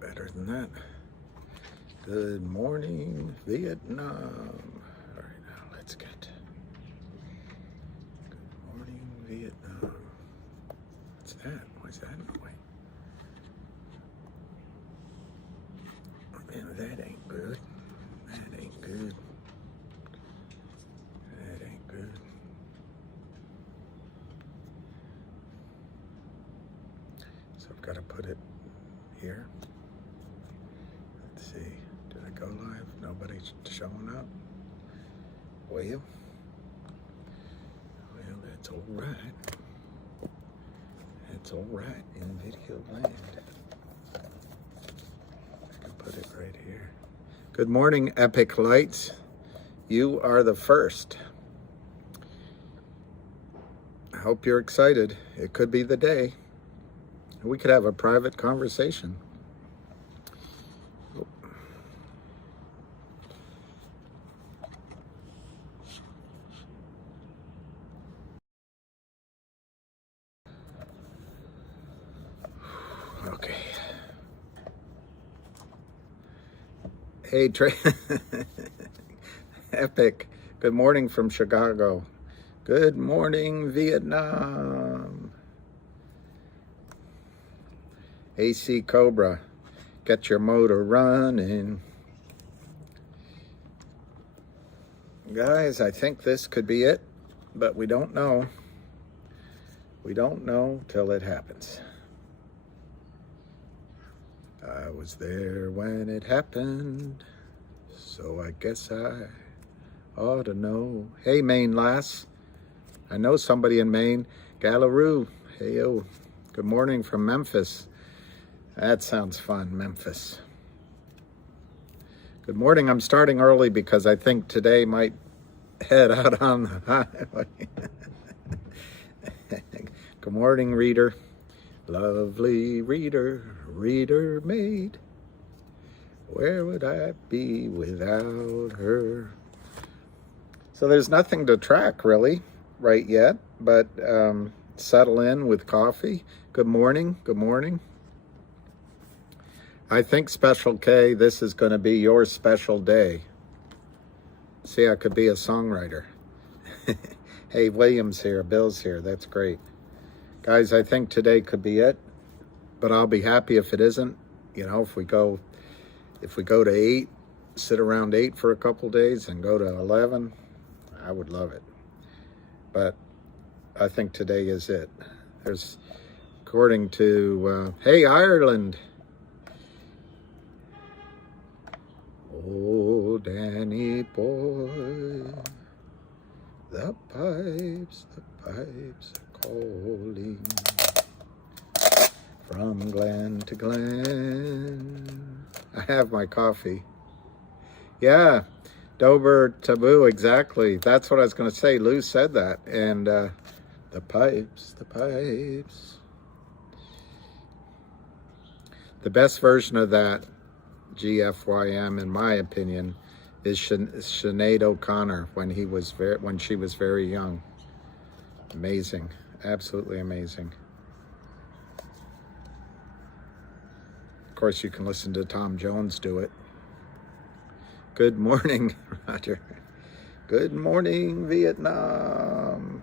better than that. Good morning, Vietnam. All right, now let's get good morning, Vietnam. What's that? Why is that in the way? Man, that ain't good. That ain't good. That ain't good. So I've got to put it here. Let's see. Did I go live? Nobody's showing up. Well, that's all right. That's all right in video land. I can put it right here. Good morning, Epic Lights. You are the first. I hope you're excited. It could be the day. We could have a private conversation. Okay. Hey, Trey. Epic. Good morning from Chicago. Good morning, Vietnam. AC Cobra. Get your motor running. Guys, I think this could be it, but we don't know. We don't know till it happens. I was there when it happened, so I guess I ought to know. Hey, Maine lass. I know somebody in Maine. Galaroo. Hey, yo. Good morning from Memphis. That sounds fun, Memphis. Good morning. I'm starting early because I think today might head out on the highway. Good morning, reader. Lovely reader, reader maid. Where would I be without her? So there's nothing to track really right yet, but settle in with coffee. Good morning, good morning. I think Special K, this is going to be your special day. See, I could be a songwriter. Hey, William's here, Bill's here, that's great. Guys, I think today could be it, but I'll be happy if it isn't. You know, if we go to 8, sit around 8 for a couple days and go to 11, I would love it. But I think today is it. There's, according to, hey, Ireland. Oh, Danny boy, the pipes are calling from glen to glen. I have my coffee. Yeah, Dober Taboo, exactly. That's what I was going to say. Lou said that. And the pipes. The best version of that, GFYM, in my opinion, is Sinead O'Connor when she was very young. Amazing, absolutely amazing. Of course, you can listen to Tom Jones do it. Good morning, Roger. Good morning, Vietnam.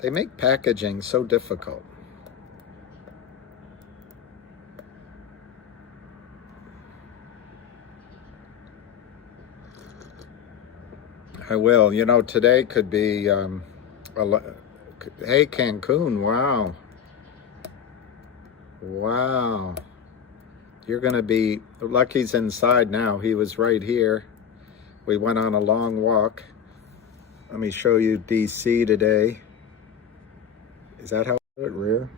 They make packaging so difficult. I will. You know, today could be, hey, Cancun, wow. Wow. You're going to be, Lucky's inside now. He was right here. We went on a long walk. Let me show you DC today. Is that how I do it, rear?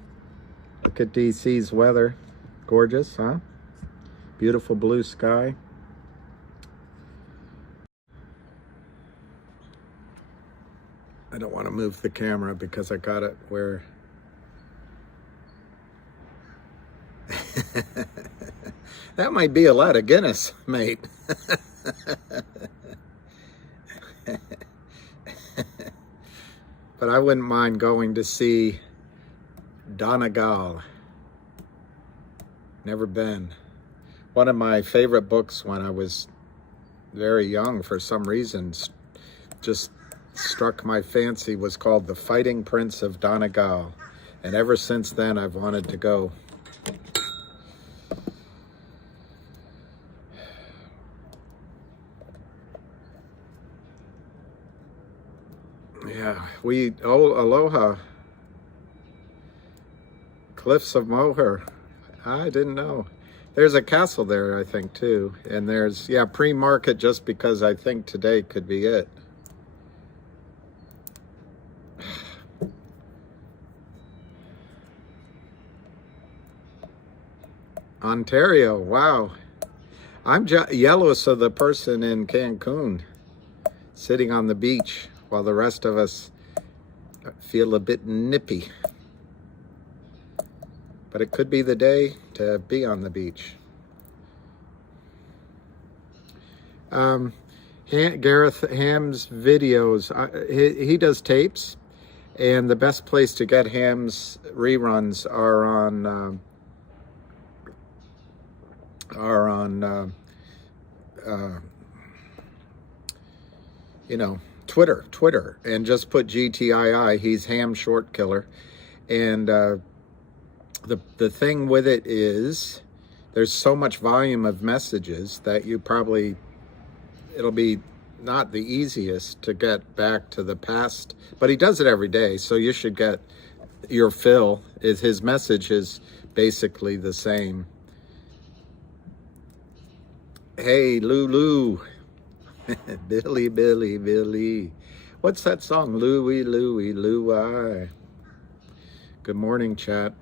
Look at DC's weather. Gorgeous, huh? Beautiful blue sky. I don't want to move the camera because I got it where... That might be a lot of Guinness, mate. But I wouldn't mind going to see Donegal. Never been. One of my favorite books when I was very young, for some reason, just struck my fancy, was called The Fighting Prince of Donegal. And ever since then, I've wanted to go. Yeah, aloha. Cliffs of Moher. I didn't know. There's a castle there, I think, too. And there's, yeah, pre-market, just because I think today could be it. Ontario, wow. I'm jealous of the person in Cancun sitting on the beach while the rest of us feel a bit nippy. But it could be the day to be on the beach. Gareth Ham's videos, he does tapes, and the best place to get Ham's reruns are on you know, Twitter, and just put GTII. He's Ham Short Killer, and the thing with it is there's so much volume of messages that it'll be not the easiest to get back to the past, but he does it every day, so you should get your fill. His message is basically the same. Hey, Lulu. Billy. What's that song? Louie, Louie. Good morning, chat.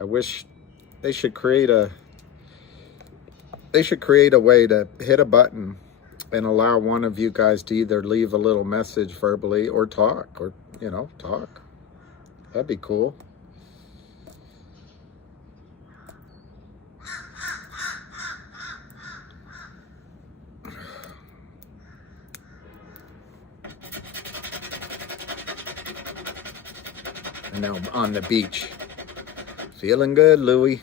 I wish they should create a way to hit a button and allow one of you guys to either leave a little message verbally or talk, or, talk. That'd be cool. And now I'm on the beach. Feeling good, Louie.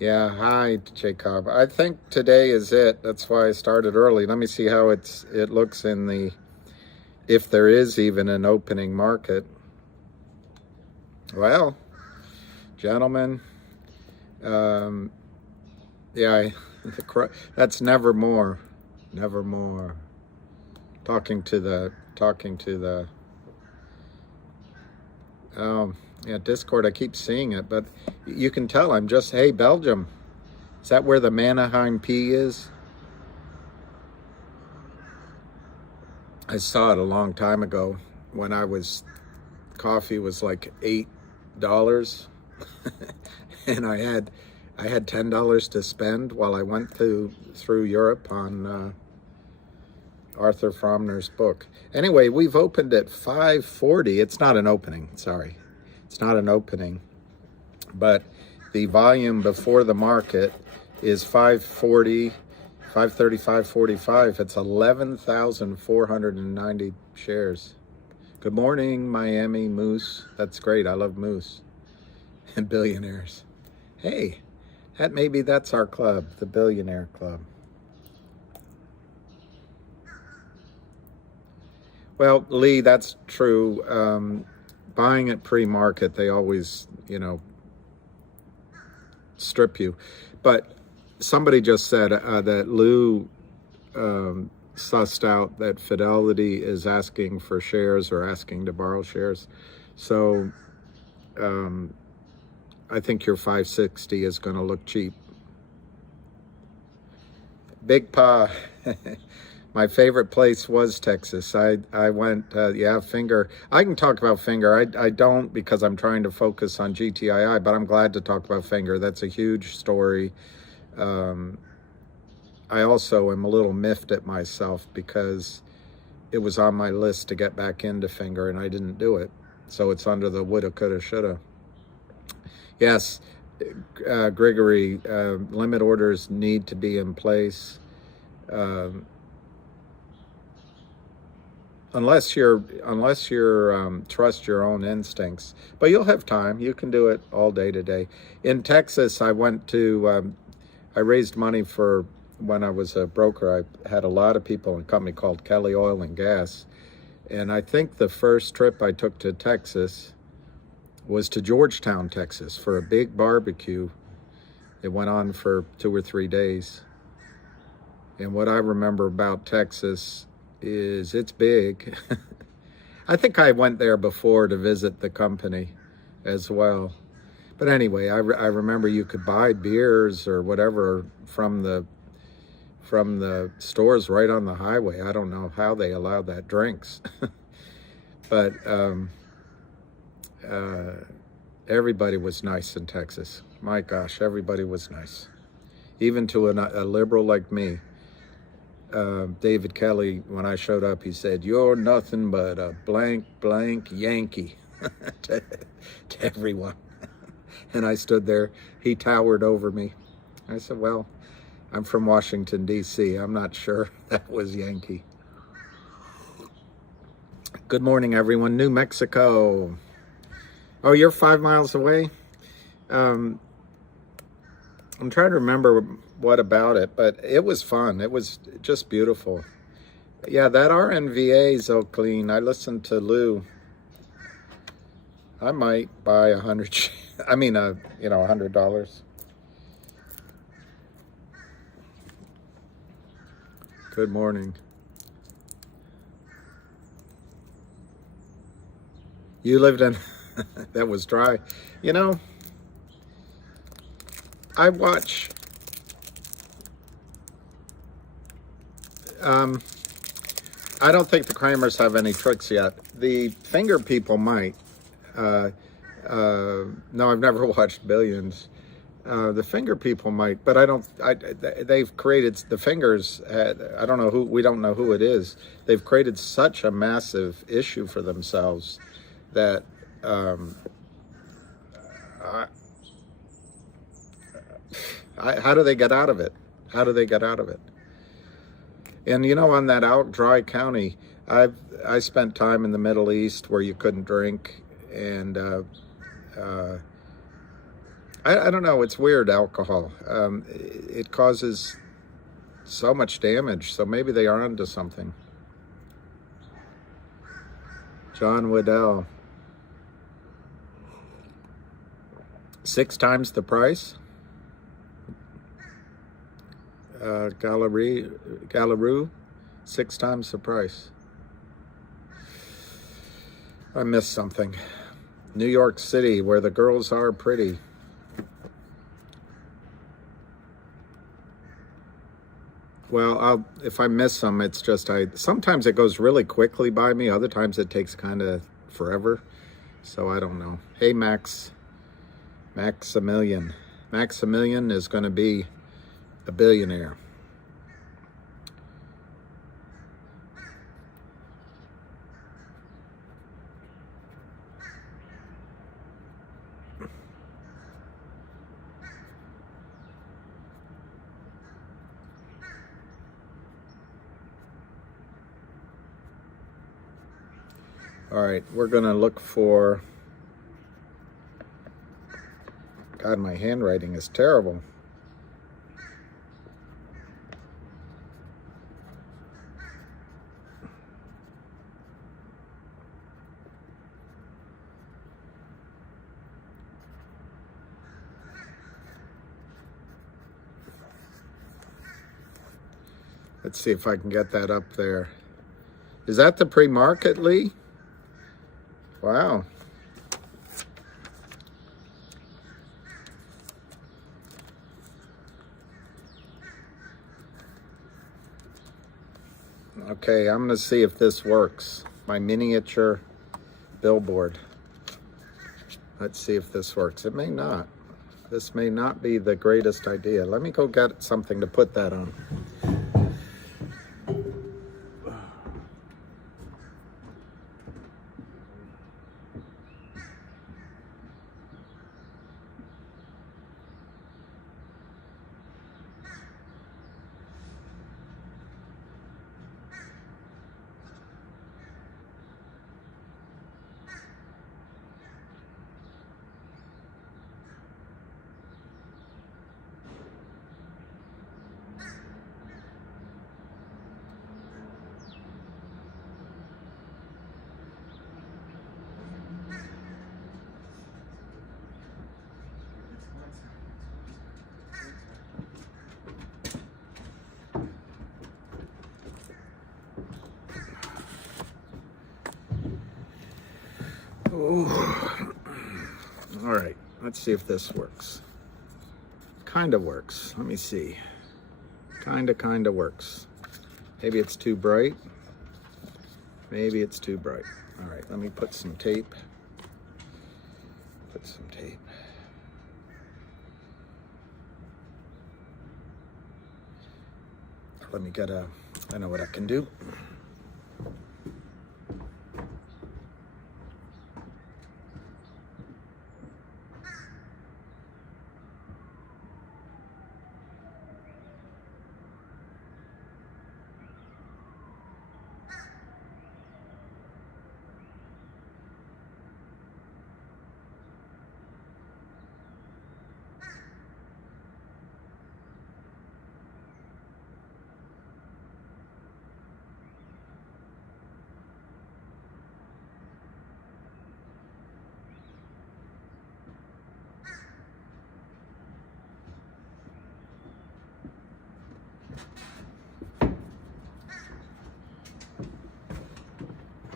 Yeah, hi, Jacob. I think today is it. That's why I started early. Let me see how it looks if there is even an opening market. Well, gentlemen, yeah, that's nevermore. Talking to the yeah, Discord, I keep seeing it, but you can tell I'm just, hey, Belgium. Is that where the Mannerheim P is? I saw it a long time ago when coffee was like $8. And I had $10 to spend while I went through Europe on Arthur Fromner's book. Anyway, we've opened at 5:40. It's not an opening, sorry. It's not an opening, but the volume before the market is 5:40, 5:30, 5:45. It's 11,490 shares. Good morning, Miami Moose. That's great. I love Moose and billionaires. Hey, that's our club, the Billionaire Club. Well, Lee, that's true. Buying at pre-market, they always, strip you. But somebody just said that Lou sussed out that Fidelity is asking for shares or asking to borrow shares. So I think your 560 is going to look cheap. Big Pa. My favorite place was Texas. I went, Finger. I can talk about Finger. I don't, because I'm trying to focus on GTII, but I'm glad to talk about Finger. That's a huge story. I also am a little miffed at myself because it was on my list to get back into Finger and I didn't do it. So it's under the woulda, coulda, shoulda. Yes, Gregory, limit orders need to be in place. unless you're trust your own instincts. But you'll have time. You can do it all day today. In Texas, I went to I raised money for, when I was a broker, I had a lot of people in a company called Kelly Oil and Gas. And I think the first trip I took to Texas was to Georgetown, Texas, for a big barbecue. It went on for 2 or 3 days. And what I remember about Texas is it's big. I think I went there before to visit the company as well. But anyway, I remember you could buy beers or whatever from the stores right on the highway. I don't know how they allow that, drinks. But everybody was nice in Texas. My gosh, everybody was nice. Even to a liberal like me. David Kelly, when I showed up, he said, "You're nothing but a blank, blank Yankee," to everyone. And I stood there. He towered over me. I said, "Well, I'm from Washington, D.C. I'm not sure that was Yankee." Good morning, everyone. New Mexico. Oh, you're 5 miles away? I'm trying to remember what about it, but it was fun. It was just beautiful. Yeah, that RNVA is so clean. I listened to Lou. I might buy $100. Good morning. You lived in, that was dry. You know, I watch, I don't think the Kramers have any tricks yet. The finger people might. No, I've never watched Billions. The finger people might, but they've created, the fingers, I don't know who, we don't know who it is. They've created such a massive issue for themselves that, how do they get out of it? How do they get out of it? And you know, on that out dry county, I spent time in the Middle East where you couldn't drink, and I don't know, it's weird, alcohol. It causes so much damage, so maybe they are onto something. John Waddell. 6 times the price? Gallery, 6 times the price. I missed something. New York City, where the girls are pretty. Well, if I miss some, it's just sometimes it goes really quickly by me. Other times it takes kind of forever. So I don't know. Hey, Maximilian. Maximilian is going to be a billionaire. All right, we're going to look for, God, my handwriting is terrible. Let's see if I can get that up there. Is that the pre-market, Lee? Wow. Okay, I'm going to see if this works. My miniature billboard. Let's see if this works. It may not. This may not be the greatest idea. Let me go get something to put that on. Oh. All right, let's see if this works. Kind of works. Let me see. Kind of works. Maybe it's too bright. Maybe it's too bright. All right, let me put some tape. Put some tape. Let me get a, I know what I can do.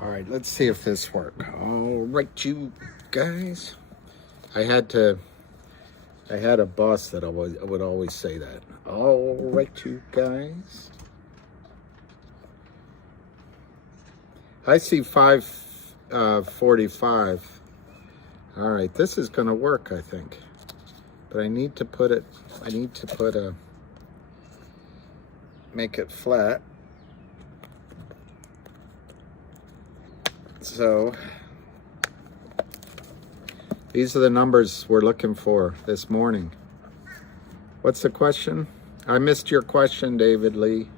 All right, let's see if this works. All right, you guys. I had a boss that I would always say that. All right, you guys. I see 5:45. All right, this is gonna work, I think. But I need to put it, make it flat. So these are the numbers we're looking for this morning. What's the question? I missed your question, David Lee.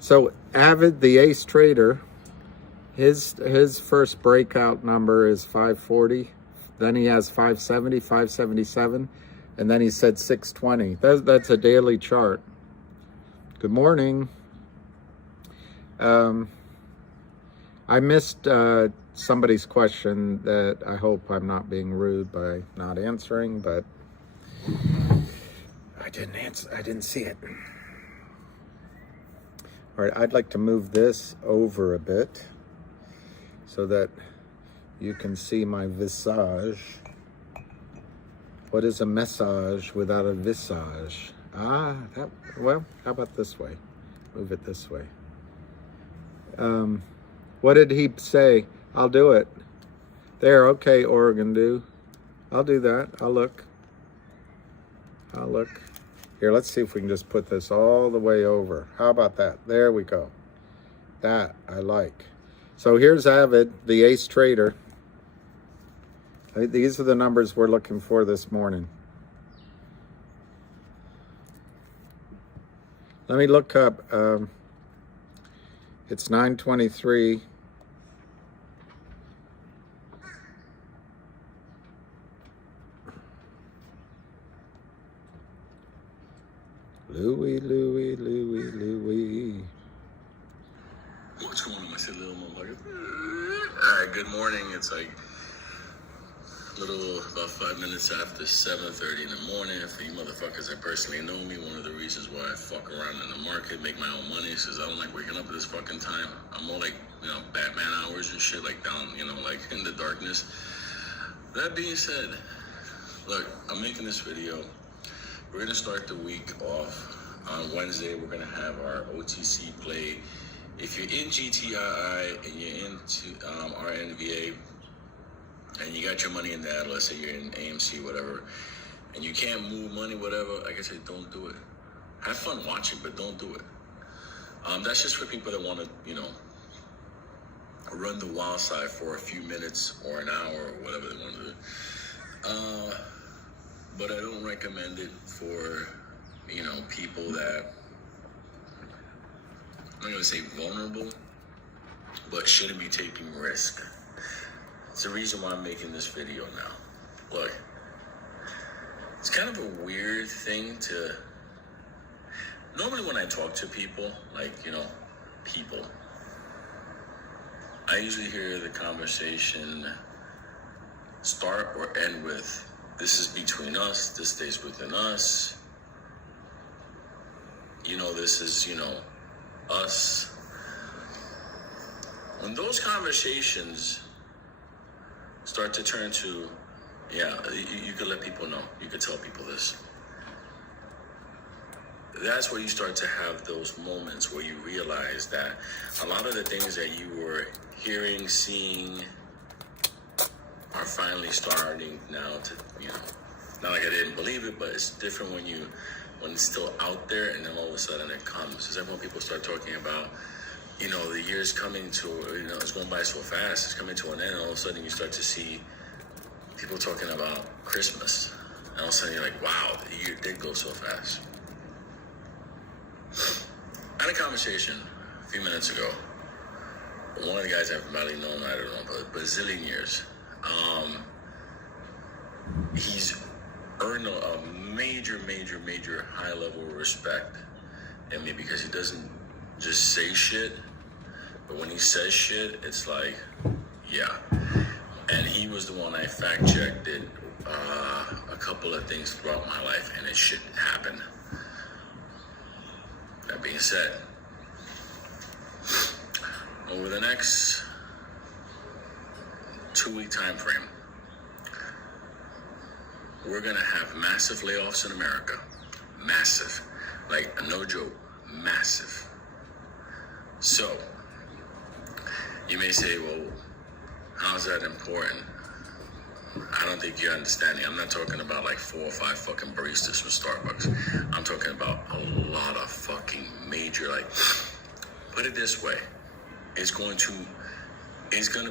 So Avid, the ace trader, his first breakout number is 540. Then he has 570, 577, and then he said 620. That's a daily chart. Good morning. I missed somebody's question that I hope I'm not being rude by not answering, but I didn't answer. I didn't see it. All right, I'd like to move this over a bit so that you can see my visage. What is a message without a visage? Well, how about this way? Move it this way. What did he say? I'll do it. There, okay, Oregon do. I'll do that. I'll look. Here, let's see if we can just put this all the way over. How about that? There we go. That I like. So here's Avid, the ace trader. These are the numbers we're looking for this morning. Let me look up. It's 9:23. Louie. What's going on, my silly little motherfucker? Alright, good morning. It's like about 5 minutes after 7:30 in the morning. For you motherfuckers that personally know me, one of the reasons why I fuck around in the market, make my own money, is because I don't like waking up at this fucking time. I'm more like, Batman hours and shit, like down, like in the darkness. That being said, look, I'm making this video. We're gonna start the week off on Wednesday. We're gonna have our OTC play. If you're in GTII and you're into our NVA, and you got your money in that, let's say you're in AMC, whatever, and you can't move money, whatever, like I said, don't do it. Have fun watching, but don't do it. That's just for people that want to, run the wild side for a few minutes or an hour or whatever they want to do. But I don't recommend it for, people that, I'm not going to say vulnerable, but shouldn't be taking risk. It's the reason why I'm making this video now. Look, it's kind of a weird thing to... Normally when I talk to people, people, I usually hear the conversation start or end with, this is between us, this stays within us. This is, us. When those conversations start to turn to, yeah, you could let people know. You could tell people this. That's where you start to have those moments where you realize that a lot of the things that you were hearing, seeing, are finally starting now to, not like I didn't believe it, but it's different when it's still out there, and then all of a sudden it comes. It's like when people start talking about, the year's coming to, it's going by so fast, it's coming to an end, and all of a sudden you start to see people talking about Christmas, and all of a sudden you're like, wow, the year did go so fast. I had a conversation a few minutes ago with one of the guys I've probably known, I don't know, but bazillion years. He's earned a major high level of respect in me because he doesn't just say shit, but when he says shit, it's like, yeah. And he was the one I fact checked it a couple of things throughout my life, and it shit happened. That being said, over the next 2-week time frame, we're gonna have massive layoffs in America. Massive. Like, no joke. Massive. So, you may say, well, how's that important? I don't think you're understanding. I'm not talking about like 4 or 5 fucking baristas from Starbucks. I'm talking about a lot of fucking major, like, put it this way. It's going to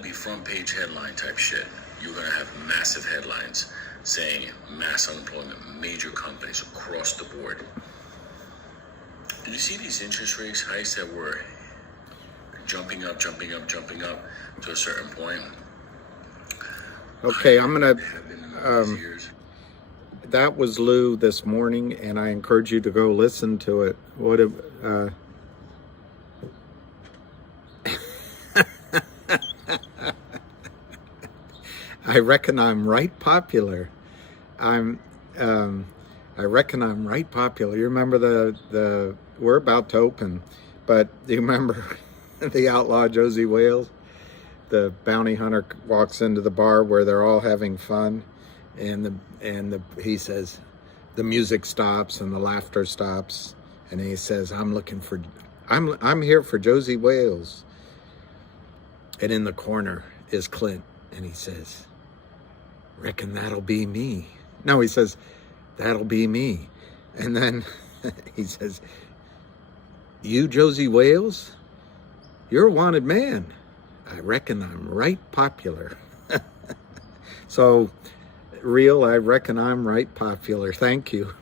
be front page headline type shit. You're going to have massive headlines saying mass unemployment, major companies across the board. Did you see these interest rates hikes that were jumping up to a certain point? Okay, I'm going to... that was Lou this morning, and I encourage you to go listen to it. I reckon I'm right popular. I reckon I'm right popular. You remember the we're about to open, but do you remember the outlaw Josie Wales? The bounty hunter walks into the bar where they're all having fun, and he says, the music stops and the laughter stops, and he says, I'm here for Josie Wales. And in the corner is Clint, and he says, reckon that'll be me. No, he says, that'll be me. And then he says, you Josie Wales? You're a wanted man. I reckon I'm right popular. So, real, I reckon I'm right popular. Thank you.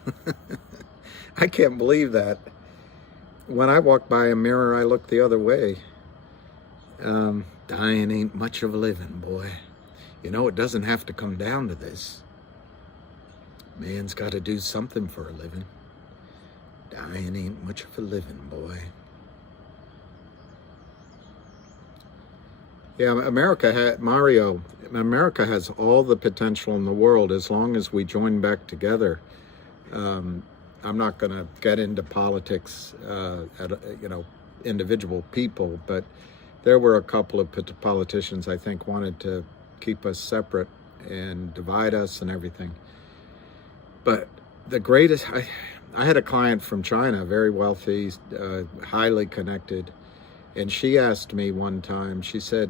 I can't believe that. When I walk by a mirror, I look the other way. Dying ain't much of a living, boy. It doesn't have to come down to this. Man's got to do something for a living. Dying ain't much of a living, boy. Yeah, America has all the potential in the world as long as we join back together. I'm not going to get into politics, individual people, but there were a couple of politicians I think wanted to keep us separate and divide us and everything. But the greatest, I had a client from China, very wealthy, highly connected, and she asked me one time, she said,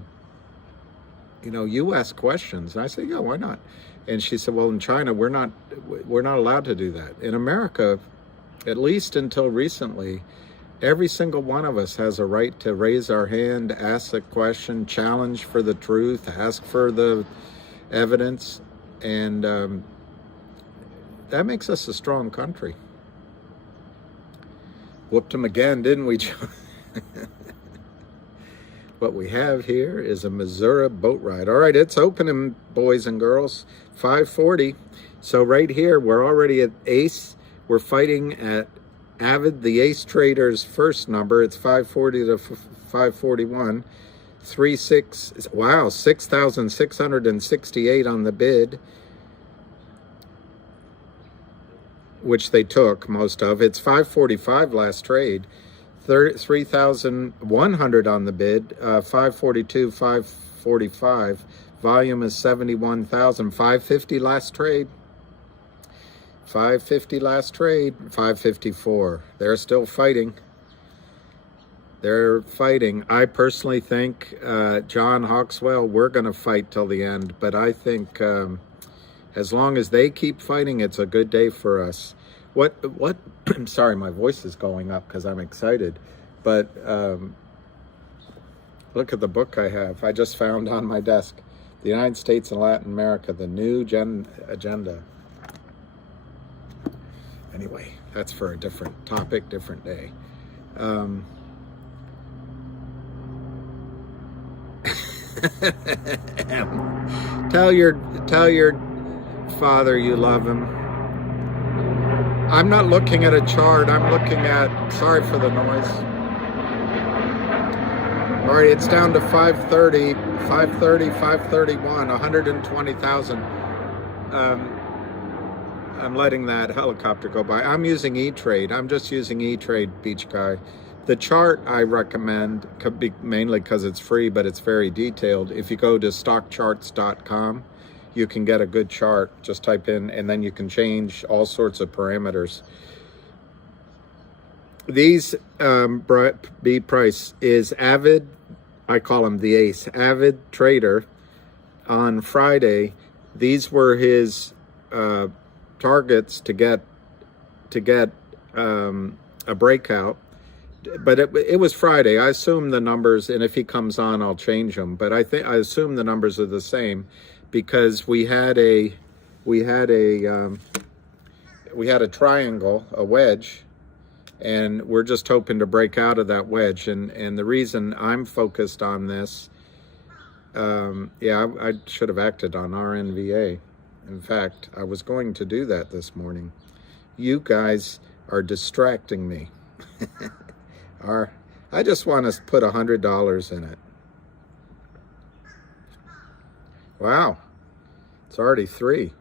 you ask questions. And I said, yeah, why not? And she said, well, in China, we're not allowed to do that. In America, at least until recently, every single one of us has a right to raise our hand, ask a question, challenge for the truth, ask for the evidence, and that makes us a strong country. Whooped them again, didn't we? What we have here is a Missouri boat ride. All right, it's opening, boys and girls, 5:40. So right here, we're already at Ace. We're fighting at Avid, the Ace Trader's first number. It's 540 to 541. 6,668 on the bid, which they took most of. It's 545 last trade. 3,100 on the bid, 542, 545, Volume is 71,000. 550 last trade. 550 last trade. 554. They're still fighting. They're fighting. I personally think John Hawkswell, we're going to fight till the end. But I think as long as they keep fighting, it's a good day for us. What, I'm sorry, my voice is going up because I'm excited. But look at the book I have. I just found on my desk. The United States and Latin America, the New Agenda. Anyway, that's for a different topic, different day. Tell your father you love him. I'm not looking at a chart. I'm looking at, sorry for the noise. All right, it's down to 530, 531, 120,000. I'm letting that helicopter go by. I'm using E-Trade. I'm just using E-Trade, Beach Guy. The chart I recommend, could be mainly because it's free, but it's very detailed. If you go to stockcharts.com, you can get a good chart. Just type in, and then you can change all sorts of parameters. These B price is Avid, I call him the ace, Avid Trader. On Friday, these were his targets to get a breakout. But it was Friday. I assume the numbers, and if he comes on, I'll change them. But I assume the numbers are the same because we had a triangle, a wedge, and we're just hoping to break out of that wedge. And the reason I'm focused on this, I should have acted on RNVA. In fact, I was going to do that this morning. You guys are distracting me. I just want to put $100 in it. Wow, it's already 3.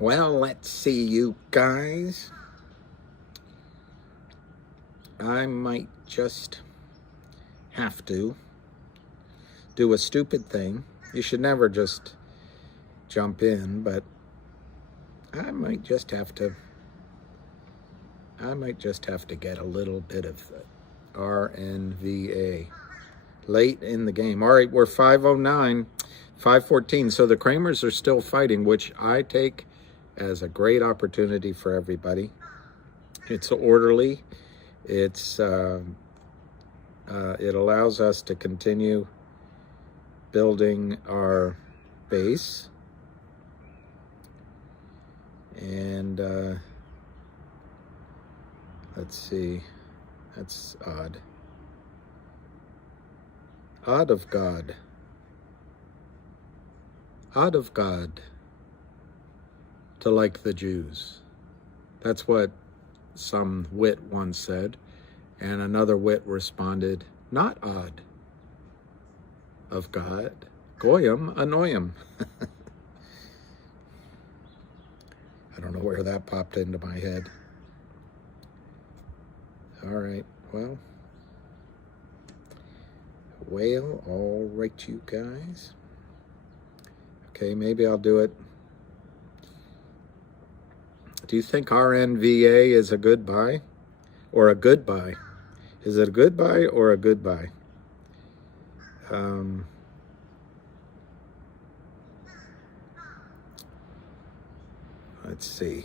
Well, let's see, you guys. I might just have to do a stupid thing. You should never just jump in, but I might just have to get a little bit of RNVA late in the game. All right, we're 509, 514. So the Kramers are still fighting, which I take as a great opportunity for everybody. It's orderly. It allows us to continue building our base. And let's see, that's odd. Odd of God. Odd of God to like the Jews. That's what some wit once said. And another wit responded, not odd of God. Goyim, annoyim. I don't know where that popped into my head. All right, well, all right, you guys. Okay, maybe I'll do it. Do you think RNVA is a good buy or a good buy? Is it a good buy or a good buy? Let's see.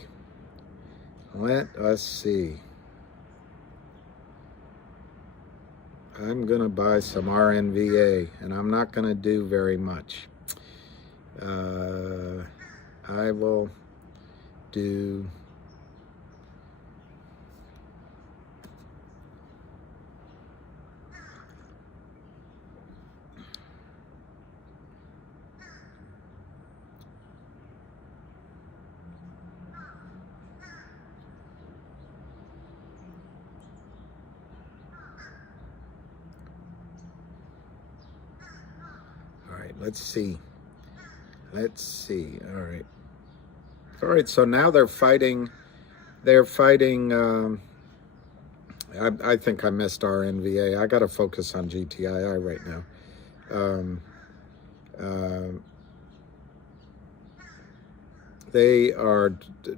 Let us see. I'm going to buy some RNVA, and I'm not going to do very much. I will do... Let's see. All right, so now they're fighting. I think I missed RNVA. I got to focus on GTII right now. They are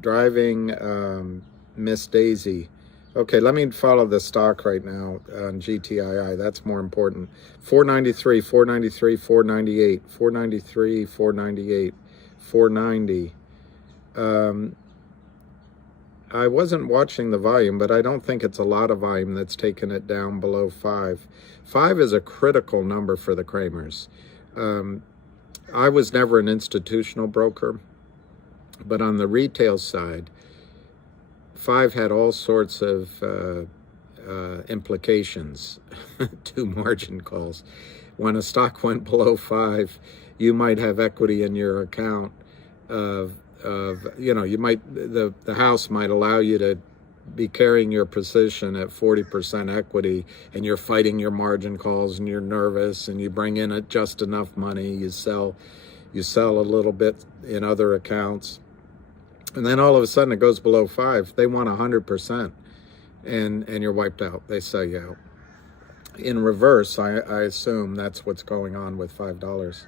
driving Miss Daisy. Okay, let me follow the stock right now on GTII. That's more important. 493, 493, 498, 493, 498, 490. I wasn't watching the volume, but I don't think it's a lot of volume that's taken it down below 5. 5 is a critical number for the Kramers. I was never an institutional broker, but on the retail side, 5 had all sorts of implications to margin calls. When a stock went below 5, you might have equity in your account of you might, the house might allow you to be carrying your position at 40% equity, and you're fighting your margin calls, and you're nervous, and you bring in just enough money, you sell a little bit in other accounts, and then all of a sudden it goes below 5. They want 100%, and you're wiped out. They sell you out. In reverse, I assume that's what's going on with $5.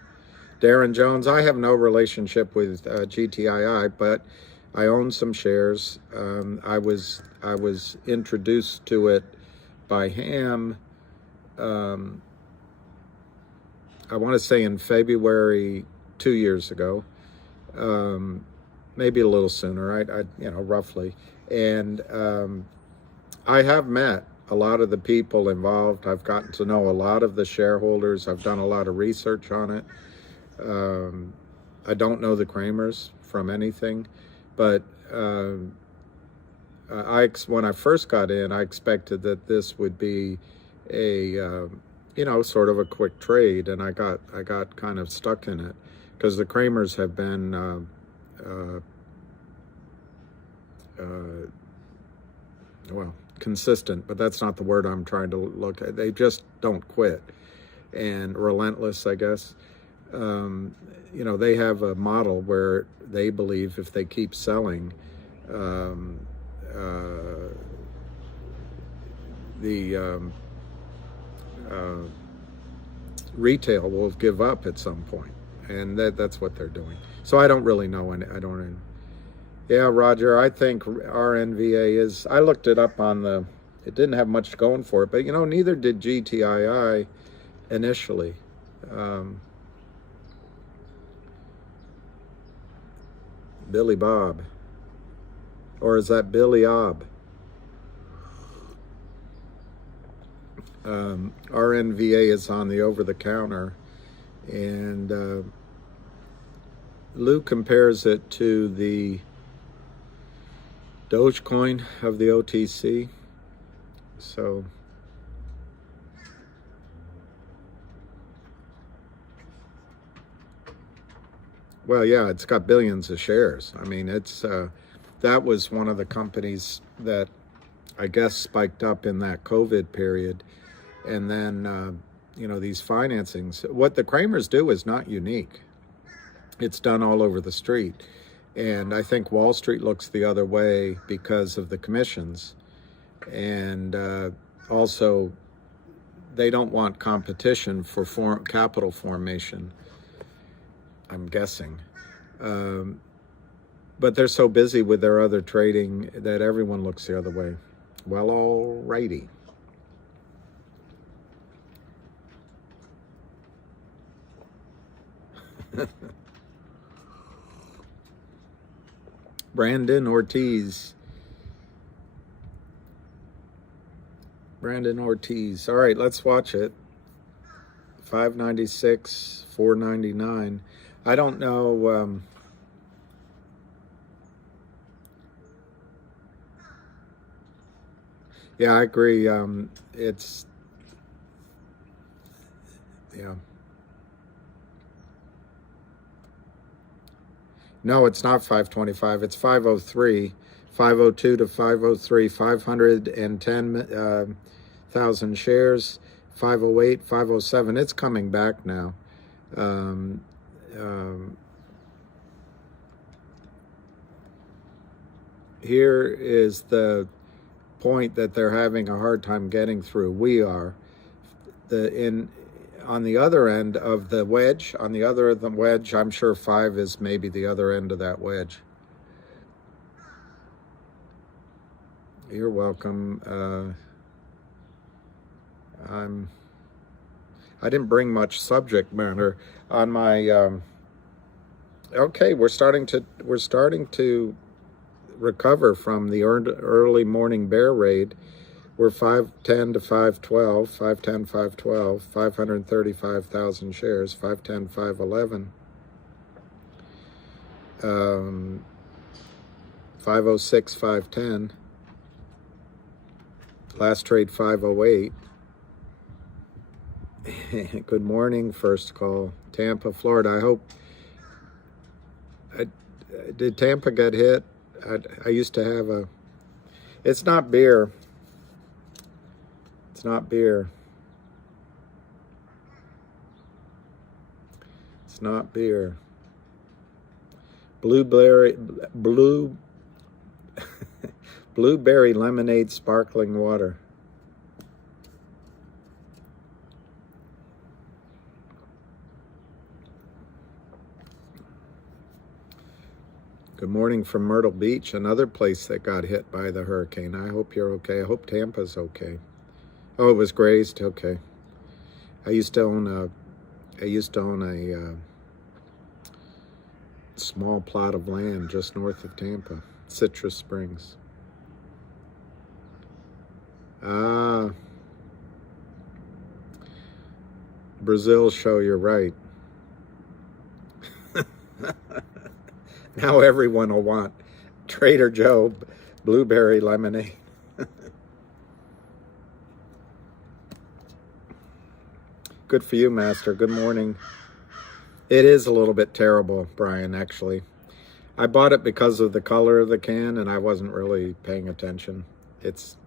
Darren Jones, I have no relationship with GTII, but I own some shares. I was introduced to it by Ham, I want to say in February 2 years ago, maybe a little sooner, roughly. And I have met a lot of the people involved. I've gotten to know a lot of the shareholders. I've done a lot of research on it. I don't know the Kramers from anything, but when I first got in, I expected that this would be a sort of a quick trade, and I got kind of stuck in it because the Kramers have been consistent, but that's not the word I'm trying to look at. They just don't quit, and relentless, I guess. They have a model where they believe if they keep selling, retail will give up at some point, and that's what they're doing. So I don't really know, and I don't. Yeah, Roger, I think RNVA is. I looked it up on the. It didn't have much going for it, but neither did GTII initially. Billy Bob, or is that Billy Ob? RNVA is on the over-the-counter, and Lou compares it to the Dogecoin of the OTC. So well, yeah, it's got billions of shares. I mean, it's that was one of the companies that I guess spiked up in that COVID period, and then these financings. What the Kramers do is not unique. It's done all over the street, and I think Wall Street looks the other way because of the commissions, and also they don't want competition for capital formation, I'm guessing. But they're so busy with their other trading that everyone looks the other way. Well, all righty. Brandon Ortiz. All right, let's watch it. 596, 499. I don't know. Yeah, I agree. It's, yeah. No, it's not 525. It's 503, 502 to 503, 510,000 shares, 508, 507. It's coming back now. Here is the point that they're having a hard time getting through. We are. on the other end of the wedge, on the other of the wedge, I'm sure 5 is maybe the other end of that wedge. You're welcome. I didn't bring much subject matter on my. Okay, we're starting to recover from the early morning bear raid. We're 510 to 512, 510, 512, 535,000 shares, 510, 511, 506, 510. Last trade 508. Good morning, first call. Tampa, Florida. I hope. Did Tampa get hit? I used to have a. It's not beer. It's not beer. It's not beer. Blueberry lemonade sparkling water. Good morning from Myrtle Beach, another place that got hit by the hurricane. I hope you're okay. I hope Tampa's okay. Oh, it was grazed. Okay. I used to own a small plot of land just north of Tampa, Citrus Springs. Brazil show, you're right. Now everyone will want Trader Joe blueberry lemonade. Good for you, Master. Good morning. It is a little bit terrible, Brian, actually. I bought it because of the color of the can, and I wasn't really paying attention. It's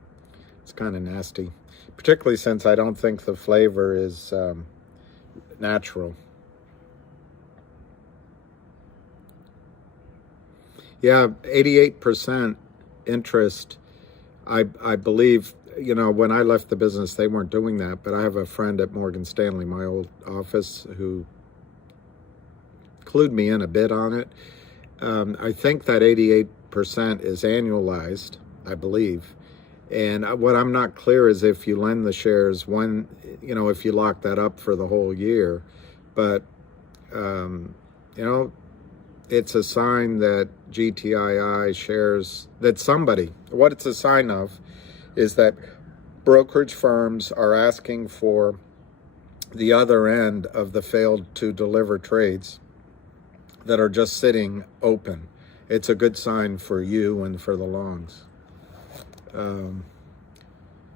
kind of nasty, particularly since I don't think the flavor is natural. Yeah, 88% interest. I believe, you know, when I left the business, they weren't doing that, but I have a friend at Morgan Stanley, my old office, who clued me in a bit on it. I think that 88% is annualized, I believe. And what I'm not clear is if you lend the shares, when, you know, if you lock that up for the whole year. But, you know, it's a sign that GTII shares, that somebody, what it's a sign of is that brokerage firms are asking for the other end of the failed to deliver trades that are just sitting open. It's a good sign for you and for the longs.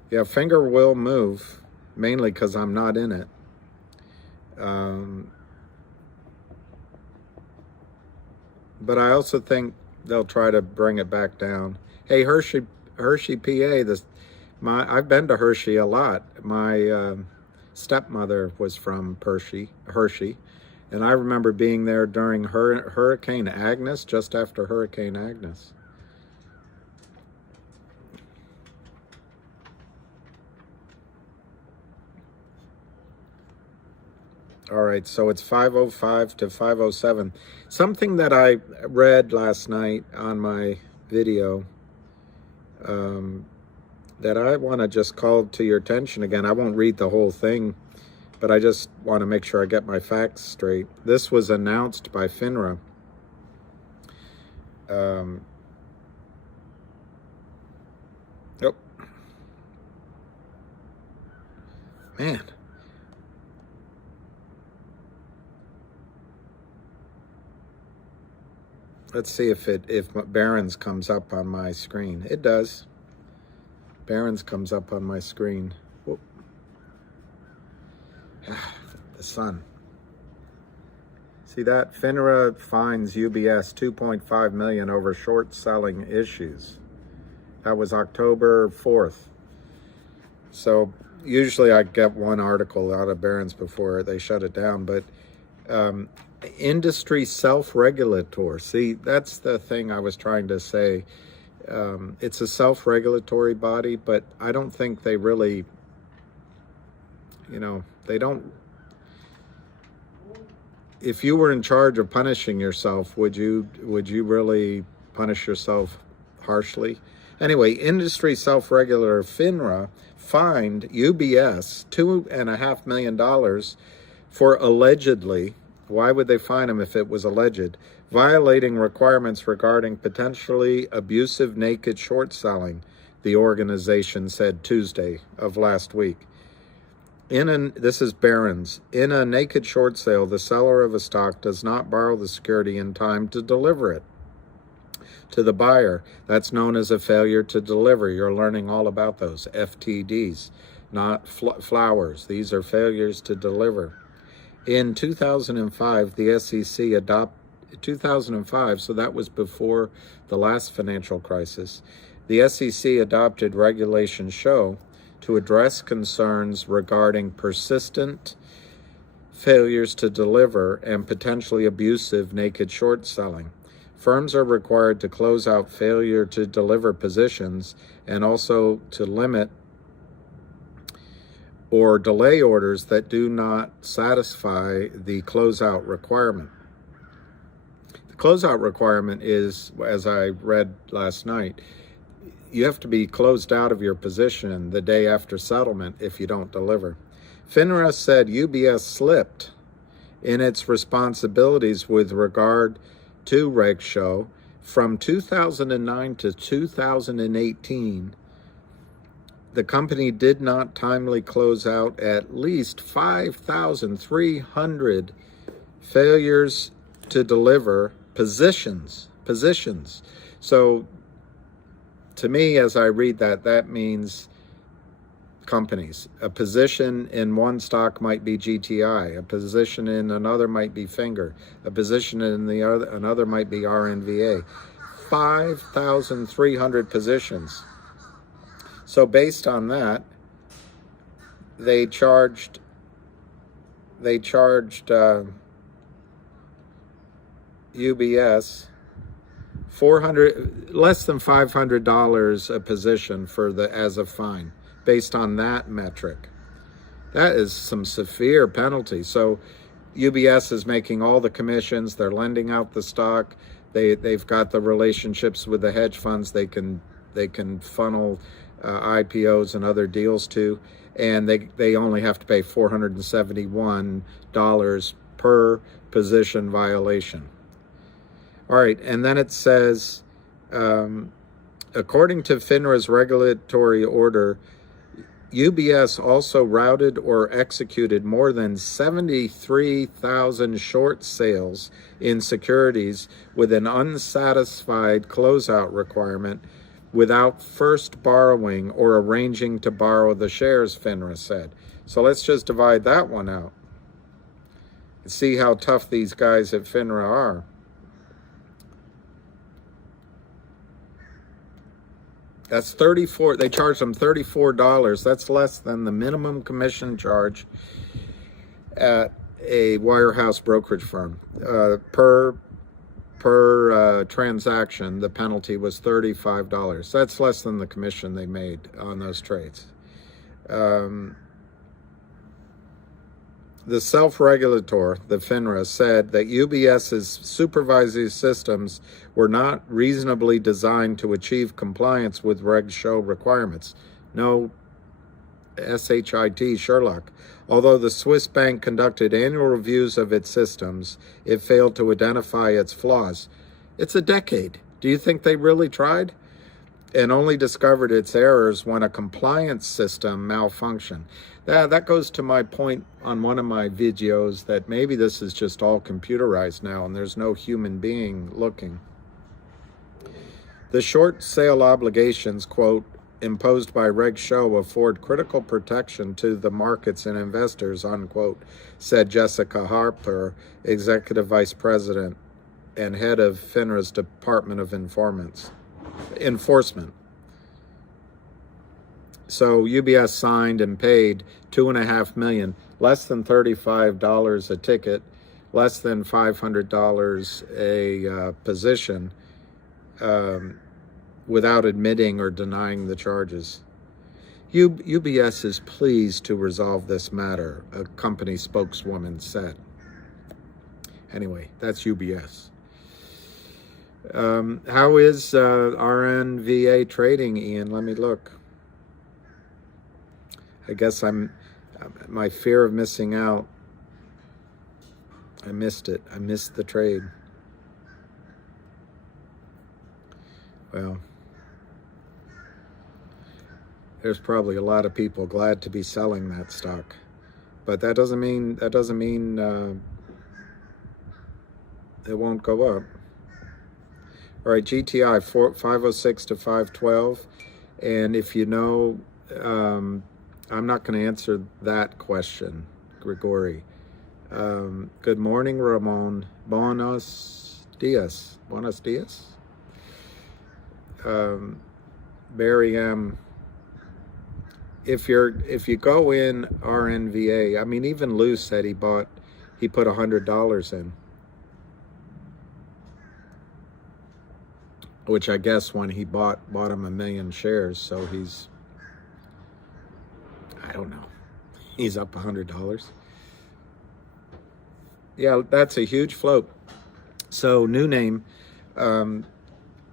Yeah, finger will move, mainly because I'm not in it. But I also think they'll try to bring it back down. Hey, Hershey, PA. I've been to Hershey a lot. My stepmother was from Hershey, and I remember being there during Hurricane Agnes, just after Hurricane Agnes. All right, so it's 5:05 to 5:07. Something that I read last night on my video that I want to just call to your attention again. I won't read the whole thing, but I just want to make sure I get my facts straight. This was announced by FINRA. Oh. Man. Let's see if Barron's comes up on my screen. It does. Barron's comes up on my screen. Whoop. The sun. See that? FINRA fines UBS $2.5 million over short selling issues. That was October 4th. So usually I get one article out of Barron's before they shut it down, but industry self-regulator. See, that's the thing I was trying to say. It's a self-regulatory body, but I don't think they really, you know, they don't if you were in charge of punishing yourself, would you really punish yourself harshly? Anyway, industry self-regulator FINRA fined UBS $2.5 million for allegedly, why would they fine him if it was alleged, violating requirements regarding potentially abusive naked short selling, the organization said Tuesday of last week. This is Barron's. In a naked short sale, the seller of a stock does not borrow the security in time to deliver it to the buyer. That's known as a failure to deliver. You're learning all about those FTDs, not flowers. These are failures to deliver. In 2005, the SEC adopted 2005, so that was before the last financial crisis. The SEC adopted Regulation Show to address concerns regarding persistent failures to deliver and potentially abusive naked short selling. Firms are required to close out failure to deliver positions and also to limit or delay orders that do not satisfy the closeout requirement. The closeout requirement is, as I read last night, you have to be closed out of your position the day after settlement if you don't deliver. FINRA said UBS slipped in its responsibilities with regard to Reg Show from 2009 to 2018. The company did not timely close out at least 5,300 failures to deliver positions. So to me, as I read that, that means companies. A position in one stock might be GTII. A position in another might be Finger. A position in the other, another might be RNVA. 5,300 positions. So based on that, they charged UBS less than $500 a position as a fine, based on that metric. That is some severe penalty. So UBS is making all the commissions. They're lending out the stock. They've got the relationships with the hedge funds. They can funnel IPOs and other deals to, and they only have to pay $471 per position violation. All right, and then it says, according to FINRA's regulatory order, UBS also routed or executed more than 73,000 short sales in securities with an unsatisfied closeout requirement without first borrowing or arranging to borrow the shares, FINRA said. So let's just divide that one out and see how tough these guys at FINRA are. That's $34. They charge them $34. That's less than the minimum commission charge at a wirehouse brokerage firm. Per transaction, the penalty was $35. That's less than the commission they made on those trades. The self-regulator, the FINRA, said that UBS's supervisory systems were not reasonably designed to achieve compliance with Reg Show requirements. No SHIT, Sherlock. Although the Swiss bank conducted annual reviews of its systems, it failed to identify its flaws. It's a decade. Do you think they really tried? And only discovered its errors when a compliance system malfunctioned. That goes to my point on one of my videos that maybe this is just all computerized now and there's no human being looking. The short sale obligations, quote, imposed by Reg Show afford critical protection to the markets and investors, unquote, said Jessica Harper, Executive Vice President and head of FINRA's Department of Enforcement. So UBS signed and paid $2.5 million, less than $35 a ticket, less than $500 a position, without admitting or denying the charges. UBS is pleased to resolve this matter, a company spokeswoman said. Anyway, that's UBS. How is RNVA trading, Ian? Let me look. I guess my fear of missing out. I missed it. I missed the trade. Well, there's probably a lot of people glad to be selling that stock, but that doesn't mean it won't go up. All right, GTI 506 to 512, and if you know, I'm not going to answer that question, Grigori. Good morning, Ramon. Buenos dias. Buenos dias. Barry M. If you go in RNVA, I mean, even Lou said he put $100 in, which I guess when he bought him 1 million shares, so he's, I don't know, he's up $100. Yeah, that's a huge float. So new name.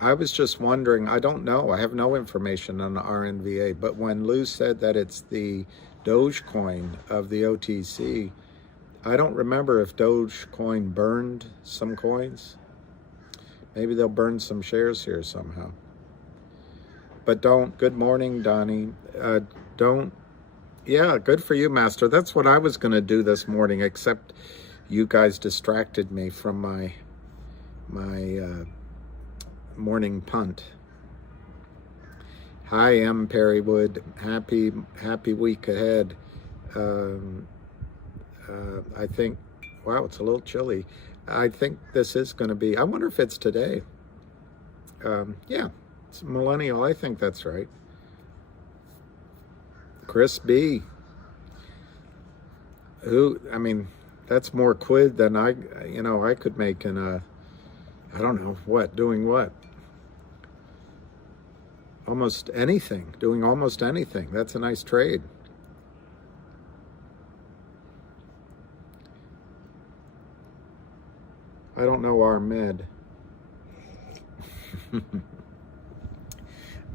I was just wondering, I don't know, I have no information on the RNVA, but when Lou said that it's the Dogecoin of the OTC, I don't remember if Dogecoin burned some coins. Maybe they'll burn some shares here somehow. But don't, good morning, Donnie. Yeah, good for you, Master. That's what I was going to do this morning, except you guys distracted me from my morning punt. Hi, M. Perrywood. Happy week ahead. I think, wow, it's a little chilly. I think this is going to be, I wonder if it's today. Yeah, it's millennial. I think that's right. Chris B. I mean, that's more quid than I could make in a, I don't know, what, doing what? Almost anything, doing almost anything. That's a nice trade. I don't know Ahmed.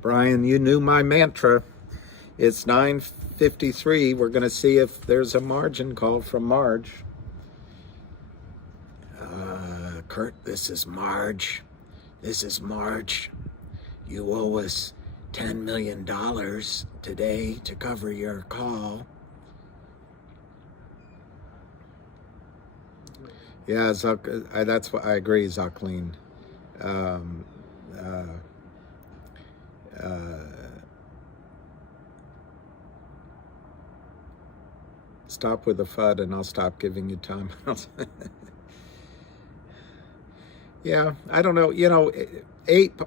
Brian, you knew my mantra. It's 9:53. We're going to see if there's a margin call from Marge. Kurt, this is Marge. This is Marge. You owe us $10 million today to cover your call. Yeah, that's what I agree, Zuckleen. Stop with the FUD and I'll stop giving you time. Yeah, I don't know. APE,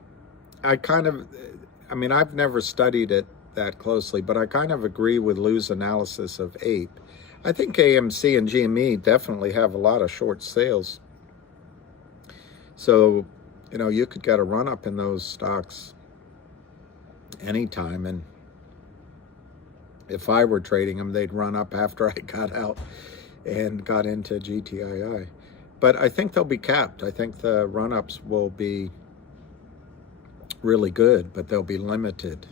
I've never studied it that closely, but I kind of agree with Lou's analysis of APE. I think AMC and GME definitely have a lot of short sales. So, you could get a run up in those stocks anytime. And if I were trading them, they'd run up after I got out and got into GTII. But I think they'll be capped. I think the run-ups will be really good, but they'll be limited.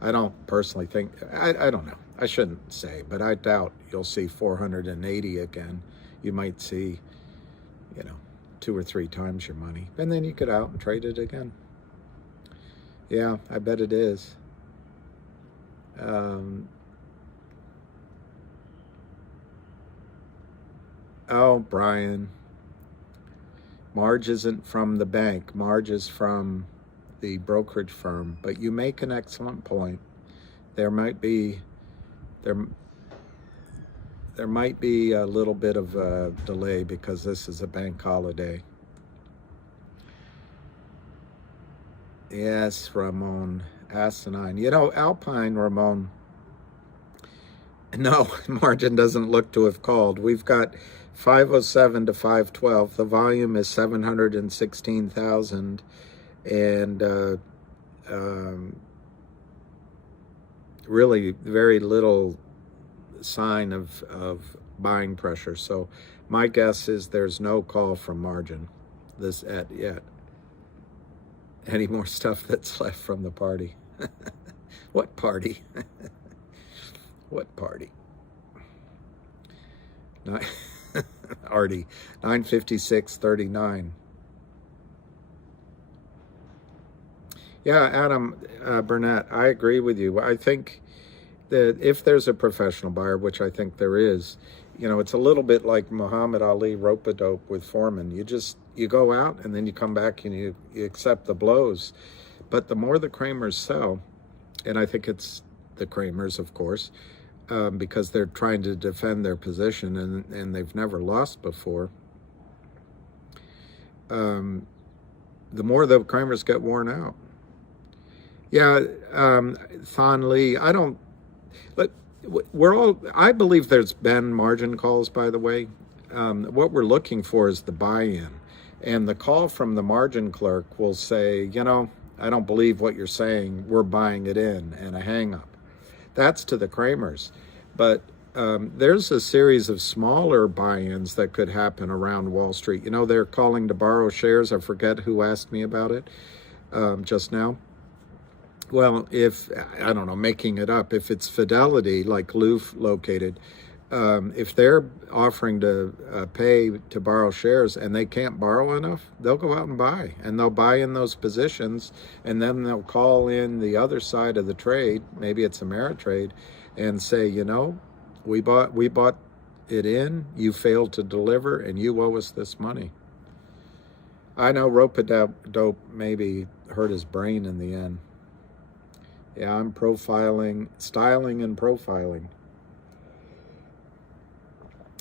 I don't personally think, I don't know. I shouldn't say, but I doubt you'll see 480 again. You might see, 2 or 3 times your money. And then you get out and trade it again. Yeah, I bet it is. Oh, Brian. Marge isn't from the bank. Marge is from the brokerage firm. But you make an excellent point. There might be a little bit of a delay because this is a bank holiday. Yes, Ramon. Asinine. Alpine, Ramon. No, margin doesn't look to have called. We've got 507 to 512. The volume is 716,000, and really very little sign of buying pressure. So my guess is there's no call from margin this at yet. Any more stuff that's left from the party? What party? What party? Artie, 956.39. Yeah, Adam Burnett, I agree with you. I think that if there's a professional buyer, which I think there is, you know, it's a little bit like Muhammad Ali rope-a-dope with Foreman. You go out and then you come back and you accept the blows. But the more the Kramers sell, and I think it's the Kramers, of course, because they're trying to defend their position and they've never lost before, the more the Kramers get worn out. Yeah, Thon Lee, I believe there's been margin calls, by the way. What we're looking for is the buy-in. And the call from the margin clerk will say, you know, I don't believe what you're saying, we're buying it in, and a hang-up. That's to the Kramers. But there's a series of smaller buy-ins that could happen around Wall Street. You know, they're calling to borrow shares. I forget who asked me about it just now. Well, I don't know, making it up, if it's Fidelity, like Loof located, if they're offering to pay to borrow shares and they can't borrow enough, they'll go out and buy. And they'll buy in those positions, and then they'll call in the other side of the trade, maybe it's Ameritrade, and say, you know, we bought it in, you failed to deliver, and you owe us this money. I know rope-a-dope maybe hurt his brain in the end. Yeah, I'm styling and profiling.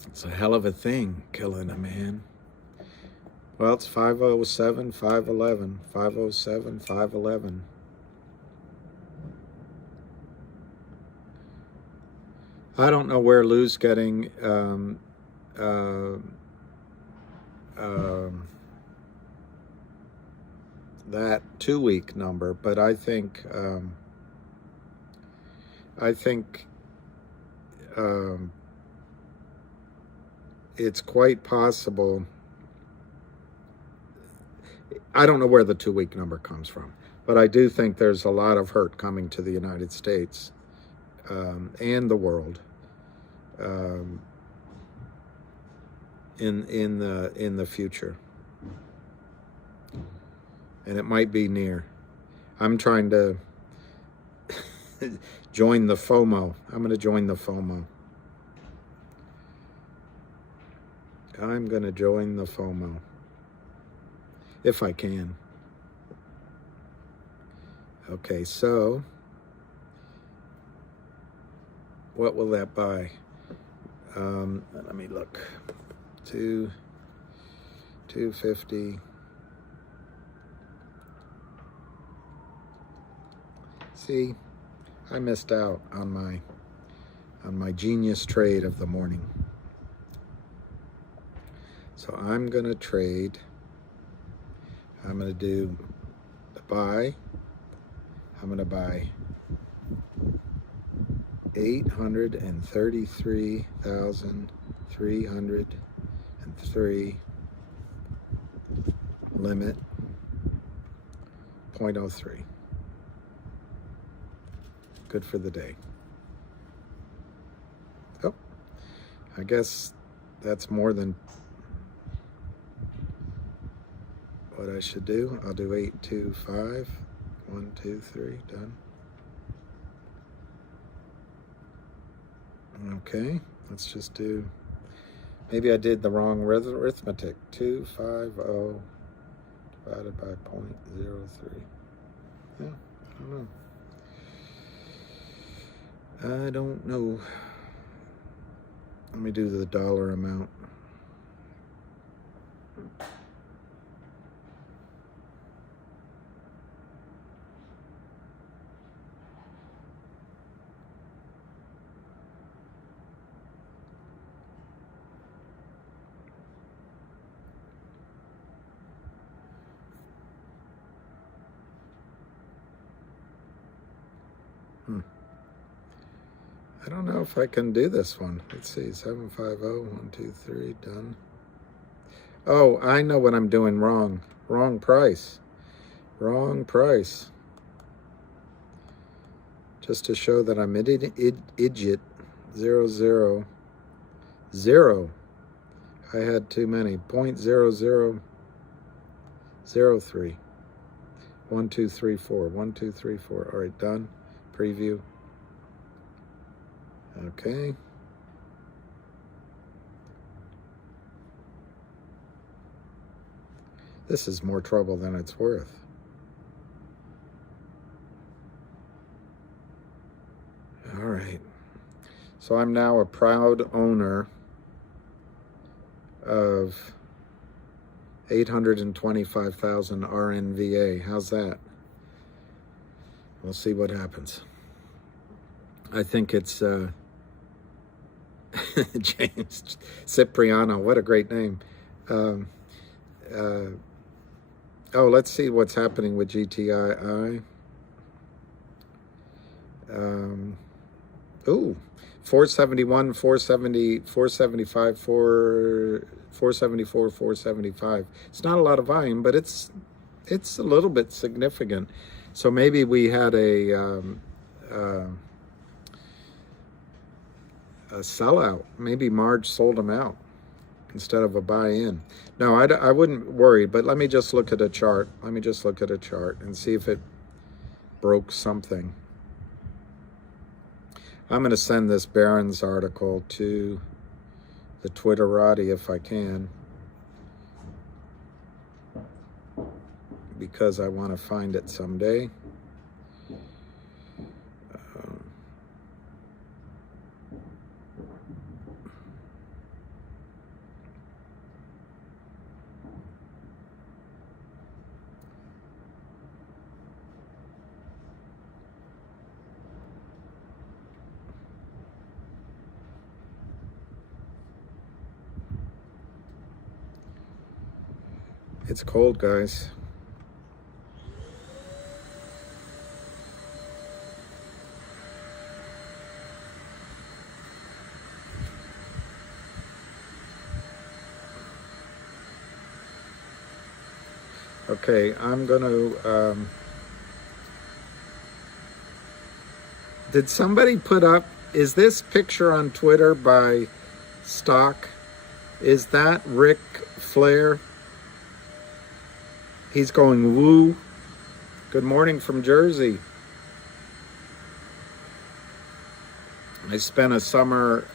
It's a hell of a thing, killing a man. Well, it's 507, 511, 507, 511. I don't know where Lou's getting that 2-week number, but I think it's quite possible. I don't know where the 2-week number comes from, but I do think there's a lot of hurt coming to the United States and the world in the future, and it might be near. I'm trying to join the FOMO. I'm going to join the FOMO. I'm going to join the FOMO. If I can. Okay, so what will that buy? Let me look. 250. See, I missed out on my genius trade of the morning. So I'm going to trade. I'm going to do the buy. I'm going to buy 833,303 limit 0.03. Good for the day. Oh, I guess that's more than what I should do. I'll do 825. 1, 2, 3, done. Okay, let's just do, maybe I did the wrong arithmetic. 250 divided by 0.03. Yeah, I don't know. Let me do the dollar amount. I don't know if I can do this one. Let's see, 750, 1, 2, 3, done. Oh, I know what I'm doing wrong. Wrong price. Wrong price. Just to show that I'm idiot. 0, 0, 0. I had too many. 0.0003. 1, 2, 3, 4. 1, 2, 3, 4. All right, done. Preview. Okay. This is more trouble than it's worth. All right. So I'm now a proud owner of 825,000 RNVA. How's that? We'll see what happens. I think it's James Cipriano. What a great name. Oh, let's see what's happening with GTII. Ooh, 471, 470, 475, 474, 475. It's not a lot of volume, but it's a little bit significant. So maybe we had a sellout. Maybe Marge sold them out instead of a buy-in. No, I wouldn't worry, but let me just look at a chart. Let me just look at a chart and see if it broke something. I'm going to send this Barron's article to the Twitterati if I can, because I want to find it someday. It's cold, guys. Okay, I'm going to... did somebody put up... Is this picture on Twitter by Stock? Is that Ric Flair? He's going woo. Good morning from Jersey. I spent a summer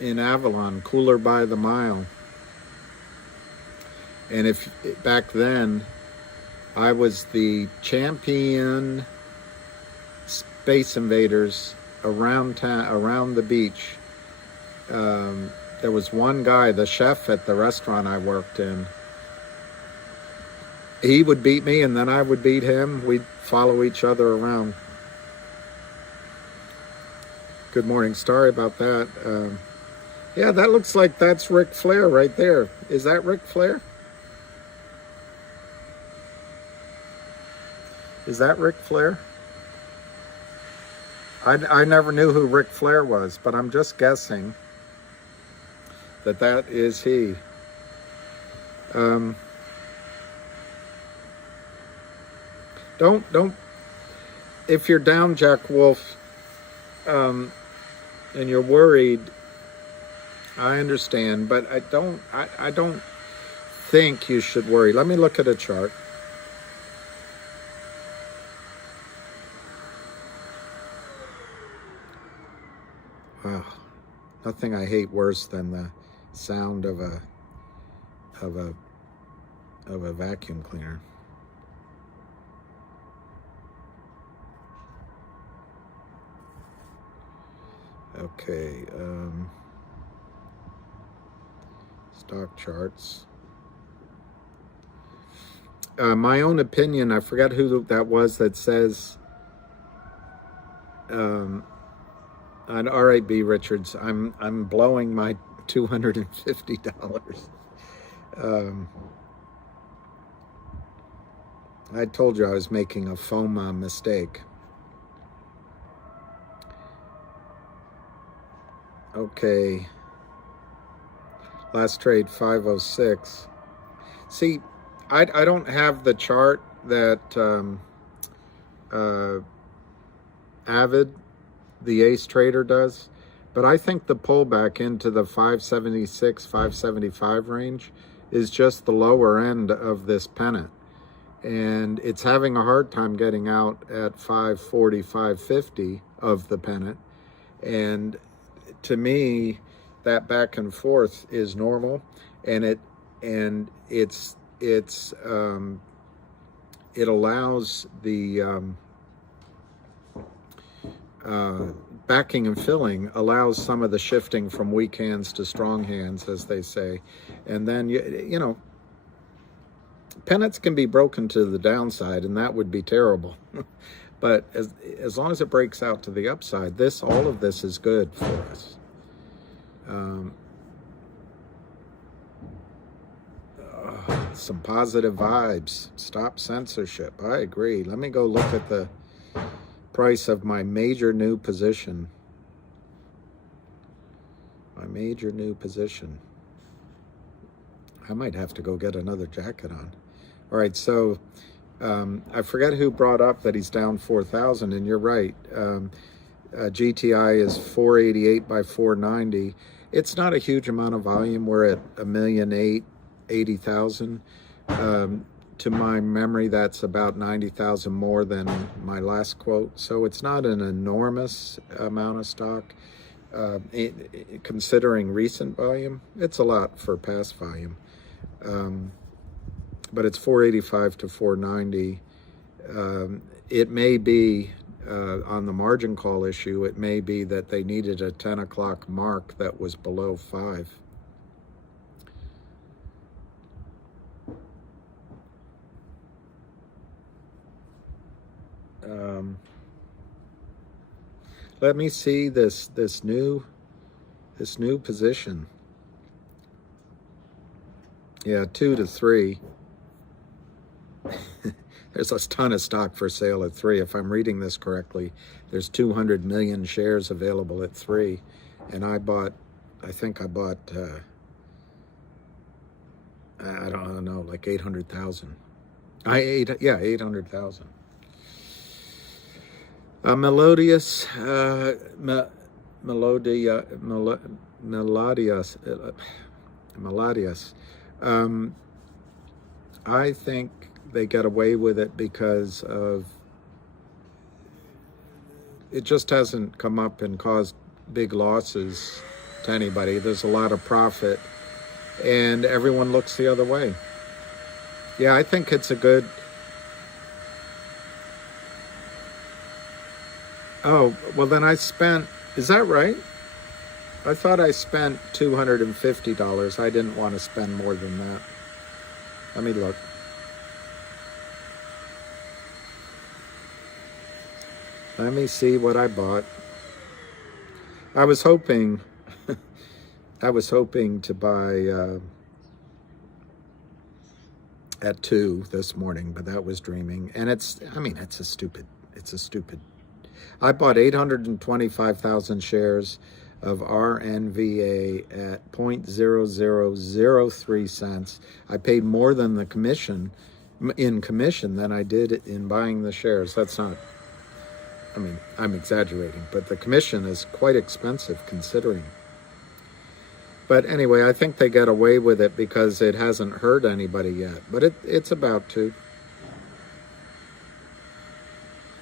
in Avalon, cooler by the mile. And if back then, I was the champion Space Invaders around town, around the beach. There was one guy, the chef at the restaurant I worked in. He would beat me and then I would beat him. We'd follow each other around. Good morning. Sorry about that. Yeah, that looks like that's Ric Flair right there. Is that Ric Flair? Is that Ric Flair? I never knew who Ric Flair was, but I'm just guessing that is he. Don't, if you're down, Jack Wolf, and you're worried, I understand, but I don't think you should worry. Let me look at a chart. Wow, nothing I hate worse than the sound of a vacuum cleaner. Okay, stock charts. My own opinion, I forgot who that was that says, on R.A.B. Richards, I'm blowing my $250. I told you I was making a FOMA mistake. Okay. Last trade 506. See, I don't have the chart that Avid, the ace trader, does, but I think the pullback into the 576, 575 range is just the lower end of this pennant. And it's having a hard time getting out at 540, 550 of the pennant. And to me, that back and forth is normal, and it allows the backing and filling allows some of the shifting from weak hands to strong hands, as they say. And then you know, pennants can be broken to the downside, and that would be terrible. But as long as it breaks out to the upside, all of this is good for us. Some positive vibes. Stop censorship. I agree. Let me go look at the price of my major new position. My major new position. I might have to go get another jacket on. All right, so I forget who brought up that he's down 4,000, and you're right. GTI is 488 by 490. It's not a huge amount of volume. We're at 1,080,000. To my memory, that's about 90,000 more than my last quote. So it's not an enormous amount of stock. Considering recent volume, it's a lot for past volume. But it's 485 to 490. It may be, on the margin call issue, it may be that they needed a 10 o'clock mark that was below 5. Let me see this new position. Yeah, 2 to 3. There's a ton of stock for sale at 3. If I'm reading this correctly, there's 200 million shares available at 3, and I think I bought I don't know, like 800,000. 800,000. Melodious, Melodious. I think they get away with it because of it just hasn't come up and caused big losses to anybody. There's a lot of profit, and everyone looks the other way. Yeah, I think it's a good. Oh, well then I spent, is that right? I thought I spent $250. I didn't want to spend more than that. Let me look. Let me see what I bought. I was hoping to buy at 2 this morning, but that was dreaming. And it's a stupid. I bought 825,000 shares of RNVA at 0.0003 cents. I paid more than the commission than I did in buying the shares. That's not, I'm exaggerating, but the commission is quite expensive considering. But anyway, I think they get away with it because it hasn't hurt anybody yet, but it's about to.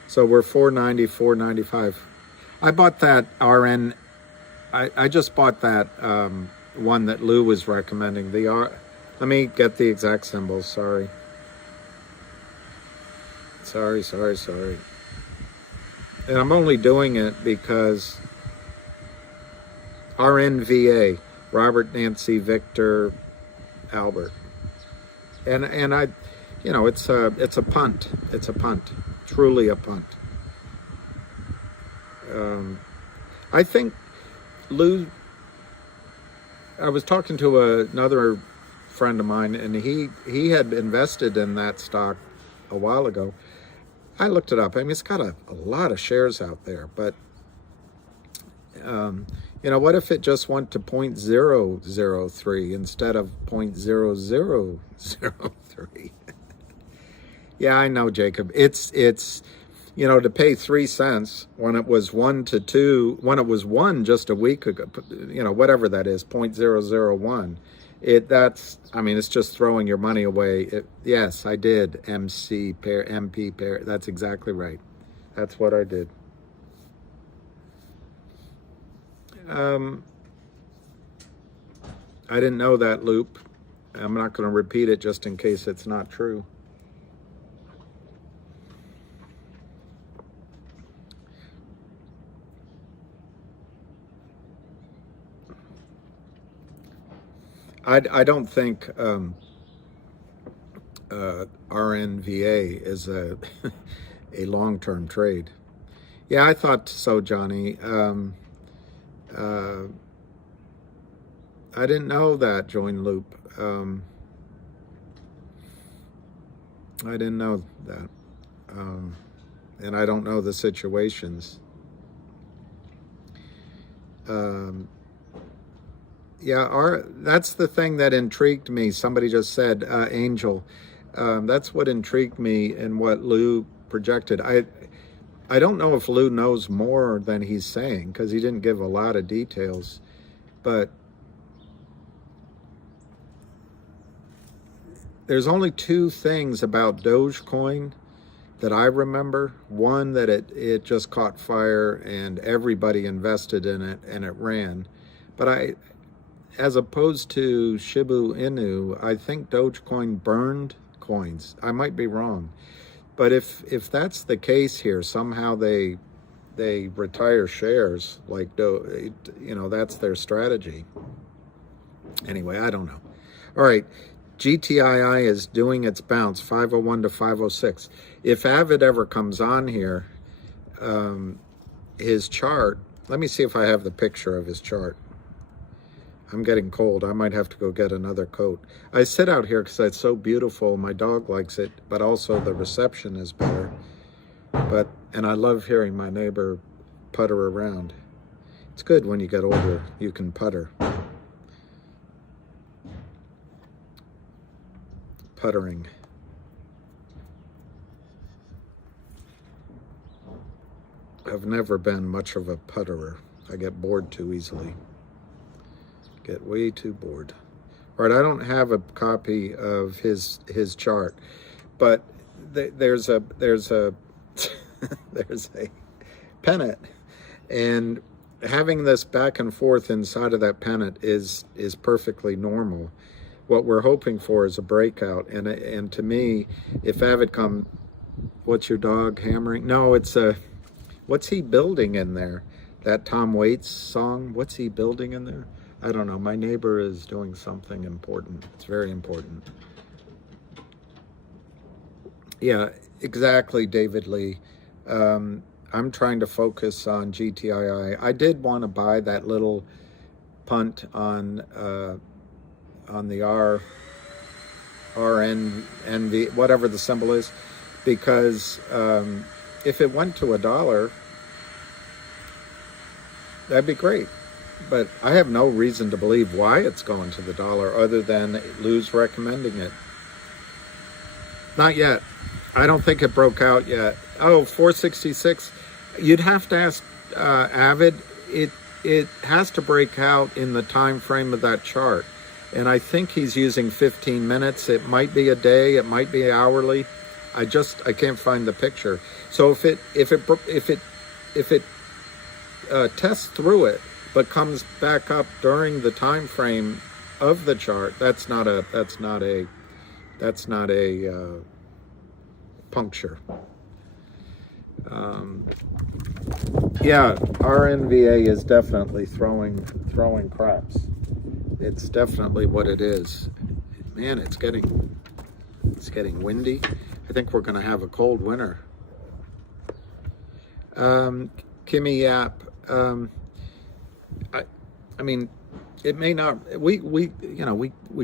So we're 490, 495. I bought that RN. I just bought that one that Lou was recommending. Let me get the exact symbols. Sorry. And I'm only doing it because RNVA, Robert, Nancy, Victor, Albert. And I, it's a punt. It's a punt. Truly a punt. I think Lou, I was talking to another friend of mine, and he had invested in that stock a while ago. I looked it up. It's got a lot of shares out there, but You know, what if it just went to 0.003 instead of 0.0003? Yeah, I know, Jacob. It's you know, to pay 3 cents when it was 1 to 2, when it was 1 just a week ago, you know, whatever that is, 0.001. That's, I mean, it's just throwing your money away. Yes, I did. MP pair. That's exactly right. That's what I did. I didn't know that, Loop. I'm not going to repeat it just in case it's not true. I don't think RNVA is a a long-term trade. Yeah, I thought so, Johnny. I didn't know that, Join Loop. I didn't know that. And I don't know the situations. Yeah, that's the thing that intrigued me. Somebody just said, Angel. That's what intrigued me and what Lou projected. I don't know if Lou knows more than he's saying, because he didn't give a lot of details. But there's only 2 things about Dogecoin that I remember. One, that it just caught fire and everybody invested in it and it ran. But as opposed to Shiba Inu, I think Dogecoin burned coins. I might be wrong. But if that's the case here, somehow they retire shares, like, you know, that's their strategy. Anyway, I don't know. All right, GTII is doing its bounce, 501 to 506. If Avid ever comes on here, his chart, let me see if I have the picture of his chart. I'm getting cold. I might have to go get another coat. I sit out here because it's so beautiful. My dog likes it, but also the reception is better. And I love hearing my neighbor putter around. It's good when you get older, you can putter. Puttering. I've never been much of a putterer. I get bored too easily. Get way too bored. All right, I don't have a copy of his chart, but there's a there's a pennant, and having this back and forth inside of that pennant is perfectly normal. What we're hoping for is a breakout, and to me, if Avid come, what's your dog hammering? No, it's what's he building in there? That Tom Waits song. What's he building in there? I don't know. My neighbor is doing something important. It's very important. Yeah, exactly, David Lee. I'm trying to focus on GTII. I did want to buy that little punt on the RNV, whatever the symbol is, because if it went to $1, that'd be great. But I have no reason to believe why it's going to the $1 other than Lou's recommending it. Not yet. I don't think it broke out yet. Oh, 466. You'd have to ask Avid. It has to break out in the time frame of that chart. And I think he's using 15 minutes. It might be a day. It might be hourly. I can't find the picture. So if it tests through it, but comes back up during the time frame of the chart, that's not a puncture. Yeah, RNVA is definitely throwing craps. It's definitely what it is. Man, it's getting windy. I think we're going to have a cold winter. Kimmy Yap. I mean, it may not. We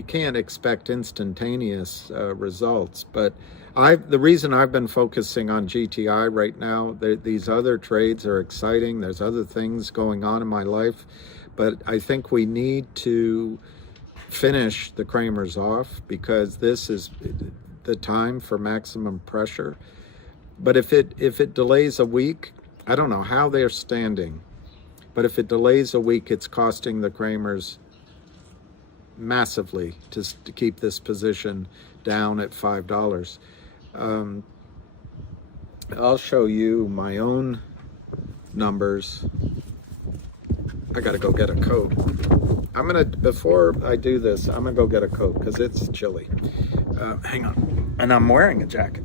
can't expect instantaneous results. But the reason I've been focusing on GTI right now, these other trades are exciting. There's other things going on in my life, But I think we need to finish the Kramers off, because this is the time for maximum pressure. But if it delays a week, I don't know how they're standing, but if it delays a week, it's costing the Kramers massively to keep this position down at $5. I'll show you my own numbers. I gotta go get a coat. Before I do this, I'm gonna go get a coat because it's chilly. Hang on. And I'm wearing a jacket.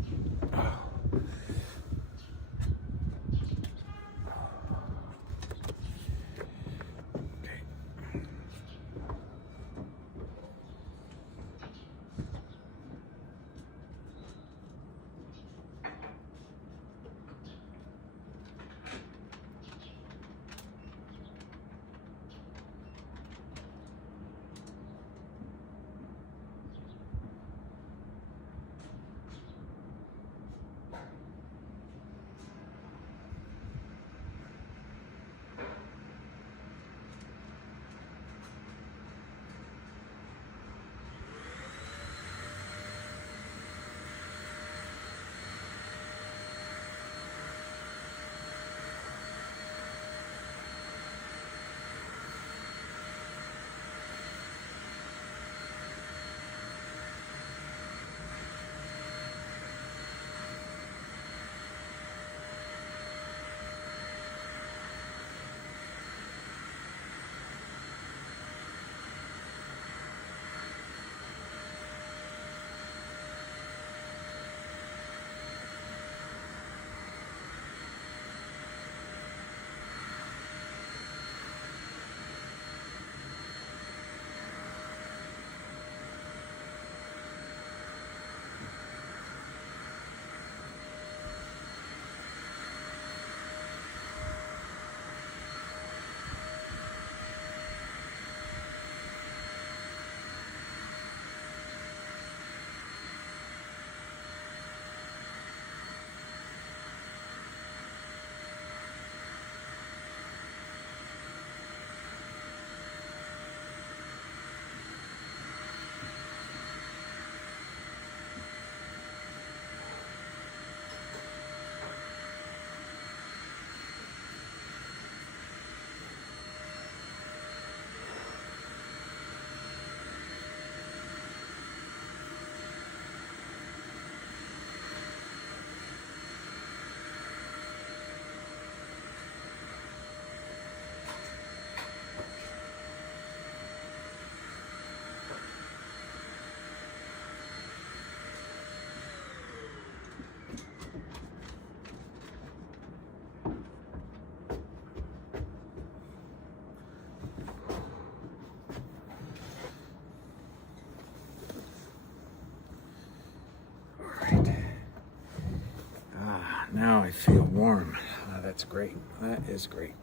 Now I feel warm. That's great. That is great.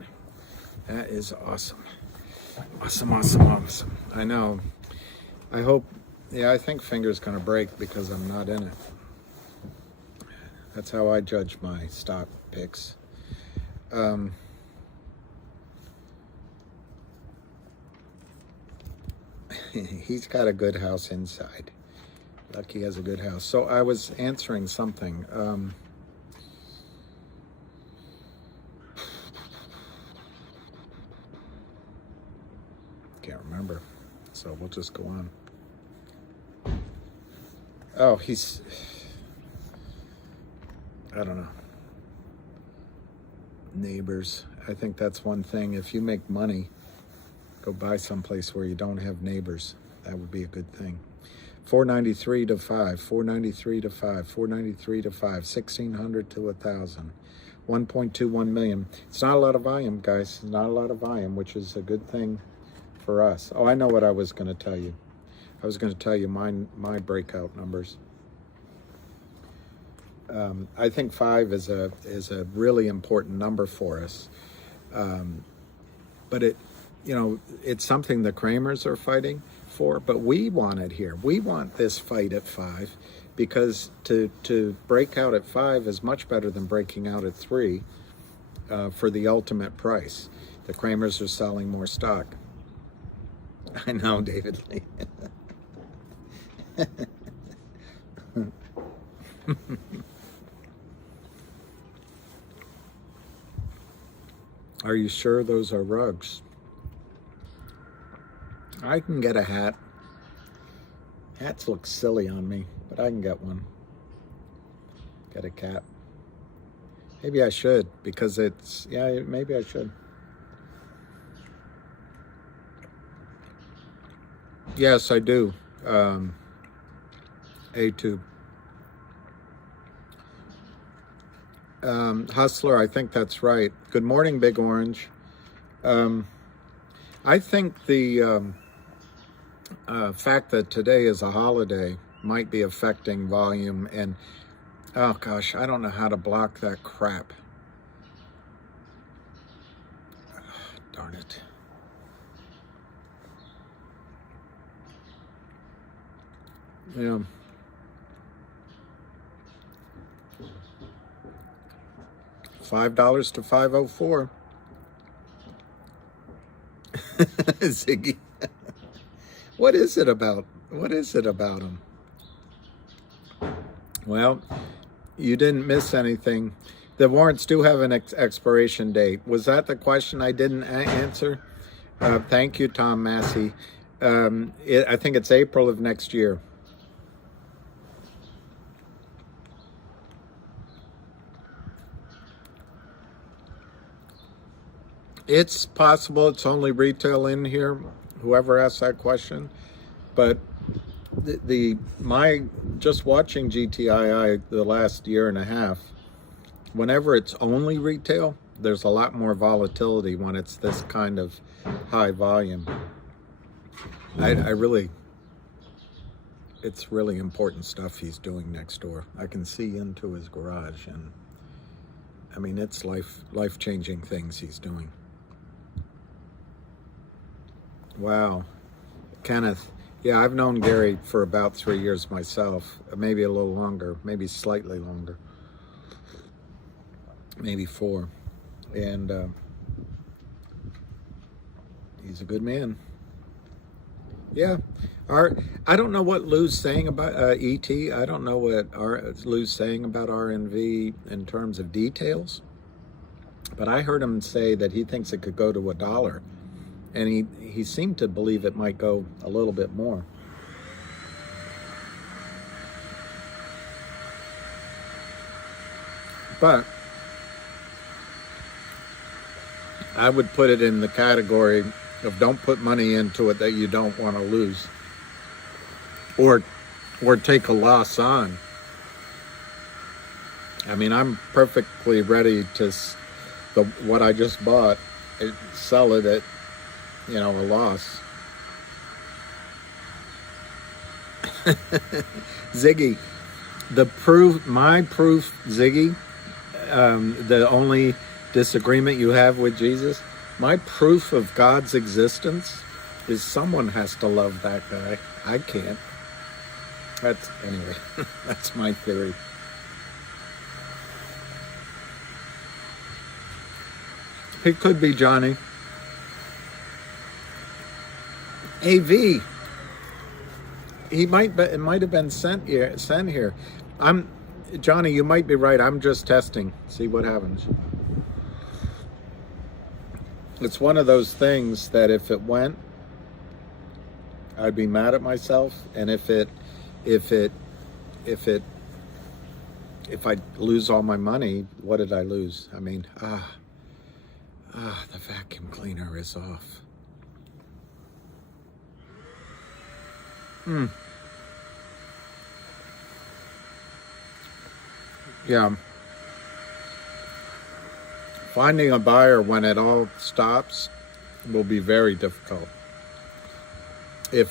That is awesome. Awesome. I know. I hope, I think finger's going to break because I'm not in it. That's how I judge my stock picks. He's got a good house inside. Lucky has a good house. So I was answering something. Can't remember, so we'll just go on. Oh, I don't know. Neighbors. I think that's one thing. If you make money, go buy someplace where you don't have neighbors. That would be a good thing. 493 to 5, 493 to 5, 493 to 5, 1,600 to 1,000, 1.21 million. It's not a lot of volume, guys. It's not a lot of volume, which is a good thing for us. Oh, I know what I was going to tell you. I was going to tell you my breakout numbers. I think 5 is a really important number for us, but it's something the Kramers are fighting for. But we want it here. We want this fight at 5, because to break out at 5 is much better than breaking out at 3. for the ultimate price. The Kramers are selling more stock. I know, David Lee. Are you sure those are rugs? I can get a hat. Hats look silly on me, but I can get one. Get a cap. Maybe I should, because it's, yeah, maybe I should. Yes, I do. A-tube. Hustler, I think that's right. Good morning, Big Orange. I think the fact that today is a holiday might be affecting volume, and oh gosh, I don't know how to block that crap. Darn it. Yeah. $5 to 504. Ziggy. What is it about? What is it about him? Well, you didn't miss anything. The warrants do have an expiration date. Was that the question I didn't answer? Thank you, Tom Massey. I think it's April of next year. It's possible it's only retail in here, whoever asked that question, but my just watching GTII the last year and a half, whenever it's only retail, there's a lot more volatility when it's this kind of high volume. It's really important stuff he's doing next door. I can see into his garage, and I mean, it's life-changing things he's doing. Wow. Kenneth. Yeah, I've known Gary for about 3 years myself. Maybe a little longer. Maybe slightly longer. Maybe 4. And he's a good man. Yeah. I don't know what Lou's saying about ET. I don't know what Lou's saying about RNV in terms of details. But I heard him say that he thinks it could go to $1. And he seemed to believe it might go a little bit more. But I would put it in the category of don't put money into it that you don't want to lose, or take a loss on. I mean, I'm perfectly ready to what I just bought, sell it at, a loss. Ziggy, my proof, Ziggy, the only disagreement you have with Jesus, my proof of God's existence is someone has to love that guy. I can't. Anyway, that's my theory. It could be Johnny. AV. It might have been sent here. Johnny, you might be right. I'm just testing. See what happens. It's one of those things that if it went, I'd be mad at myself, and if I lose all my money, what did I lose? I mean, the vacuum cleaner is off. Yeah. Finding a buyer when it all stops will be very difficult. Yeah,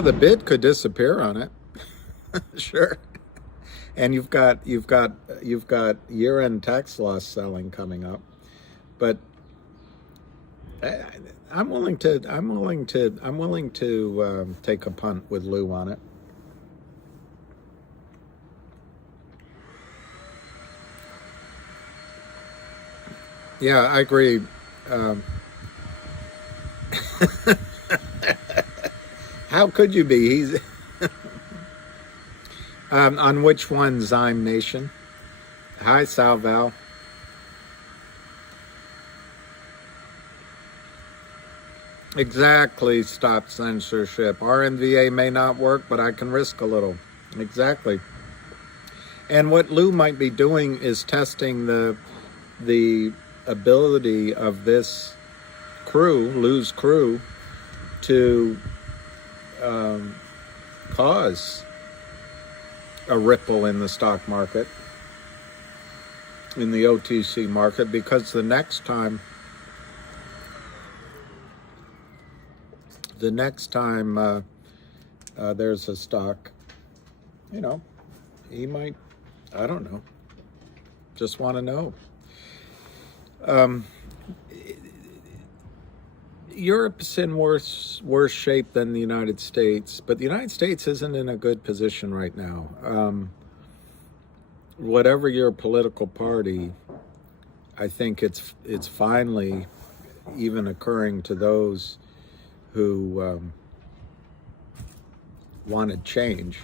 the bid could disappear on it. Sure. And you've got year-end tax loss selling coming up. But I'm willing to take a punt with Lou on it. Yeah, I agree. Um, how could you be? He's on which one, Zyme Nation? Hi, Salval. Exactly. Stop censorship. RNVA may not work, but I can risk a little. Exactly. And what Lou might be doing is testing the ability of this crew, Lou's crew, to cause a ripple in the stock market, in the OTC market, because the next time there's a stock, you know, he might, I don't know, just want to know. Europe's in worse shape than the United States, but the United States isn't in a good position right now. Whatever your political party, I think it's finally even occurring to those who wanted change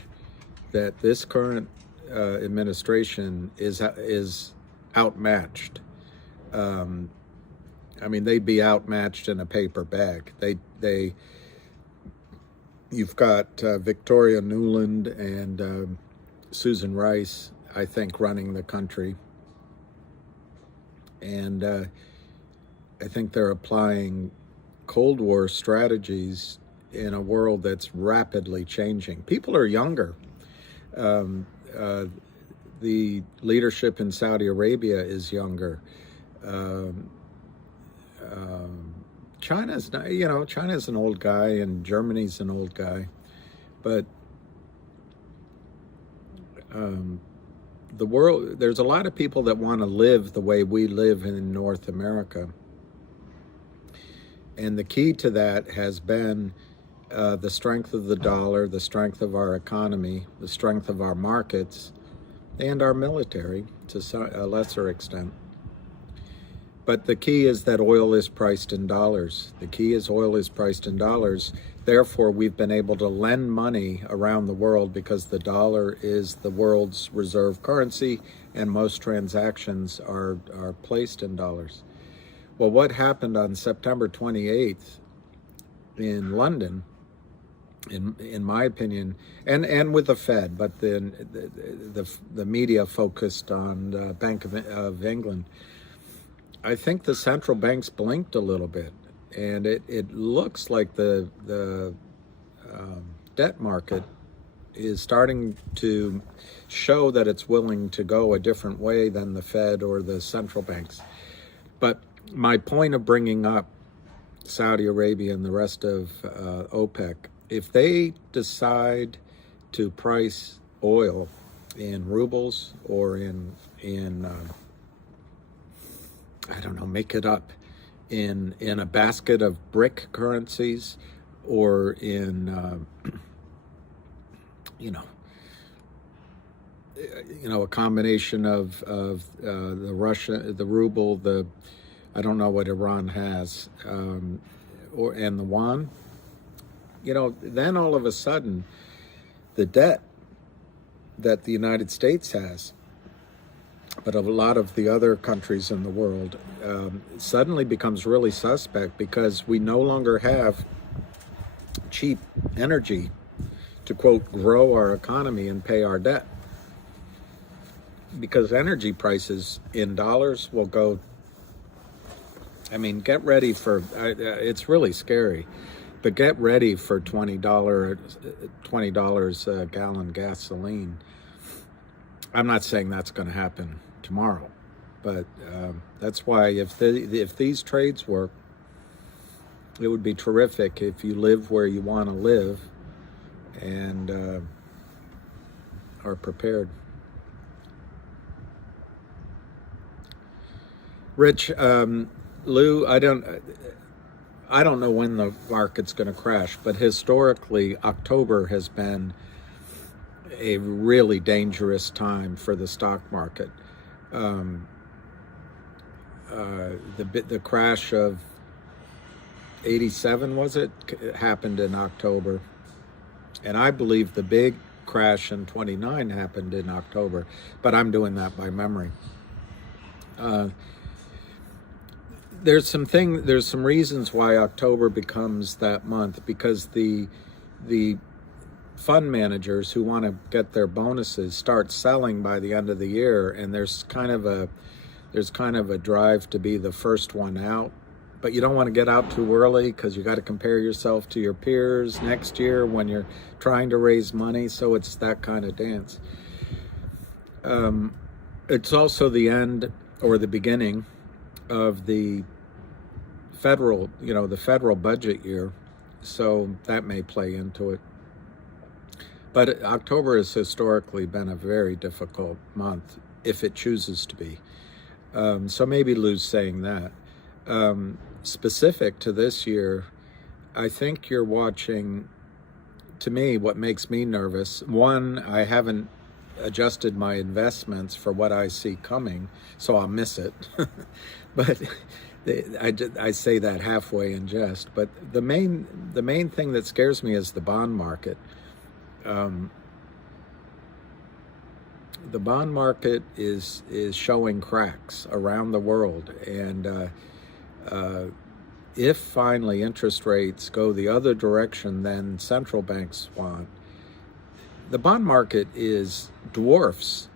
that this current administration is outmatched. I mean, they'd be outmatched in a paper bag. You've got Victoria Nuland and Susan Rice, I think, running the country, and I think they're applying Cold War strategies in a world that's rapidly changing. People are younger. The leadership in Saudi Arabia is younger. China's not, China's an old guy and Germany's an old guy, but the world, there's a lot of people that want to live the way we live in North America. And the key to that has been the strength of the dollar, the strength of our economy, the strength of our markets, and our military to a lesser extent. But the key is that oil is priced in dollars. The key is oil is priced in dollars. Therefore, we've been able to lend money around the world because the dollar is the world's reserve currency and most transactions are placed in dollars. Well, what happened on September 28th in London, in my opinion, and with the Fed, but then the media focused on the Bank of England, I think the central banks blinked a little bit, and it looks like the debt market is starting to show that it's willing to go a different way than the Fed or the central banks. But my point of bringing up Saudi Arabia and the rest of OPEC, if they decide to price oil in rubles or in I don't know, make it up in a basket of brick currencies or in a combination of the ruble, I don't know what Iran has, and the yuan, then all of a sudden the debt that the United States has, but a lot of the other countries in the world, suddenly becomes really suspect because we no longer have cheap energy to, quote, grow our economy and pay our debt. Because energy prices in dollars will go, get ready for, it's really scary, but get ready for $20 a gallon gasoline. I'm not saying that's going to happen tomorrow, but that's why if these trades work, it would be terrific if you live where you want to live and are prepared. Rich, Lou, I don't know when the market's going to crash, but historically, October has been a really dangerous time for the stock market. the crash of 87, was it? It happened in October. And I believe the big crash in 29 happened in October, but I'm doing that by memory. There's some reasons why October becomes that month, because the fund managers who want to get their bonuses start selling by the end of the year, and there's kind of a drive to be the first one out. But you don't want to get out too early because you got to compare yourself to your peers next year when you're trying to raise money. So it's that kind of dance. It's also the end or the beginning of the federal budget year. So that may play into it. But October has historically been a very difficult month if it chooses to be. So maybe lose saying that. Specific to this year, I think you're watching, to me, what makes me nervous. One, I haven't adjusted my investments for what I see coming, so I'll miss it. But I say that halfway in jest. But the main thing that scares me is the bond market. The bond market is showing cracks around the world, and if finally interest rates go the other direction than central banks want, the bond market dwarfs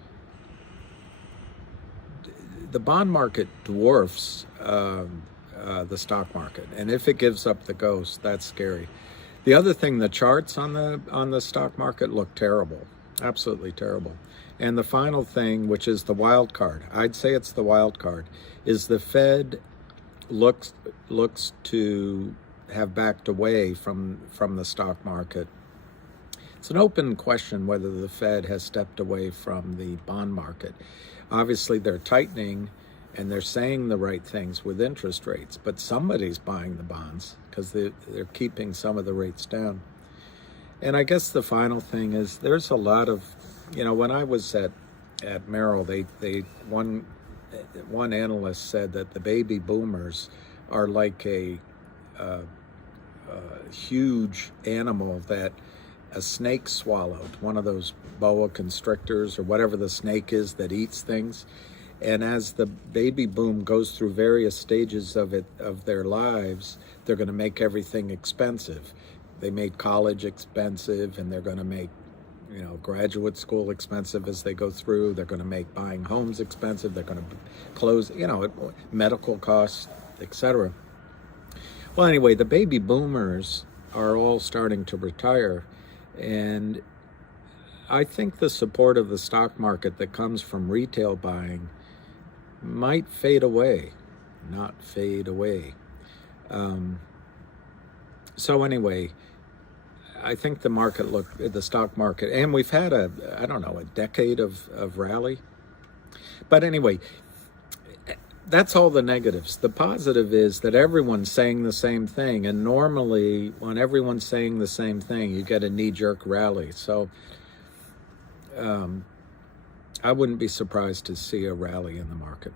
the stock market, and if it gives up the ghost, that's scary. The other thing, the charts on the stock market look terrible, absolutely terrible. And the final thing, which is the wild card, I'd say it's the wild card, is the Fed looks to have backed away from the stock market. It's an open question whether the Fed has stepped away from the bond market. Obviously, they're tightening and they're saying the right things with interest rates, but somebody's buying the bonds because they're keeping some of the rates down. And I guess the final thing is there's a lot of, when I was at Merrill, one analyst said that the baby boomers are like a huge animal that a snake swallowed, one of those boa constrictors or whatever the snake is that eats things. And as the baby boom goes through various stages of their lives, they're going to make everything expensive. They made college expensive, and they're going to make graduate school expensive as they go through. They're going to make buying homes expensive. They're going to close, medical costs, etc. Well, anyway, the baby boomers are all starting to retire, and I think the support of the stock market that comes from retail buying might fade away, not fade away. So anyway, I think the stock market, and we've had a decade of rally. But anyway, that's all the negatives. The positive is that everyone's saying the same thing. And normally when everyone's saying the same thing, you get a knee-jerk rally. So I wouldn't be surprised to see a rally in the market.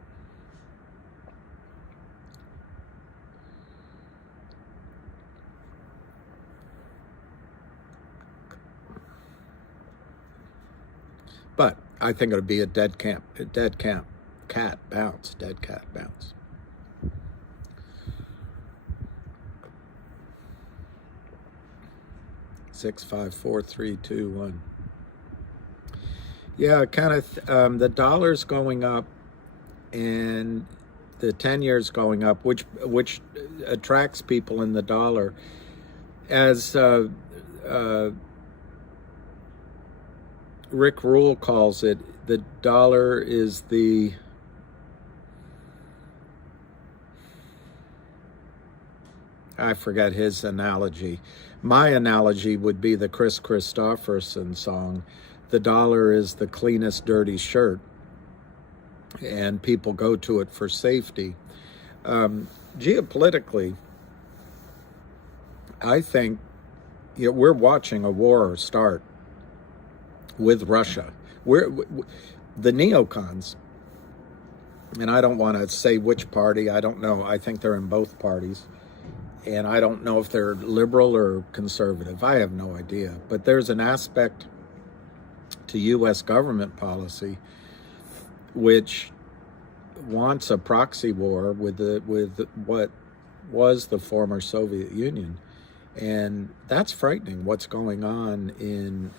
But I think it'll be a dead cat bounce. 6, 5, 4, 3, 2, 1. Yeah, kind of. The dollar's going up, and the 10-year's going up, which attracts people in the dollar. As Rick Rule calls it, the dollar is I forget his analogy. My analogy would be the Chris Christopherson song, "The dollar is the cleanest dirty shirt," and people go to it for safety. Geopolitically, I think we're watching a war start with Russia. The neocons and I don't want to say which party, I don't know. I think they're in both parties. And I don't know if they're liberal or conservative. I have no idea. But there's an aspect to U.S. government policy which wants a proxy war with what was the former Soviet Union. And that's frightening, what's going on in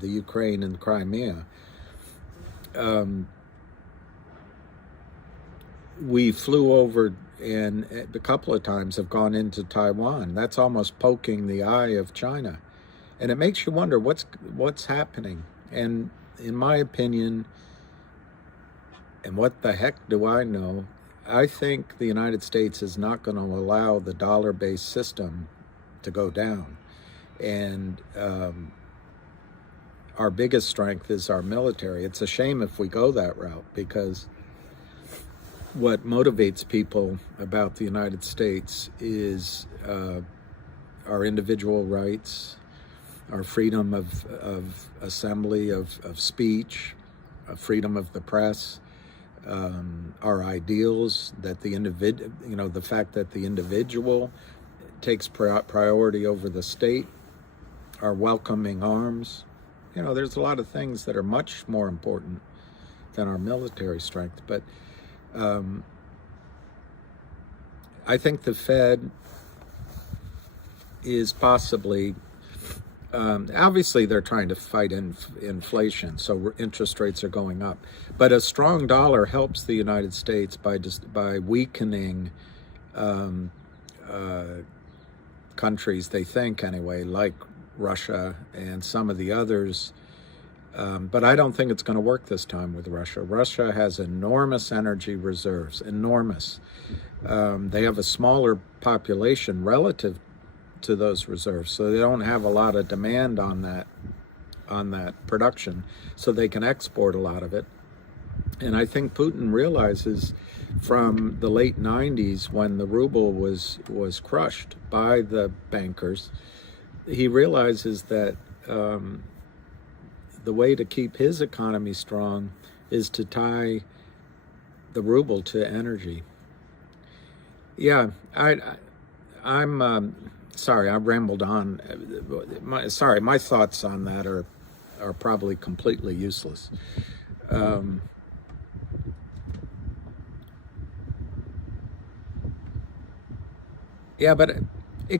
the Ukraine and Crimea. We flew over and a couple of times have gone into Taiwan. That's almost poking the eye of China. And it makes you wonder what's happening. And in my opinion, and what the heck do I know, I think the United States is not going to allow the dollar-based system to go down. And our biggest strength is our military. It's a shame if we go that route, because what motivates people about the United States is our individual rights, our freedom of assembly, of speech, freedom of the press, our ideals, that the the fact that the individual takes priority over the state, our welcoming arms. There's a lot of things that are much more important than our military strength. But I think the Fed is possibly, obviously they're trying to fight inflation, so interest rates are going up. But a strong dollar helps the United States by weakening countries, they think anyway, like Russia and some of the others. But I don't think it's going to work this time with Russia. Russia has enormous energy reserves, enormous. They have a smaller population relative to those reserves, so they don't have a lot of demand on that production, so they can export a lot of it. And I think Putin realizes from the late 90s, when the ruble was crushed by the bankers, he realizes that the way to keep his economy strong is to tie the ruble to energy. Yeah, I'm sorry, I rambled on. My thoughts on that are probably completely useless. Yeah, but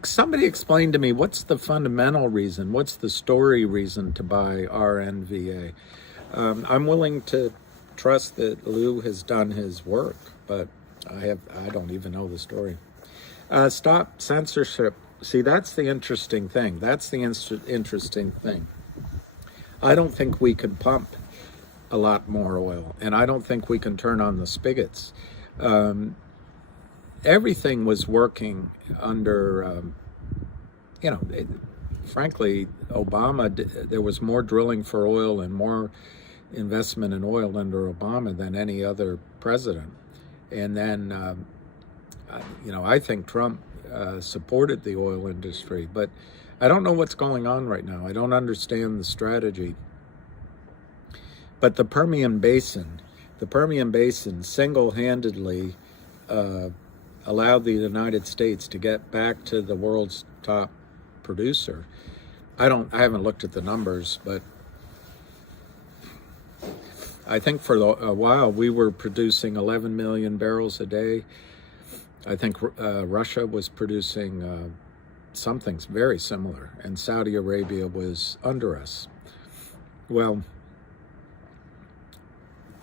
somebody explain to me, what's the fundamental reason, what's the story reason to buy RNVA? I'm willing to trust that Lou has done his work, but I don't even know the story. Stop censorship. See, that's the interesting thing. Interesting thing. I don't think we can pump a lot more oil, and I don't think we can turn on the spigots. Everything was working under, frankly, Obama, there was more drilling for oil and more investment in oil under Obama than any other president. And then, I think Trump supported the oil industry, but I don't know what's going on right now. I don't understand the strategy. But the Permian Basin single-handedly allowed the United States to get back to the world's top producer. I haven't looked at the numbers, but I think for a while we were producing 11 million barrels a day. I think Russia was producing something very similar, and Saudi Arabia was under us. Well,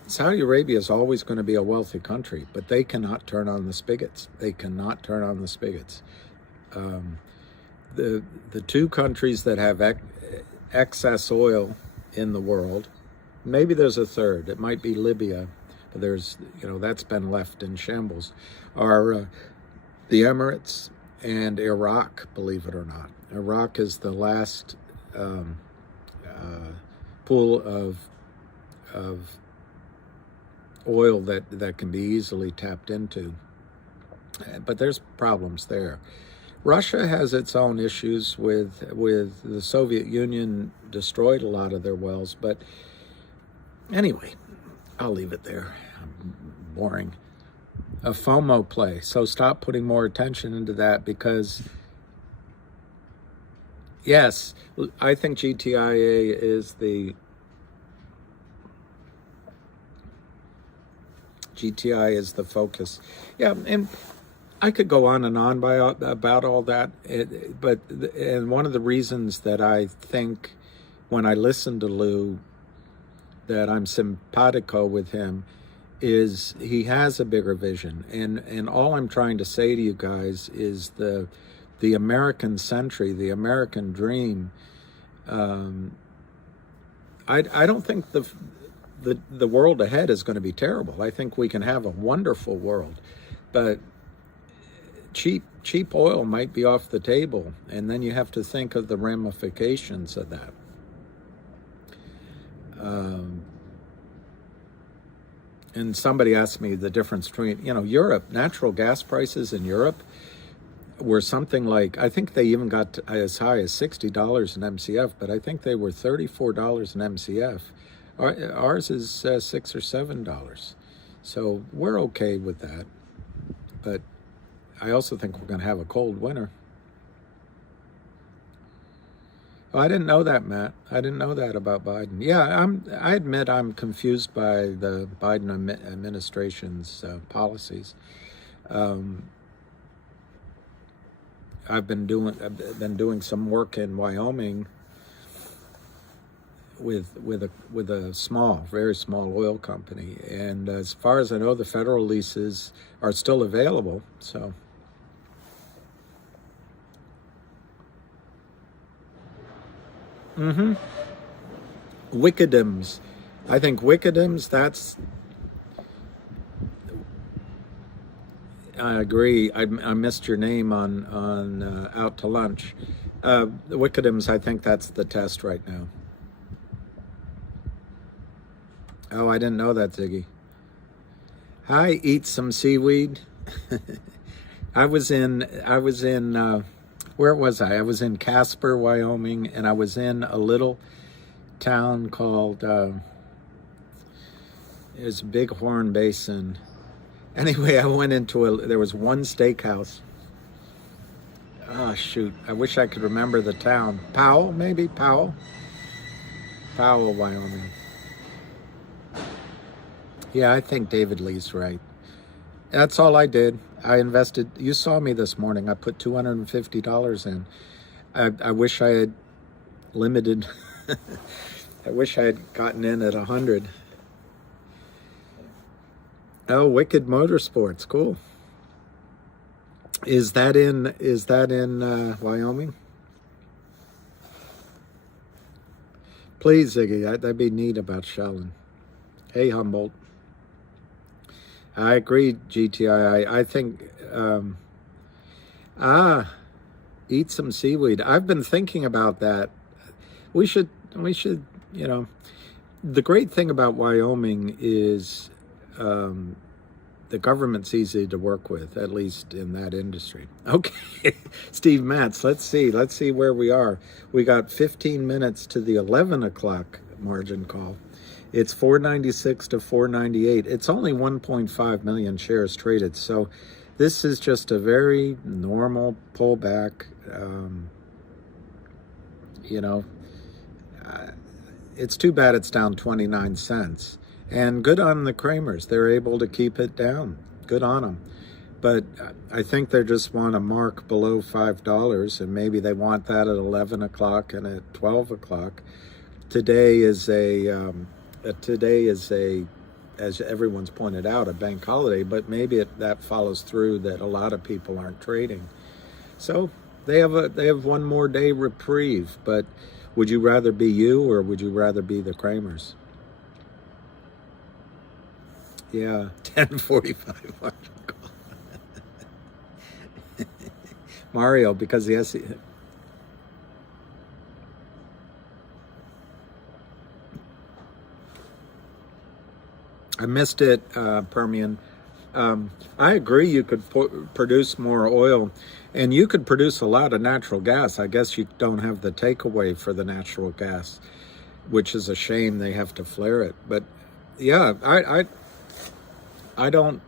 Saudi Arabia is always going to be a wealthy country, but they cannot turn on the spigots. They cannot turn on the spigots. The two countries that have excess oil in the world, maybe there's a third, it might be Libya, but that's been left in shambles, are the Emirates and Iraq, believe it or not. Iraq is the last pool of oil that can be easily tapped into. But there's problems there. Russia has its own issues with the Soviet Union destroyed a lot of their wells. But anyway, I'll leave it there. I'm boring. A FOMO play. So stop putting more attention into that, because yes, I think GTII is the focus. Yeah, and I could go on and on about all that, and one of the reasons that I think when I listen to Lou that I'm simpatico with him is he has a bigger vision, and all I'm trying to say to you guys is the American century, the American dream. I don't think the world ahead is going to be terrible. I think we can have a wonderful world, but cheap oil might be off the table, and then you have to think of the ramifications of that. And somebody asked me the difference between, Europe, natural gas prices in Europe were something like, I think they even got as high as $60 an MCF, but I think they were $34 an MCF. Ours is $6 or $7. So we're okay with that. But I also think we're going to have a cold winter. Oh, I didn't know that, Matt. I didn't know that about Biden. Yeah, I admit I'm confused by the Biden administration's policies. I've been doing some work in Wyoming with a very small oil company, and as far as I know, the federal leases are still available. So. Wickedums. I think wickedums, I agree. I missed your name on Out to Lunch. Wickedums, I think that's the test right now. Oh, I didn't know that, Ziggy. Hi, eat some seaweed. I was in where was I? I was in Casper, Wyoming, and I was in a little town called, it was Bighorn Basin. Anyway, I went there was one steakhouse. Oh, shoot. I wish I could remember the town. Powell, maybe? Powell, Wyoming. Yeah, I think David Lee's right. That's all I did. I invested, you saw me this morning, I put $250 in. I wish I had limited, I wish I had gotten in at 100. Oh, Wicked Motorsports, cool. Is that in Wyoming? Please, Ziggy, that'd be neat about Shellen. Hey, Humboldt. I agree, GTII. I think, eat some seaweed. I've been thinking about that. We should, the great thing about Wyoming is the government's easy to work with, at least in that industry. Okay, Steve Matz, let's see where we are. We got 15 minutes to the 11 o'clock margin call. It's 496 to 498. It's only 1.5 million shares traded. So this is just a very normal pullback. It's too bad it's down 29 cents. And good on the Kramers. They're able to keep it down. Good on them. But I think they just want to mark below $5, and maybe they want that at 11 o'clock and at 12 o'clock. Today is as everyone's pointed out, a bank holiday, but maybe that follows through that a lot of people aren't trading. So they have one more day reprieve, but would you rather be you or would you rather be the Kramers? Yeah, 10:45 margin call. Mario, because the SEC. I missed it, Permian. I agree you could produce more oil, and you could produce a lot of natural gas. I guess you don't have the takeaway for the natural gas, which is a shame. They have to flare it. But yeah, I don't,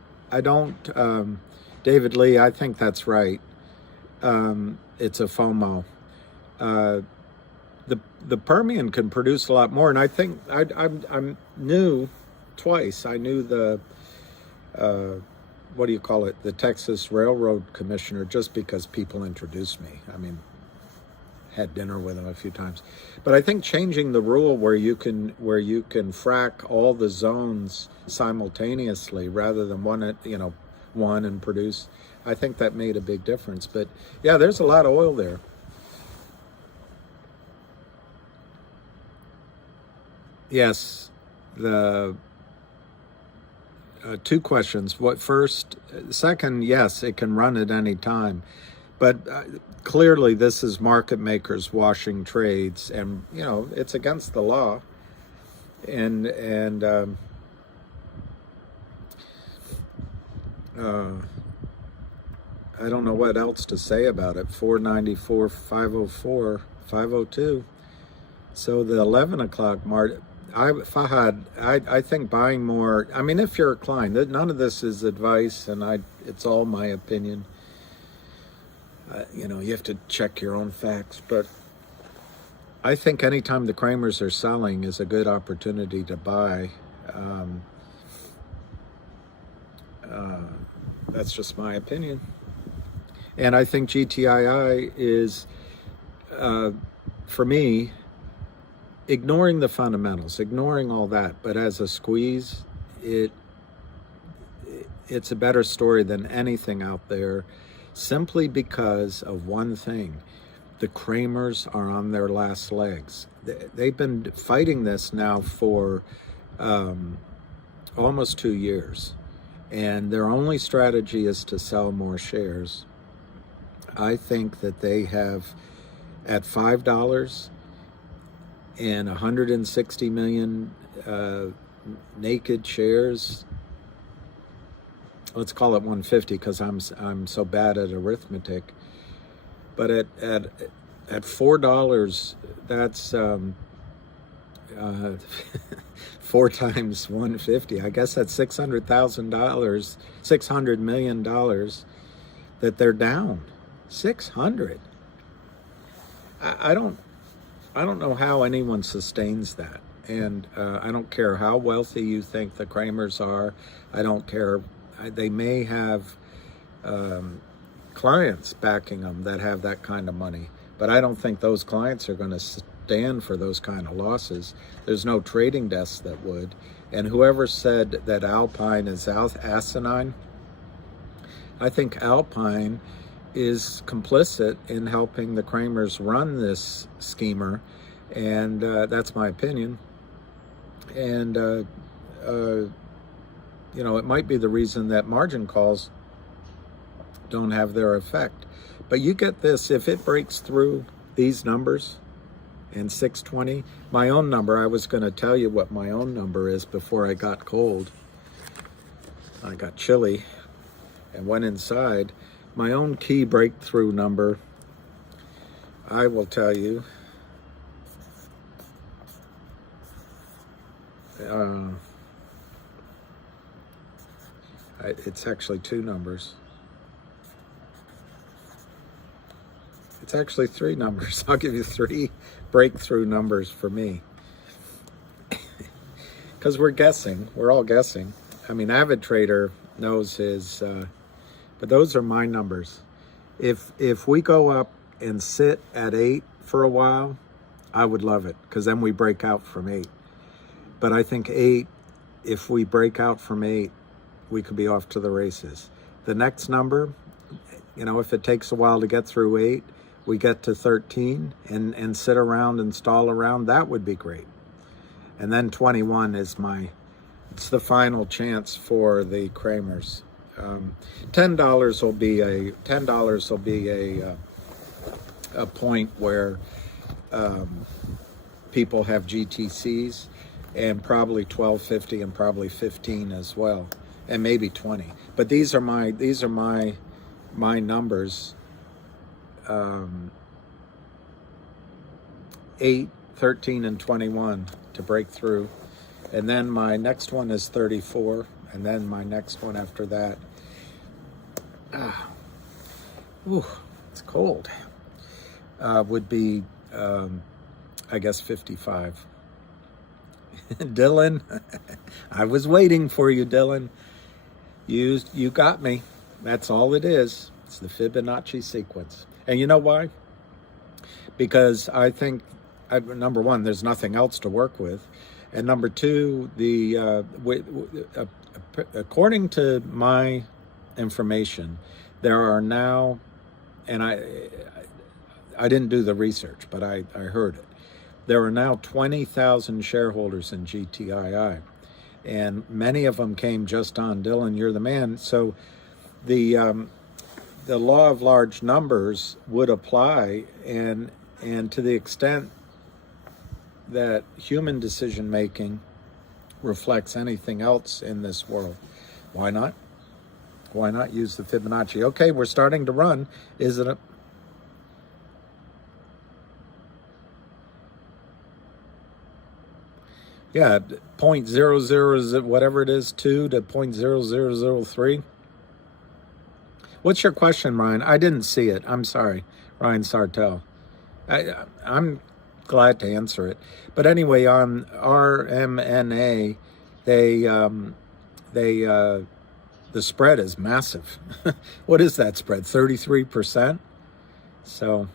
David Lee, I think that's right. It's a FOMO. The Permian can produce a lot more, and I think I'm new twice. I knew the what do you call it, the Texas Railroad Commissioner, just because people introduced me. I mean, had dinner with him a few times. But I think changing the rule where you can frack all the zones simultaneously rather than one and produce, I think that made a big difference. But yeah, there's a lot of oil there. Yes, the two questions. Second, yes, it can run at any time, but clearly this is market makers washing trades, and it's against the law. And I don't know what else to say about it. 494, 504, 502. So the 11 o'clock mark. I think buying more. I mean, if you're a client, none of this is advice, and it's all my opinion. You have to check your own facts, but I think anytime the Kramers are selling is a good opportunity to buy. That's just my opinion. And I think GTII is, for me, ignoring the fundamentals, ignoring all that, but as a squeeze, it's a better story than anything out there, simply because of one thing. The Kramers are on their last legs. They've been fighting this now for almost 2 years, and their only strategy is to sell more shares. I think that they have, at $5 and 160 million naked shares, let's call it 150 because I'm so bad at arithmetic, but at $4, that's 4 times 150. I guess that's $600,000, $600 million that they're down. 600. I don't know how anyone sustains that. And I don't care how wealthy you think the Kramers are. I don't care. They may have clients backing them that have that kind of money. But I don't think those clients are going to stand for those kind of losses. There's no trading desk that would. And whoever said that Alpine is asinine, I think Alpine is complicit in helping the Kramers run this schemer. And that's my opinion. And, it might be the reason that margin calls don't have their effect. But you get this, if it breaks through these numbers in 620, my own number, I was going to tell you what my own number is before I got cold. I got chilly and went inside. My own key breakthrough number, I will tell you, it's actually 2 numbers. It's actually 3 numbers. I'll give you 3 breakthrough numbers for me. Because we're guessing. We're all guessing. I mean, Avid Trader knows his, but those are my numbers. If we go up and sit at 8 for a while, I would love it, because then we break out from 8. But I think 8, if we break out from 8, we could be off to the races. The next number, if it takes a while to get through 8, we get to 13 and sit around and stall around, that would be great. And then 21 is it's the final chance for the Kramers. $10 will be a point where people have GTCs, and probably 12.50 and probably 15 as well, and maybe 20. But these are my numbers. 8, 13, and 21 to break through. And then my next one is 34, And then my next one after that, ooh, it's cold, would be, I guess, 55. Dylan, I was waiting for you, Dylan. You got me. That's all it is. It's the Fibonacci sequence. And you know why? Because I think, number one, there's nothing else to work with. And number two, according to my information, there are now, and I didn't do the research, but I heard it. There are now 20,000 shareholders in GTII, and many of them came just on Dylan, you're the man. So the law of large numbers would apply, and to the extent that human decision making reflects anything else in this world, why not? Why not use the Fibonacci? Okay, we're starting to run. Is it a... Yeah, 0.00 is it whatever it is, 2 to 0.0003. What's your question, Ryan? I didn't see it. I'm sorry, Ryan Sartell. I'm glad to answer it. But anyway, on RMNA, the spread is massive. What is that spread? 33%. So,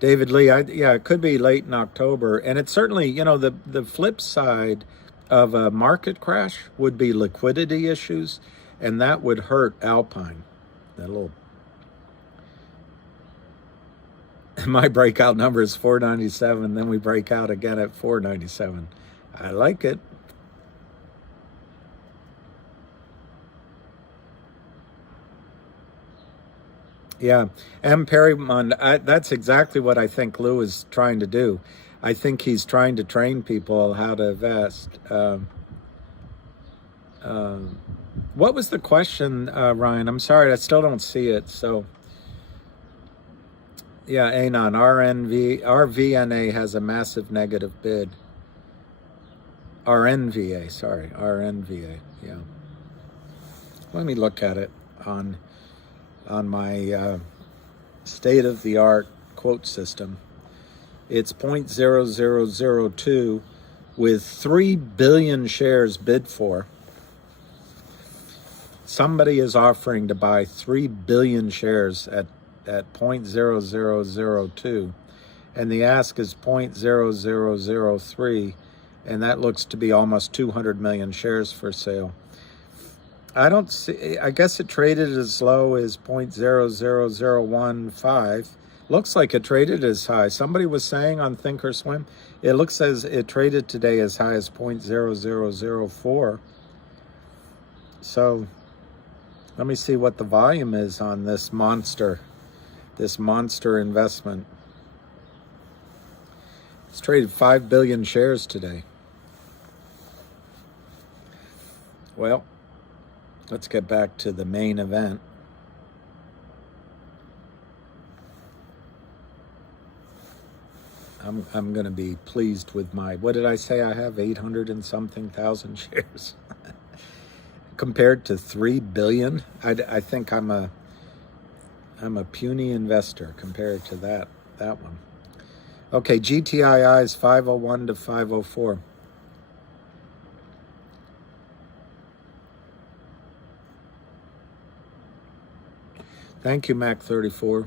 David Lee, yeah, it could be late in October, and it's certainly, the flip side of a market crash would be liquidity issues, and that would hurt Alpine. That little. My breakout number is 497. Then we break out again at 497. I like it. Yeah, M. Perrymont, that's exactly what I think Lou is trying to do. I think he's trying to train people how to invest. What was the question, Ryan? I'm sorry, I still don't see it. So, yeah, Anon, RVNA has a massive negative bid. RNVA, yeah. Let me look at it on my state-of-the-art quote system. It's 0.0002 with 3 billion shares bid for. Somebody is offering to buy 3 billion shares at 0.0002, and the ask is 0.0003, and that looks to be almost 200 million shares for sale. I don't see, I guess it traded as low as 0.00015. Looks like it traded as high. Somebody was saying on Thinkorswim, it looks as it traded today as high as 0.0004. So let me see what the volume is on this monster investment. It's traded 5 billion shares today. Well, let's get back to the main event. I'm going to be pleased with my, what did I say? I have 800 and something thousand shares. Compared to 3 billion, I think I'm a puny investor compared to that one. Okay, GTII is 501 to 504. Thank you, Mac34.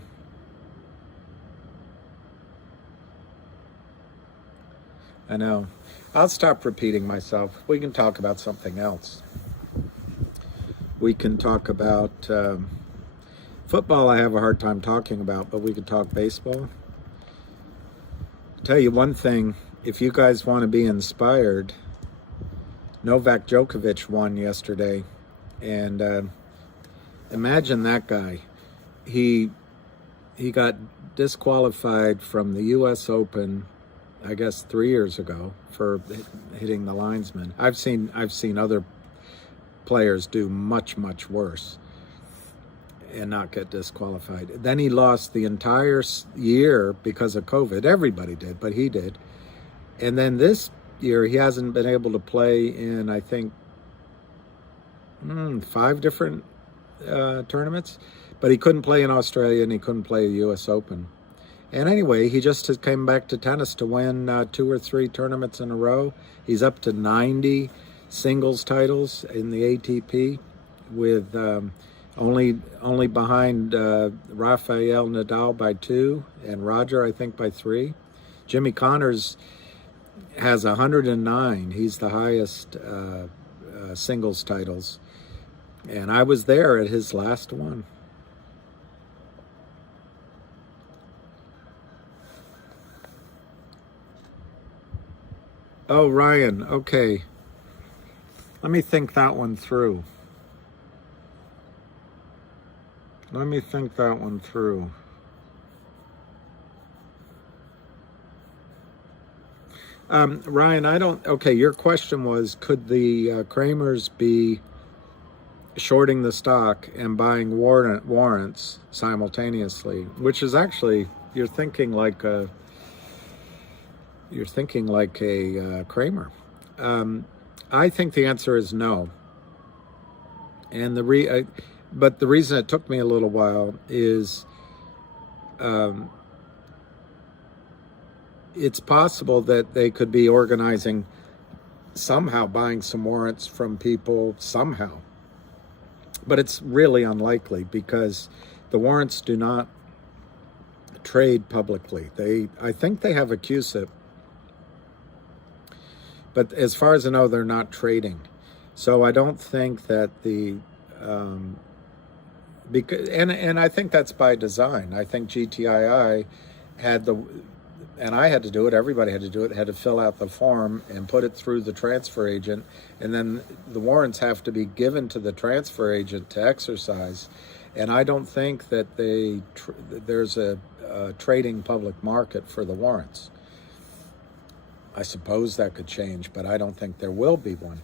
I know. I'll stop repeating myself. We can talk about something else. We can talk about football. I have a hard time talking about, but we could talk baseball. I'll tell you one thing, if you guys want to be inspired, Novak Djokovic won yesterday, and imagine that guy. He got disqualified from the U.S. Open, I guess 3 years ago, for hitting the linesman. I've seen other players do much worse and not get disqualified. Then he lost the entire year because of COVID. Everybody did, but he did. And then this year he hasn't been able to play in, I think, 5 different tournaments, but he couldn't play in Australia and he couldn't play a U.S. Open. And anyway, he just came back to tennis to win 2 or 3 tournaments in a row. He's up to 90 singles titles in the ATP, with only behind Rafael Nadal by 2 and Roger, I think, by 3. Jimmy Connors has 109. He's the highest singles titles. And I was there at his last one. Oh, Ryan, okay. Let me think that one through. Ryan, okay, your question was, could the Kramers be shorting the stock and buying warrants simultaneously? Which is actually, you're thinking like a Kramer. I think the answer is no. And but the reason it took me a little while is it's possible that they could be organizing somehow, buying some warrants from people somehow. But it's really unlikely because the warrants do not trade publicly. I think they have a CUSIP, but as far as I know, they're not trading. So I don't think that and I think that's by design. I think GTII had and I had to do it, everybody had to do it, had to fill out the form and put it through the transfer agent, and then the warrants have to be given to the transfer agent to exercise. And I don't think that there's a trading public market for the warrants. I suppose that could change, but I don't think there will be one.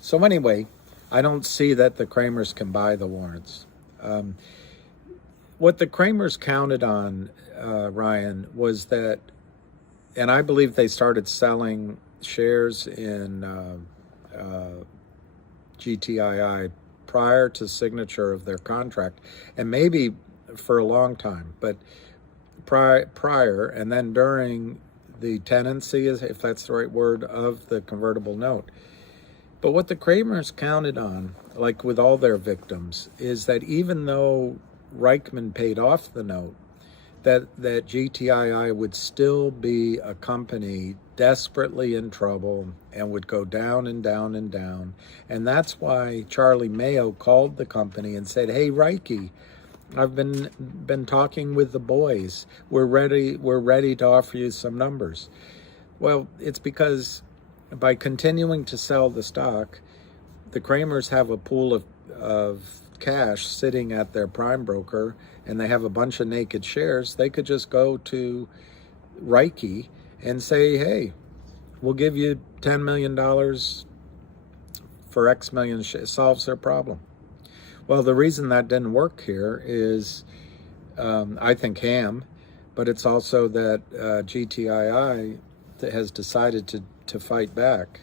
So anyway, I don't see that the Kramers can buy the warrants. What the Kramers counted on, Ryan, was that, and I believe they started selling shares in GTII prior to signature of their contract, and maybe for a long time, but prior, and then during the tenancy, if that's the right word, of the convertible note. But what the Kramers counted on, like with all their victims, is that even though Reichman paid off the note, that GTII would still be a company desperately in trouble and would go down and down and down. And that's why Charlie Mayo called the company and said, "Hey, Reiki, I've been talking with the boys. We're ready to offer you some numbers." Well, it's because by continuing to sell the stock, the Kramers have a pool of cash sitting at their prime broker, and they have a bunch of naked shares. They could just go to Reiki and say, "Hey, we'll give you $10 million for X million shares." Solves their problem. Well, the reason that didn't work here is, I think, ham, but it's also that GTII has decided to fight back.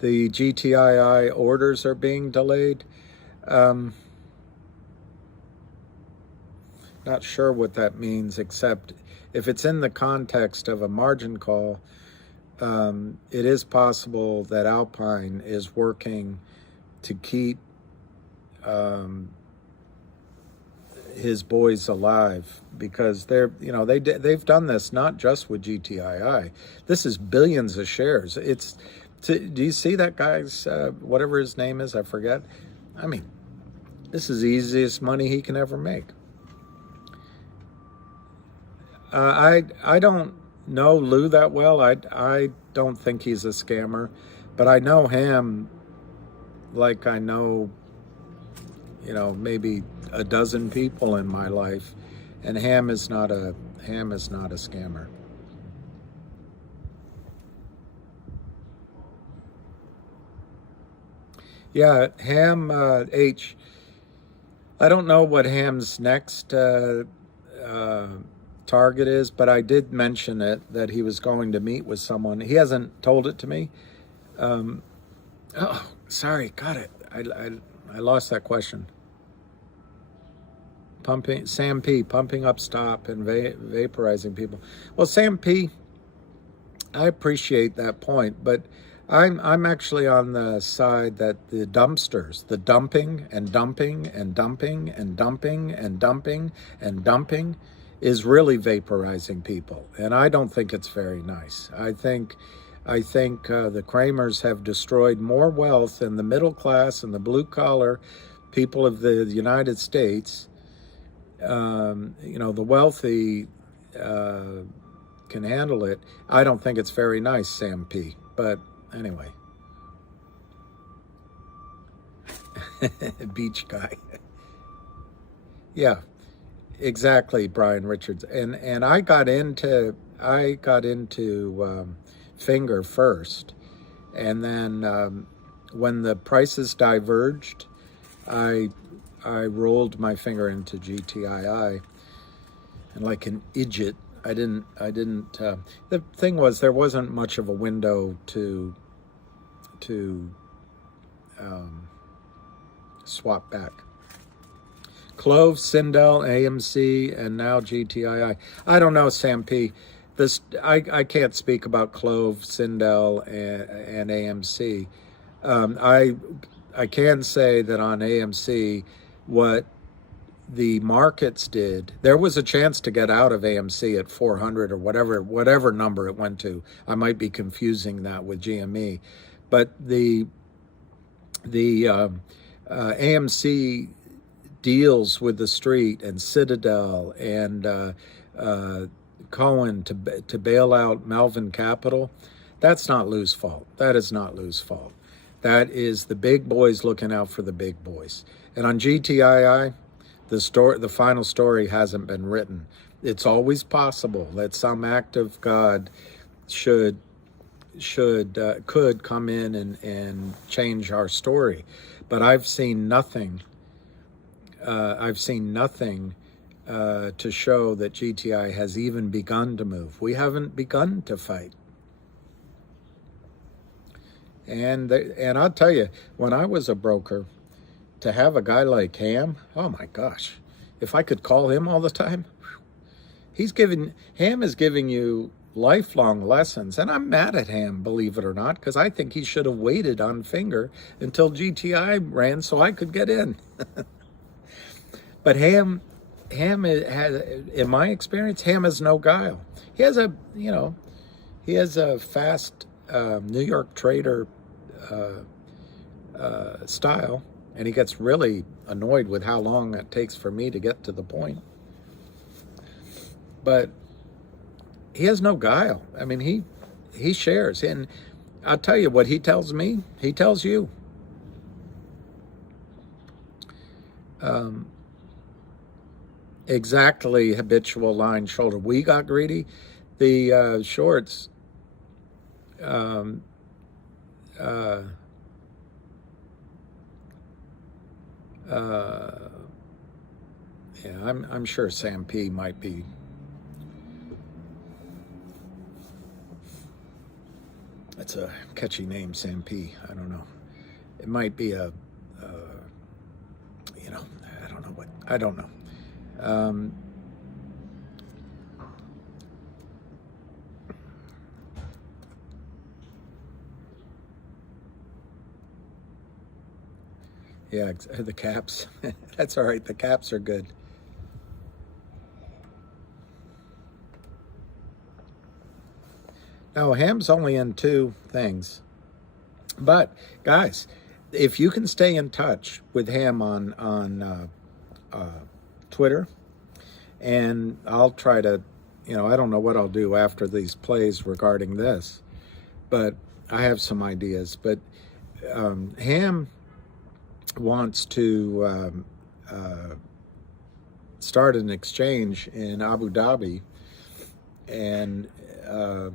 The GTII orders are being delayed. Not sure what that means, except if it's in the context of a margin call, it is possible that Alpine is working to keep his boys alive, because they've done this not just with GTII. This is billions of shares. Do you see that guy's whatever his name is? I forget. I mean, this is the easiest money he can ever make. I don't know Lou that well. I don't think he's a scammer, but I know him like I know, maybe a dozen people in my life, and Ham is not a scammer. Yeah, Ham H. I don't know what Ham's next target is, but I did mention it, that he was going to meet with someone. He hasn't told it to me, Oh, sorry, got it. I lost that question. Sam P, pumping up stop and vaporizing people. Well, Sam P, I appreciate that point, but I'm actually on the side that the dumpsters, the dumping and dumping and dumping and dumping and dumping and dumping is really vaporizing people. And I don't think it's very nice. I think the Kramers have destroyed more wealth than the middle class and the blue collar people of the United States. The wealthy can handle it. I don't think it's very nice, Sam P. But anyway, beach guy. Yeah, exactly, Brian Richards. And I got into Finger first, and then when the prices diverged, I rolled my finger into GTII, and like an idiot, I didn't. The thing was, there wasn't much of a window to swap back. Clove, Sindel, AMC, and now GTII. I don't know, Sam P. I can't speak about Clove, Sindel, and AMC. I can say that on AMC, what the markets did, there was a chance to get out of AMC at 400 or whatever number it went to. I might be confusing that with GME, but the AMC deals with the street and Citadel and Cohen to bail out Melvin Capital. That's not Lou's fault. That is not Lou's fault. That is the big boys looking out for the big boys. And on GTII, the final story hasn't been written. It's always possible that some act of God could come in and change our story. But I've seen nothing. To show that GTI has even begun to move. We haven't begun to fight. And I'll tell you, when I was a broker, to have a guy like Ham, oh my gosh, if I could call him all the time, Ham is giving you lifelong lessons. And I'm mad at Ham, believe it or not, because I think he should have waited on Finger until GTI ran so I could get in. But Ham has, in my experience, Ham has no guile. He has a fast New York trader style, and he gets really annoyed with how long it takes for me to get to the point. But he has no guile. I mean, he shares, and I'll tell you what he tells me, he tells you. Exactly, habitual line shoulder. We got greedy. The shorts. Yeah, I'm sure Sam P might be. That's a catchy name, Sam P. I don't know. It might be I don't know what. I don't know. Yeah, the caps. That's all right. The caps are good. Now, Ham's only in 2 things. But, guys, if you can stay in touch with Ham on Twitter, and I'll try to, I don't know what I'll do after these plays regarding this, but I have some ideas. But Ham wants to start an exchange in Abu Dhabi, and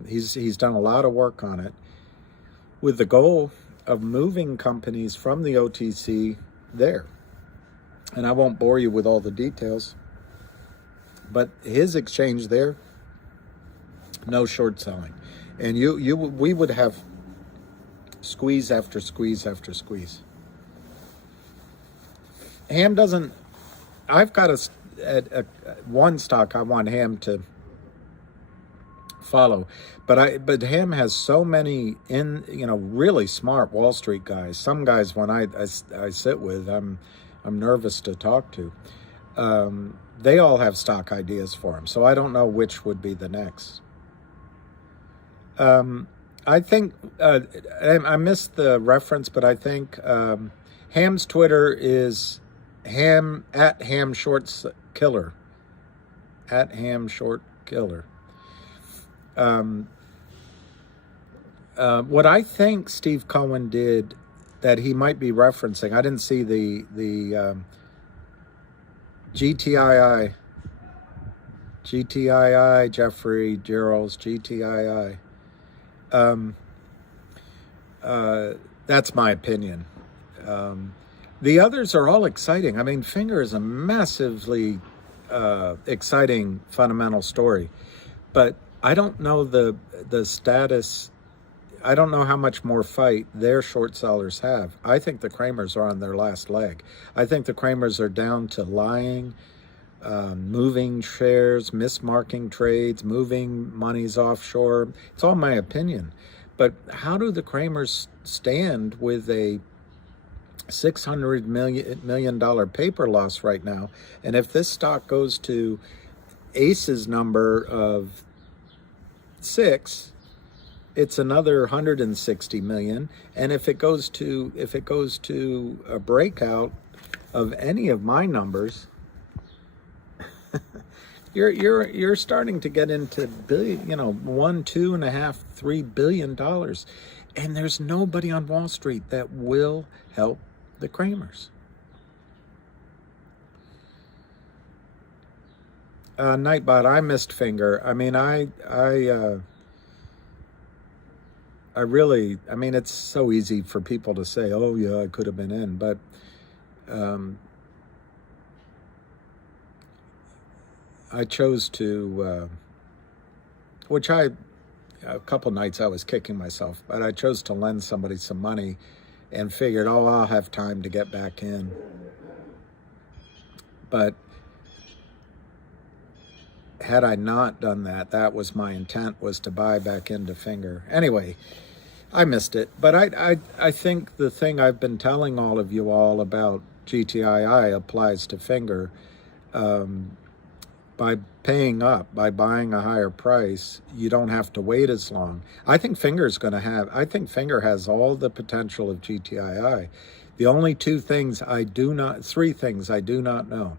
he's done a lot of work on it with the goal of moving companies from the OTC there. And I won't bore you with all the details, but his exchange there, no short selling. And we would have Squeeze after squeeze after squeeze. Ham doesn't. I've got one stock I want Ham to follow, but Ham has so many really smart Wall Street guys. Some guys when I sit with, I'm nervous to talk to. They all have stock ideas for him, so I don't know which would be the next. I think I missed the reference, but I think Ham's Twitter is Ham at Ham Shorts Killer. At Ham Short Killer. What I think Steve Cohen did that he might be referencing, I didn't see the GTII, Jeffrey Gerald's GTII. That's my opinion. The others are all exciting. I mean, Finger is a massively exciting fundamental story, but I don't know the status. I don't know how much more fight their short sellers have. I think the Kramers are on their last leg. I think the Kramers are down to lying, moving shares, mismarking trades, moving monies offshore. It's all my opinion. But how do the Kramers stand with a $600 million paper loss right now? And if this stock goes to Ace's number of 6, it's another 160 million. And if it goes to a breakout of any of my numbers, you're starting to get into $1, $2.5, $3 billion, and there's nobody on Wall Street that will help the Kramers. Nightbot, I missed Finger. I mean, I really, it's so easy for people to say, oh yeah, I could have been in, but I chose to, a couple nights I was kicking myself, but I chose to lend somebody some money and figured, I'll have time to get back in. But had I not done that, that was my intent, was to buy back into Finger. Anyway, I missed it. But I think the thing I've been telling all of you all about GTII applies to Finger. By paying up, by buying a higher price, you don't have to wait as long. I think Finger has all the potential of GTII. The only three things I do not know.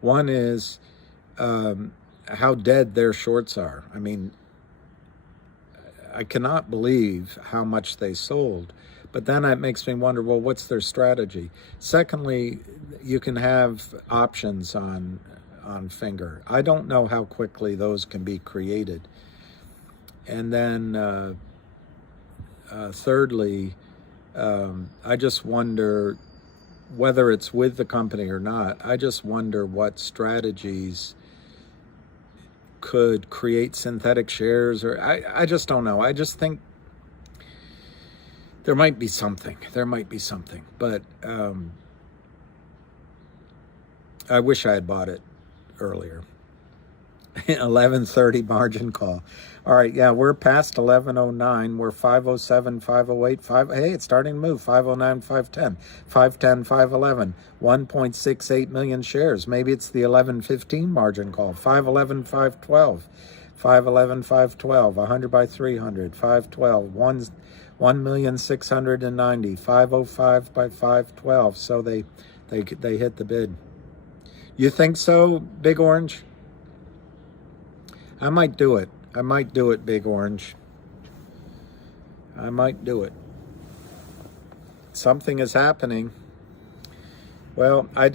One is how dead their shorts are. I mean, I cannot believe how much they sold. But then that makes me wonder, well, what's their strategy? Secondly, you can have options on Finger. I don't know how quickly those can be created. And then thirdly, I just wonder, whether it's with the company or not, I just wonder what strategies could create synthetic shares, or I just don't know. I just think there might be something. But I wish I had bought it earlier. 11:30 margin call. All right, yeah, we're past 11:09. We're 5:07, 5:08, hey, it's starting to move. 5:09, 5:10, 5:10, 5:11. 1.68 million shares. Maybe it's the 11:15 margin call. 5:11, 5:12, 5:11, 5:12. 100 by 300. 5:12. 1,690,000. 5:05 by 5:12. So they hit the bid. You think so, Big Orange? I might do it. Big Orange. I might do it. Something is happening. Well, I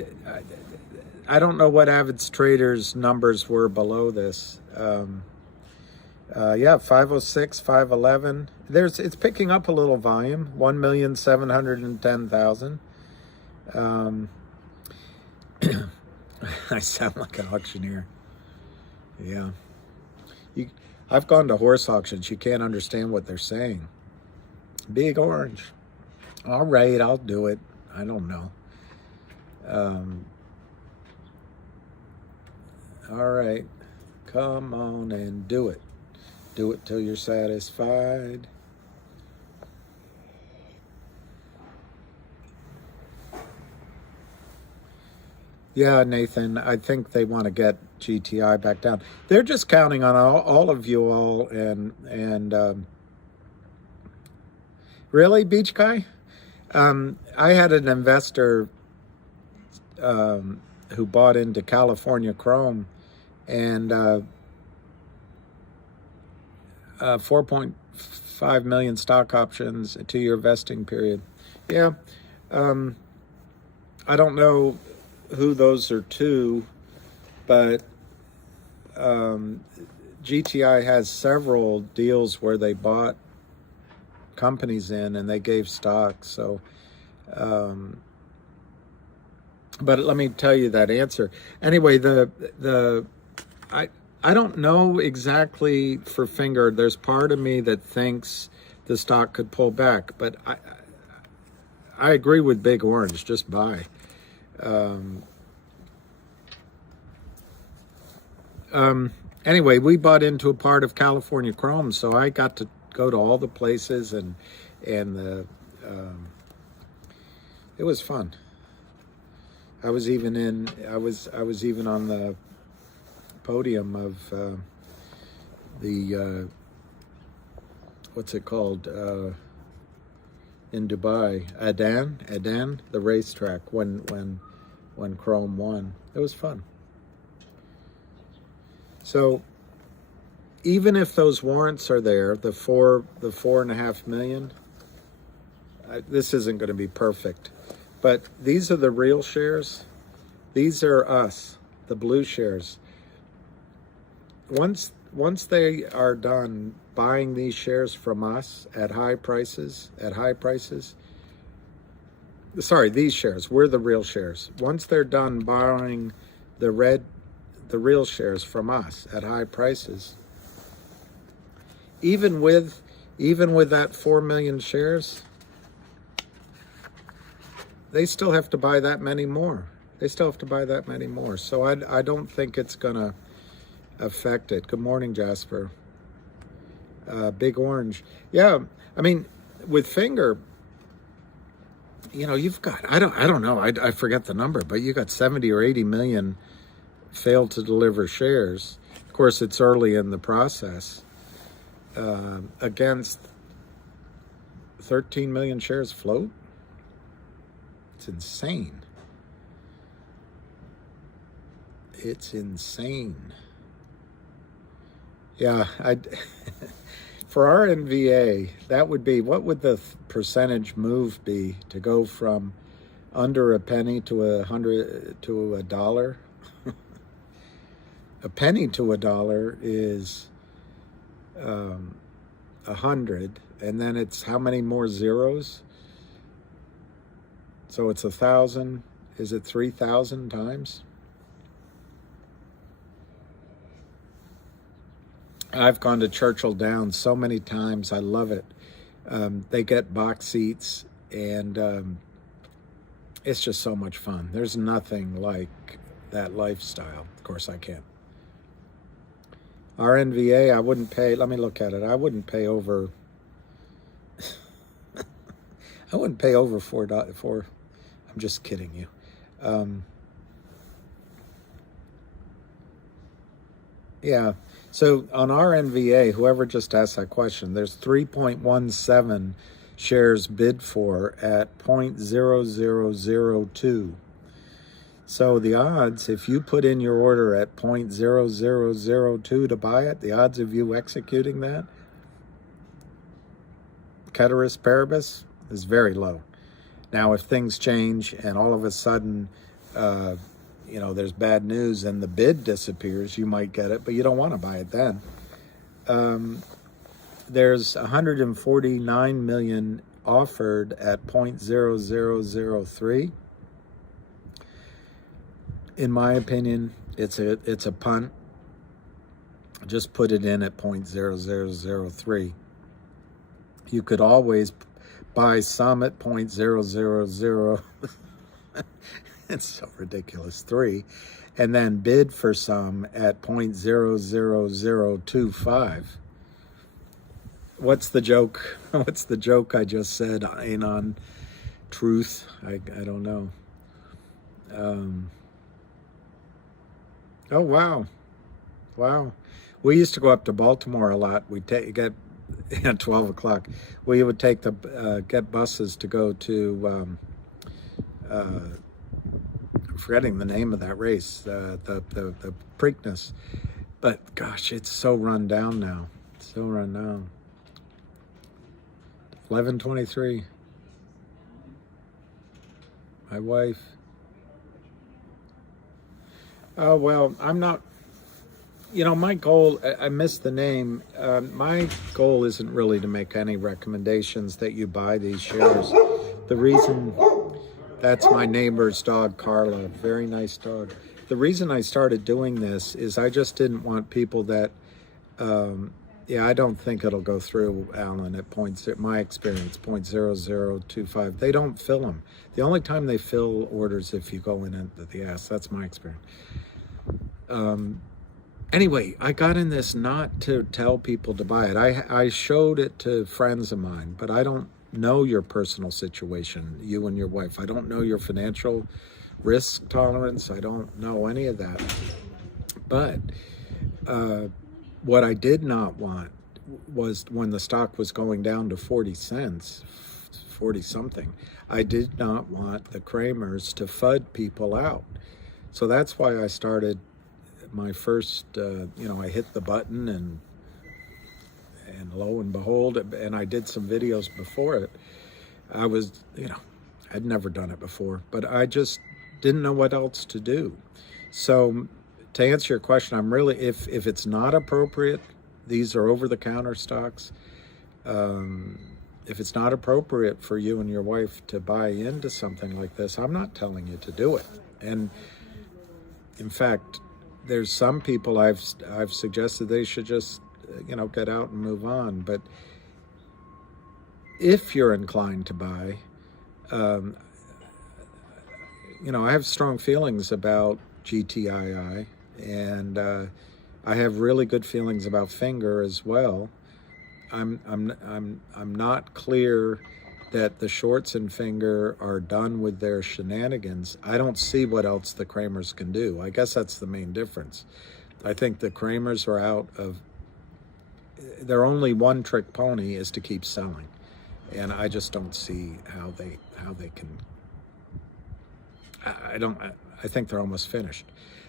don't know what Avid's traders numbers were below this. Yeah, 506, 511. It's picking up a little volume. 1,710,000. I sound like an auctioneer. Yeah. I've gone to horse auctions. You can't understand what they're saying. Big Orange. All right, I'll do it. I don't know. All right, come on and do it. Do it till you're satisfied. Yeah, Nathan, I think they want to get GTI back down. They're just counting on all of you all, and really, Beach Guy? I had an investor who bought into California Chrome, and 4.5 million stock options, a 2-year vesting period. Yeah, I don't know who those are to, but GTI has several deals where they bought companies in and they gave stock. So, but let me tell you that answer. Anyway, I don't know exactly for Finger. There's part of me that thinks the stock could pull back, but I agree with Big Orange. Just buy. Anyway, we bought into a part of California Chrome, so I got to go to all the places, and the it was fun. I was even on the podium of the what's it called in Dubai, Adan, the racetrack when Chrome won. It was fun. So even if those warrants are there, the 4.5 million, this isn't going to be perfect, but these are the real shares. These are us, the blue shares. Once they are done buying these shares from us at high prices, sorry, these shares, we're the real shares. Once they're done buying the real shares from us at high prices, even with that 4 million shares, they still have to buy that many more. So I don't think it's gonna affect it. Good morning, Jasper. Big Orange. Yeah, I mean, with Finger, you've got, I don't know, I forget the number, but you got 70 or 80 million failed to deliver shares. Of course, it's early in the process. Against 13 million shares float. It's insane. Yeah, for our NVA, that would be, what would the percentage move be to go from under a penny to $100 A penny to $1 is 100, and then it's how many more zeros? So it's 1,000. Is it 3,000 times? I've gone to Churchill Downs so many times. I love it. They get box seats, and it's just so much fun. There's nothing like that lifestyle. Of course, I can't. Our NVA, I wouldn't pay. Let me look at it. I wouldn't pay over. I wouldn't pay over $4. I'm just kidding you. Yeah. So on our NVA, whoever just asked that question, there's 3.17 shares bid for at 0.0002. So the odds, if you put in your order at 0.0002 to buy it, the odds of you executing that, ceteris paribus, is very low. Now, if things change and all of a sudden, there's bad news and the bid disappears, you might get it, but you don't want to buy it then. There's 149 million offered at 0.0003. In my opinion, it's a punt. Just put it in at 0.0003. You could always buy some at 0.000. It's so ridiculous. 3, and then bid for some at 0.00025. What's the joke? What's the joke I just said? Ain't on truth. I don't know. Oh wow, wow. We used to go up to Baltimore a lot. We'd get at 12 o'clock. We would take the get buses to go to. Forgetting the name of that race, the Preakness, but gosh, it's so run down now. So run down. 11:23. My wife. Oh well, I'm not. You know, my goal. I missed the name. My goal isn't really to make any recommendations that you buy these shares. The reason. That's my neighbor's dog, Carla. Very nice dog. The reason I started doing this is I just didn't want people that, yeah, I don't think it'll go through, Alan, at my experience, 0.0025. They don't fill them. The only time they fill orders if you go in at the ass. That's my experience. Anyway, I got in this not to tell people to buy it. I showed it to friends of mine, but I don't know your personal situation, you and your wife. I don't know your financial risk tolerance. I don't know any of that. But what I did not want was when the stock was going down to 40 cents, 40 something, I did not want the Kramers to FUD people out. So that's why I started my first, I hit the button and lo and behold, and I did some videos before it. I was, I'd never done it before, but I just didn't know what else to do. So to answer your question, I'm really, if it's not appropriate, these are over-the-counter stocks. If it's not appropriate for you and your wife to buy into something like this, I'm not telling you to do it. And in fact, there's some people I've suggested they should just get out and move on. But if you're inclined to buy, I have strong feelings about GTII, and I have really good feelings about Finger as well. I'm not clear that the shorts in Finger are done with their shenanigans. I don't see what else the Kramers can do. I guess that's the main difference. I think the Kramers are out of. Their only one-trick pony is to keep selling, and I just don't see how they can. I think they're almost finished.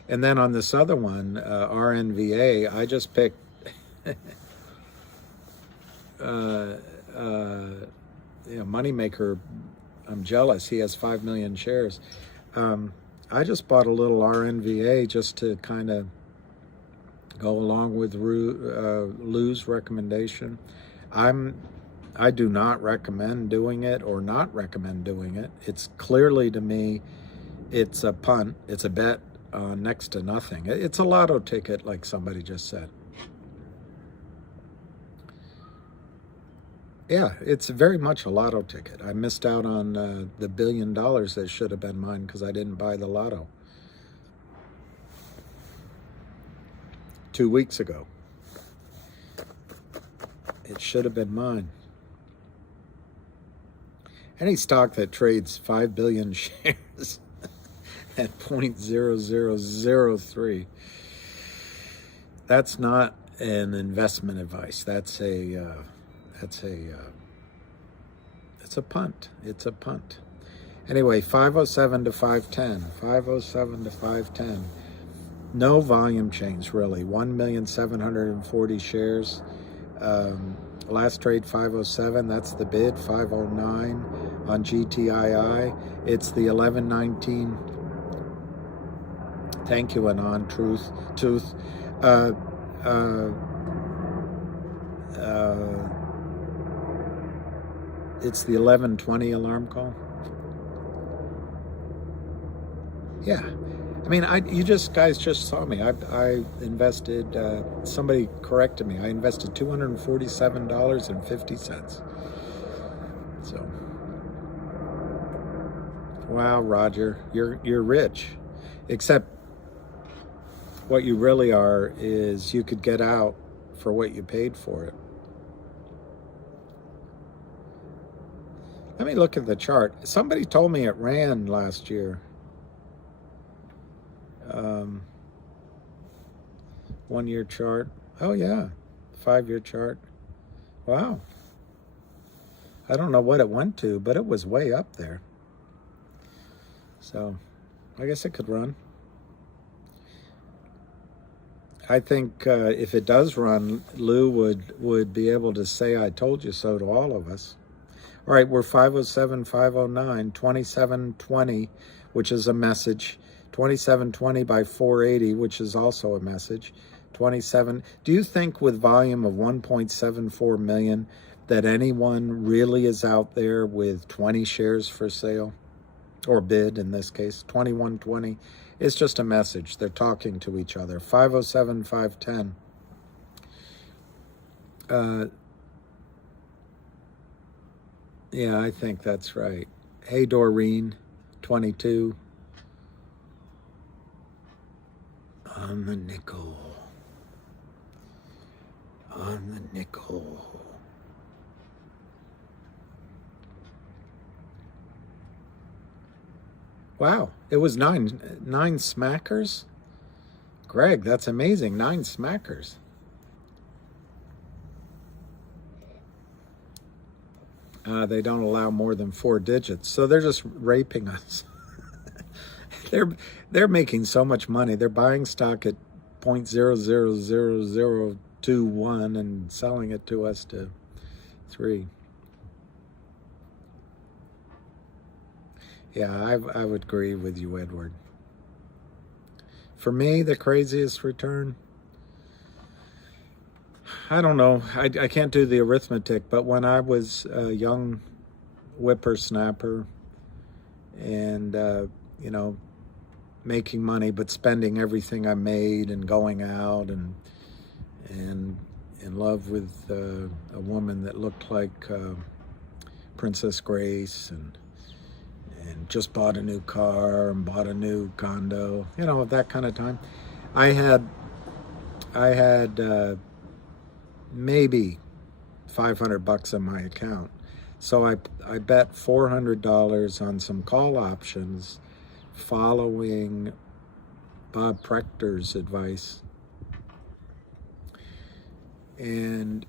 And then on this other one, RNVA, I just picked. Moneymaker. I'm jealous. He has 5 million shares. I just bought a little RNVA just to kind of go along with Lou's recommendation. I do not recommend doing it or not recommend doing it. It's clearly, to me, it's a punt. It's a bet on next to nothing. It's a lotto ticket, like somebody just said. Yeah, it's very much a lotto ticket. I missed out on the $1 billion that should have been mine because I didn't buy the lotto 2 weeks ago. It should have been mine. Any stock that trades 5 billion shares at 0.0003, that's not an investment advice. It's a punt. It's a punt. Anyway, 507 to 510. 507 to 510. No volume change, really. 1,740,000 shares. Last trade 507. That's the bid. 509 on GTII. It's the 1119. Thank you, Anon. Tooth. It's the 1120 alarm call. Yeah. I mean, you guys just saw me. I invested, somebody corrected me. I invested $247.50. So, wow, Roger, you're rich. Except what you really are is you could get out for what you paid for it. Let me look at the chart. Somebody told me it ran last year. 1 year chart. Oh yeah, 5-year chart. Wow. I don't know what it went to, but it was way up there. So I guess it could run. I think if it does run, Lou would be able to say I told you so to all of us. All right, we're 507, 509, 2720, which is a message. 2720 by 480, which is also a message. 27. Do you think with volume of 1.74 million that anyone really is out there with 20 shares for sale? Or bid in this case, 2120. It's just a message. They're talking to each other. 507, 510. Yeah, I think that's right. Hey, Doreen, 22. On the nickel. On the nickel. Wow, it was nine smackers? Greg, that's amazing, 9 smackers. They don't allow more than 4 digits, so they're just raping us. They're making so much money. They're buying stock at 0.000021 and selling it to us to 3. Yeah, I would agree with you, Edward. For me, the craziest return, I don't know. I can't do the arithmetic, but when I was a young whippersnapper and, you know, making money but spending everything I made and going out and in love with a woman that looked like Princess Grace and just bought a new car and bought a new condo, you know, that kind of time. I had maybe $500 in my account. So I bet $400 on some call options following Bob Prechter's advice. And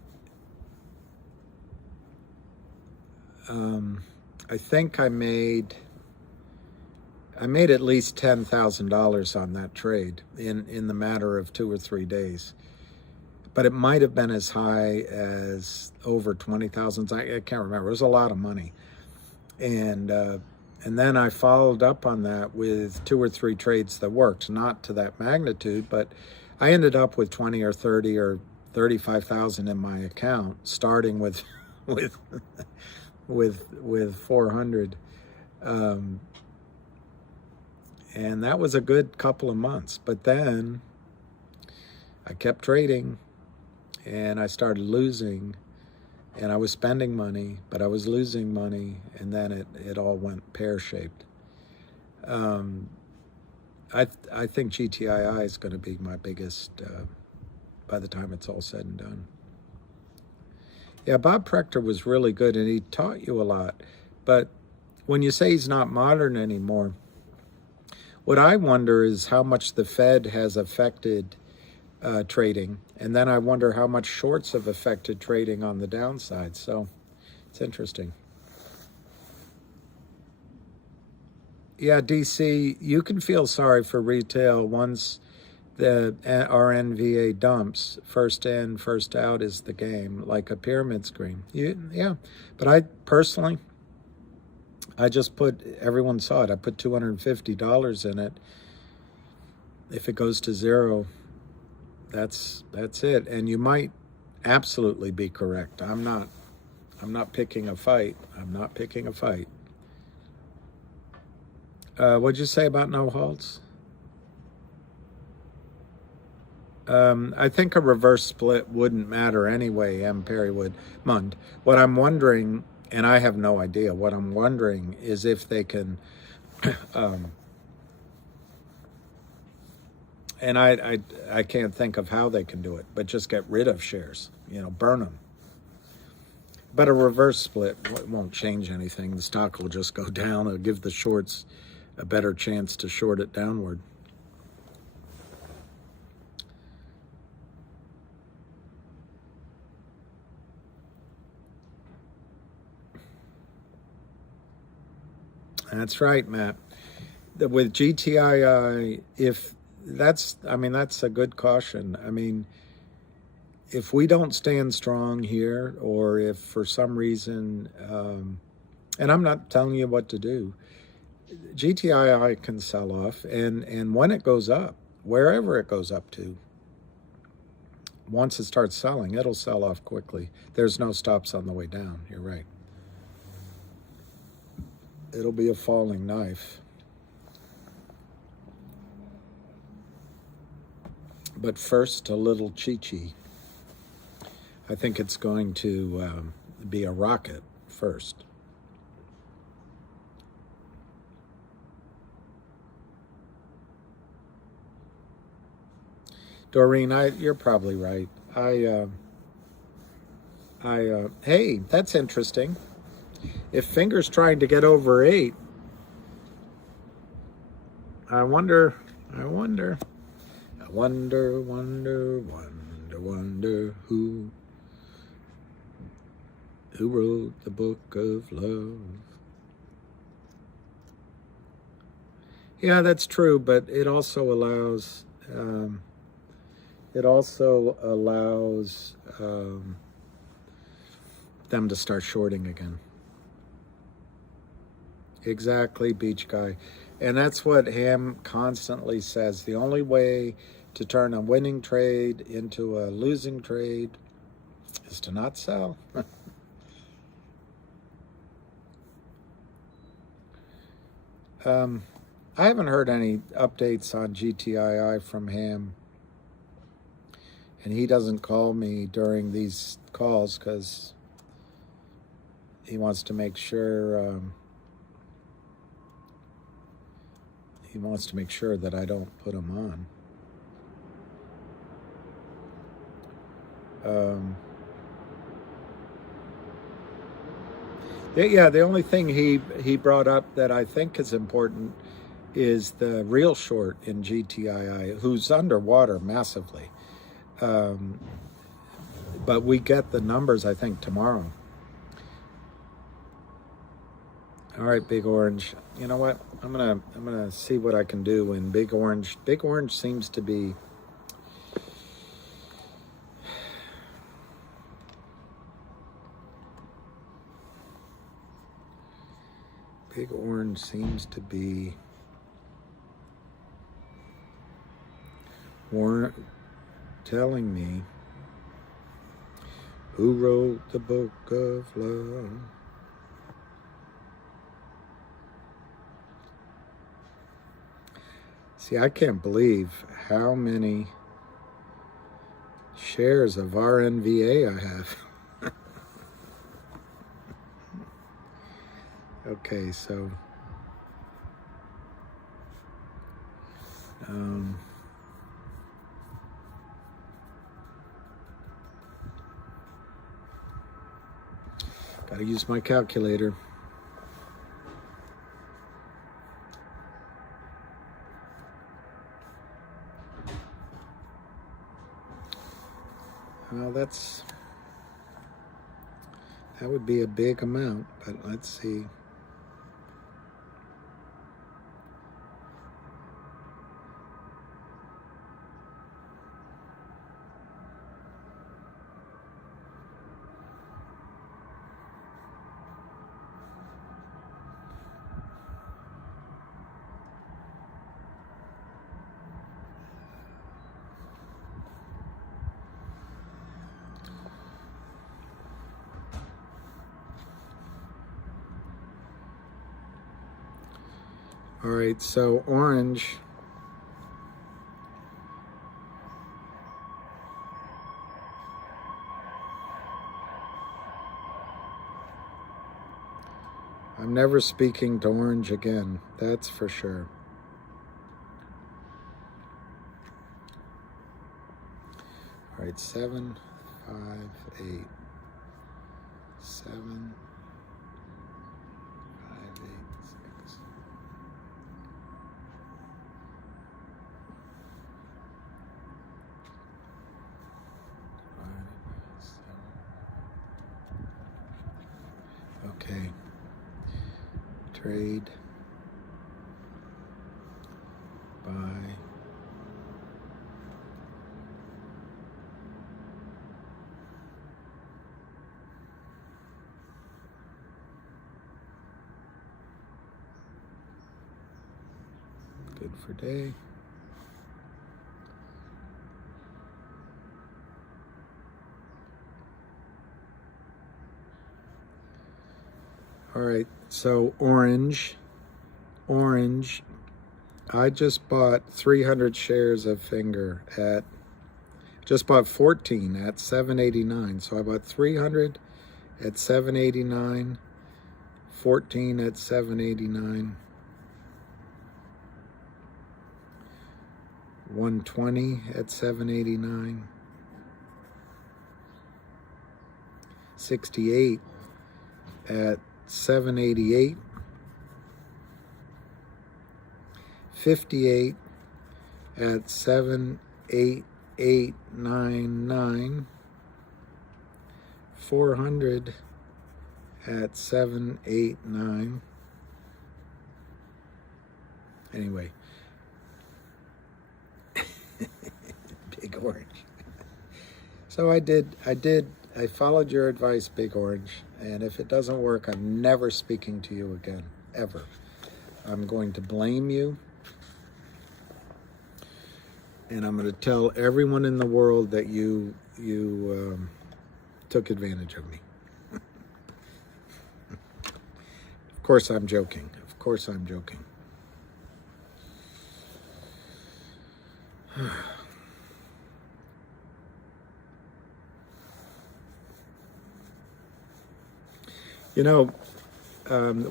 I think I made at least $10,000 on that trade in the matter of 2 or 3 days. But it might have been as high as over 20,000. I can't remember. It was a lot of money. And then I followed up on that with 2 or 3 trades that worked, not to that magnitude, but I ended up with 20 or 30 or 35,000 in my account, starting with 400. And that was a good couple of months. But then I kept trading and I started losing, and I was spending money, but I was losing money, and then it all went pear-shaped. I think GTII is going to be my biggest by the time it's all said and done. Yeah, Bob Prechter was really good, and he taught you a lot. But when you say he's not modern anymore, what I wonder is how much the Fed has affected trading, and then I wonder how much shorts have affected trading on the downside. So it's interesting. Yeah, DC, you can feel sorry for retail once the RNVA dumps. First in, first out is the game, like a pyramid scheme. Yeah, but I personally, I just put, everyone saw it, I put $250 in it. If it goes to zero, that's it. And you might absolutely be correct. I'm not picking a fight. I'm not picking a fight. What'd you say about no halts? I think a reverse split wouldn't matter anyway, M. Perrywood Mund. What I'm wondering, And I have no idea. What I'm wondering is if they can, and I can't think of how they can do it, but just get rid of shares, burn them. But a reverse split won't change anything. The stock will just go down. It'll give the shorts a better chance to short it downward. That's right, Matt. With GTII, that's a good caution. If we don't stand strong here, or if for some reason, and I'm not telling you what to do, GTII can sell off, and when it goes up, wherever it goes up to, once it starts selling, it'll sell off quickly. There's no stops on the way down. You're right. It'll be a falling knife. But first, a little chi-chi. I think it's going to be a rocket first. Doreen, you're probably right. Hey, that's interesting. If Finger's trying to get over 8, I wonder who wrote the book of love. Yeah, that's true, but it also allows them to start shorting again. Exactly, beach guy. And that's what Ham constantly says. The only way to turn a winning trade into a losing trade is to not sell. I haven't heard any updates on GTII from Ham. And he doesn't call me during these calls because he wants to make sure that I don't put him on. Yeah, the only thing he brought up that I think is important is the real short in GTII, who's underwater massively. But we get the numbers, I think, tomorrow. All right, Big Orange. You know what? I'm gonna see what I can do in Big Orange. Big Orange seems to be Warrant telling me who wrote the book of love. See, I can't believe how many shares of RNVA I have. Okay, so gotta use my calculator. Well, that would be a big amount, but let's see. All right, so orange. I'm never speaking to orange again. That's for sure. All right, 7, 5, 8. 7, 5, 8, 6. Okay. Trade. Buy. Good for day. All right, so orange. I just bought 300 shares of Finger just bought 14 at 7.89. So I bought 300 at 7.89, 14 at 7.89, 120 at 7.89, 68 at 7.88, 58 at 7.8899, 400 at 7.89. Anyway, Big Orange. So I followed your advice, Big Orange, and if it doesn't work, I'm never speaking to you again, ever. I'm going to blame you, and I'm going to tell everyone in the world that you took advantage of me. Of course I'm joking. Of course I'm joking. You know,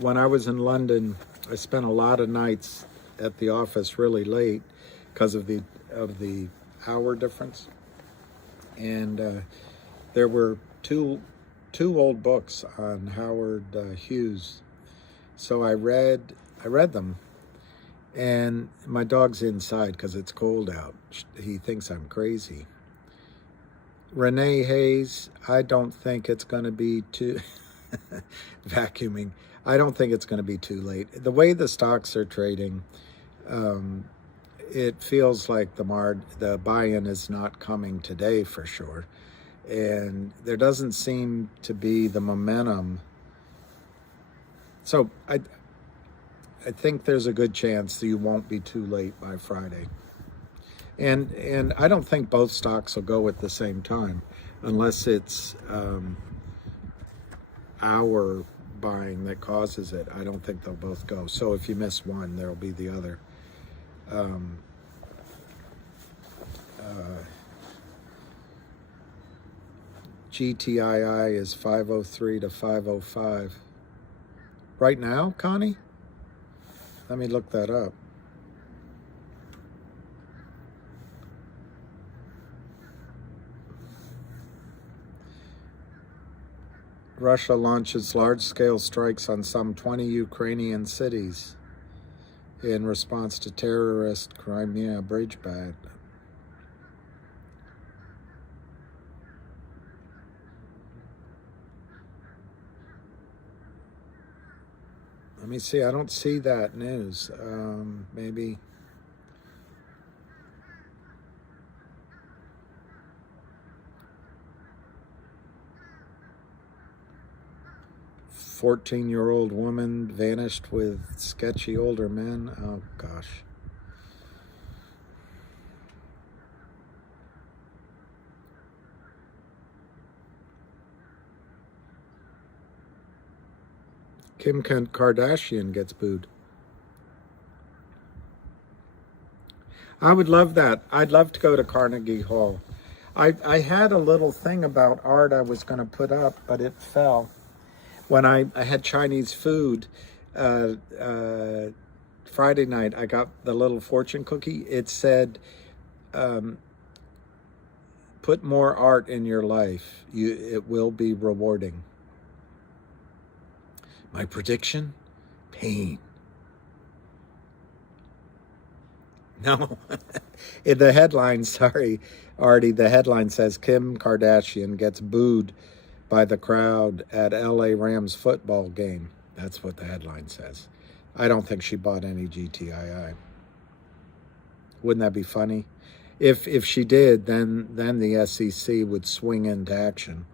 when I was in London, I spent a lot of nights at the office really late because of the hour difference, and there were two old books on Howard Hughes. So I read them, and my dog's inside because it's cold out. He thinks I'm crazy. Renee Hayes, I don't think it's going to be too vacuuming. I don't think it's going to be too late. The way the stocks are trading, it feels like the buy-in is not coming today for sure, and there doesn't seem to be the momentum. So I think there's a good chance that you won't be too late by Friday. And I don't think both stocks will go at the same time, unless it's our buying that causes it. I don't think they'll both go. So if you miss one, there'll be the other. GTII is 503 to 505. Right now, Connie? Let me look that up. Russia launches large-scale strikes on some 20 Ukrainian cities in response to terrorist Crimea bridge ban. Let me see. I don't see that news. Maybe. A 14-year-old woman vanished with sketchy older men. Oh, gosh. Kim Kardashian gets booed. I would love that. I'd love to go to Carnegie Hall. I had a little thing about art I was going to put up, but it fell. When I had Chinese food Friday night, I got the little fortune cookie. It said, put more art in your life. It will be rewarding. My prediction? Pain. No. In the headline, sorry, Artie, the headline says Kim Kardashian gets booed by the crowd at LA Rams football game. That's what the headline says. I don't think she bought any GTII. Wouldn't that be funny? If she did, then the SEC would swing into action.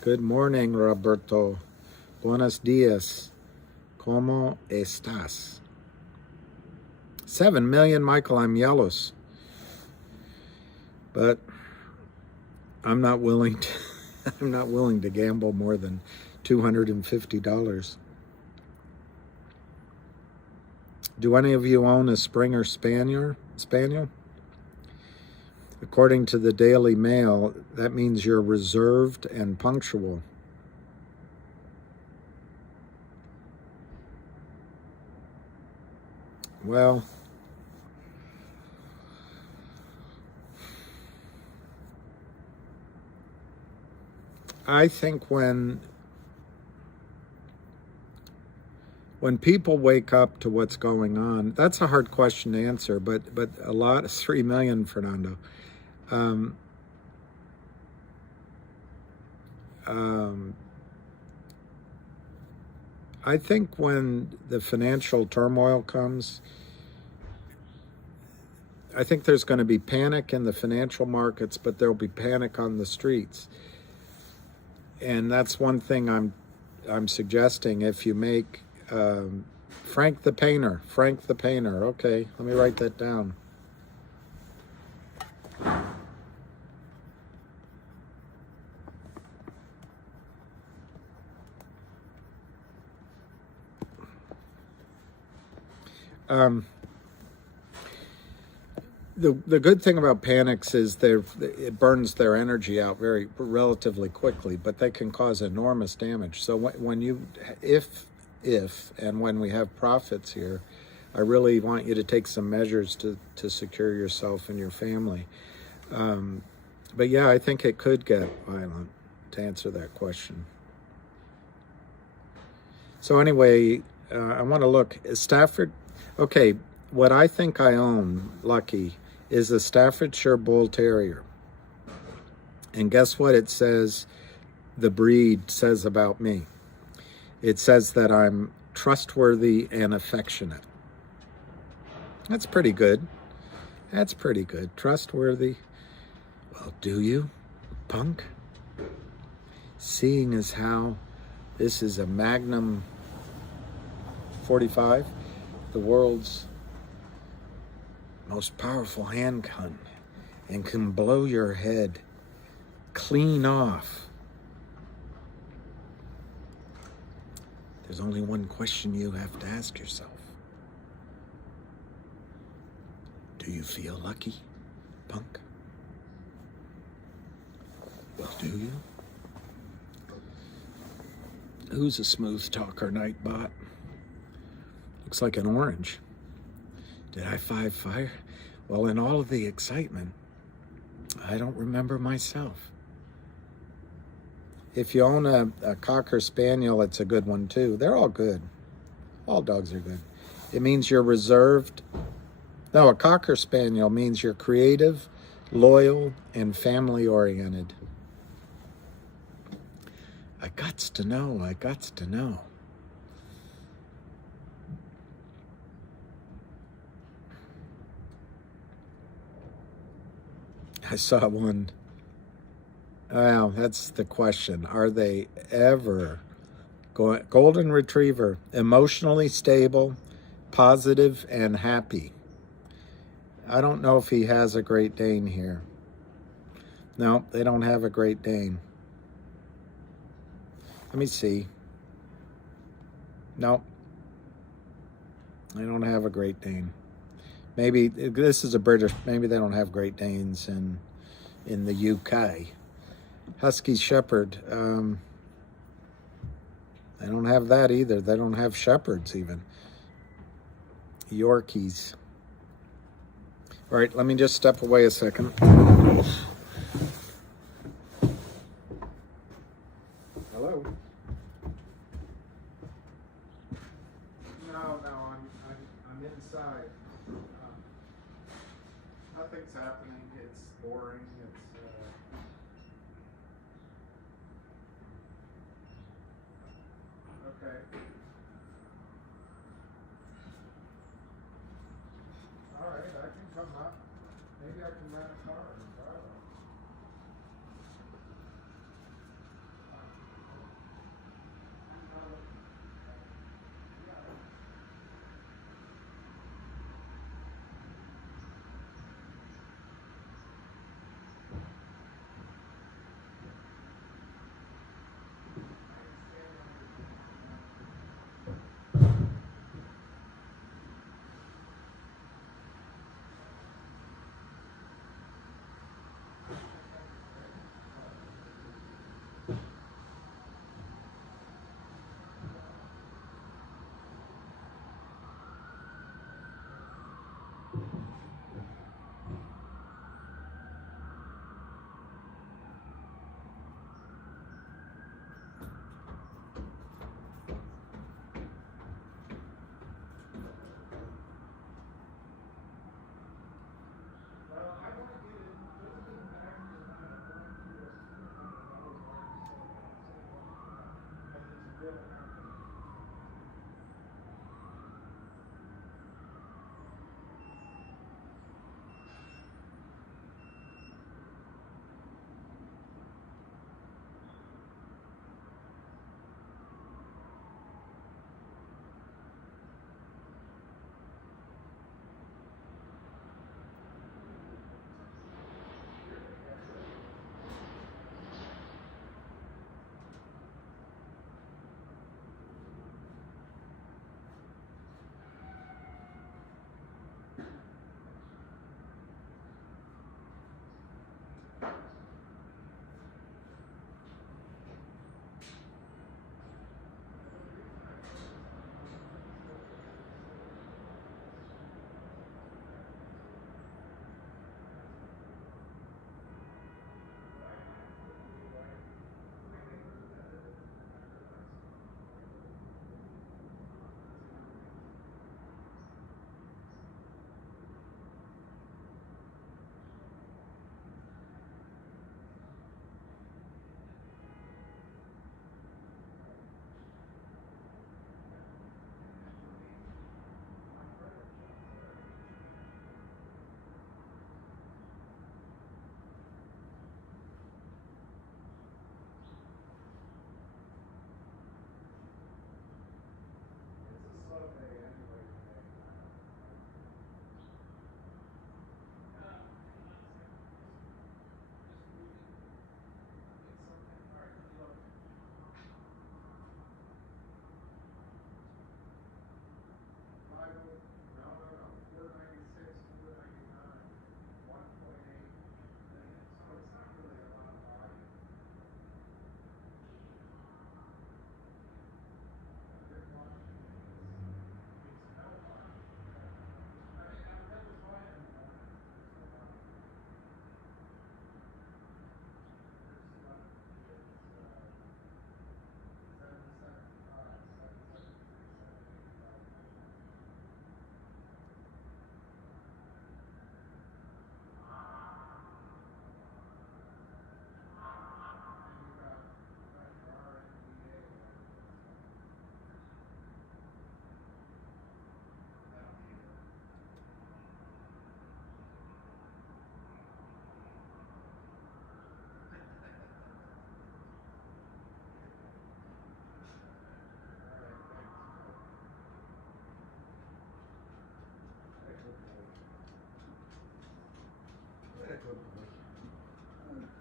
Good morning, Roberto. Buenos dias. ¿Cómo estás? 7 million, Michael, I'm yellows. But I'm not willing to gamble more than $250. Do any of you own a Springer Spaniel? According to the Daily Mail, that means you're reserved and punctual. Well, I think when people wake up to what's going on, that's a hard question to answer, but a lot, 3 million, Fernando. I think when the financial turmoil comes, I think there's going to be panic in the financial markets, but there'll be panic on the streets. And that's one thing I'm suggesting. If you make Frank the Painter. Okay, let me write that down. The good thing about panics is it burns their energy out relatively quickly, but they can cause enormous damage. So if and when we have profits here, I really want you to take some measures to secure yourself and your family. But yeah, I think it could get violent, to answer that question. So anyway, I want to look. Stafford, okay, what I think I own, lucky, is a Staffordshire Bull Terrier. And guess what it says the breed says about me? It says that I'm trustworthy and affectionate. That's pretty good. Trustworthy. Well, do you, punk? Seeing as how this is a Magnum 45, the world's most powerful handgun, and can blow your head clean off. There's only one question you have to ask yourself. Do you feel lucky, punk? Well, do you? Who's a smooth talker, Nightbot? Looks like an orange. Did I fire? Well, in all of the excitement, I don't remember myself. If you own a Cocker Spaniel, it's a good one too. They're all good. All dogs are good. It means you're reserved. No, a Cocker Spaniel means you're creative, loyal, and family-oriented. I gots to know. I saw one. Well, that's the question. Are they ever going? Golden Retriever, emotionally stable, positive, and happy. I don't know if he has a Great Dane here. No, they don't have a Great Dane. Let me see. No, I don't have a Great Dane. Maybe this is a British. Maybe they don't have Great Danes in the UK. Husky Shepherd. They don't have that either. They don't have shepherds even. Yorkies. All right, let me just step away a second. Hello. No, I'm inside. Nothing's happening. It's boring. Okay. All right, I can come up. Maybe I can rent a car and drive up.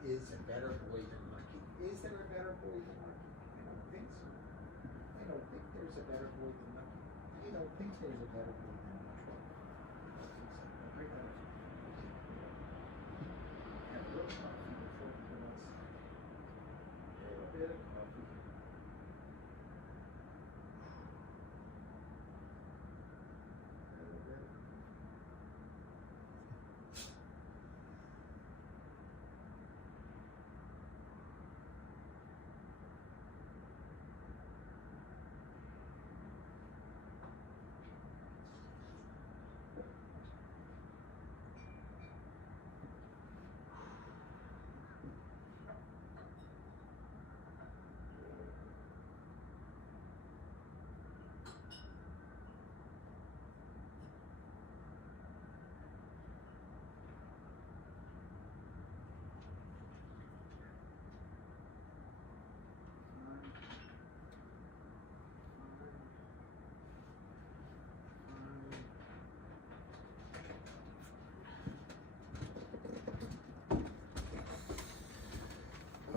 Is a better boy than Lucky. Is there a better boy than Lucky? I don't think so. I don't think there's a better boy than Lucky. I don't think there's a better boy than Lucky. I don't think so.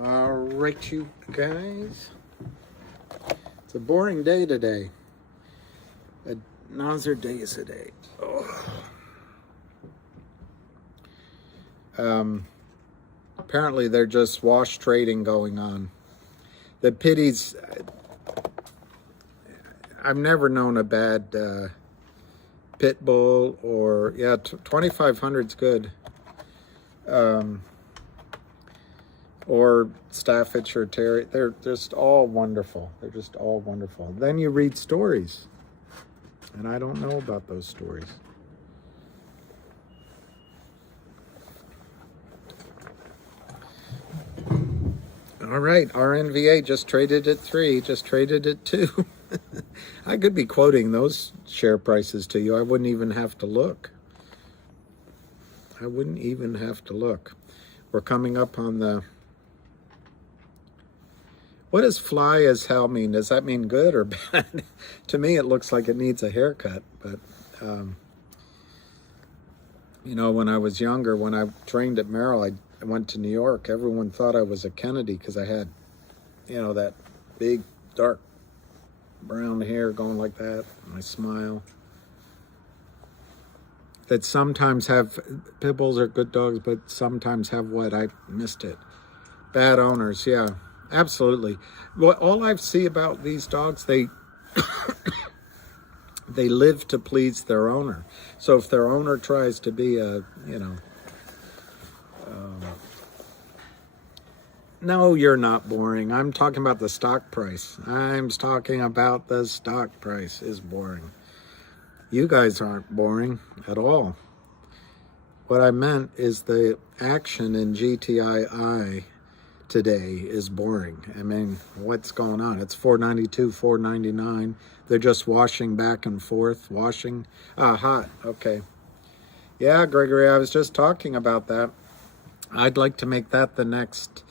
All right, you guys. It's a boring day today. Another day is a day. Apparently, they're just wash trading going on. The pitties. I've never known a bad pit bull or 2,500's good. Or Staffordshire Terrier. They're just all wonderful. They're just all wonderful. Then you read stories. And I don't know about those stories. All right, RNVA just traded at 3, just traded at 2. I could be quoting those share prices to you. I wouldn't even have to look. I wouldn't even have to look. We're coming up on the... What does fly as hell mean? Does that mean good or bad? To me, it looks like it needs a haircut. But, you know, when I was younger, when I trained at Merrill, I went to New York. Everyone thought I was a Kennedy because I had, you know, that big, dark brown hair going like that. My smile. That sometimes have, pit bulls are good dogs, but sometimes have what? I missed it. Bad owners, yeah. Absolutely. Well, all I see about these dogs, they they live to please their owner. So if their owner tries to be a, you know, no, you're not boring. I'm talking about the stock price. I'm talking about the stock price is boring. You guys aren't boring at all. What I meant is the action in GTII today is boring. I mean, what's going on? It's 492, 499. They're just washing back and forth, washing. Hot. Okay. Yeah, Gregory, I was just talking about that. I'd like to make that the next.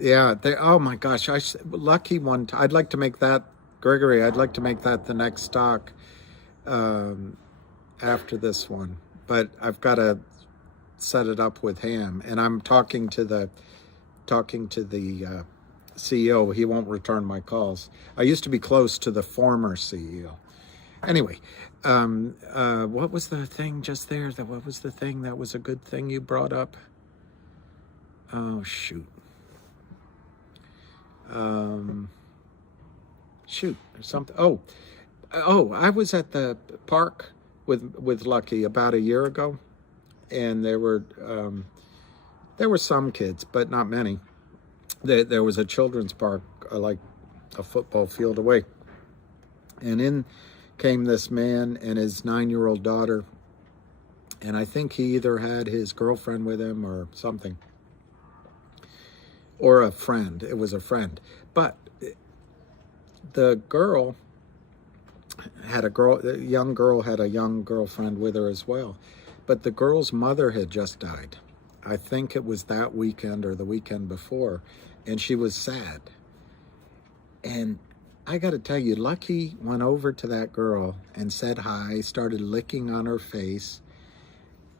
Yeah. Oh my gosh. Lucky one. I'd like to make that, Gregory. I'd like to make that the next stock after this one. But I've got to set it up with Ham, and I'm talking to the CEO. He won't return my calls. I used to be close to the former CEO. Anyway, what was the thing just there? What was the thing that was a good thing you brought up? Oh, shoot. Shoot, or something. Oh, I was at the park with Lucky about a year ago, and there were some kids, but not many. There was a children's park, like a football field away. And in came this man and his 9-year-old daughter. And I think he either had his girlfriend with him or something. Or a friend. It was a friend. But the young girl had a young girlfriend with her as well. But the girl's mother had just died. I think it was that weekend or the weekend before, and she was sad. And I got to tell you, Lucky went over to that girl and said hi, started licking on her face,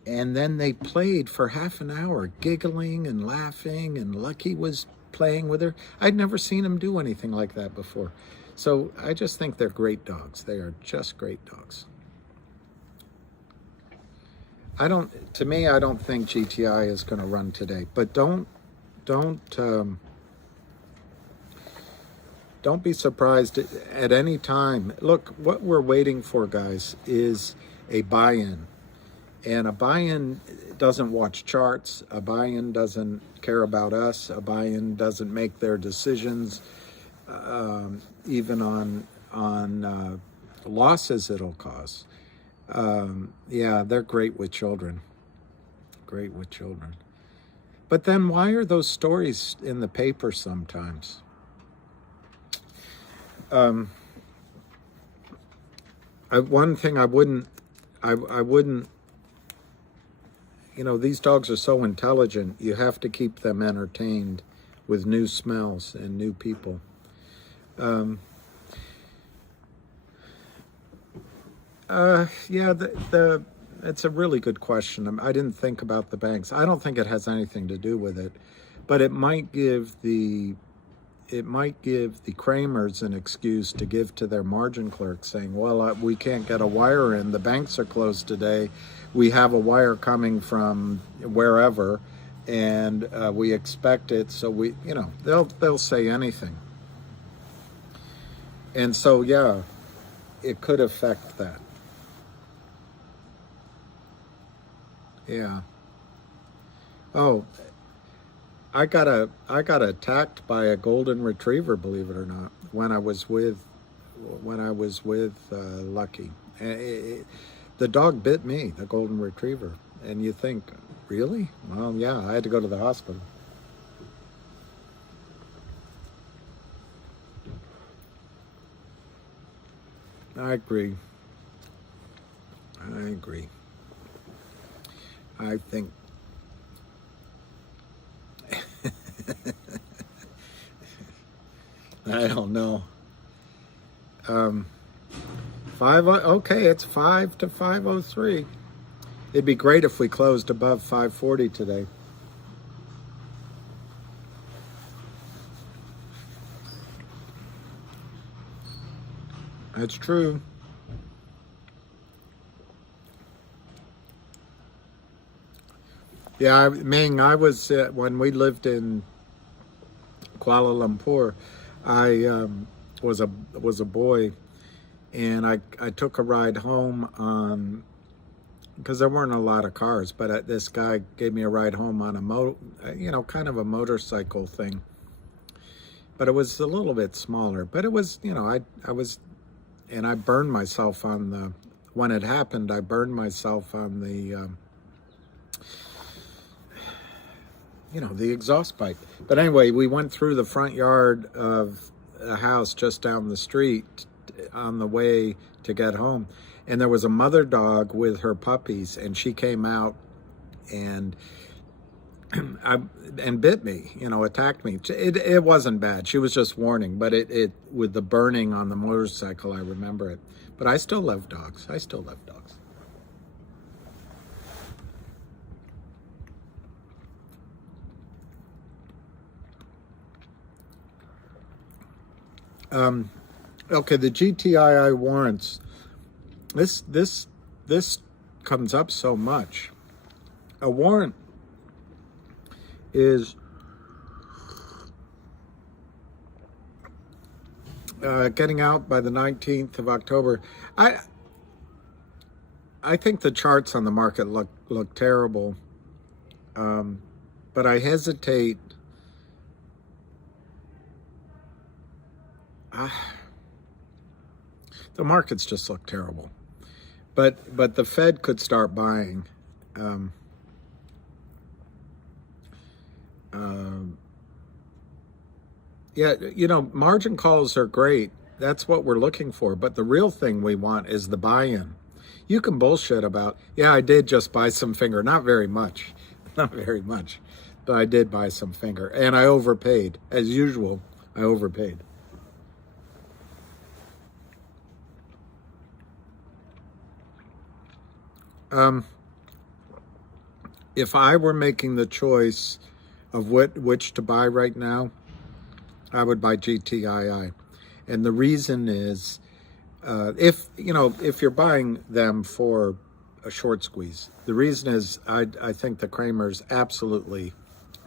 and then they played for half an hour, giggling and laughing, and Lucky was playing with her. I'd never seen him do anything like that before. So I just think they're great dogs. They are just great dogs. To me, I don't think GTI is going to run today, but don't be surprised at any time. Look, what we're waiting for, guys, is a buy-in. And a buy-in doesn't watch charts. A buy-in doesn't care about us. A buy-in doesn't make their decisions, even on losses it'll cause. Yeah, they're great with children. Great with children. But then why are those stories in the paper sometimes? One thing I wouldn't, these dogs are so intelligent, you have to keep them entertained with new smells and new people. Yeah, it's a really good question. I didn't think about the banks. I don't think it has anything to do with it, but it might give the Kramers an excuse to give to their margin clerks, saying, well, we can't get a wire in. The banks are closed today. We have a wire coming from wherever, and we expect it. So they'll say anything. And so, yeah, it could affect that. Yeah. Oh, I got attacked by a golden retriever, believe it or not, when I was with Lucky. The dog bit me, the golden retriever, and you think, really? Well, yeah, I had to go to the hospital. I agree. I think I don't know. 5. It's 5 to 5:03. It'd be great if we closed above 540 today. That's true. Yeah, Ming, I was when we lived in Kuala Lumpur. I was a boy, and I took a ride home because there weren't a lot of cars, but this guy gave me a ride home on kind of a motorcycle thing. But it was a little bit smaller. But it was, and I burned myself when it happened. I burned myself on the exhaust pipe. But anyway, we went through the front yard of a house just down the street on the way to get home. And there was a mother dog with her puppies, and she came out and bit me, attacked me. It wasn't bad. She was just warning, but it with the burning on the motorcycle, I remember it. But I still love dogs. Okay, the GTII warrants. This comes up so much. A warrant is getting out by the 19th of October. I think the charts on the market look terrible, but I hesitate. The markets just look terrible, but the Fed could start buying. Yeah, margin calls are great. That's what we're looking for. But the real thing we want is the buy-in. You can bullshit about, yeah, I did just buy some finger. Not very much, but I did buy some finger, and I overpaid as usual. I overpaid. If I were making the choice of which to buy right now, I would buy GTII. And the reason is, if you're buying them for a short squeeze. The reason is I think the Kramers absolutely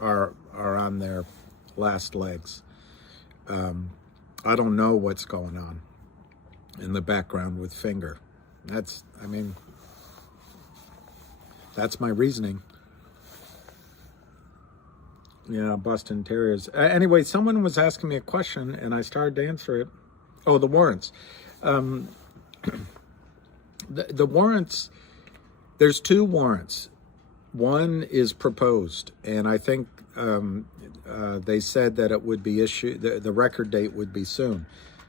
are on their last legs. I don't know what's going on in the background with Finger. That's my reasoning. Yeah, Boston Terriers. Anyway, someone was asking me a question, and I started to answer it. Oh, the warrants. The warrants, there's two warrants. One is proposed, and I think they said that it would be issued, the record date would be soon,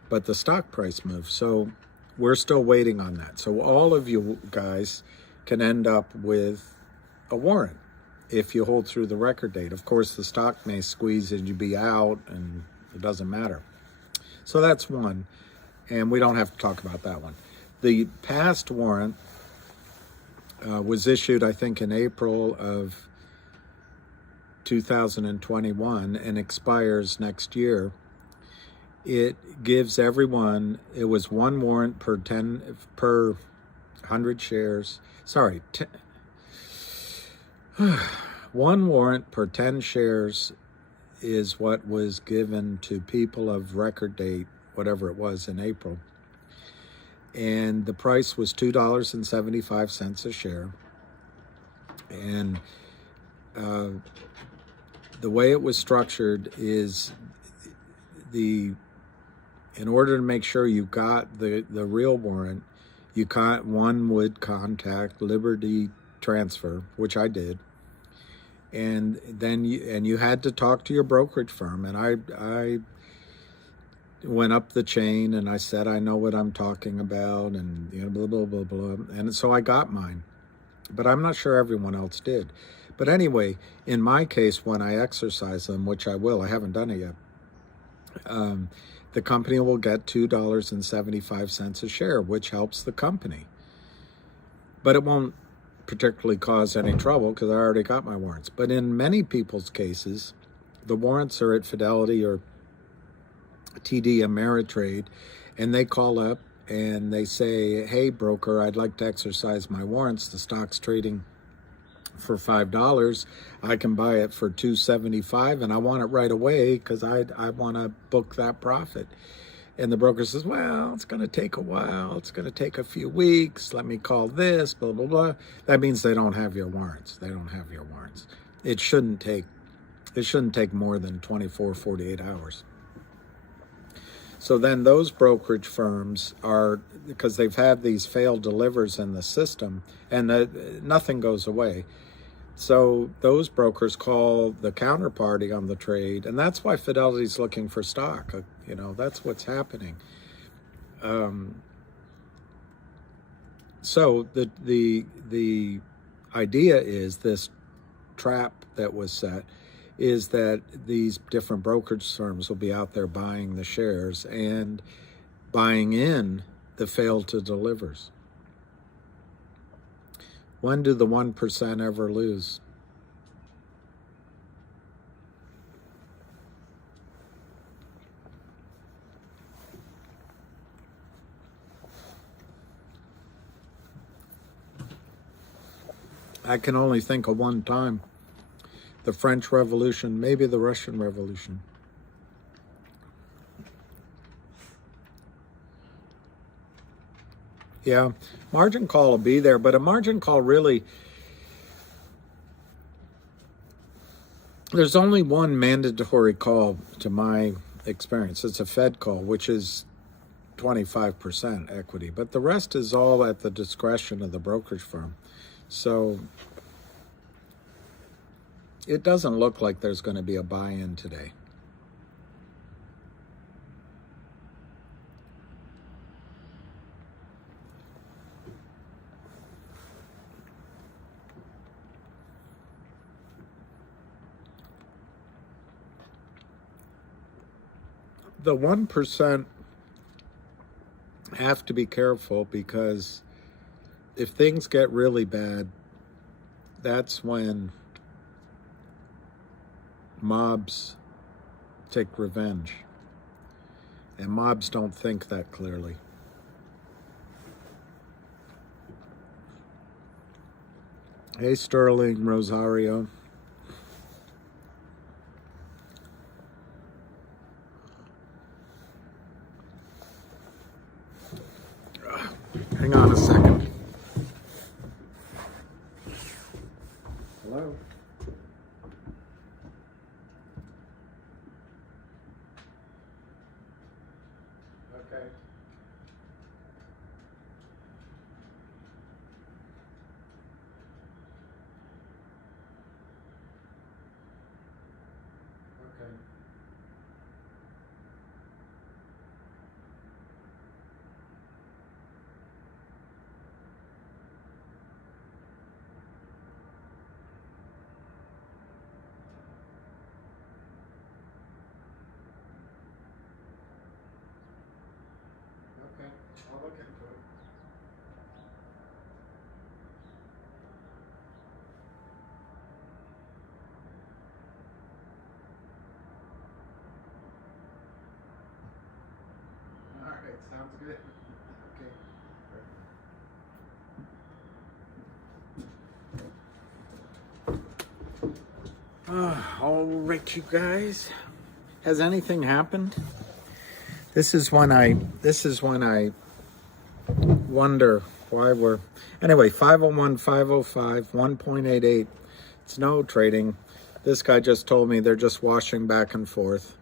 but the stock price moved. So we're still waiting on that. So all of you guys can end up with a warrant if you hold through the record date. Of course, the stock may squeeze and you be out, and it doesn't matter. So that's one, and we don't have to talk about that one. The past warrant was issued, I think, in April of 2021 and expires next year. It gives everyone, it was one warrant per 100 shares. Sorry, one warrant per 10 shares is what was given to people of record date, whatever it was, in April. And the price was $2.75 a share. And the way it was structured is in order to make sure you got the real warrant, one would contact Liberty Transfer, which I did, and then you had to talk to your brokerage firm. And I went up the chain and I said, I know what I'm talking about, and blah blah blah blah, and so I got mine, but I'm not sure everyone else did. But anyway, in my case, when I exercise them, which I will, I haven't done it yet, the company will get $2.75 a share, which helps the company. But it won't particularly cause any trouble because I already got my warrants. But in many people's cases, the warrants are at Fidelity or TD Ameritrade, and they call up and they say, hey, broker, I'd like to exercise my warrants. The stock's trading for $5. I can buy it for $2.75, and I want it right away because I want to book that profit. And the broker says, well, it's going to take a while. It's going to take a few weeks. Let me call this, blah, blah, blah. That means they don't have your warrants. They don't have your warrants. It shouldn't take more than 24, 48 hours. So then those brokerage firms are, because they've had these failed delivers in the system, and nothing goes away. So those brokers call the counterparty on the trade, and that's why Fidelity's looking for stock. That's what's happening. So the idea is, this trap that was set is that these different brokerage firms will be out there buying the shares and buying in the failed to delivers. When do the 1% ever lose? I can only think of one time. The French Revolution, maybe the Russian Revolution. Yeah, margin call will be there, but a margin call really, there's only one mandatory call to my experience. It's a Fed call, which is 25% equity, but the rest is all at the discretion of the brokerage firm. So it doesn't look like there's going to be a buy-in today. The 1% have to be careful, because if things get really bad, that's when mobs take revenge. And mobs don't think that clearly. Hey, Sterling Rosario. Hang on a second. Hello? Okay. Okay. Okay. I'll look into it. All right. Sounds good. Okay. All right, you guys. Has anything happened? This is when I wonder why we're anyway. 501, 505, 1.88. It's no trading. This guy just told me they're just washing back and forth.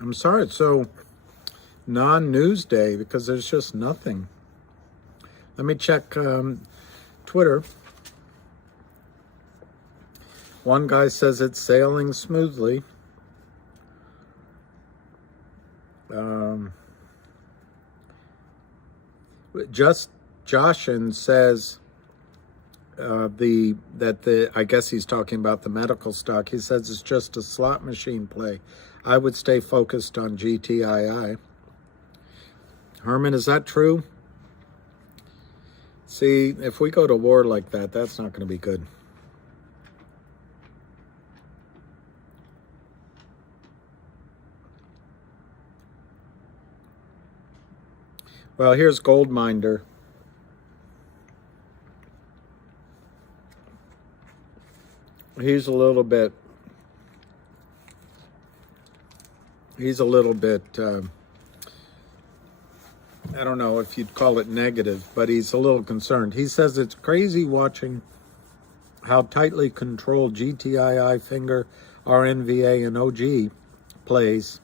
I'm sorry it's so non-news day because there's just nothing. Let me check Twitter. One guy says it's sailing smoothly. Just Joshin says I guess he's talking about the medical stock. He says it's just a slot machine play. I would stay focused on GTII. Herman, is that true? See, if we go to war like that, that's not going to be good. Well, here's Goldminder. He's a little bit I don't know if you'd call it negative, but he's a little concerned. He says it's crazy watching how tightly controlled GTII, Finger, RNVA, and OG plays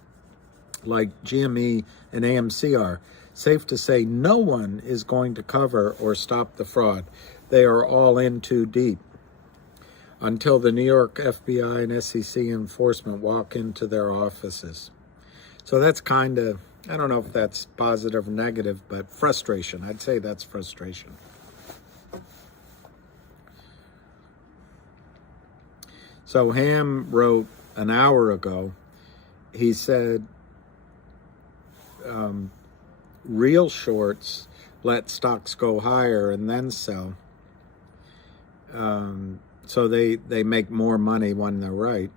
like GME and AMC are. Safe to say no one is going to cover or stop the fraud. They are all in too deep until the New York FBI and SEC enforcement walk into their offices. So that's kind of, I don't know if that's positive or negative, but frustration. I'd say that's frustration. So Ham wrote an hour ago, he said, real shorts let stocks go higher and then sell. So they make more money when they're right.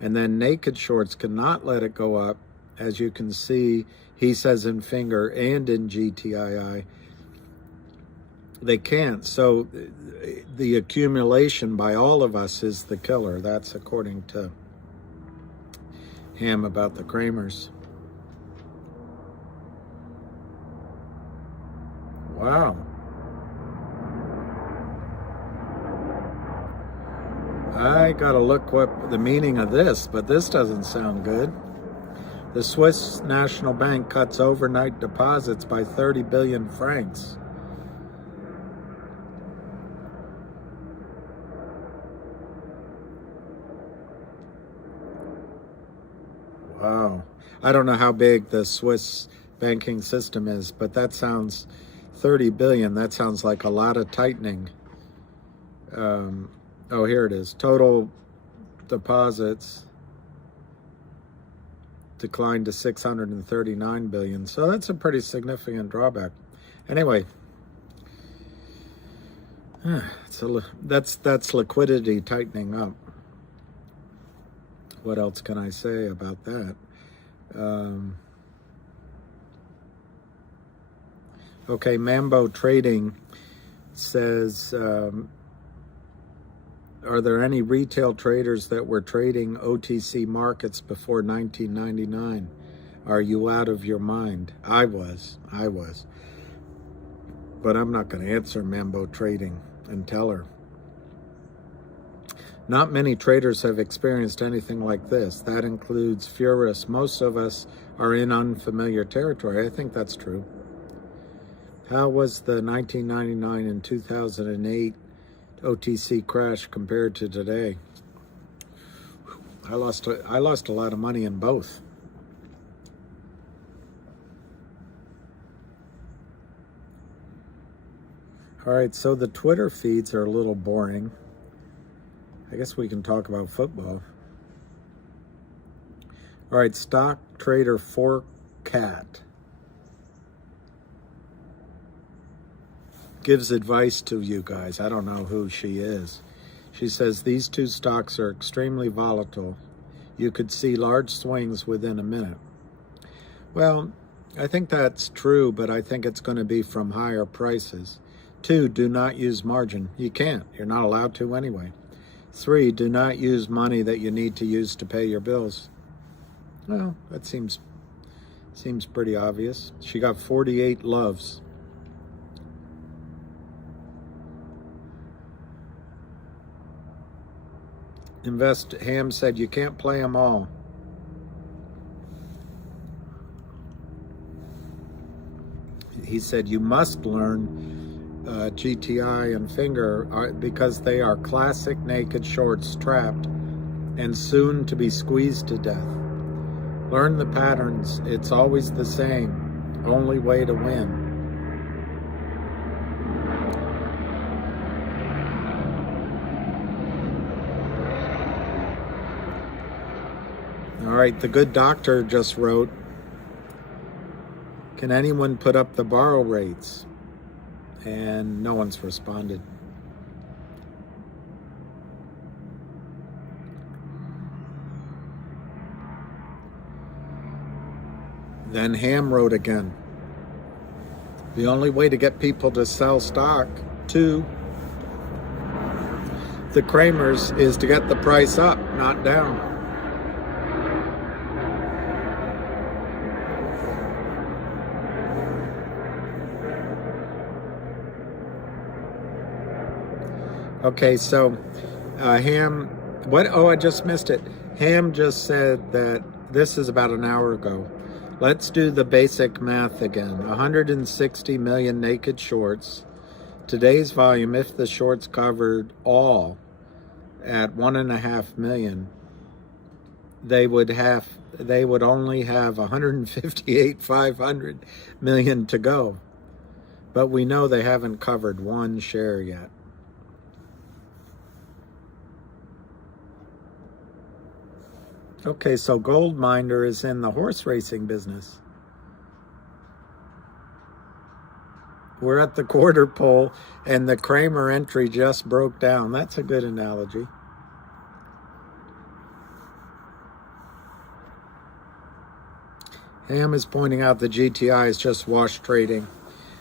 And then naked shorts cannot let it go up. As you can see, he says in Finger and in GTII, they can't. So the accumulation by all of us is the killer. That's according to Ham about the Kramers. Wow. I gotta look what the meaning of this, but this doesn't sound good. The Swiss National Bank cuts overnight deposits by 30 billion francs. Wow. I don't know how big the Swiss banking system is, but that sounds 30 billion. That sounds like a lot of tightening. Oh, here it is. Total deposits declined to 639 billion. So that's a pretty significant drawback. Anyway, That's liquidity tightening up. What else can I say about that? Okay, Mambo Trading says, are there any retail traders that were trading OTC markets before 1999? Are you out of your mind? I was. But I'm not going to answer Mambo Trading and tell her. Not many traders have experienced anything like this. That includes Furious. Most of us are in unfamiliar territory. I think that's true. How was the 1999 and 2008 OTC crash compared to today? I lost a lot of money in both. All right, so the Twitter feeds are a little boring. I guess we can talk about football. All right, stock trader 4Cat gives advice to you guys. I don't know who she is. She says these two stocks are extremely volatile. You could see large swings within a minute. Well, I think that's true, but I think it's going to be from higher prices. 2, do not use margin. You can't. You're not allowed to anyway. 3, do not use money that you need to use to pay your bills. Well, that seems pretty obvious. She got 48 loves. Ham said you can't play them all. He said you must learn GTI and Finger because they are classic naked shorts trapped and soon to be squeezed to death. Learn the patterns. It's always the same. Only way to win. All right, the good doctor just wrote, can anyone put up the borrow rates? And no one's responded. Then Ham wrote again. The only way to get people to sell stock to the Kramers is to get the price up, not down. Okay, so Ham, what? Oh, I just missed it. Ham just said that this is about an hour ago. Let's do the basic math again. 160 million naked shorts. Today's volume, if the shorts covered all at 1.5 million, they would only have 158.500 million to go. But we know they haven't covered one share yet. Okay, so Goldminder is in the horse racing business. We're at the quarter pole and the Kramer entry just broke down. That's a good analogy. Ham is pointing out the GTI is just wash trading.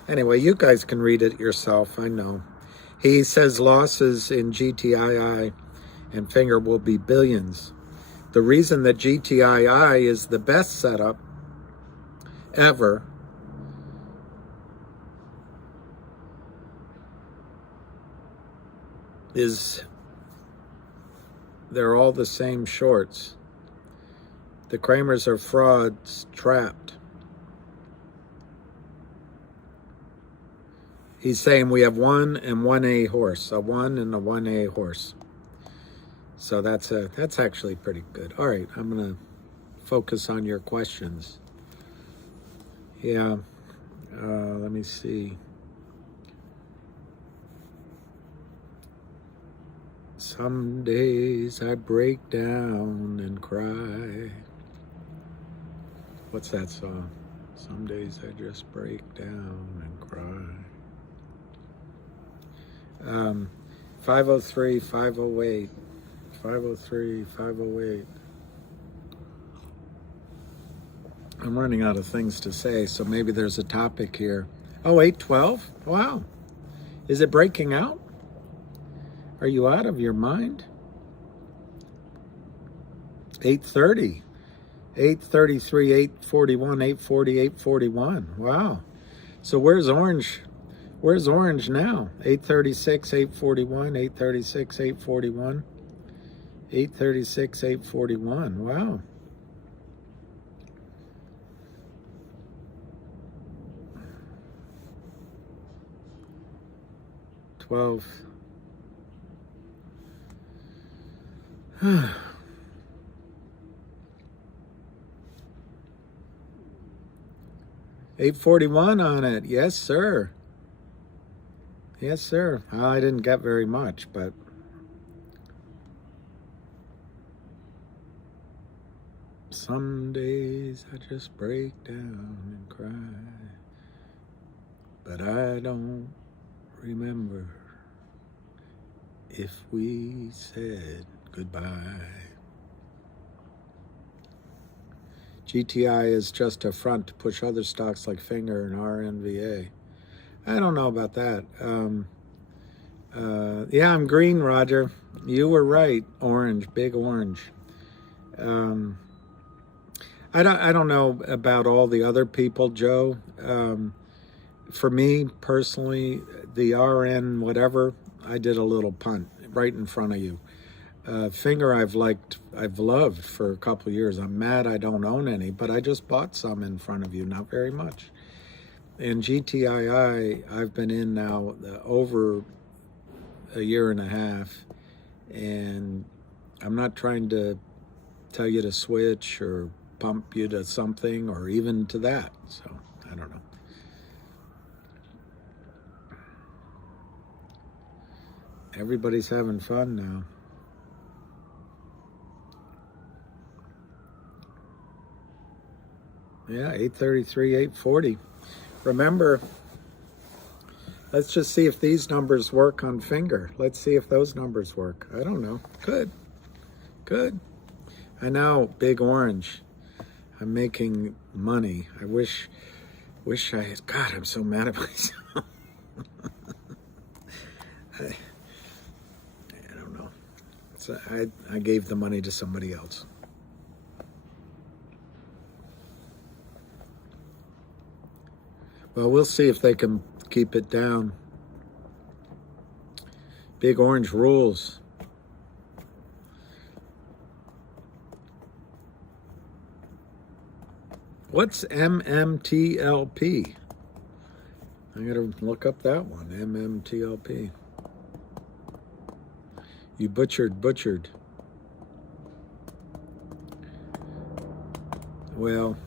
Anyway, you guys can read it yourself, I know. He says losses in GTII and Finger will be billions. The reason that GTII is the best setup ever is they're all the same shorts. The Kramers are frauds trapped. He's saying we have 1 and 1A horse, a 1 and a 1A horse. So that's actually pretty good. All right, I'm going to focus on your questions. Yeah, let me see. Some days I break down and cry. What's that song? Some days I just break down and cry. 503, 508, 503, 508. I'm running out of things to say, so maybe there's a topic here. Oh, 812? Wow. Is it breaking out? Are you out of your mind? 830, 833, 841, 840, 841. Wow. So where's orange? Where's orange now? 836, 841, 836, 841, 836, 841. Wow. $12. 841 on it. Yes, sir. Yes, sir. I didn't get very much, but some days I just break down and cry, but I don't remember if we said goodbye. GTI is just a front to push other stocks like Finger and RNVA. I don't know about that. Yeah, I'm green, Roger. You were right. Orange, big orange. I don't know about all the other people, Joe. For me personally, the RN whatever, I did a little punt right in front of you. Finger I've loved for a couple of years. I'm mad I don't own any, but I just bought some in front of you, not very much. And GTII, I've been in now over a year and a half, and I'm not trying to tell you to switch or pump you to something or even to that. So, I don't know. Everybody's having fun now. Yeah, 833, 840. Remember, let's just see if these numbers work on Finger. Let's see if those numbers work. I don't know. Could. I know, big orange. I'm making money. I wish I had. God, I'm so mad at myself. I don't know. So I gave the money to somebody else. Well, we'll see if they can keep it down. Big orange rules. What's MMTLP? I gotta look up that one. MMTLP. You butchered. Well,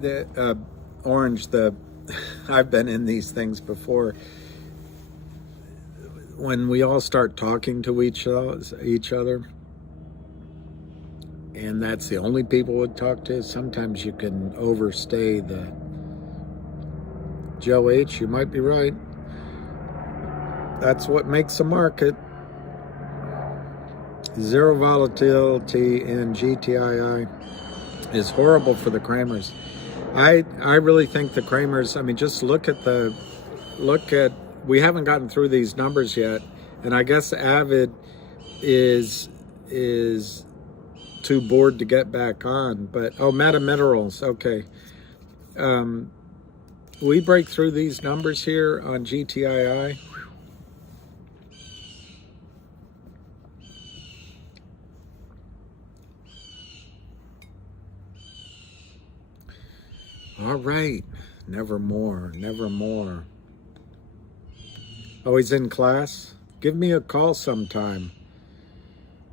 the orange, I've been in these things before. When we all start talking to each other, and that's the only people would talk to, sometimes you can overstay the Joe H. You might be right. That's what makes a market. Zero volatility in GTII is horrible for the Kramers. I really think the Kramers, I mean, just look at, we haven't gotten through these numbers yet, and I guess Avid is too bored to get back on, but, oh, Meta Minerals, okay. We break through these numbers here on GTII. All right, nevermore. Oh, he's in class? Give me a call sometime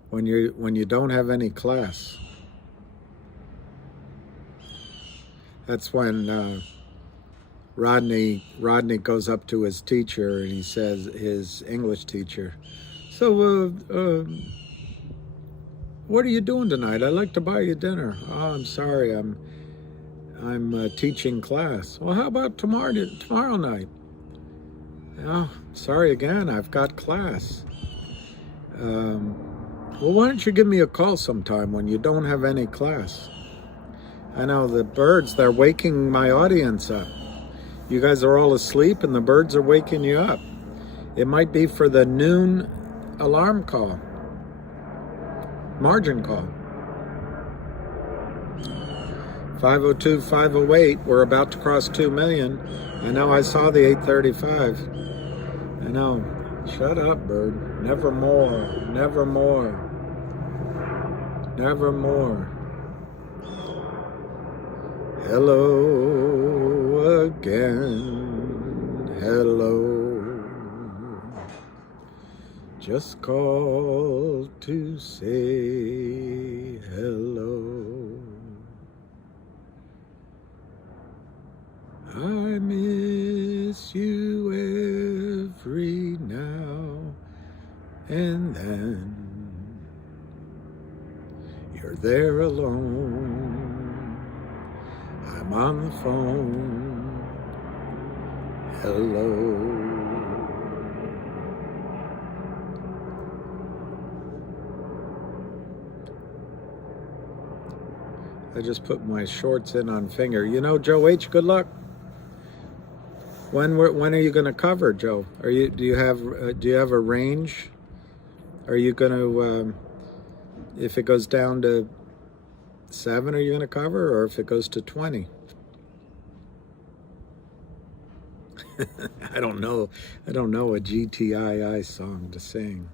when you don't have any class. That's when Rodney goes up to his teacher and he says, his English teacher, so what are you doing tonight? I'd like to buy you dinner. Oh, I'm sorry, I'm teaching class. Well, how about tomorrow night? Oh, sorry again, I've got class. Well, why don't you give me a call sometime when you don't have any class? I know the birds, they're waking my audience up. You guys are all asleep and the birds are waking you up. It might be for the noon alarm call, margin call. 502, 508, we're about to cross 2 million. I know, I saw the 835. I know. Shut up, bird. Never more, never more, never more. Hello again, hello. Just called to say hello. I miss you every now and then. You're there alone. I'm on the phone. Hello. I just put my shorts in on finger. You know, Joe H., good luck. When are you going to cover, Joe? Do you have a range? Are you going to if it goes down to 7, are you going to cover, or if it goes to 20? I don't know a GTII song to sing.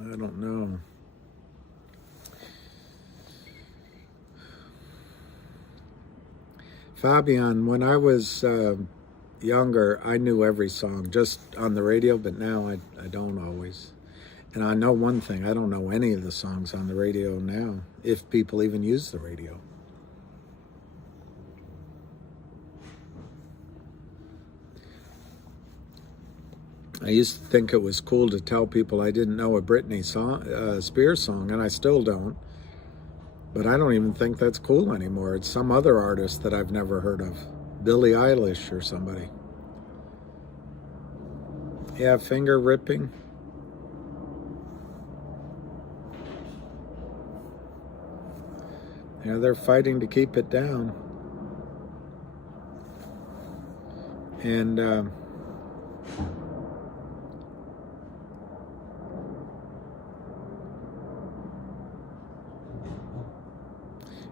I don't know. Fabian, when I was younger, I knew every song just on the radio, but now I don't always. And I know one thing, I don't know any of the songs on the radio now, if people even use the radio. I used to think it was cool to tell people I didn't know a Britney Spears song, and I still don't. But I don't even think that's cool anymore. It's some other artist that I've never heard of. Billie Eilish or somebody. Yeah, finger ripping. Yeah, they're fighting to keep it down. And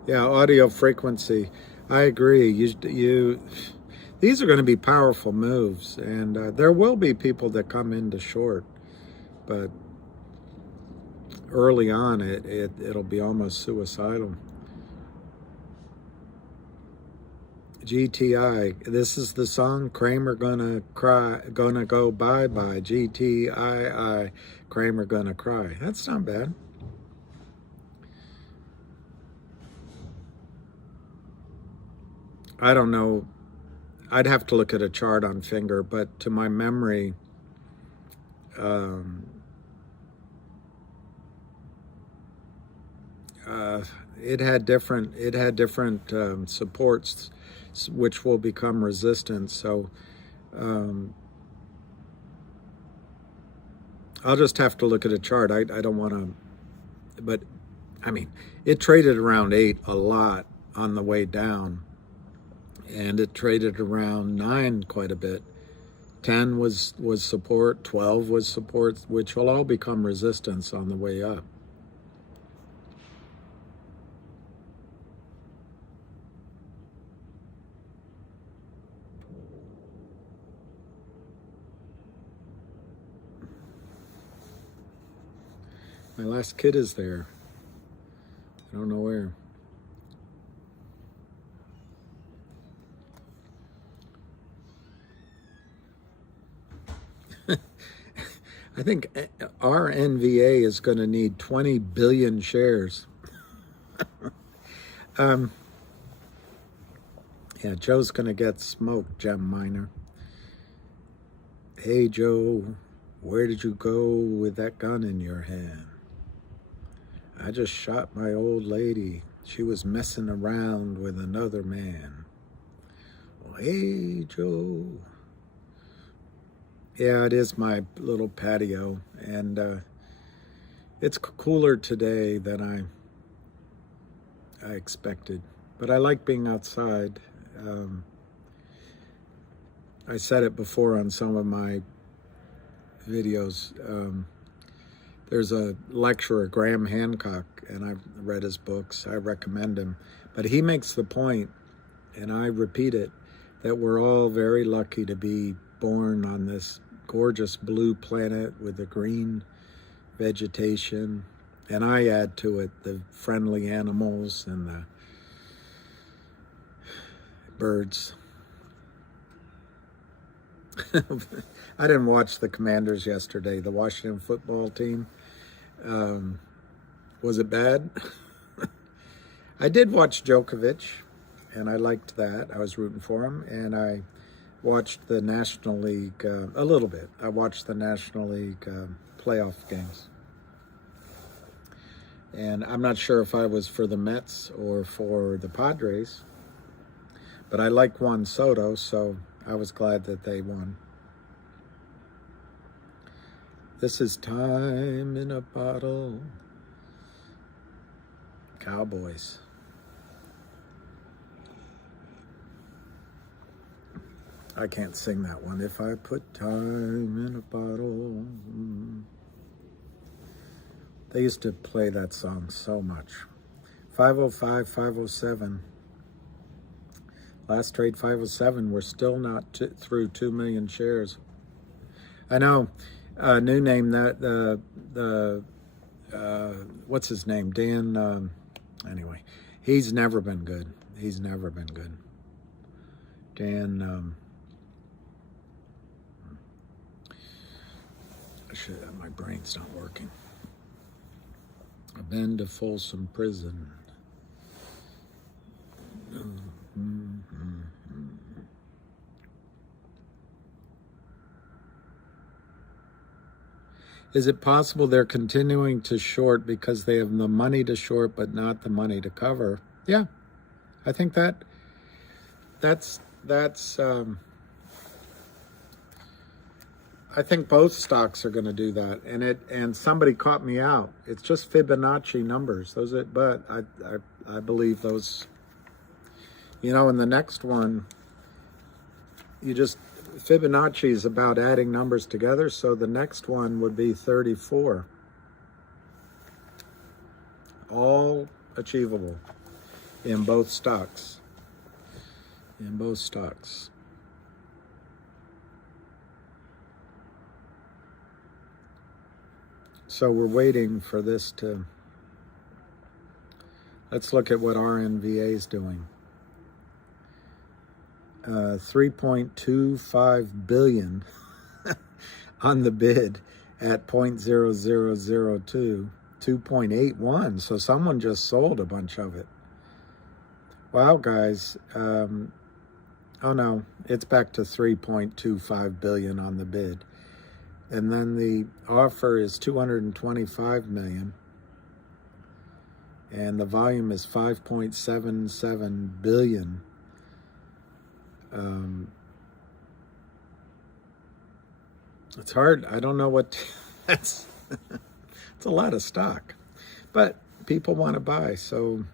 yeah, audio frequency. I agree. These are going to be powerful moves, and there will be people that come into short, but early on, it'll be almost suicidal. GTI. This is the song. Kramer gonna cry. Gonna go bye bye. GTII. Kramer gonna cry. That's not bad. I don't know. I'd have to look at a chart on finger, but to my memory, it had different supports, which will become resistance. So I'll just have to look at a chart. I don't want to, but I mean, it traded around 8 a lot on the way down. And it traded around 9 quite a bit. 10 was support, 12 was support, which will all become resistance on the way up. My last kid is there. I don't know where. I think our NVA is going to need 20 billion shares. Yeah, Joe's going to get smoked, Gem Miner. Hey, Joe, where did you go with that gun in your hand? I just shot my old lady. She was messing around with another man. Well, hey, Joe. Yeah, it is my little patio, and it's cooler today than I expected. But I like being outside. I said it before on some of my videos. There's a lecturer, Graham Hancock, and I've read his books. I recommend him. But he makes the point, and I repeat it, that we're all very lucky to be born on this gorgeous blue planet with the green vegetation. And I add to it the friendly animals and the birds. I didn't watch the Commanders yesterday, the Washington football team. Was it bad? I did watch Djokovic, and I liked that. I was rooting for him, and I watched the National League a little bit. I watched the National League playoff games. And I'm not sure if I was for the Mets or for the Padres, but I like Juan Soto, so I was glad that they won. This is time in a bottle. Cowboys. I can't sing that one. If I put time in a bottle. They used to play that song so much. 505, 507. Last trade 507. We're still not through 2 million shares. I know. New name that what's his name? Dan. Anyway, he's never been good. He's never been good. Dan. My brain's not working. I've been to Folsom Prison. Is it possible they're continuing to short because they have the money to short but not the money to cover? Yeah, I think that's I think both stocks are going to do that, and somebody caught me out. It's just Fibonacci numbers. But I believe those. You know, in the next one, Fibonacci is about adding numbers together, so the next one would be 34. All achievable in both stocks. In both stocks. So we're waiting for this to... Let's look at what RNVA is doing. 3.25 billion on the bid at 0.0002, 2.81. So someone just sold a bunch of it. Wow, guys. Oh no, it's back to 3.25 billion on the bid. And then the offer is 225 million. And the volume is 5.77 billion. It's hard. I don't know what that's. It's a lot of stock, but people want to buy. So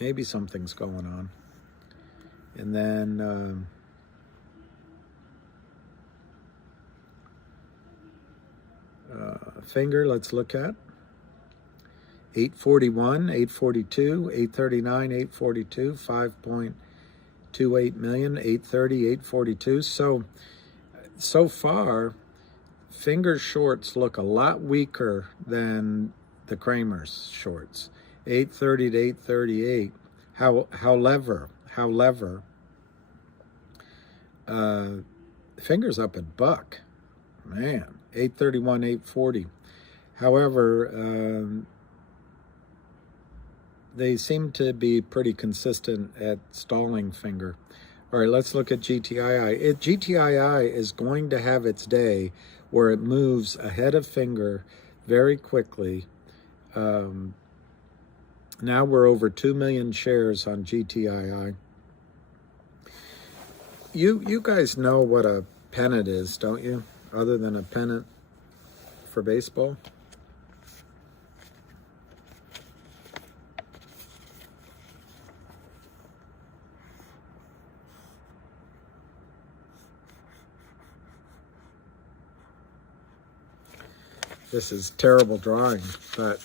maybe something's going on. And then finger. Let's look at 841, 842, 839, 842, 5.28 million, 830, 842. So far, finger shorts look a lot weaker than the Kramers shorts. 830 to 838. However, fingers up at buck. Man, 831, 840. However, they seem to be pretty consistent at stalling finger. All right, let's look at GTII. GTII is going to have its day where it moves ahead of finger very quickly. Now we're over 2 million shares on GTII. You guys know what a pennant is, don't you? Other than a pennant for baseball? This is terrible drawing, but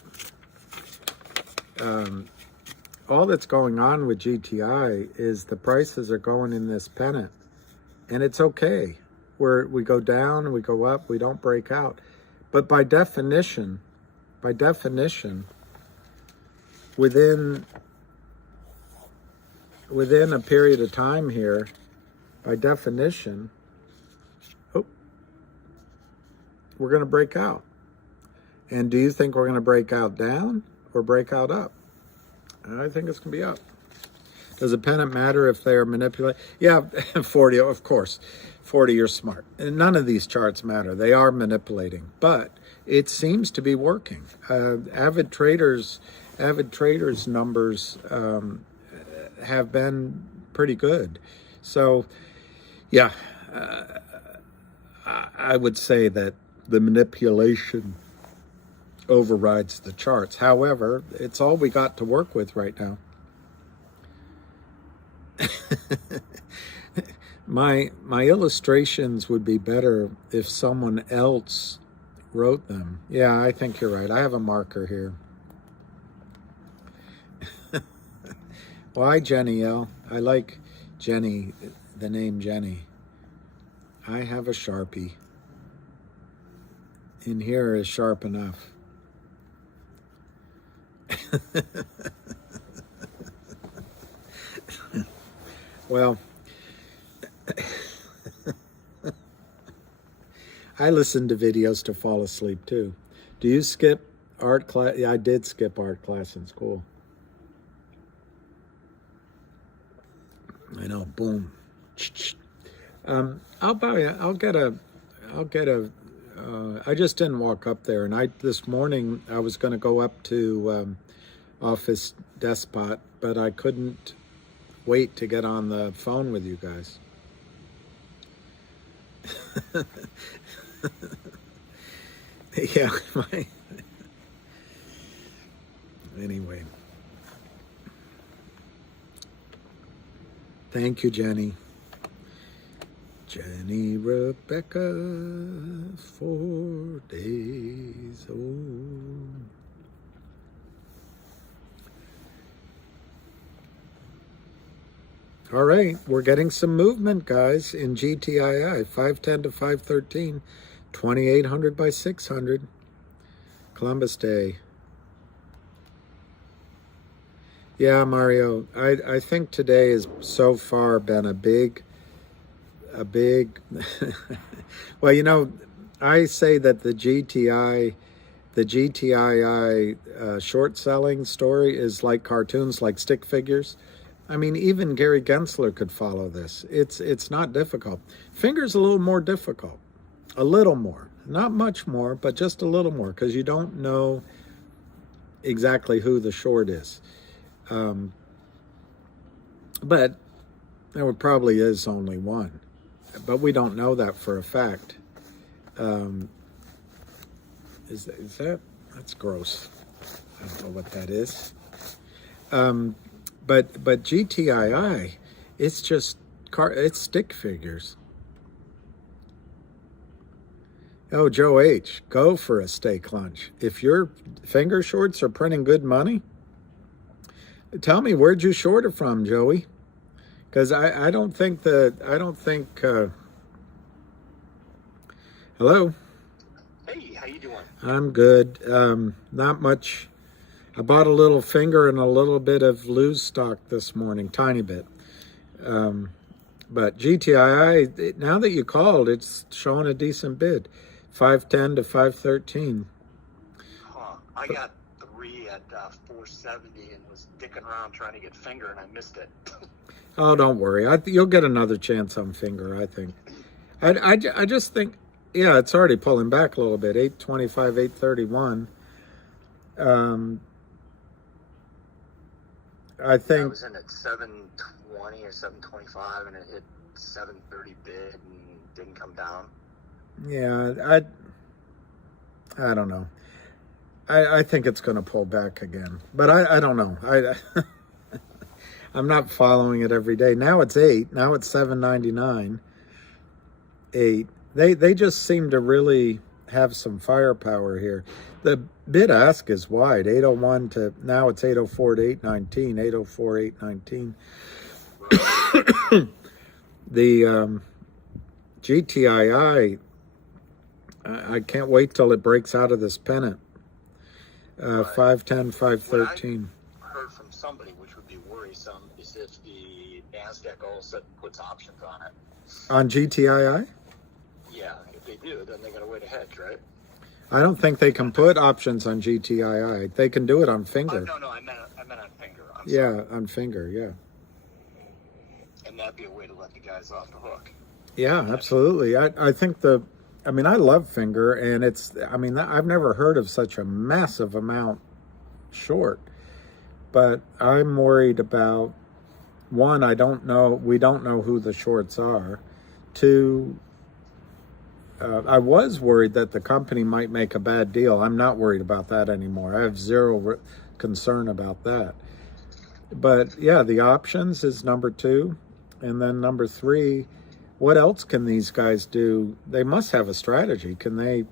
all that's going on with GTI is the prices are going in this pennant, and it's okay. We go down, we go up, we don't break out. But by definition, within a period of time here, by definition, we're going to break out. And do you think we're going to break out down or break out up? I think it's going to be up. Does a pennant matter if they're manipulated? Yeah, 40, of course. 40, you're smart. And none of these charts matter. They are manipulating. But it seems to be working. Avid traders numbers have been pretty good. So, yeah, I would say that the manipulation overrides the charts. However, it's all we got to work with right now. My illustrations would be better if someone else wrote them. Yeah, I think you're right. I have a marker here. Why Jenny L? I like Jenny, the name Jenny. I have a Sharpie. In here is sharp enough. Well, I listen to videos to fall asleep too. Do you skip art class? Yeah, I did skip art class in school. I know, boom. I'll get a, I just didn't walk up there. And this morning I was going to go up to Office Despot, but I couldn't wait to get on the phone with you guys. Yeah. Anyway. Thank you, Jenny. Jenny Rebecca, 4 days old. All right, we're getting some movement, guys, in GTII. 510 to 513, 2800 by 600. Columbus Day. Yeah, Mario, I think today has so far been a big well, you know, I say that the GTII short selling story is like cartoons, like stick figures. I mean, even Gary Gensler could follow this. It's not difficult. Finger's a little more difficult. A little more. Not much more, but just a little more, because you don't know exactly who the short is. But there probably is only one. But we don't know that for a fact. Is that? That's gross. I don't know what that is. But GTII, it's just it's stick figures. Oh, Joe H, go for a steak lunch. If your finger shorts are printing good money, tell me, where'd you short it from, Joey? Because I don't think hello? Hey, how you doing? I'm good. Not much. I bought a little finger and a little bit of loose stock this morning, tiny bit. But GTII, now that you called, it's showing a decent bid. 510 to 513. Huh. I got 3 at 470 and was dicking around trying to get finger and I missed it. Oh, don't worry. You'll get another chance on finger, I think. I just think Yeah, it's already pulling back a little bit. 825, 831. I I think, was in at 720 or 725, and it hit 730 bid and didn't come down. yeah, I don't know. I think it's going to pull back again, but I don't know. I'm not following it every day. Now it's 8. Now it's 799. 8. They just seem to really have some firepower here. The bid ask is wide. 801 to now it's 804 to 819. 804 819. The GTII. I can't wait till it breaks out of this pennant. 510, 513. What I heard from somebody, which would be worrisome, is if the NASDAQ all of a sudden puts options on it. On GTII? Yeah, if they do, then they got to wait a hedge, right? I don't think they can put options on GTII. They can do it on Finger. No, I meant on Finger. I'm Yeah, sorry. on Finger, yeah. And that'd be a way to let the guys off the hook. Yeah, absolutely. I think I love Finger, and I've never heard of such a massive amount short. But I'm worried about, one, we don't know who the shorts are. Two, I was worried that the company might make a bad deal. I'm not worried about that anymore. I have zero concern about that. But yeah, the options is number 2. And then number 3, what else can these guys do? They must have a strategy. Can they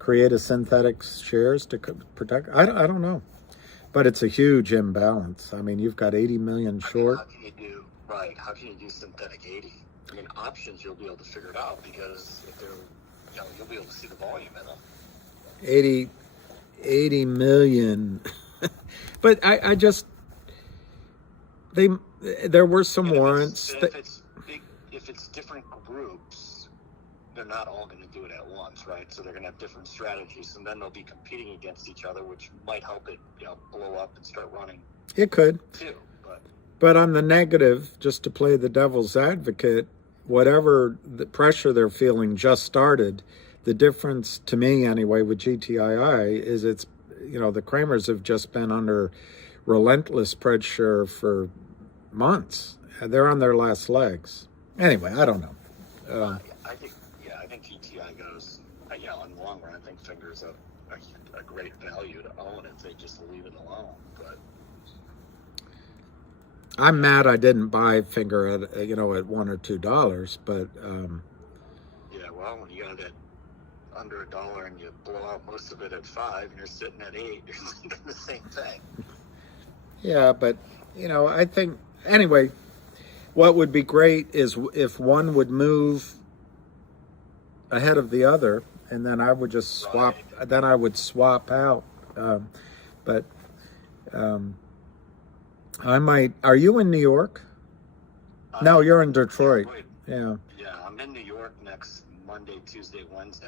create a synthetic shares to protect? I don't know. But it's a huge imbalance. I mean, you've got 80 million short. How can you do synthetic 80? I mean, options, you'll be able to figure it out because if they're, you'll be able to see the volume in them. 80 million. But I just, there were some warrants. If it's different groups, they're not all going to do it at once, right? So they're going to have different strategies, and then they'll be competing against each other, which might help it, blow up and start running. It could. Too, but on the negative, just to play the devil's advocate, whatever the pressure they're feeling just started. The difference, to me anyway, with GTII is it's, the Kramers have just been under relentless pressure for months. They're on their last legs. Anyway, I don't know. I think GTI goes, in the long run, I think Finger's a great value to own if they just leave it alone. But I'm mad I didn't buy Finger at at $1 or $2, but yeah, well, when you got it under $1 and you blow out most of it at 5 and you're sitting at 8, you're thinking the same thing. Yeah, but I think anyway, what would be great is if one would move ahead of the other, and then I would just swap. Right. Then I would swap out. But I might. Are you in New York? No, you're in Detroit. Yeah. Yeah, I'm in New York next Monday, Tuesday, Wednesday.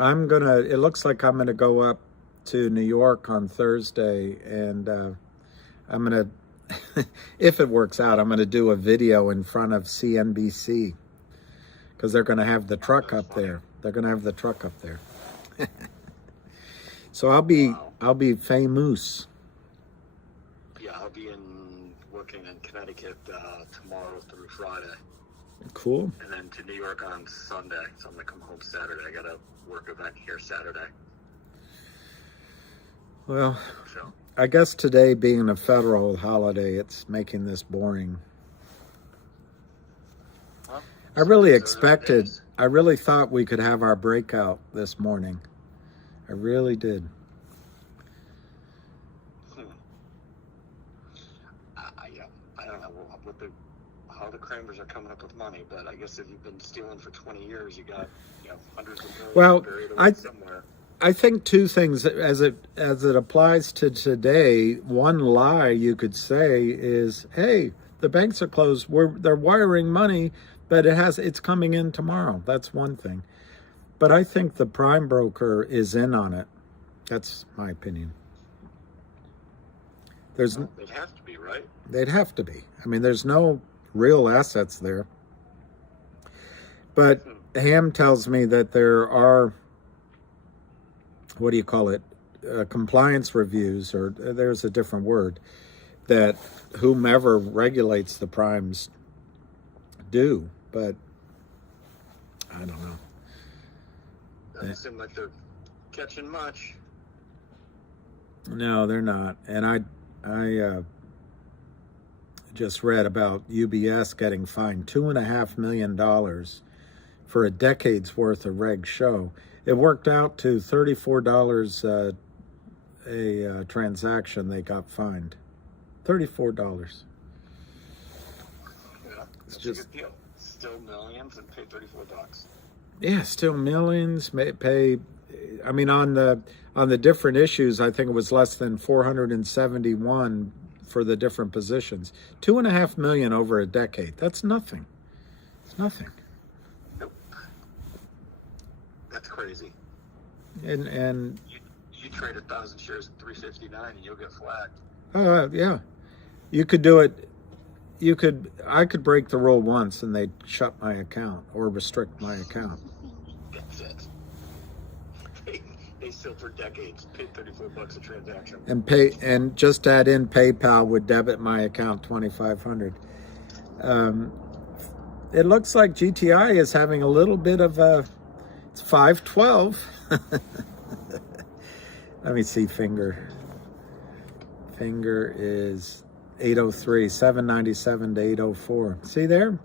It looks like I'm gonna go up to New York on Thursday, and I'm gonna, if it works out, I'm gonna do a video in front of CNBC because they're gonna have the truck up there. They're gonna have the truck up there. So I'll be famous. Yeah, I'll be working in Connecticut tomorrow through Friday. Cool. And then to New York on Sunday. So I'm gonna come home Saturday. I got a work event here Saturday. Well, So I guess today being a federal holiday, it's making this boring. well, I really so expected, days. I really thought we could have our breakout this morning. I really did. I don't know how the Kramers are coming up with money, but I guess if you've been stealing for 20 years, you got hundreds of millions Well, buried away somewhere. I think two things as it applies to today. One lie you could say is, "Hey, the banks are closed. They're wiring money, but it's coming in tomorrow." That's one thing. But I think the prime broker is in on it. That's my opinion. They'd have to be, right? They'd have to be. I mean, there's no real assets there. But Ham tells me that there are, what do you call it, compliance reviews, or there's a different word, that whomever regulates the primes do, but I don't know. Doesn't seem like they're catching much. No, they're not. And I just read about UBS getting fined $2.5 million for a decade's worth of reg show. It worked out to $34 a transaction they got fined. $34. Yeah, It's that's just a good deal. Still millions and pay $34. yeah, still millions. Pay. I mean, on the different issues, I think it was less than 471 for the different positions. $2.5 million over a decade. That's nothing. It's nothing. Nope. That's crazy. And You trade 1,000 shares at $3.59 and you'll get flagged. yeah, you could do it. I could break the rule once and they'd shut my account or restrict my account. That's it. They still for decades paid $34 a transaction. And just add in PayPal would debit my account $2,500. It looks like GTI is having a little bit of it's 512. Let me see, finger is 803, 797 to 804. See there?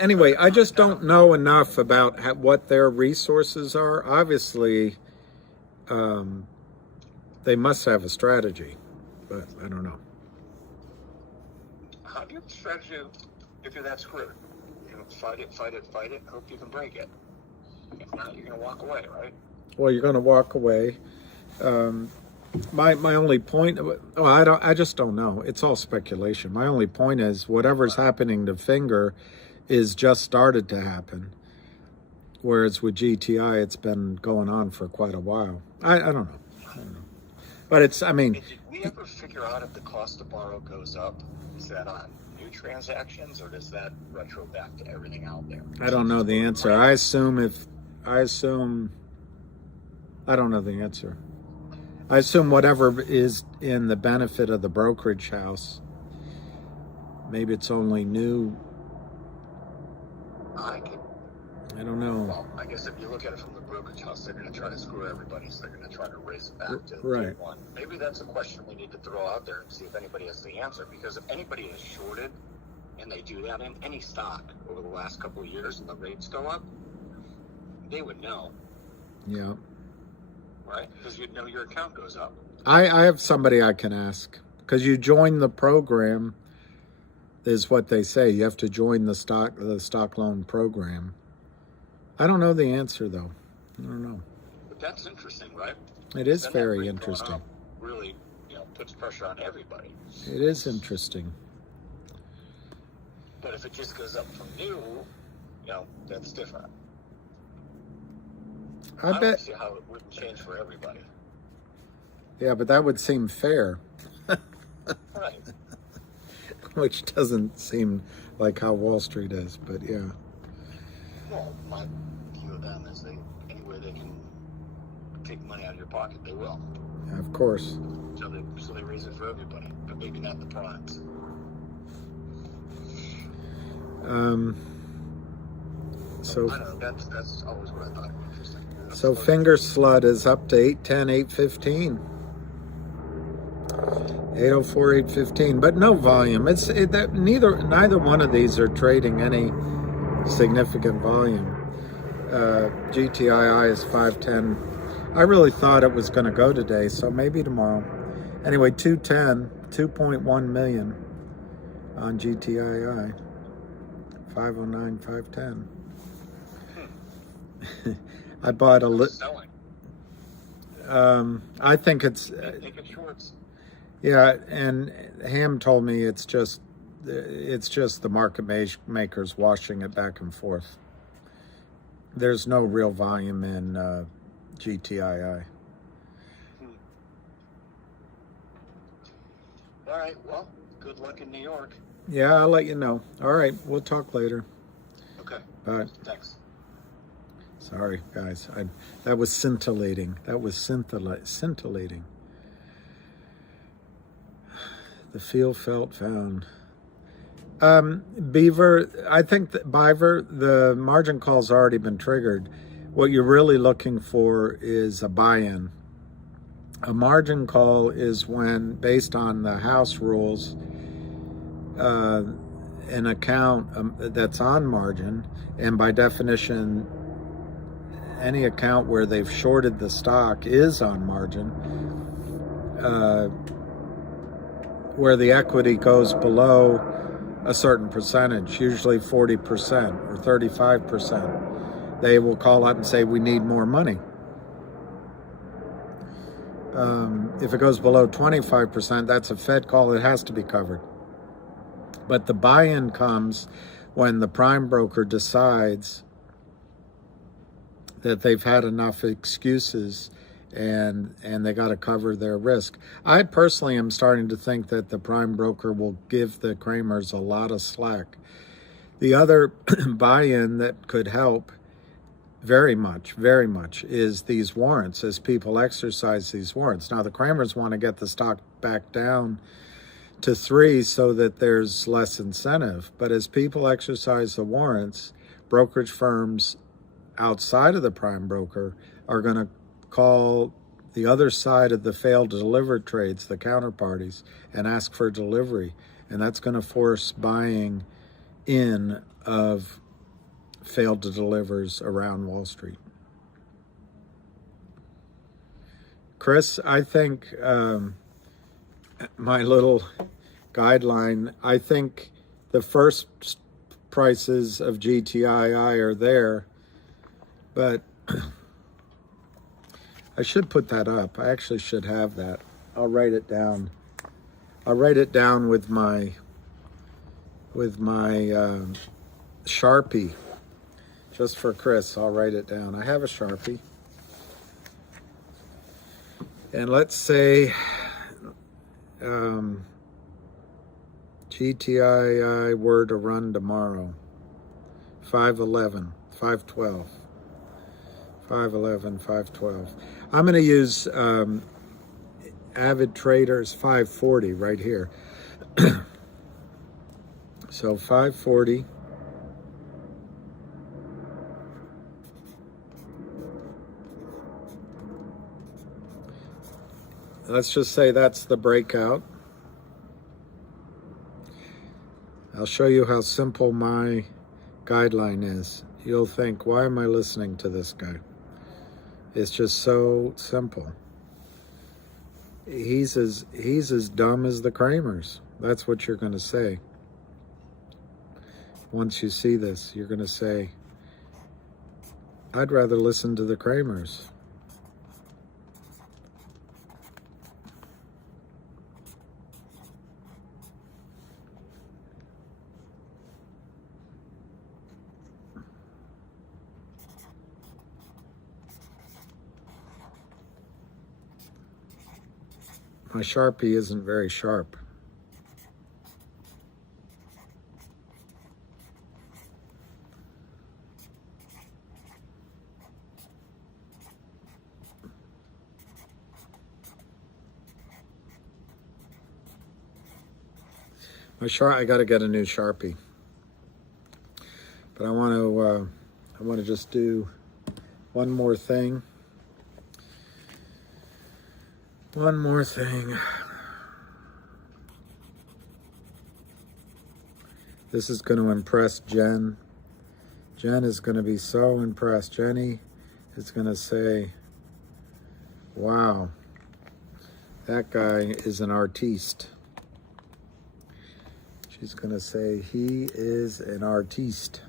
Anyway, I just don't know enough about what their resources are. Obviously, they must have a strategy, but I don't know. How do you have a strategy if you're that screwed? You know, fight it, hope you can break it. If not, you're going to walk away, right? Well, you're going to walk away. My only point, I just don't know. It's all speculation. My only point is whatever's happening to Finger is just started to happen. Whereas with GTI, it's been going on for quite a while. I don't know. But it's, I mean... Did we ever figure out if the cost to borrow goes up? Is that on new transactions or does that retro back to everything out there? I don't know the answer. I don't know the answer. I assume whatever is in the benefit of the brokerage house. Maybe it's only new. I don't know. Well, I guess if you look at it from the brokerage house, they're going to try to screw everybody, so they're going to try to race it back to right. day one. Maybe that's a question we need to throw out there and see if anybody has the answer. Because if anybody is shorted, and they do that in any stock over the last couple of years, and the rates go up, they would know. Yeah. Right? Because you'd know your account goes up. I have somebody I can ask. Because you join the program, is what they say. You have to join the stock loan program. I don't know the answer, though. I don't know. But that's interesting, right? It is Then very that rate interesting. going up really, puts pressure on everybody. It is interesting. But if it just goes up from new, that's different. I bet. don't see how it wouldn't change for everybody. Yeah, but that would seem fair. Right. Which doesn't seem like how Wall Street is, but yeah. Well, my view of them is any way they can take money out of your pocket, they will. Yeah, of course. So they raise it for everybody, but maybe not the primes. So I don't know. That's always what I thought was interesting. So Finger Slut is up to 810, 815. 804, 815, but no volume. Neither one of these are trading any significant volume. GTII is 510. I really thought it was going to go today, so maybe tomorrow. Anyway, 210, 2.1 million on GTII. 509, 510. I bought a selling. I think it's Take it shorts. yeah, and Ham told me it's just the market makers washing it back and forth. There's no real volume in GTII. All right, well, good luck in New York. Yeah, I'll let you know. All right, we'll talk later. Okay. But Thanks. sorry, guys. That was scintillating. That was scintillating. The feel, felt, found. Beaver, I think that Beaver, the margin call's already been triggered. What you're really looking for is a buy-in. A margin call is when, based on the house rules, an account that's on margin, and by definition, any account where they've shorted the stock is on margin, where the equity goes below a certain percentage, usually 40% or 35%, they will call up and say, we need more money. If it goes below 25%, that's a Fed call, it has to be covered. But the buy-in comes when the prime broker decides that they've had enough excuses and they got to cover their risk. I personally am starting to think that the prime broker will give the Kramers a lot of slack. The other buy-in that could help very much, is these warrants, as people exercise these warrants. Now, the Kramers want to get the stock back down to 3 so that there's less incentive. But as people exercise the warrants, brokerage firms outside of the prime broker are going to call the other side of the failed to deliver trades, the counterparties, and ask for delivery. And that's going to force buying in of failed to delivers around Wall Street. Chris, I think my little guideline, I think the first prices of GTII are there, but I should put that up. I actually should have that. I'll write it down. I'll write it down with my Sharpie. Just for Chris, I'll write it down. I have a Sharpie. And let's say GTII were to run tomorrow. 511, 512. 511, 512. I'm going to use Avid Traders 540 right here. So 540. Let's just say that's the breakout. I'll show you how simple my guideline is. You'll think, why am I listening to this guy? It's just so simple. He's as dumb as the Kramers. That's what you're going to say. Once you see this, you're going to say, I'd rather listen to the Kramers. My Sharpie isn't very sharp. I got to get a new Sharpie. But I want to just do one more thing. One more thing. This is going to impress Jen. Jen is going to be so impressed. Jenny is going to say, wow, that guy is an artiste. She's going to say, he is an artiste.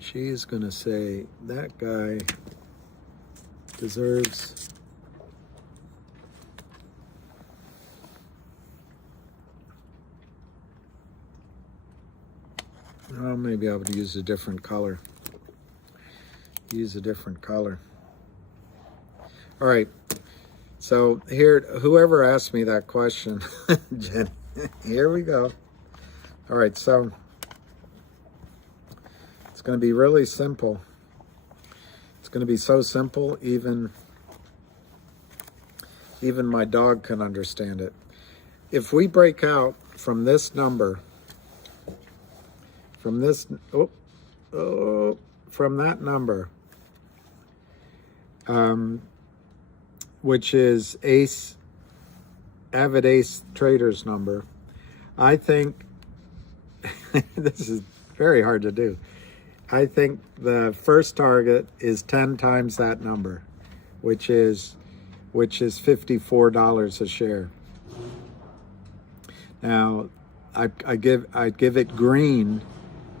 She is going to say, that guy deserves well, maybe I would use a different color. Use a different color. All right. So here, whoever asked me that question, Jenny, here we go. All right, so it's going to be really simple. It's going to be so simple, even my dog can understand it. If we break out from this number, from this, from that number, which is Avid Ace Trader's number, I think, this is very hard to do. I think the first target is 10 times that number, which is $54 a share. Now, I give it green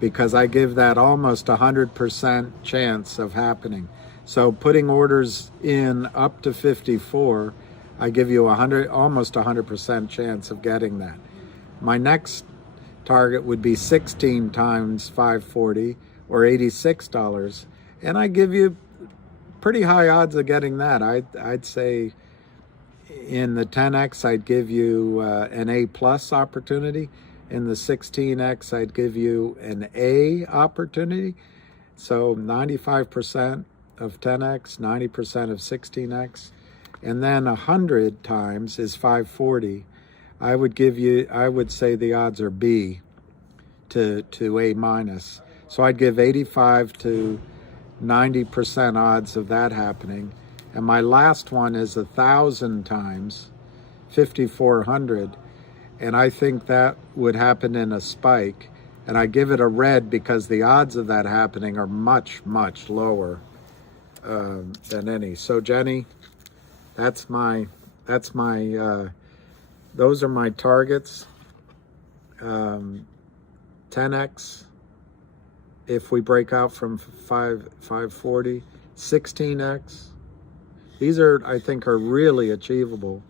because I give that almost 100% chance of happening. So putting orders in up to 54, I give you almost 100% chance of getting that. My next target would be 16 times 540 or $86, and I give you pretty high odds of getting that. I'd say in the 10x, I'd give you an A plus opportunity. In the 16x, I'd give you an A opportunity. So 95% of 10x, 90% of 16x, and then 100 times is 540. I would say the odds are B to A minus. So I'd give 85 to 90% odds of that happening. And my last one is 1,000 times 5,400. And I think that would happen in a spike. And I give it a red because the odds of that happening are much, much lower than any. So Jenny, those are my targets. 10x if we break out from 540, 16x. These I think are really achievable.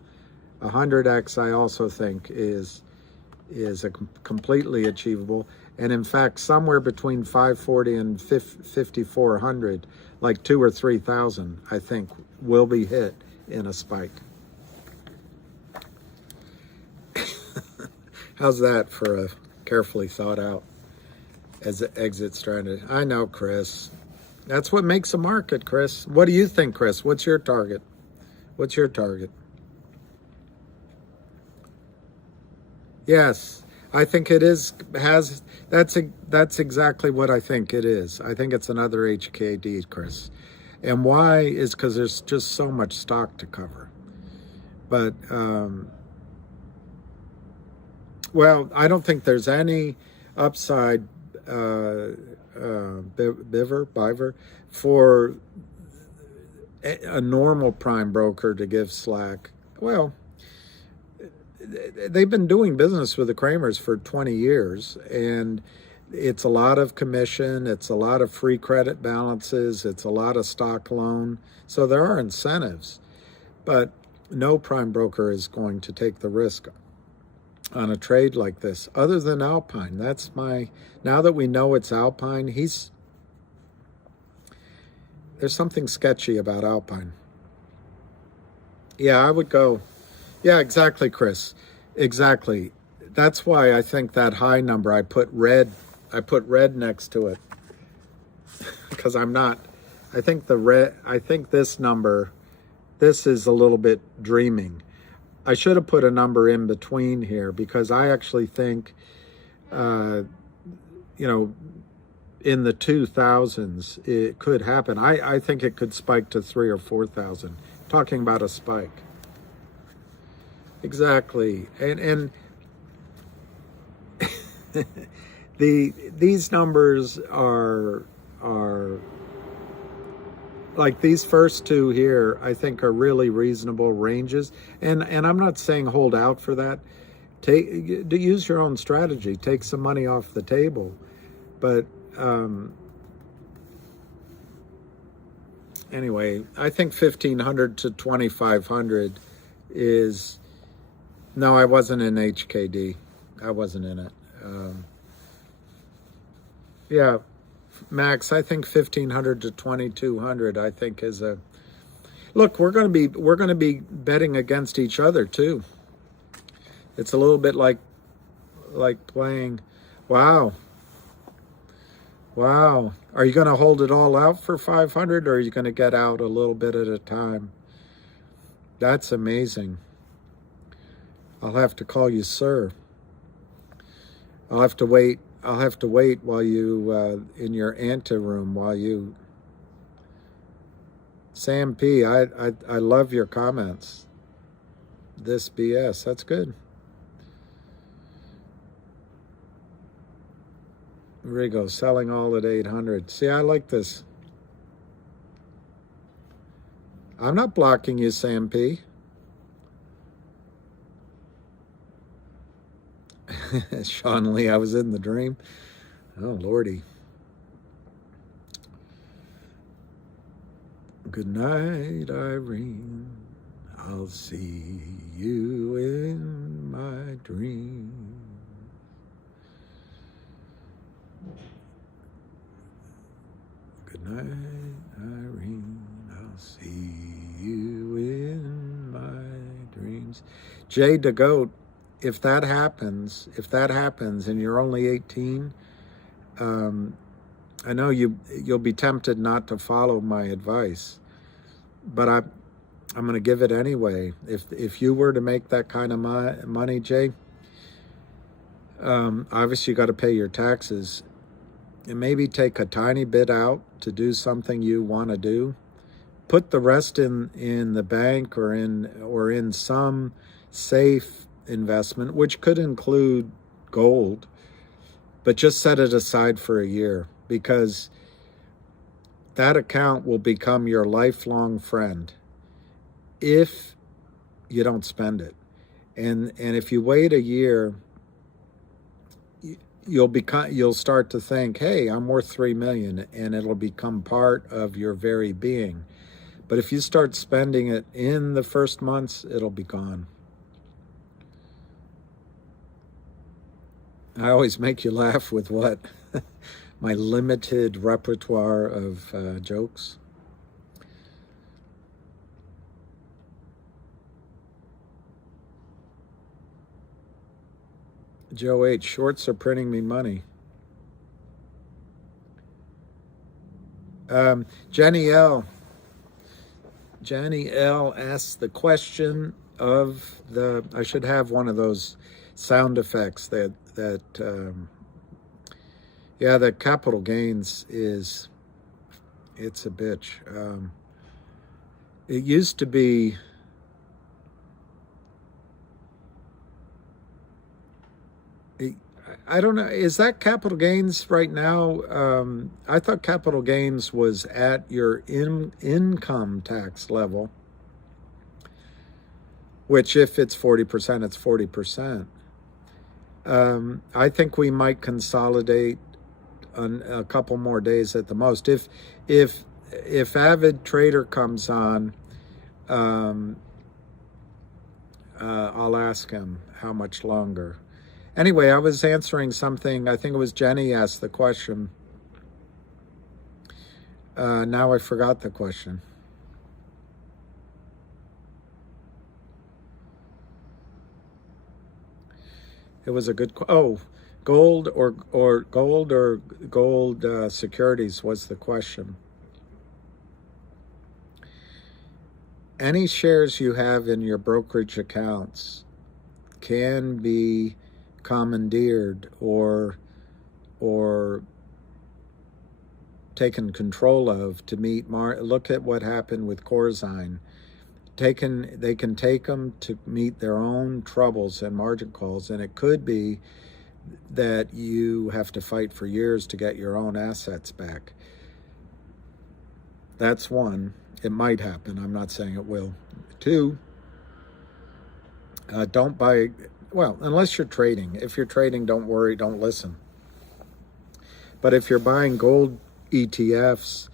100x I also think is completely achievable. And in fact, somewhere between 540 and 5,400, like 2,000 or 3,000, I think will be hit in a spike. How's that for a carefully thought out as an exit strategy? I know, Chris. That's what makes a market, Chris. What do you think, Chris? What's your target? What's your target? Yes, I think it is. That's exactly what I think it is. I think it's another HKD, Chris. And why is because there's just so much stock to cover. But well, I don't think there's any upside biver for a normal prime broker to give slack. Well, they've been doing business with the Kramers for 20 years, and it's a lot of commission, it's a lot of free credit balances, it's a lot of stock loan. So there are incentives, but no prime broker is going to take the risk on a trade like this, other than Alpine. Now that we know it's Alpine, there's something sketchy about Alpine. Yeah, I would go, yeah, exactly, Chris, exactly. That's why I think that high number, I put red next to it, because I think this number, this is a little bit dreaming. I should have put a number in between here because I actually think, in the 2000s, it could happen. I think it could spike to 3,000 or 4,000. Talking about a spike. Exactly. And these numbers are like these first two here, I think are really reasonable ranges. And I'm not saying hold out for that. Use your own strategy. Take some money off the table. But anyway, I think 1,500 to 2,500 is... No, I wasn't in HKD. I wasn't in it. Yeah, Max, I think 1,500 to 2,200, I think is Look, we're going to be betting against each other too. It's a little bit like playing. Wow. Wow. Are you going to hold it all out for 500, or are you going to get out a little bit at a time? That's amazing. I'll have to call you sir. I'll have to wait while you in your anteroom while you. Sam P, I love your comments. This BS, that's good. Rigo, selling all at 800. See, I like this. I'm not blocking you, Sam P. Sean Lee, I was in the dream. Oh, Lordy. Good night, Irene. I'll see you in my dream. Good night, Irene. I'll see you in my dreams. Jay DeGoat, if that happens, and you're only 18, I know you'll be tempted not to follow my advice, but I'm going to give it anyway. If you were to make that kind of money, Jay, obviously you got to pay your taxes, and maybe take a tiny bit out to do something you want to do. Put the rest in the bank or in some safe investment, which could include gold, but just set it aside for a year, because that account will become your lifelong friend if you don't spend it. And if you wait a year, you'll start to think, hey, I'm worth 3 million, and it'll become part of your very being. But if you start spending it in the first months, it'll be gone. I always make you laugh with what? My limited repertoire of jokes. Joe H, shorts are printing me money. Jenny L asks the question of the, I should have one of those sound effects that yeah, the capital gains it's a bitch. It used to be, I don't know, is that capital gains right now? I thought capital gains was at your income tax level, which if it's 40%, it's 40%. I think we might consolidate a couple more days at the most. If Avid Trader comes on, I'll ask him how much longer. Anyway, I was answering something. I think it was Jenny asked the question. Now I forgot the question. It was a good. Gold or gold securities was the question. Any shares you have in your brokerage accounts can be commandeered or taken control of to meet look at what happened with Corzine. They can take them to meet their own troubles and margin calls, and it could be that you have to fight for years to get your own assets back. That's one. It might happen. I'm not saying it will. Two, don't buy, well, unless you're trading. If you're trading, don't worry, don't listen. But if you're buying gold ETFs,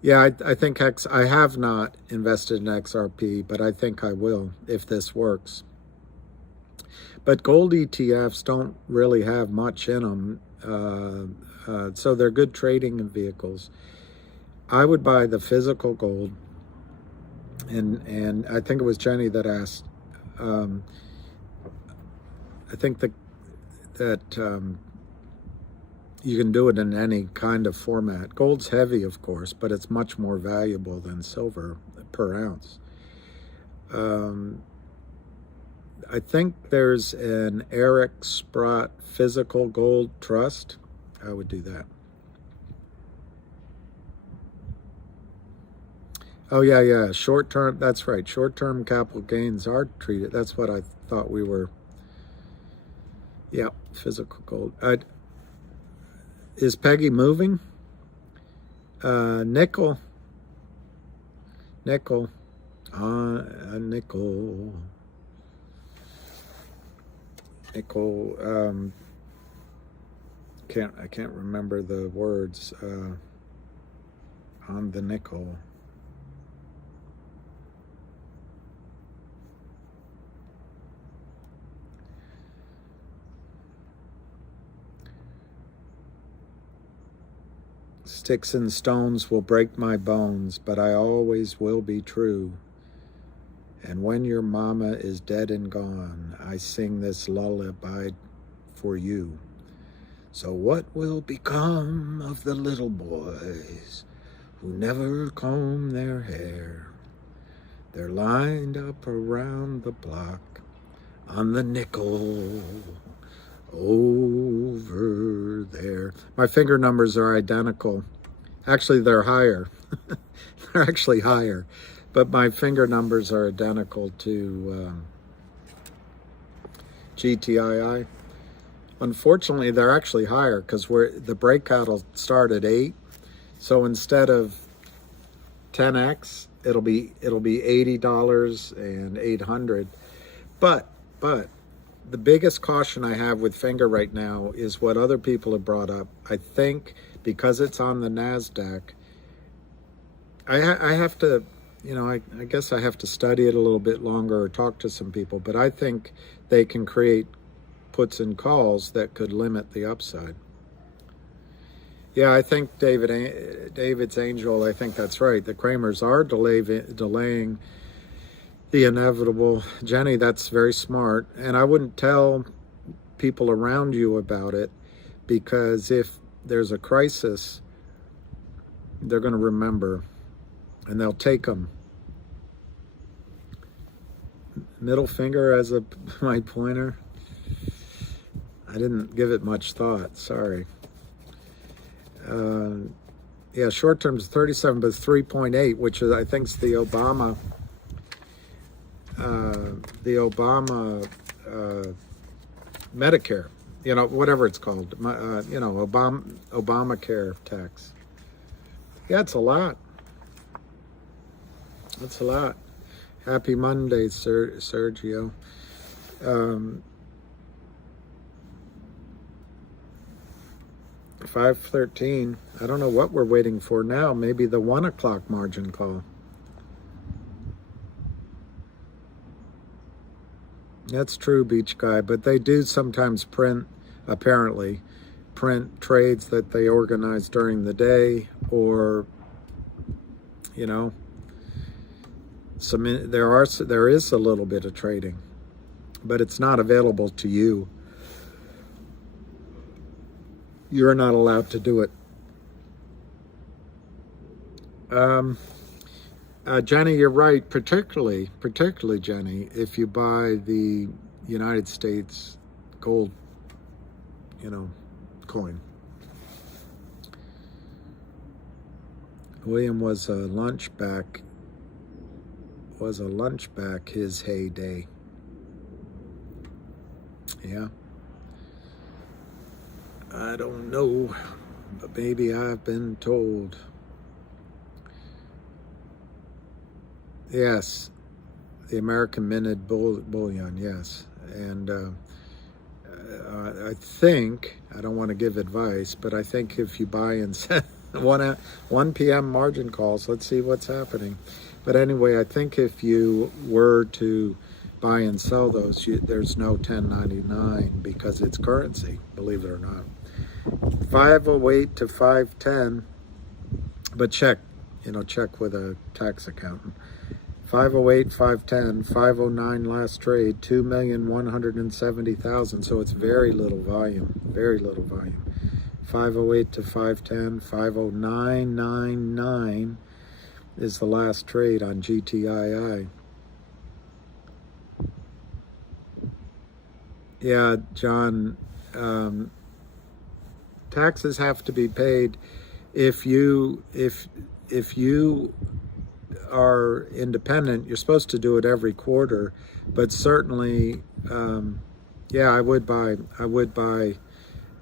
yeah, I think I have not invested in XRP, but I think I will if this works. But gold ETFs don't really have much in them, so they're good trading vehicles. I would buy the physical gold and I think it was Jenny that asked. I think that you can do it in any kind of format. Gold's heavy, of course, but it's much more valuable than silver per ounce. I think there's an Eric Sprott physical gold trust. I would do that. Oh, yeah. Short-term, that's right. Short-term capital gains are treated. That's what I thought we were. Yeah, physical gold. Is Peggy moving? Nickel. Nickel. Nickel. Nickel. I can't remember the words on the nickel. Sticks and stones will break my bones, but I always will be true. And when your mama is dead and gone, I sing this lullaby for you. So what will become of the little boys who never comb their hair? They're lined up around the block on the nickel over there. My finger numbers are identical. Actually, they're higher. They're actually higher. But my finger numbers are identical to GTII. Unfortunately, they're actually higher because the breakout will start at 8. So instead of 10x, it'll be $80 and $800. But the biggest caution I have with finger right now is what other people have brought up. I think because it's on the NASDAQ, I have to, I guess I have to study it a little bit longer or talk to some people, but I think they can create puts and calls that could limit the upside. Yeah, I think David's Angel, I think that's right. The Kramers are delaying the inevitable. Jenny, that's very smart. And I wouldn't tell people around you about it, because if there's a crisis, they're going to remember and they'll take them. Middle finger as my pointer. I didn't give it much thought. Sorry. Yeah, short term is 37, but 3.8, which is, I think, is the Obama Medicare, whatever it's called, Obamacare tax. Yeah, it's a lot. That's a lot. Happy Monday, Sergio. 5:13. I don't know what we're waiting for now. Maybe the 1 o'clock margin call. That's true, Beach Guy, but they do sometimes print trades that they organize during the day, or there is a little bit of trading, but it's not available to you. You're not allowed to do it. Jenny, you're right, particularly Jenny, if you buy the United States gold, coin. William was a lunchback his heyday. Yeah. I don't know, but maybe I've been told. Yes, the American Minted Bullion, yes. And I think, I don't want to give advice, but I think if you buy and sell 1 p.m. margin calls, let's see what's happening. But anyway, I think if you were to buy and sell those, there's no 1099 because it's currency, believe it or not. 508 to 510, but check with a tax accountant. 508, 510, 509 last trade, 2,170,000. So it's very little volume, very little volume. 508 to 510, 509.99 is the last trade on GTII. Yeah, John, taxes have to be paid if you are independent. You're supposed to do it every quarter, but certainly, yeah, I would buy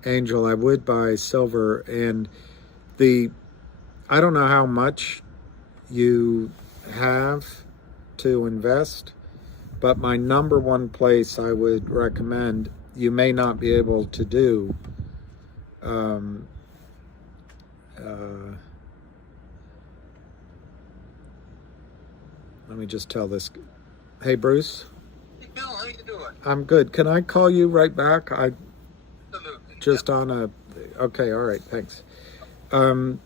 Angel, I would buy silver, and I don't know how much you have to invest, but my number one place I would recommend, you may not be able to do, let me just tell this. Hey, Bruce. Hey, Bill, how you doing? I'm good. Can I call you right back? Absolutely. Just on a, okay, all right, thanks. The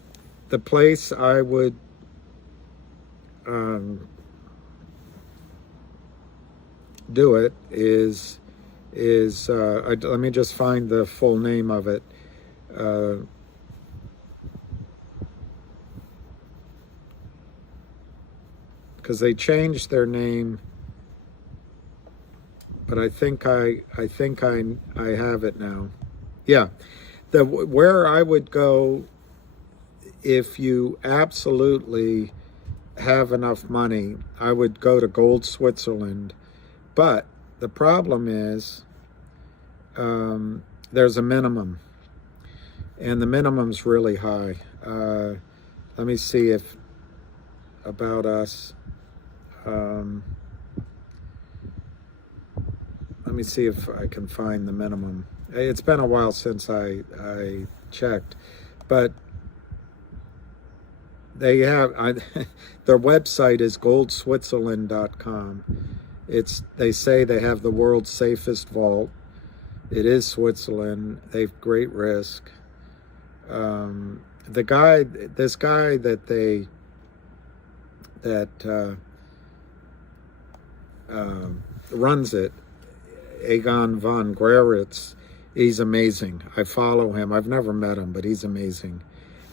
place I would do it is let me just find the full name of it. Because they changed their name, but I think I have it now. Yeah, where I would go if you absolutely have enough money, I would go to Gold Switzerland. But the problem is there's a minimum, and the minimum's really high. Let me see if about us. Let me see if I can find the minimum. It's been a while since I checked, but they have their website is goldswitzerland.com. They say they have the world's safest vault. It is Switzerland. They've great risk. This guy that runs it, Egon von Greritz, he's amazing. I follow him. I've never met him, but he's amazing.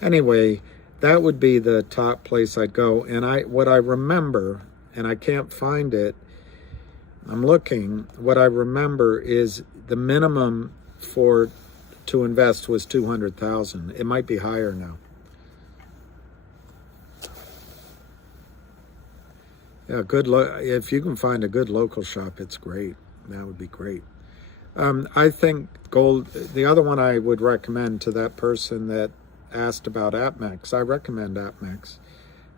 Anyway, that would be the top place I'd go. And what I remember, and I can't find it, I'm looking, what I remember is the minimum to invest was 200,000. It might be higher now. Yeah, if you can find a good local shop, it's great. That would be great. I think gold, the other one I would recommend to that person that asked about APMEX, I recommend APMEX.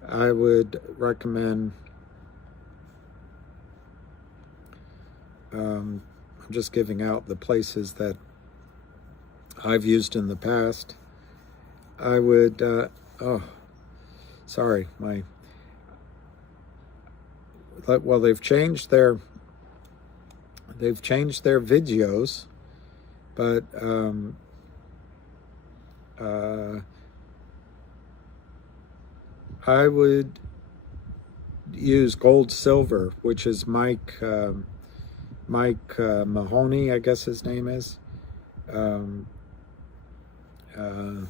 I would recommend, I'm just giving out the places that I've used in the past. I would, sorry, well, they've changed their videos, but I would use Gold Silver, which is Mike Mahoney, I guess his name is. Let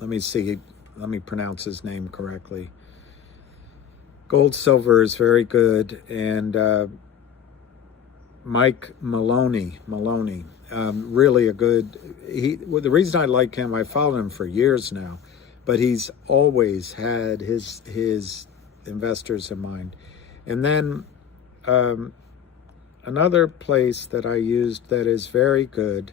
me see, let me pronounce his name correctly. Gold Silver is very good, and Mike Maloney, really a good. The reason I like him, I followed him for years now, but he's always had his investors in mind. And then another place that I used that is very good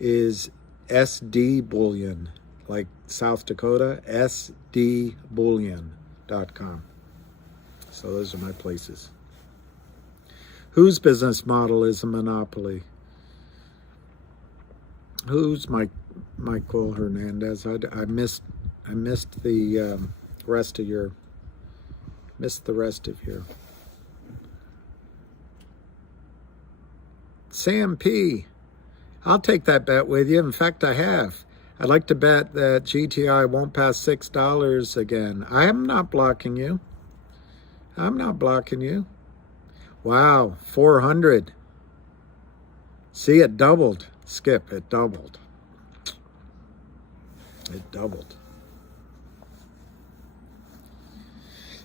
is SD Bullion, like South Dakota, sdbullion.com. So those are my places. Whose business model is a monopoly? Who's Michael Hernandez? I missed the rest of your. Sam P. I'll take that bet with you. In fact, I have. I'd like to bet that GTI won't pass $6 again. I am not blocking you. I'm not blocking you. Wow, 400. See, it doubled. Skip, it doubled. It doubled.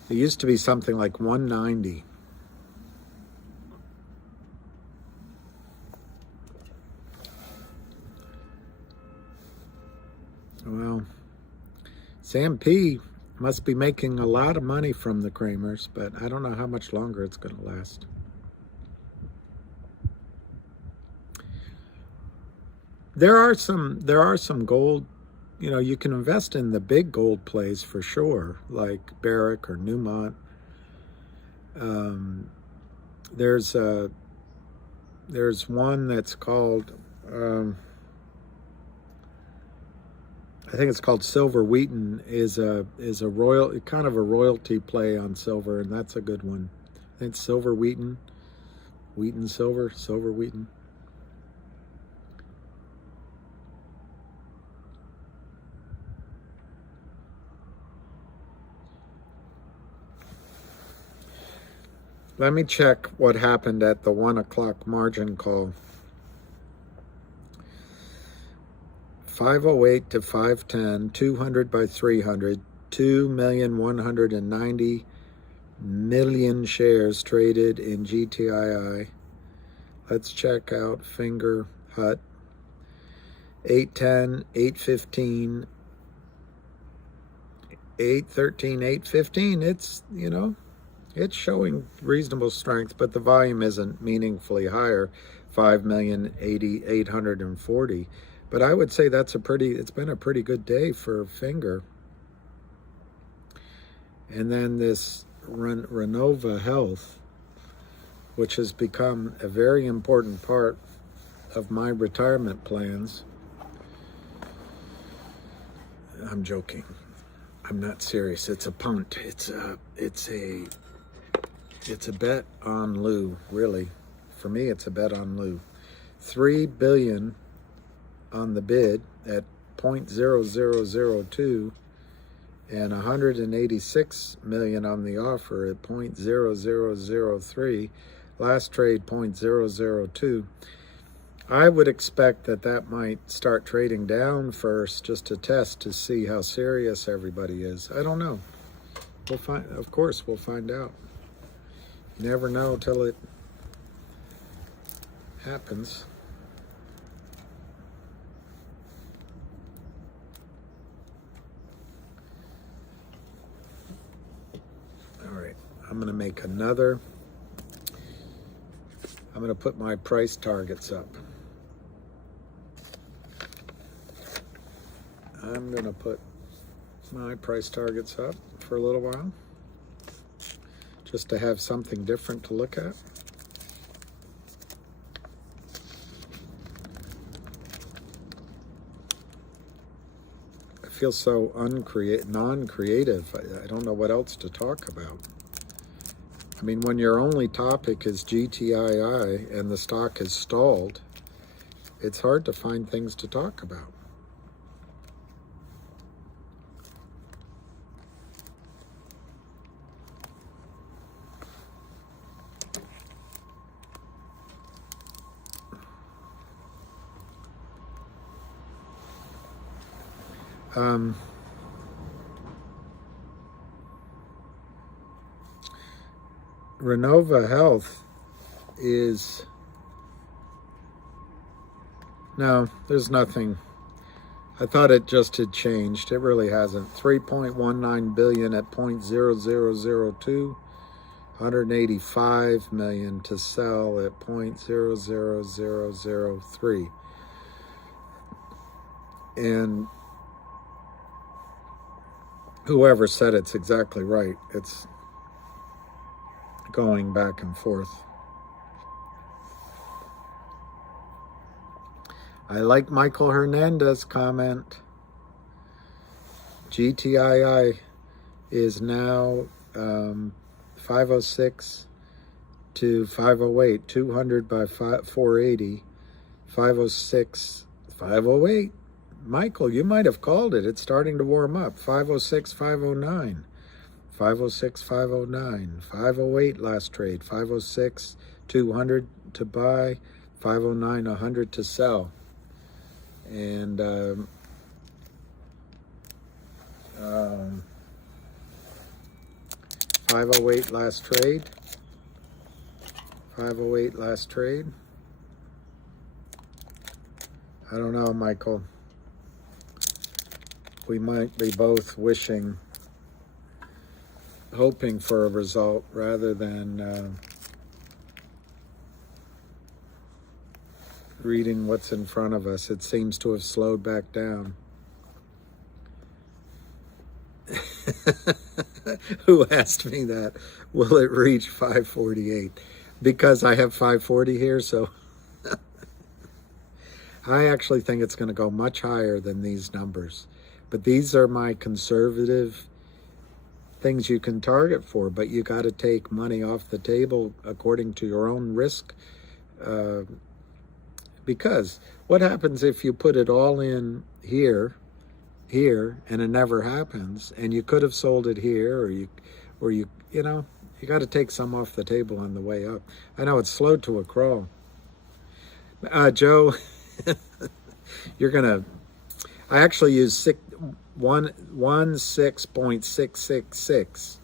It used to be something like 190. Well, Sam P must be making a lot of money from the Kramers, but I don't know how much longer it's going to last. There are some gold, you know, you can invest in the big gold plays for sure, like Barrick or Newmont. There's one that's called, I think it's called Silver Wheaton, is a kind of a royalty play on silver, and that's a good one. I think it's Silver Wheaton, Silver Wheaton. Let me check what happened at the 1 o'clock margin call. 508 to 510, 200 by 300, 2,190,000,000 shares traded in GTII. Let's check out Finger Hut. 810, 815, 813, 815. It's, you know, it's showing reasonable strength, but the volume isn't meaningfully higher, 5,080,840. But I would say it's been a pretty good day for Finger. And then this Renova Health, which has become a very important part of my retirement plans. I'm joking. I'm not serious. It's a punt. It's a bet on Lou, really. For me, it's a bet on Lou. $3 billion on the bid at 0.0002 and 186 million on the offer at 0.0003. Last trade 0.002. I would expect that might start trading down first, just to test to see how serious everybody is. I don't know. We'll find. Of course, we'll find out. You never know till it happens. All right, I'm going to make another. I'm going to put my price targets up. I'm going to put my price targets up for a little while, just to have something different to look at. I feel so non-creative. I don't know what else to talk about. I mean, when your only topic is GTII and the stock has stalled, it's hard to find things to talk about. Renova Health is, no, there's nothing. I thought it just had changed. It really hasn't. 3.19 billion at 0.0002, 185 million to sell at 0.00003. And whoever said it's exactly right. It's going back and forth. I like Michael Hernandez's comment. GTII is now 506 to 508, 200 by 480, 506, 508. Michael, you might have called it. It's starting to warm up. 506, 509, 506, 509, 508 last trade, 506, 200 to buy, 509, 100 to sell. And 508 last trade. 508 last trade. I don't know, Michael. We might be both hoping for a result rather than reading what's in front of us. It seems to have slowed back down. Who asked me that? Will it reach 548? Because I have 540 here, so I actually think it's going to go much higher than these numbers. But these are my conservative things you can target for, but you got to take money off the table according to your own risk. Because what happens if you put it all in here, and it never happens, and you could have sold it here, or you know, you got to take some off the table on the way up. I know it's slowed to a crawl. Joe, I actually use 16.666,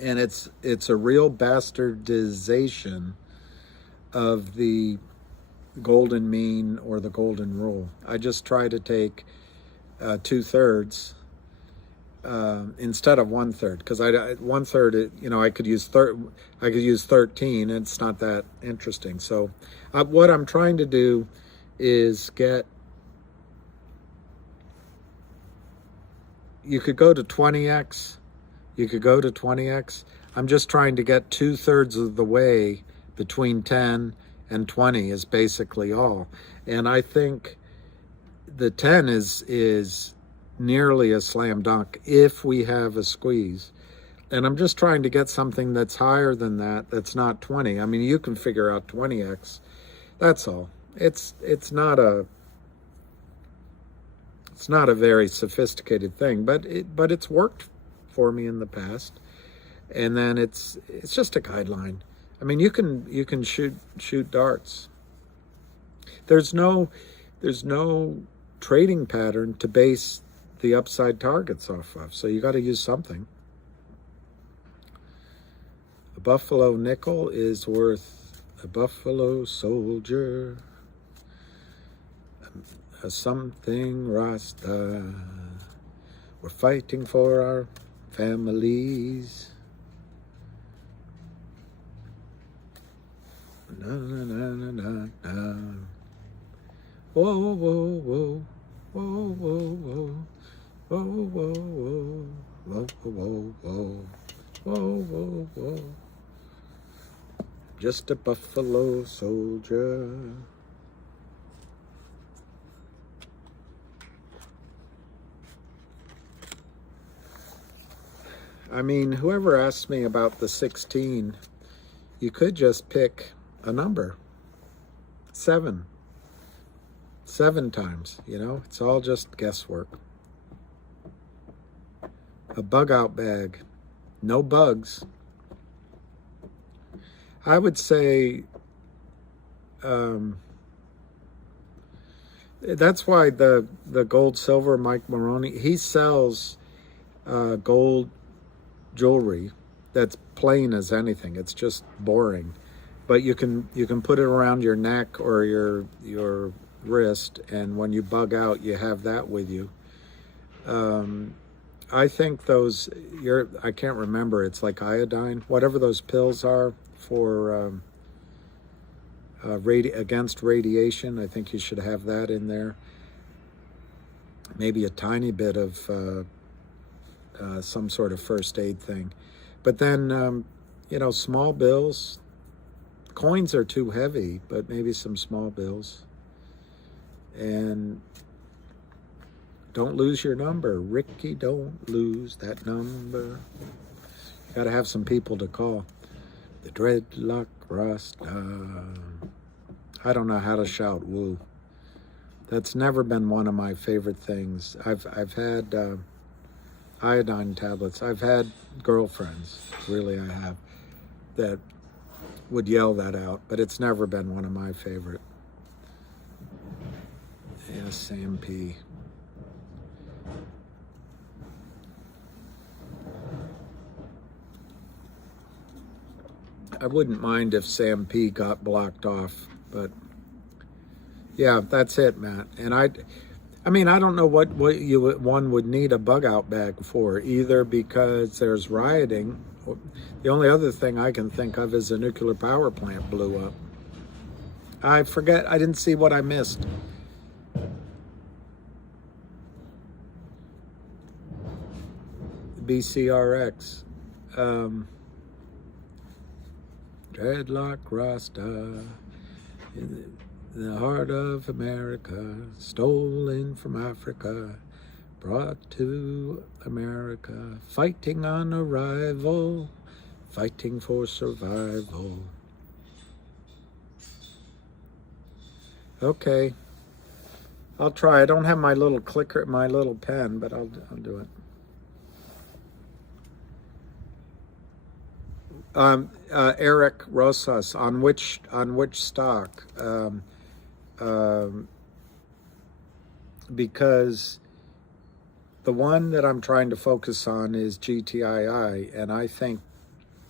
and it's a real bastardization of the golden mean or the golden rule. I just try to take 2/3 instead of 1/3, because 1/3, you know, I could use 13. And it's not that interesting. So what I'm trying to do is get. You could go to 20x. You could go to 20x. I'm just trying to get 2/3 of the way between 10 and 20 is basically all. And I think the 10 is nearly a slam dunk if we have a squeeze. And I'm just trying to get something that's higher than that, that's not 20. I mean, you can figure out 20x. That's all. It's not a very sophisticated thing, but it's worked for me in the past. And then it's just a guideline. I mean, you can shoot darts. There's no trading pattern to base the upside targets off of, so you got to use something. A buffalo nickel is worth a buffalo soldier. A something Rasta. We're fighting for our families. Na na na na na na. Whoa whoa whoa whoa whoa whoa whoa whoa whoa whoa whoa whoa. Just a buffalo soldier. I mean, whoever asked me about the 16, you could just pick a number. 7 times, you know, it's all just guesswork. A bug out bag, no bugs. I would say that's why the gold silver Mike Maroney, he sells gold jewelry that's plain as anything. It's just boring, but you can put it around your neck or your wrist, and when you bug out, you have that with you. I think those, I can't remember, it's like iodine, whatever those pills are for against radiation. I think you should have that in there. Maybe a tiny bit of some sort of first aid thing. But then, you know, small bills. Coins are too heavy, but maybe some small bills. And don't lose your number. Ricky, don't lose that number. You got to have some people to call. The dreadlock Rasta. I don't know how to shout woo. That's never been one of my favorite things. iodine tablets. I've had girlfriends, really I have, that would yell that out, but it's never been one of my favorite. SMP. I wouldn't mind if Sam P got blocked off, but yeah, that's it, Matt. And I mean, I don't know what one would need a bug out bag for, either because there's rioting. The only other thing I can think of is a nuclear power plant blew up. I forget, I didn't see what I missed. BCRX. Dreadlock Rasta in the heart of America, stolen from Africa, brought to America, fighting on arrival, fighting for survival. Okay, I'll try. I don't have my little clicker, my little pen, but I'll do it. Eric Rosas, on which stock? Because the one that I'm trying to focus on is GTII, and I think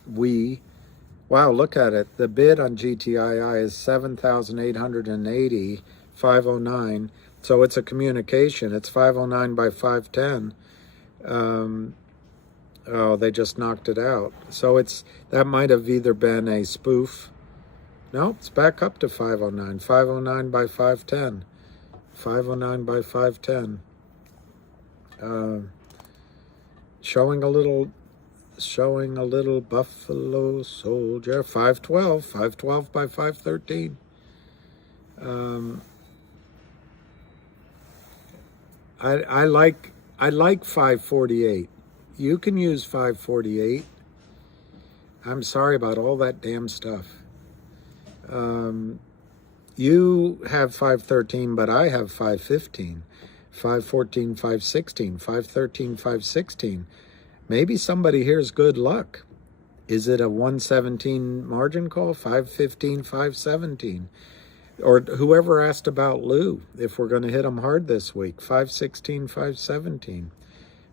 wow, look at it. The bid on GTII is 7,880, 509. So it's a communication. It's 509 by 510. Oh, they just knocked it out. So that might have either been a spoof. No, it's back up to 509. 509 by 510. 509 by 510. Showing a little Buffalo Soldier. 512. 512 by 513. I like 548. You can use 548. I'm sorry about all that damn stuff. You have 513, but I have 515, 514, 516, 513, 516. Maybe somebody here's good luck. Is it a 117 margin call? 515, 517. Or whoever asked about Lou, if we're going to hit them hard this week, 516, 517.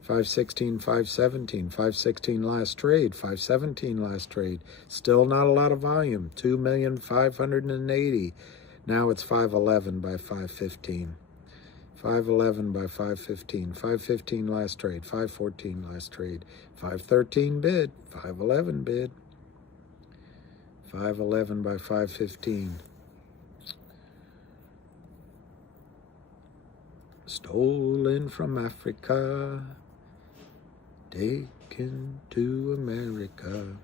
516, 517, 516 last trade, 517 last trade. Still not a lot of volume, 2,580,000. Now it's 511 by 515. 511 by 515, 515 last trade, 514 last trade, 513 bid, 511 bid, 511 by 515. Stolen from Africa, taken to America.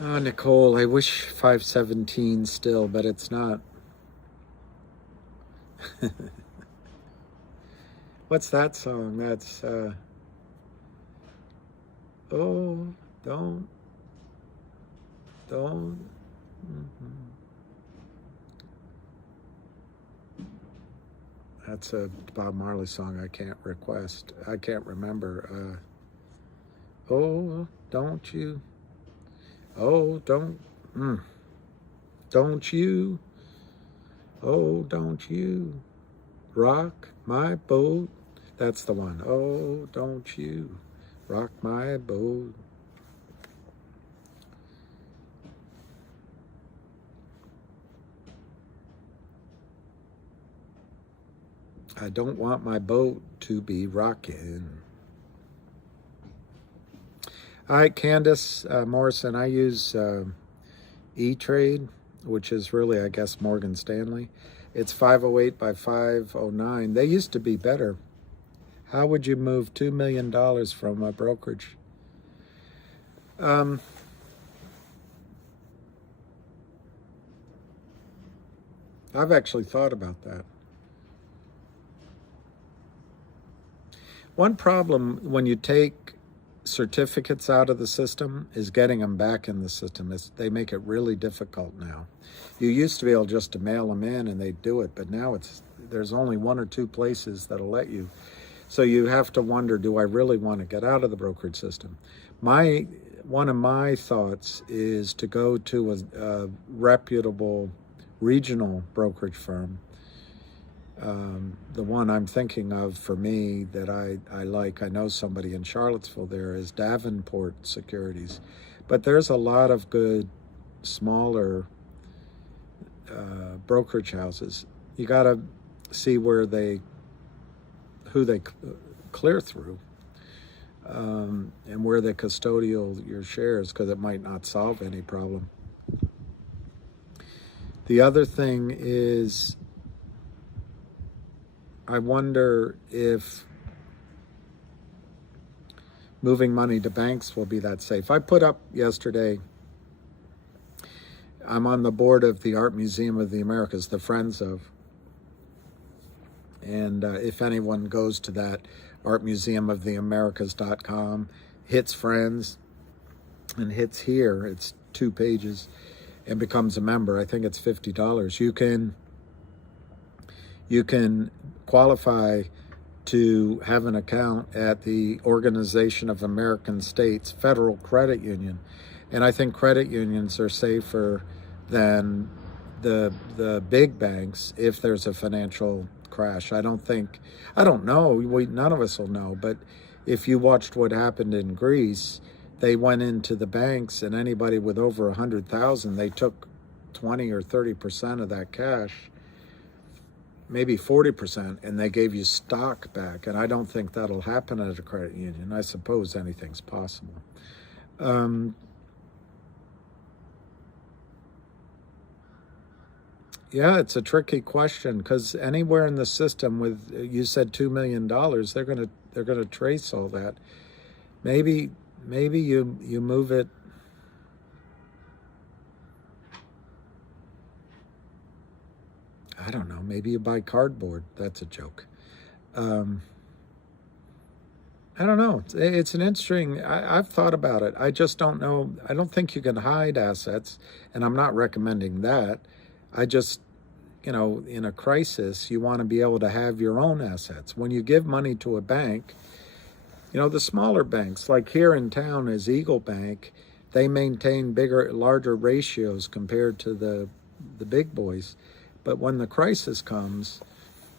Oh, Nicole, I wish 517 still, but it's not. What's that song? That's, oh, don't. That's a Bob Marley song I can't request. I can't remember. Oh, don't you? Oh, don't you? Oh, don't you rock my boat? That's the one. Oh, don't you rock my boat? I don't want my boat to be rocking. All right, Candace Morrison, I use E-Trade, which is really, I guess, Morgan Stanley. It's 508 by 509. They used to be better. How would you move $2 million from a brokerage? I've actually thought about that. One problem when you take certificates out of the system is getting them back in the system. They make it really difficult now. You used to be able just to mail them in and they'd do it, but now there's only one or two places that'll let you. So you have to wonder, do I really want to get out of the brokerage system? One of my thoughts is to go to a reputable regional brokerage firm. The one I'm thinking of for me that I like, I know somebody in Charlottesville there, is Davenport Securities. But there's a lot of good smaller brokerage houses. You got to see who they clear through, and where they custodial your shares, because it might not solve any problem. The other thing is, I wonder if moving money to banks will be that safe. I put up yesterday, I'm on the board of the Art Museum of the Americas, the Friends of. And if anyone goes to that, artmuseumoftheamericas.com, hits Friends, and hits here, it's 2 pages, and becomes a member. I think it's $50. You can qualify to have an account at the Organization of American States Federal Credit Union. And I think credit unions are safer than the big banks if there's a financial crash. I don't know, none of us will know, but if you watched what happened in Greece, they went into the banks, and anybody with over 100,000, they took 20 or 30% of that cash, maybe 40%, and they gave you stock back. And I don't think that'll happen at a credit union. I suppose anything's possible. Yeah, it's a tricky question, because anywhere in the system with, you said $2 million, they're gonna trace all that. Maybe you move it. I don't know. Maybe you buy cardboard. That's a joke. I don't know. It's an interesting. I've thought about it. I just don't know. I don't think you can hide assets, and I'm not recommending that. I just, in a crisis, you want to be able to have your own assets. When you give money to a bank, the smaller banks, like here in town is Eagle Bank, they maintain larger ratios compared to the big boys. But when the crisis comes,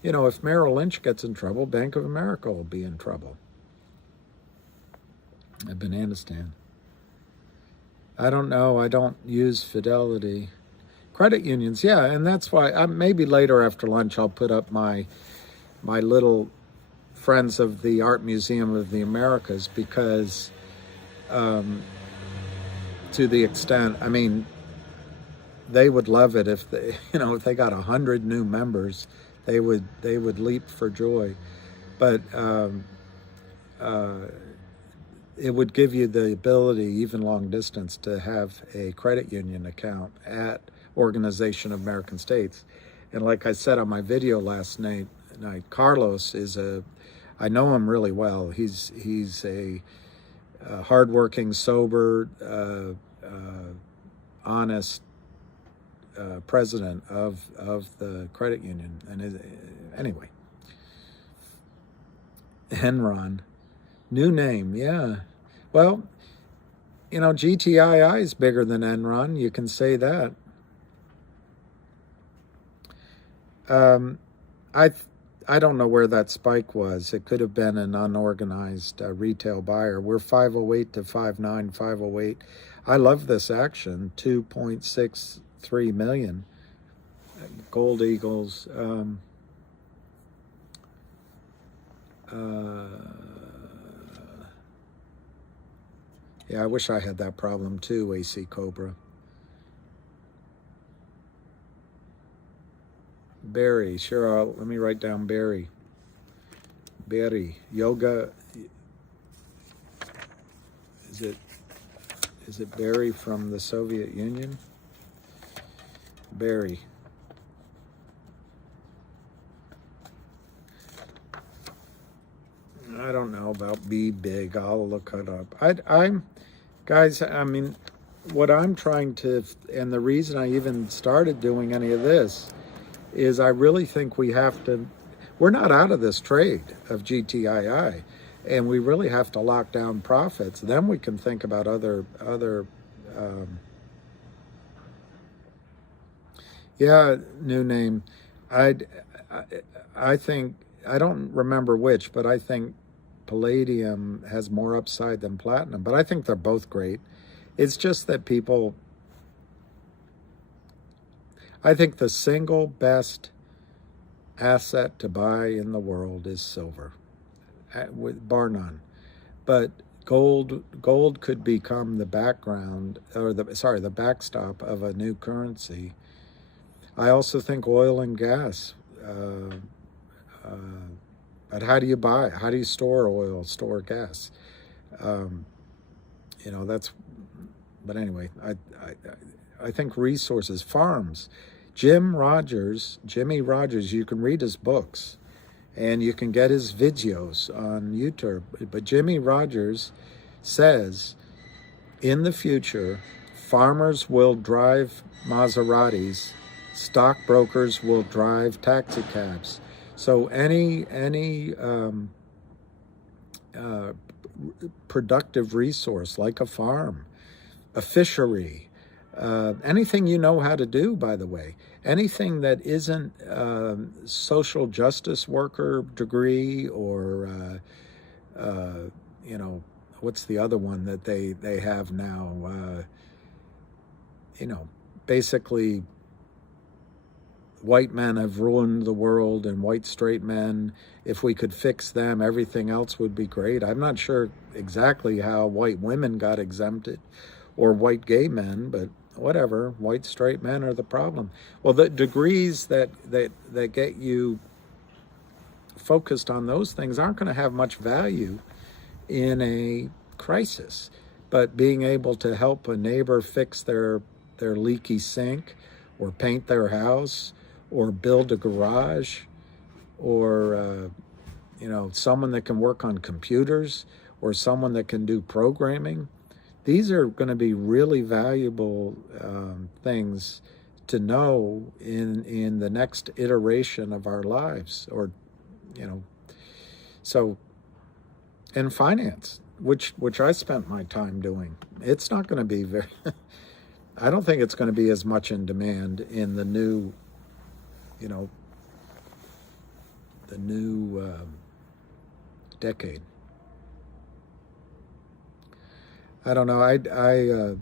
if Merrill Lynch gets in trouble, Bank of America will be in trouble. A banana stand. I don't know. I don't use Fidelity. Credit unions, yeah, and that's why maybe later after lunch I'll put up my little Friends of the Art Museum of the Americas, because to the extent, they would love it if they, if they got 100 new members, they would leap for joy. But it would give you the ability, even long distance, to have a credit union account at Organization of American States. And like I said on my video last night, Carlos is I know him really well. He's a hardworking, sober, honest president of the credit union. And anyway, Enron, new name, yeah. Well, GTII is bigger than Enron. You can say that. I don't know where that spike was. It could have been an unorganized retail buyer. We're 508 to 59, 508. I love this action, 2.63 million. Gold Eagles. Yeah, I wish I had that problem too, AC Cobra. Barry, sure, let me write down Barry. Barry, yoga, is it Barry from the Soviet Union? Barry. I don't know about Be Big. I'll look it up. Guys, what I'm trying to, and the reason I even started doing any of this, is I really think we're we're not out of this trade of GTII, and we really have to lock down profits. Then we can think about other yeah, new name. I I think, I don't remember which, but I think palladium has more upside than platinum. But I think they're both great. It's just that people, I think the single best asset to buy in the world is silver, bar none. But gold could become the background, or the backstop of a new currency. I also think oil and gas. But how do you buy? How do you store oil, store gas? That's. But anyway, I think resources, farms. Jimmy Rogers, you can read his books and you can get his videos on YouTube. But Jimmy Rogers says in the future, farmers will drive Maseratis, stockbrokers will drive taxi cabs. So any productive resource like a farm, a fishery, anything you know how to do, by the way, anything that isn't social justice worker degree or, what's the other one that they have now? Basically, white men have ruined the world and white straight men. If we could fix them, everything else would be great. I'm not sure exactly how white women got exempted or white gay men, but whatever, white straight men are the problem. Well, the degrees that get you focused on those things aren't going to have much value in a crisis. But being able to help a neighbor fix their leaky sink, or paint their house, or build a garage, or someone that can work on computers, or someone that can do programming, these are going to be really valuable things to know in the next iteration of our lives, or so. And finance, which I spent my time doing, it's not going to be very. I don't think it's going to be as much in demand in the new, decade. I don't know. I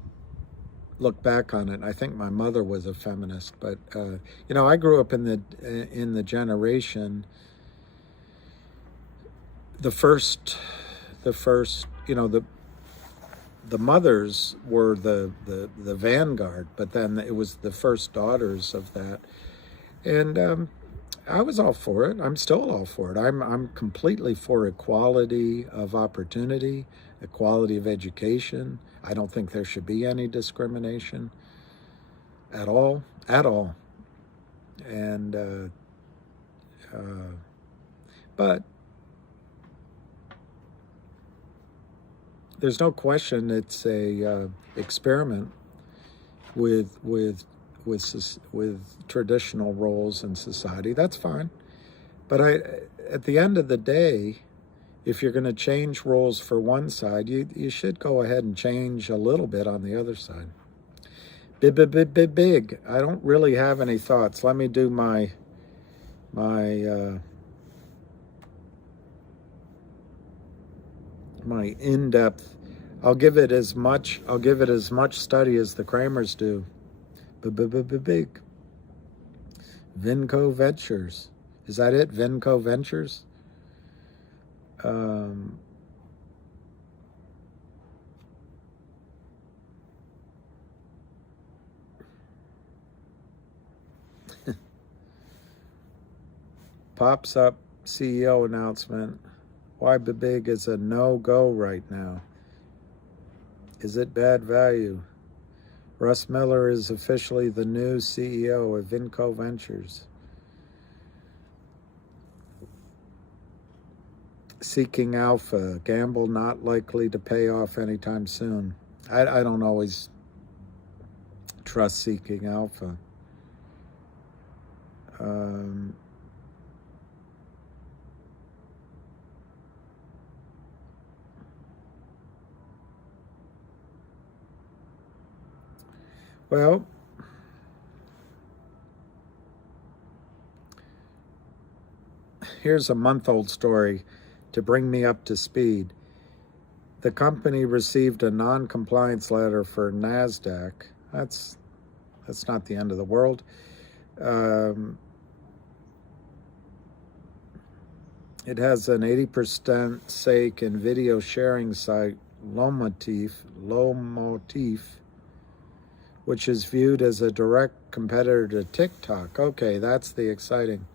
look back on it. I think my mother was a feminist, but I grew up in the generation. The first, the mothers were the vanguard, but then it was the first daughters of that, and I was all for it. I'm still all for it. I'm completely for equality of opportunity, equality of education. I don't think there should be any discrimination at all, and but there's no question it's a experiment with traditional roles in society. That's fine, but at the end of the day, if you're going to change roles for one side, you should go ahead and change a little bit on the other side. Big. I don't really have any thoughts. Let me do my in-depth. I'll give it as much study as the Kramers do. Big. Vinco Ventures. Is that it? Vinco Ventures? Pops up CEO announcement. Why Big is a no-go right now? Is it bad value? Russ Miller is officially the new CEO of Vinco Ventures. Seeking Alpha, gamble not likely to pay off anytime soon. I don't always trust Seeking Alpha. Well, here's a month-old story to bring me up to speed. The company received a non-compliance letter for NASDAQ. That's not the end of the world. It has an 80% stake in video sharing site Lomotif, which is viewed as a direct competitor to TikTok. Okay, that's the exciting.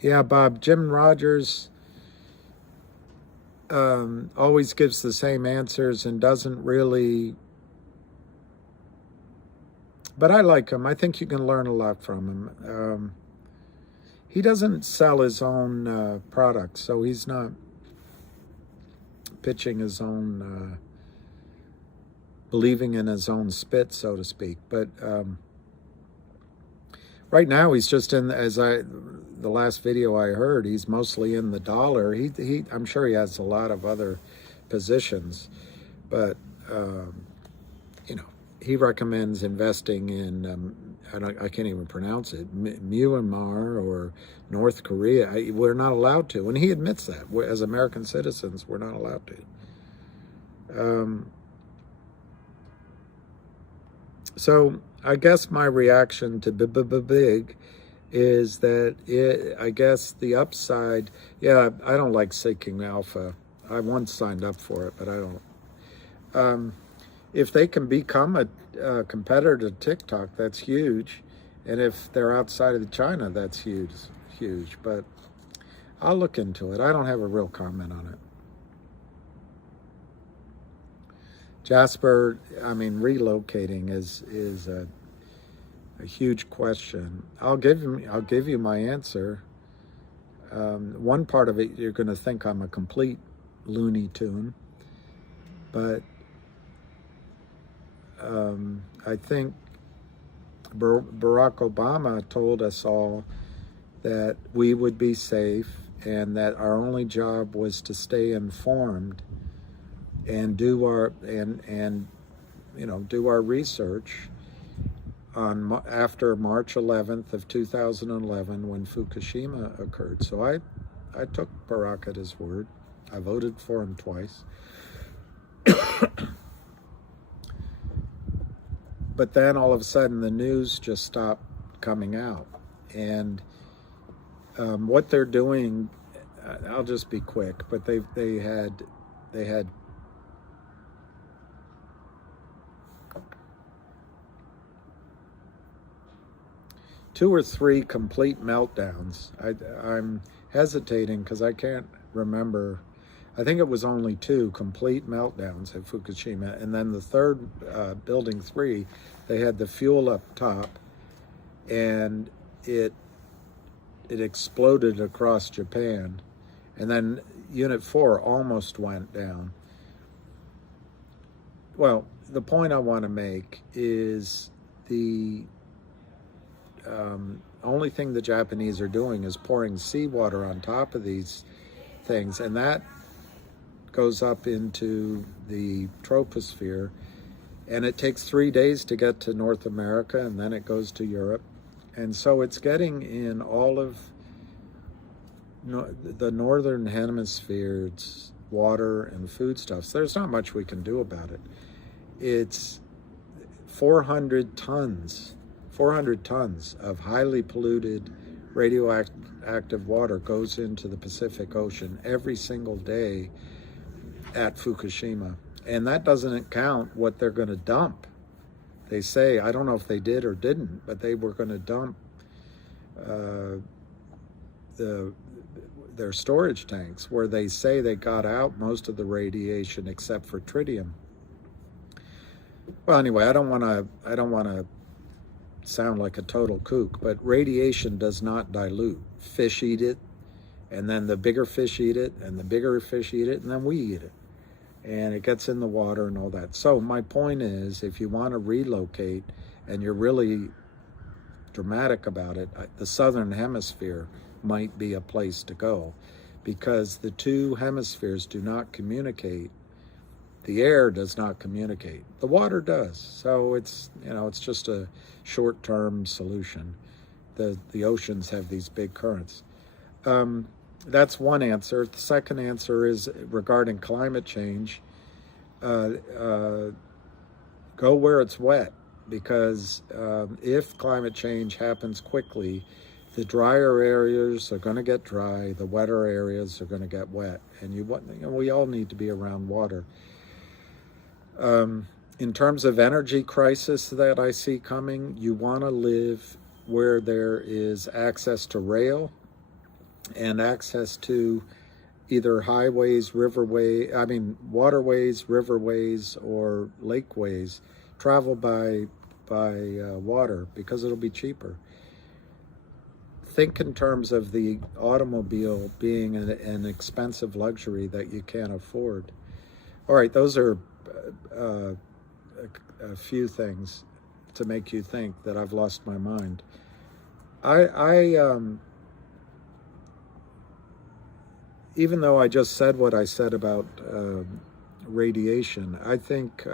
Yeah, Bob, Jim Rogers always gives the same answers and doesn't really, but I like him. I think you can learn a lot from him. He doesn't sell his own products, so he's not pitching his own, believing in his own spit, so to speak. But right now he's just in, the last video I heard, he's mostly in the dollar. I'm sure he has a lot of other positions, but you know, he recommends investing in I can't even pronounce it, Myanmar or North Korea. We're not allowed to, and he admits that. As American citizens, we're not allowed to. So I guess my reaction to big is that I guess the upside, yeah, I don't like seeking alpha. I once signed up for it, but I don't. If they can become a competitor to TikTok, that's huge. And if they're outside of China, that's huge. But I'll look into it. I don't have a real comment on it. Jasper, I mean, relocating is a huge question. I'll give you my answer. One part of it, you're going to think I'm a complete Looney Tune, but I think Barack Obama told us all that we would be safe and that our only job was to stay informed and do our do our research on after March 11th of 2011 when Fukushima occurred. So I took Barack at his word. I voted for him twice. But then all of a sudden the news just stopped coming out. And what they're doing, I'll just be quick, but they had 2 or 3 complete meltdowns. I'm hesitating because I can't remember. I think it was only 2 complete meltdowns at Fukushima. And then the third, building 3, they had the fuel up top and it exploded across Japan. And then Unit 4 almost went down. Well, the point I want to make is the only thing the Japanese are doing is pouring seawater on top of these things, and that goes up into the troposphere, and it takes 3 days to get to North America, and then it goes to Europe. And so it's getting in all of the northern hemisphere's water and foodstuffs. There's not much we can do about it. It's 400 tons of highly polluted radioactive water goes into the Pacific Ocean every single day at Fukushima. And that doesn't count what they're going to dump. They say, I don't know if they did or didn't, but they were going to dump their storage tanks where they say they got out most of the radiation except for tritium. Well, anyway, I don't want to sound like a total kook, but radiation does not dilute. Fish eat it, and then the bigger fish eat it, and the bigger fish eat it, and then we eat it. And it gets in the water and all that. So my point is, if you want to relocate and you're really dramatic about it, the southern hemisphere might be a place to go, because the two hemispheres do not communicate. the air does not communicate. The water does. So it's, it's just a short-term solution. The oceans have these big currents. That's one answer. The second answer is regarding climate change. Go where it's wet, because if climate change happens quickly, the drier areas are going to get dry, the wetter areas are going to get wet, and we all need to be around water. In terms of energy crisis that I see coming, you want to live where there is access to rail and access to either highways, waterways, riverways, or lakeways, travel by water, because it'll be cheaper. Think in terms of the automobile being an expensive luxury that you can't afford. All right, those are a few things to make you think that I've lost my mind. Even though I just said what I said about radiation, I think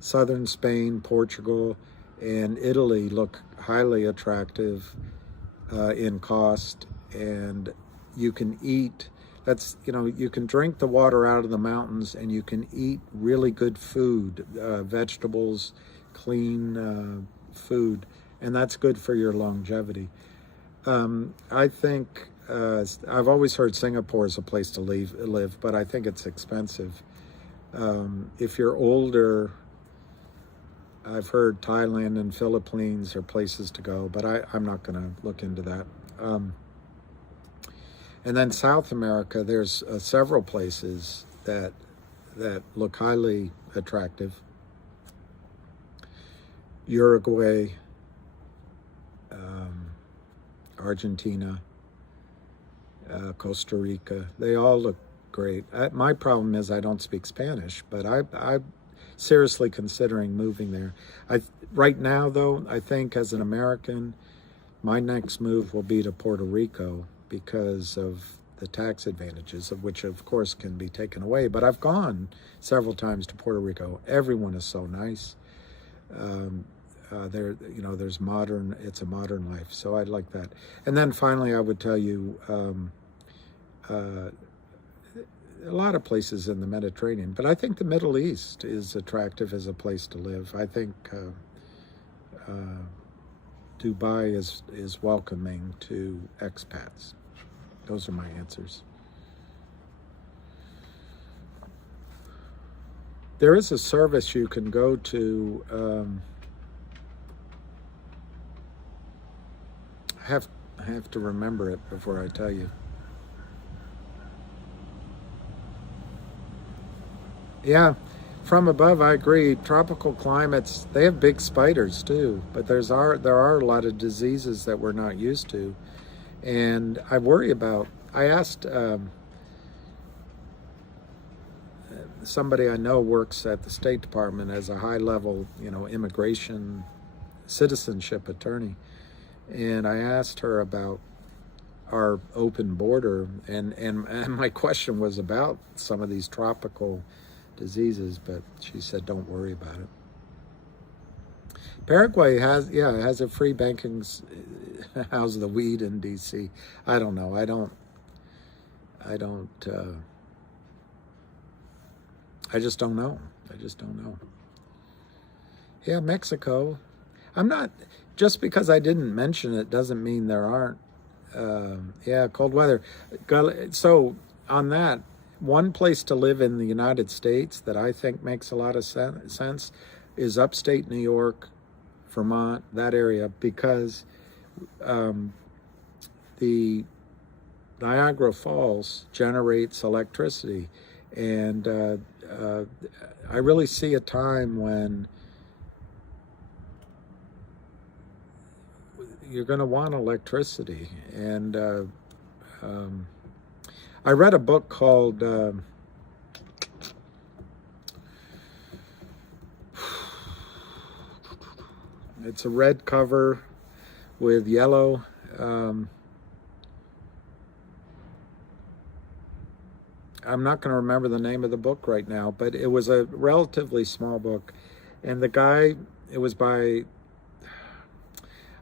southern Spain, Portugal, and Italy look highly attractive in cost, and you can eat. You can drink the water out of the mountains, and you can eat really good food, vegetables, clean food, and that's good for your longevity. I think I've always heard Singapore is a place to live, but I think it's expensive. If you're older, I've heard Thailand and Philippines are places to go, but I'm not going to look into that. And then South America, there's several places that look highly attractive. Uruguay, Argentina, Costa Rica, they all look great. My problem is I don't speak Spanish, but I'm seriously considering moving there. Right now, though, I think as an American, my next move will be to Puerto Rico, because of the tax advantages, of which of course can be taken away. But I've gone several times to Puerto Rico. Everyone is so nice. There's modern, it's a modern life. So I'd like that. And then finally, I would tell you, a lot of places in the Mediterranean, but I think the Middle East is attractive as a place to live. I think Dubai is welcoming to expats. Those are my answers. There is a service you can go to. I have to remember it before I tell you. Yeah, from above, I agree. Tropical climates, they have big spiders too, but there are a lot of diseases that we're not used to. And I worry about, I asked somebody I know works at the State Department as a high-level, immigration citizenship attorney. And I asked her about our open border, and my question was about some of these tropical diseases, but she said, don't worry about it. Paraguay has a free banking house of the weed in DC. I don't know. I just don't know. Yeah, Mexico. I'm not, just because I didn't mention it doesn't mean there aren't. Cold weather. So on that, one place to live in the United States that I think makes a lot of sense is upstate New York, Vermont, that area, because the Niagara Falls generates electricity. And I really see a time when you're going to want electricity. And I read a book called it's a red cover with yellow I'm not going to remember the name of the book right now, but it was a relatively small book. And the guy, it was by,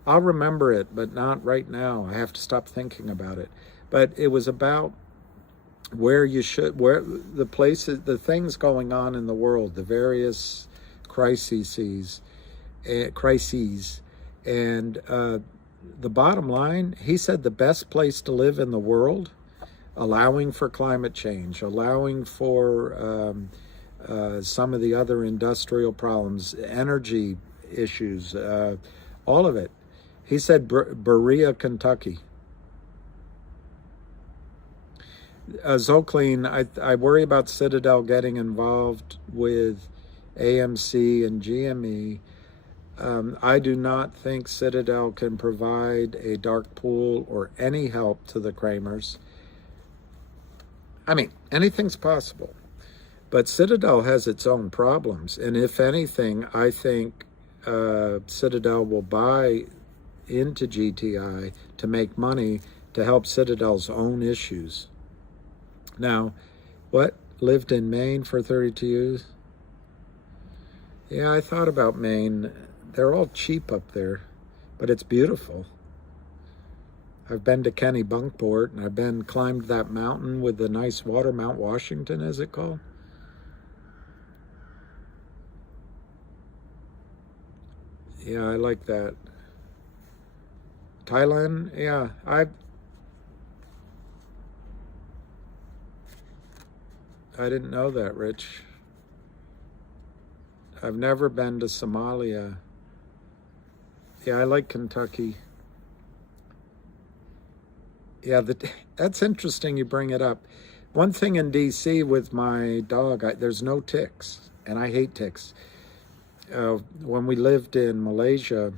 I'll remember it, but not right now. I have to stop thinking about it. But it was about where the places, the things going on in the world, the various crises. And the bottom line, he said the best place to live in the world, allowing for climate change, allowing for some of the other industrial problems, energy issues, all of it. He said Berea, Kentucky. Zoclean, I worry about Citadel getting involved with AMC and GME. I do not think Citadel can provide a dark pool or any help to the Kramers. I mean, anything's possible. But Citadel has its own problems. And if anything, I think Citadel will buy into GTI to make money to help Citadel's own issues. Now, what? Lived in Maine for 32 years? Yeah, I thought about Maine. They're all cheap up there, but it's beautiful. I've been to Kennebunkport, and I've climbed that mountain with the nice water, Mount Washington, is it called? Yeah, I like that. Thailand, yeah, I didn't know that, Rich. I've never been to Somalia. Yeah, I like Kentucky. Yeah, that's interesting you bring it up. One thing in D.C. with my dog, there's no ticks, and I hate ticks. When we lived in Malaysia,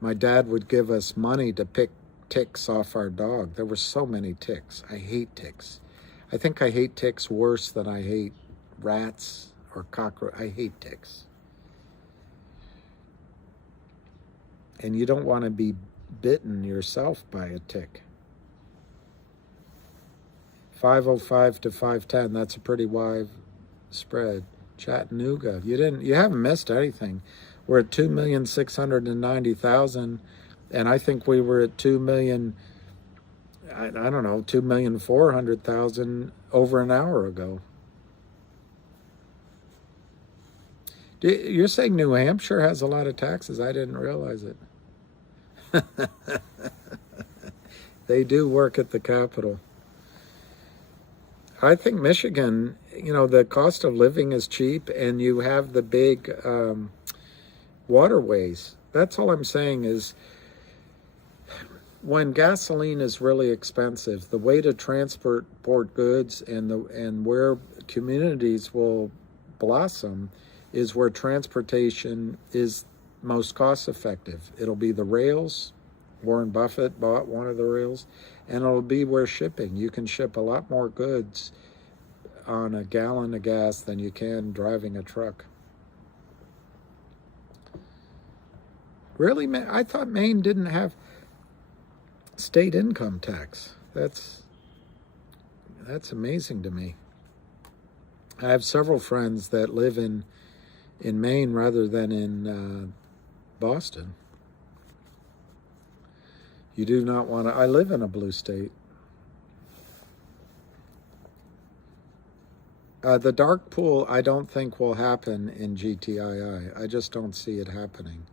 my dad would give us money to pick ticks off our dog. There were so many ticks. I hate ticks. I think I hate ticks worse than I hate rats or cockroaches. I hate ticks. And you don't want to be bitten yourself by a tick. 505 to 510, that's a pretty wide spread. Chattanooga, you haven't missed anything. We're at 2,690,000, and I think we were at 2,000,000, I don't know, 2,400,000 over an hour ago. You're saying New Hampshire has a lot of taxes? I didn't realize it. They do work at the Capitol. I think Michigan, the cost of living is cheap, and you have the big waterways. That's all I'm saying is, when gasoline is really expensive, the way to transport goods and where communities will blossom is where transportation is most cost effective. It'll be the rails. Warren Buffett bought one of the rails, and it'll be where shipping. You can ship a lot more goods on a gallon of gas than you can driving a truck. Really, I thought Maine didn't have state income tax. That's amazing to me. I have several friends that live in Maine rather than in Boston. You do not want to. I live in a blue state. The dark pool, I don't think will happen in GTII. I just don't see it happening.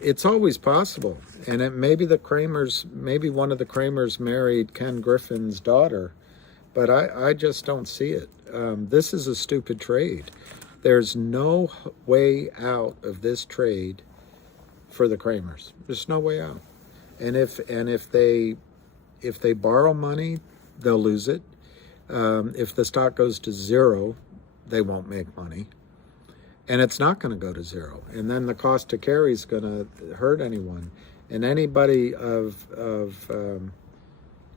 It's always possible, and maybe one of the Kramers married Ken Griffin's daughter, but I just don't see it. This is a stupid trade. There's no way out of this trade for the Kramers. There's no way out. And if they borrow money, they'll lose it. If the stock goes to zero, they won't make money. And it's not going to go to zero. And then the cost to carry is going to hurt anyone. And anybody of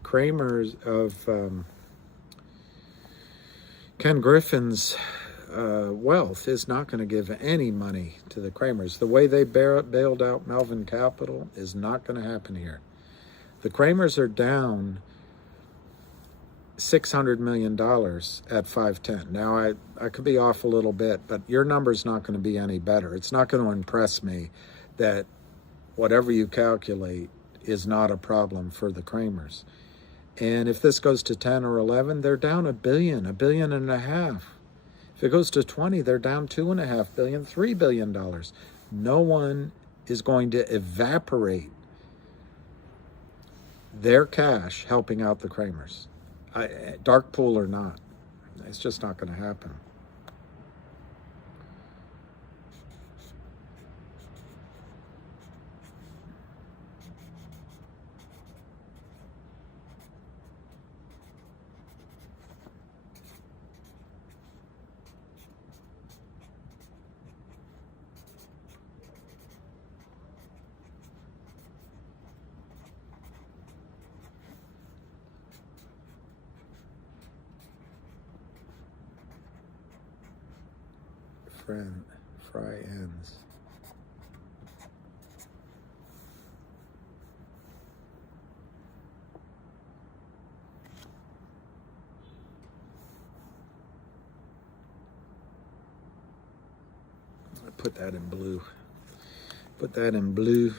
Kramers, of Ken Griffin's wealth is not going to give any money to the Kramers. The way they bailed out Melvin Capital is not going to happen here. The Kramers are down $600 million at 510. Now, I could be off a little bit, but your number's not going to be any better. It's not going to impress me that whatever you calculate is not a problem for the Kramers. And if this goes to 10 or 11, they're down $1 billion, $1.5 billion. If it goes to 20, they're down $2.5 billion, $3 billion. No one is going to evaporate their cash helping out the Kramers. Dark pool or not. It's just not going to happen. Fry ends. Put that in blue. Put that in blue.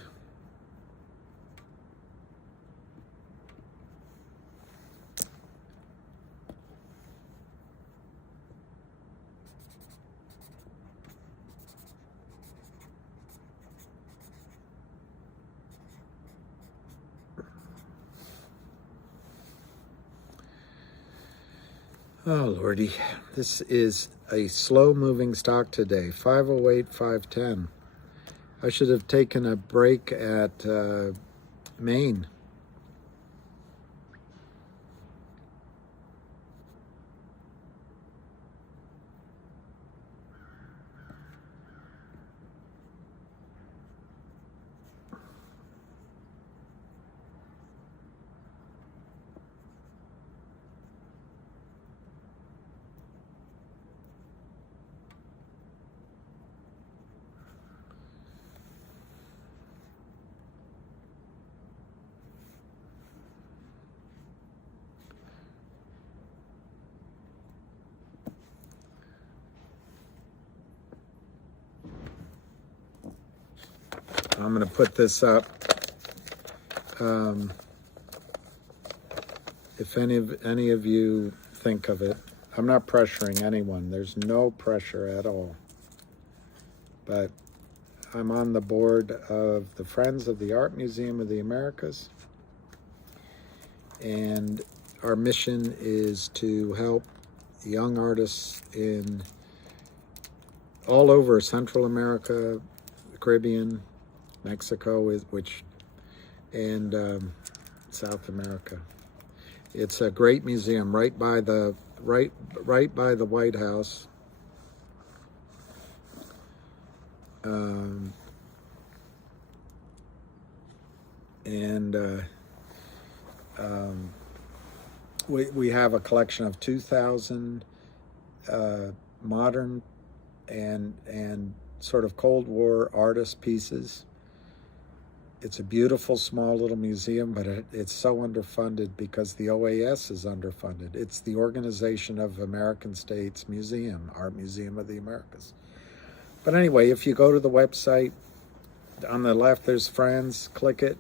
Oh, Lordy. This is a slow-moving stock today. 508, 510. I should have taken a break at Maine. I'm going to put this up. If any of you think of it, I'm not pressuring anyone. There's no pressure at all. But I'm on the board of the Friends of the Art Museum of the Americas. And our mission is to help young artists in all over Central America, the Caribbean, Mexico, and South America. It's a great museum right by the White House. We have a collection of 2,000 modern and sort of Cold War artist pieces. It's a beautiful, small little museum, but it's so underfunded because the OAS is underfunded. It's the Organization of American States Museum, Art Museum of the Americas. But anyway, if you go to the website, on the left there's Friends, click it.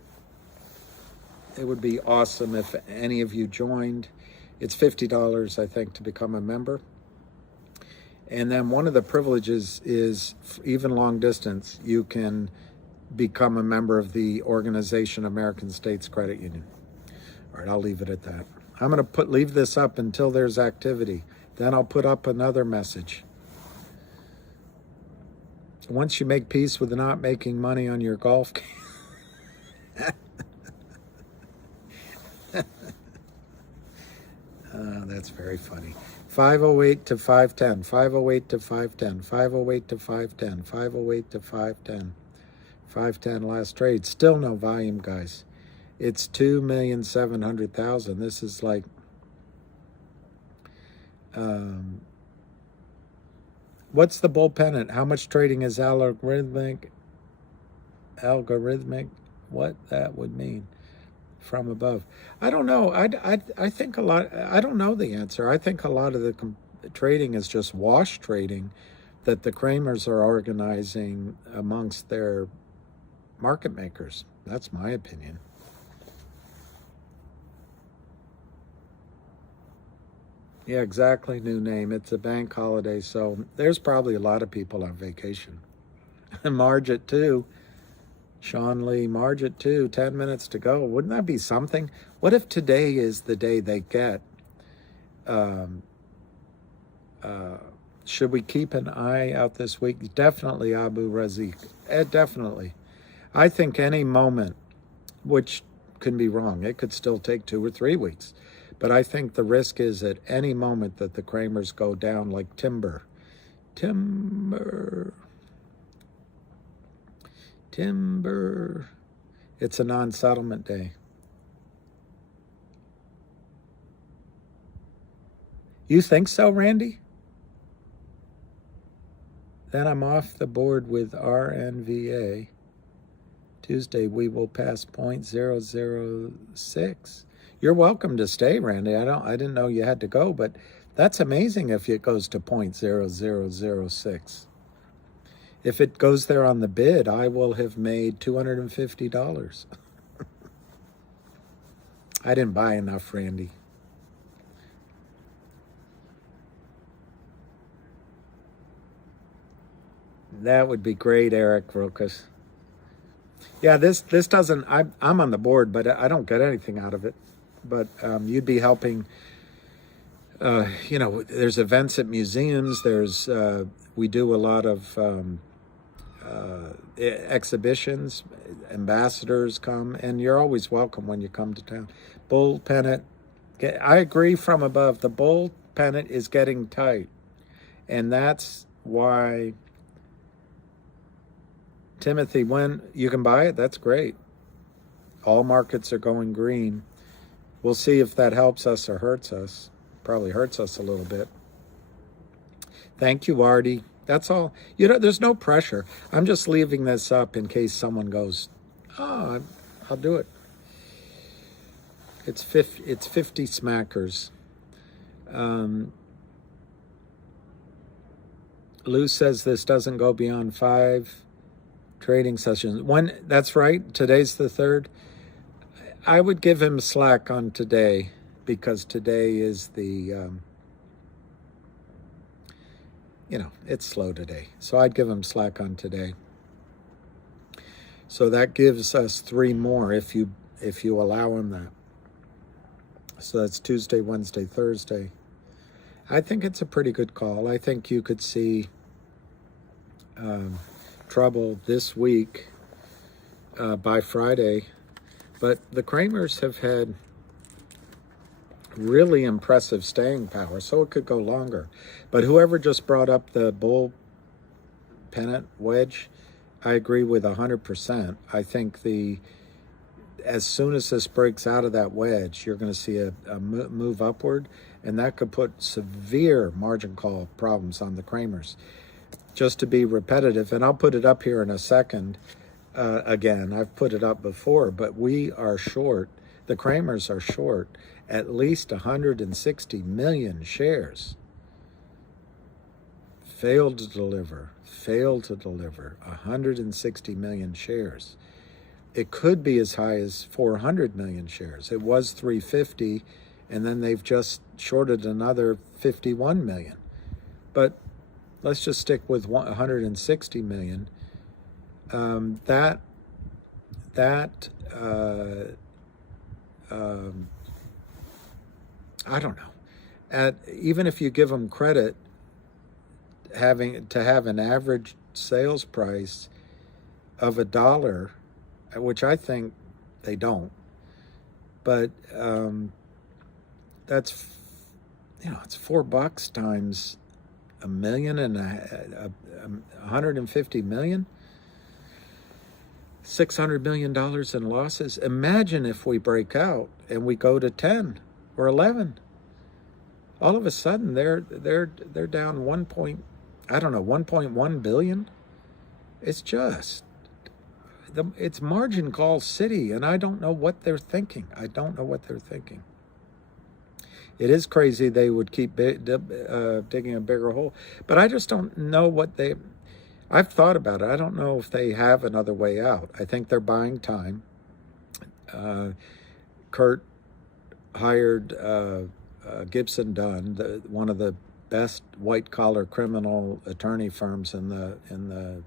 It would be awesome if any of you joined. It's $50, I think, to become a member. And then one of the privileges is, even long distance, you can become a member of the Organization American States Credit Union. All right, I'll leave it at that. I'm going to leave this up until there's activity. Then I'll put up another message. Once you make peace with not making money on your golf game. That's very funny. 508 to 510, 508 to 510, 508 to 510, 508 to 510. 510 last trade. Still no volume, guys. It's 2,700,000. This is like What's the bull pennant? How much trading is algorithmic? What that would mean from above? I don't know. I think a lot. I don't know the answer. I think a lot of the trading is just wash trading that the Kramers are organizing amongst their market makers. That's my opinion. Yeah, exactly. New name. It's a bank holiday, so there's probably a lot of people on vacation. Marge at 2. Sean Lee, Marge at 2. 10 minutes to go. Wouldn't that be something? What if today is the day they get? Should we keep an eye out this week? Definitely, Abu Razik. Definitely. I think any moment, which can be wrong, it could still take 2 or 3 weeks. But I think the risk is at any moment that the Kramers go down like timber. It's a non-settlement day. You think so, Randy? Then I'm off the board with RNVA. Tuesday we will pass 0.006. You're welcome to stay, Randy. I didn't know you had to go, but that's amazing if it goes to 0.0006. If it goes there on the bid, I will have made $250. I didn't buy enough, Randy. That would be great, Eric Rokas. Yeah, this doesn't, I'm on the board, but I don't get anything out of it. But you'd be helping, there's events at museums, we do a lot of exhibitions, ambassadors come, and you're always welcome when you come to town. Bull pennant, I agree from above, the bull pennant is getting tight. And that's why, Timothy, when you can buy it, that's great. All markets are going green. We'll see if that helps us or hurts us. Probably hurts us a little bit. Thank you, Artie. That's all. There's no pressure. I'm just leaving this up in case someone goes, oh, I'll do it. It's 50 smackers. Lou says this doesn't go beyond 5 trading sessions. That's right. Today's the 3rd. I would give him slack on today because today is the, it's slow today. So I'd give him slack on today. So that gives us 3 more if you allow him that. So that's Tuesday, Wednesday, Thursday. I think it's a pretty good call. I think you could see trouble this week by Friday. But the Kramers have had really impressive staying power, so it could go longer. But whoever just brought up the bull pennant wedge, I agree with 100%. I think as soon as this breaks out of that wedge, you're going to see a move upward, and that could put severe margin call problems on the Kramers. Just to be repetitive, and I'll put it up here in a second, again, I've put it up before, but we are short, the Kramers are short, at least 160 million shares. Failed to deliver, 160 million shares. It could be as high as 400 million shares. It was 350, and then they've just shorted another 51 million. But let's just stick with 160 million. I don't know. Even if you give them credit, having to have an average sales price of $1, which I think they don't, but that's it's $4 times $1 million and 150 million. $600 million in losses. Imagine if we break out and we go to 10 or 11. All of a sudden, they're down I don't know, 1.1 billion. It's just, it's margin call city, and I don't know what they're thinking. I don't know what they're thinking. It is crazy they would keep digging a bigger hole, but I just don't know what they. I've thought about it. I don't know if they have another way out. I think they're buying time. Kurt hired Gibson Dunn, one of the best white-collar criminal attorney firms in the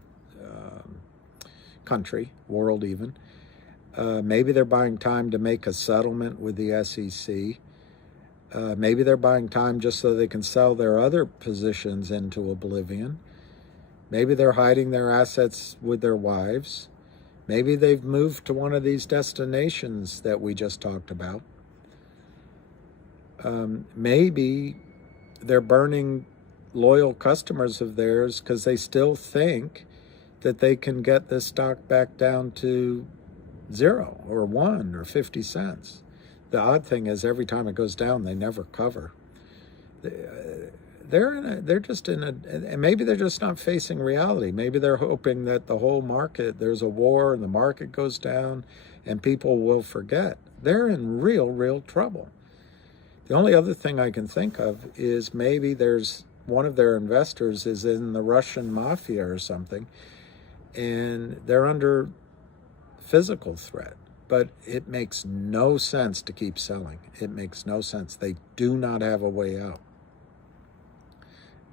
country, world even. Maybe they're buying time to make a settlement with the SEC. Maybe they're buying time just so they can sell their other positions into oblivion. Maybe they're hiding their assets with their wives. Maybe they've moved to one of these destinations that we just talked about. Maybe they're burning loyal customers of theirs because they still think that they can get this stock back down to 0 or 1 or 50 cents. The odd thing is every time it goes down, they never cover. They're just in a, and maybe they're just not facing reality. Maybe they're hoping that the whole market, there's a war and the market goes down and people will forget. They're in real trouble. The only other thing I can think of is maybe there's one of their investors is in the Russian mafia or something, and they're under physical threat. But it makes no sense to keep selling. It makes no sense. They do not have a way out.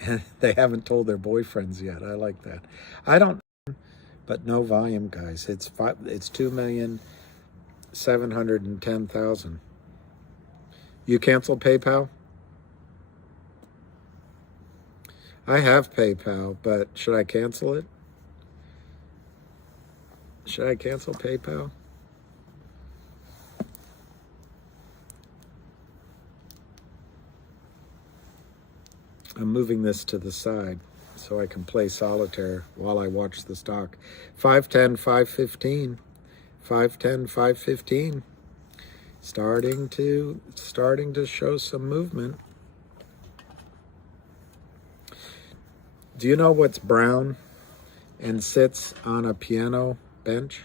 And they haven't told their boyfriends yet. I like that. I don't, but no volume, guys. It's 2,710,000. You cancel PayPal? I have PayPal, but should I cancel it? Should I cancel PayPal? I'm moving this to the side so I can play solitaire while I watch the stock. 510, 515, 510, 515. Starting to show some movement. Do you know what's brown and sits on a piano bench?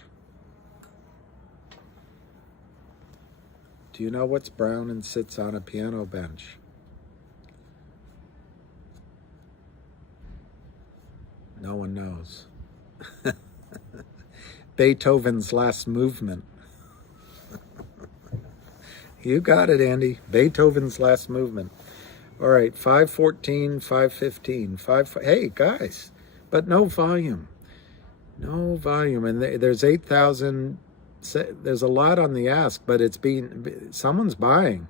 Do you know what's brown and sits on a piano bench? No one knows. Beethoven's Last Movement. You got it, Andy. Beethoven's Last Movement. All right, 514, 515, hey, guys, but no volume. No volume. And there's 8,000. There's a lot on the ask, but someone's buying.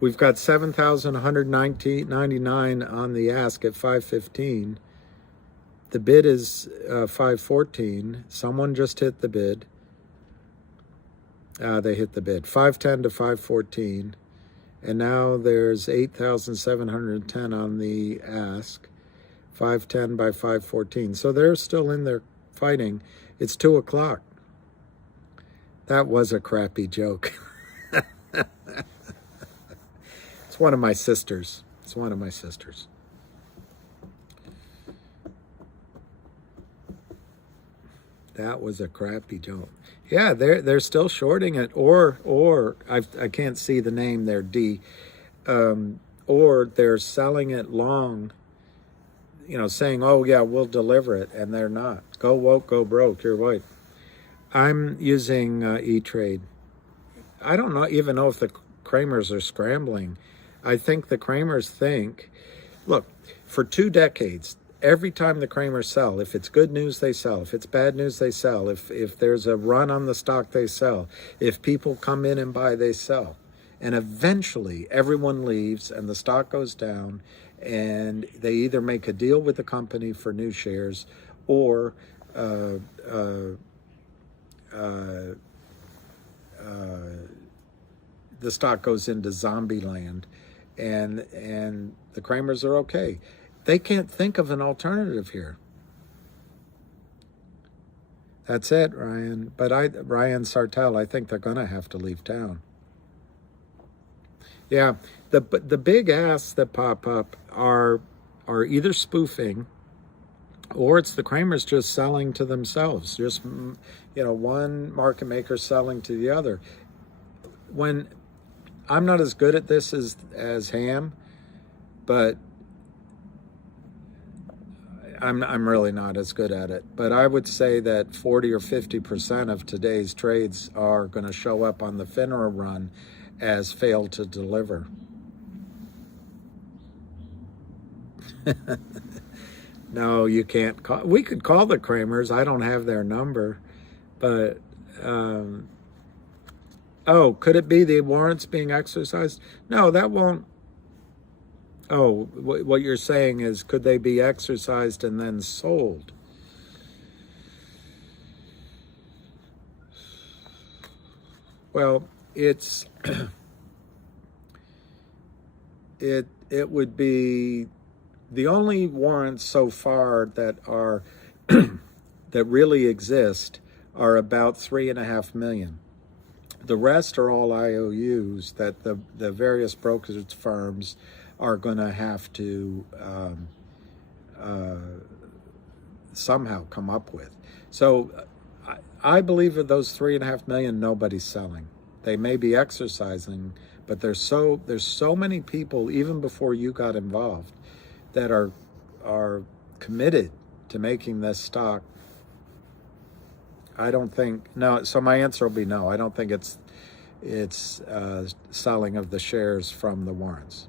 We've got 7,199 on the ask at 515. The bid is 514. Someone just hit the bid. They hit the bid. 510 to 514. And now there's 8,710 on the ask. 510 by 514. So they're still in there fighting. It's 2 o'clock. That was a crappy joke. It's one of my sisters. It's one of my sisters. That was a crappy joke. Yeah, they're still shorting it, or I can't see the name there, D, or they're selling it long, saying, oh yeah, we'll deliver it, and they're not. Go woke, go broke, you're right. I'm using E-Trade. I don't even know if the Kramers are scrambling. I think the Kramers think, look, for 2 decades, every time the Kramers sell, if it's good news, they sell. If it's bad news, they sell. If there's a run on the stock, they sell. If people come in and buy, they sell. And eventually, everyone leaves, and the stock goes down, and they either make a deal with the company for new shares, or the stock goes into zombie land, and the Kramers are okay. They can't think of an alternative here. That's it, Ryan. But Ryan Sartell, I think they're going to have to leave town. Yeah, the big asks that pop up are are either spoofing, or it's the Kramers just selling to themselves. Just, one market maker selling to the other. When I'm not as good at this as Ham, but I'm really not as good at it. But I would say that 40 or 50% of today's trades are going to show up on the FINRA run as failed to deliver. No, you can't call. We could call the Kramers. I don't have their number, but could it be the warrants being exercised? No, that won't. Oh, what you're saying is, could they be exercised and then sold? Well, it's it would be the only warrants so far that are that really exist are about 3.5 million. The rest are all IOUs that the various brokerage firms are going to have to somehow come up with. So I believe of those 3.5 million, nobody's selling. They may be exercising, but there's so many people, even before you got involved, that are committed to making this stock. I don't think, no, so my answer will be no. I don't think it's selling of the shares from the warrants.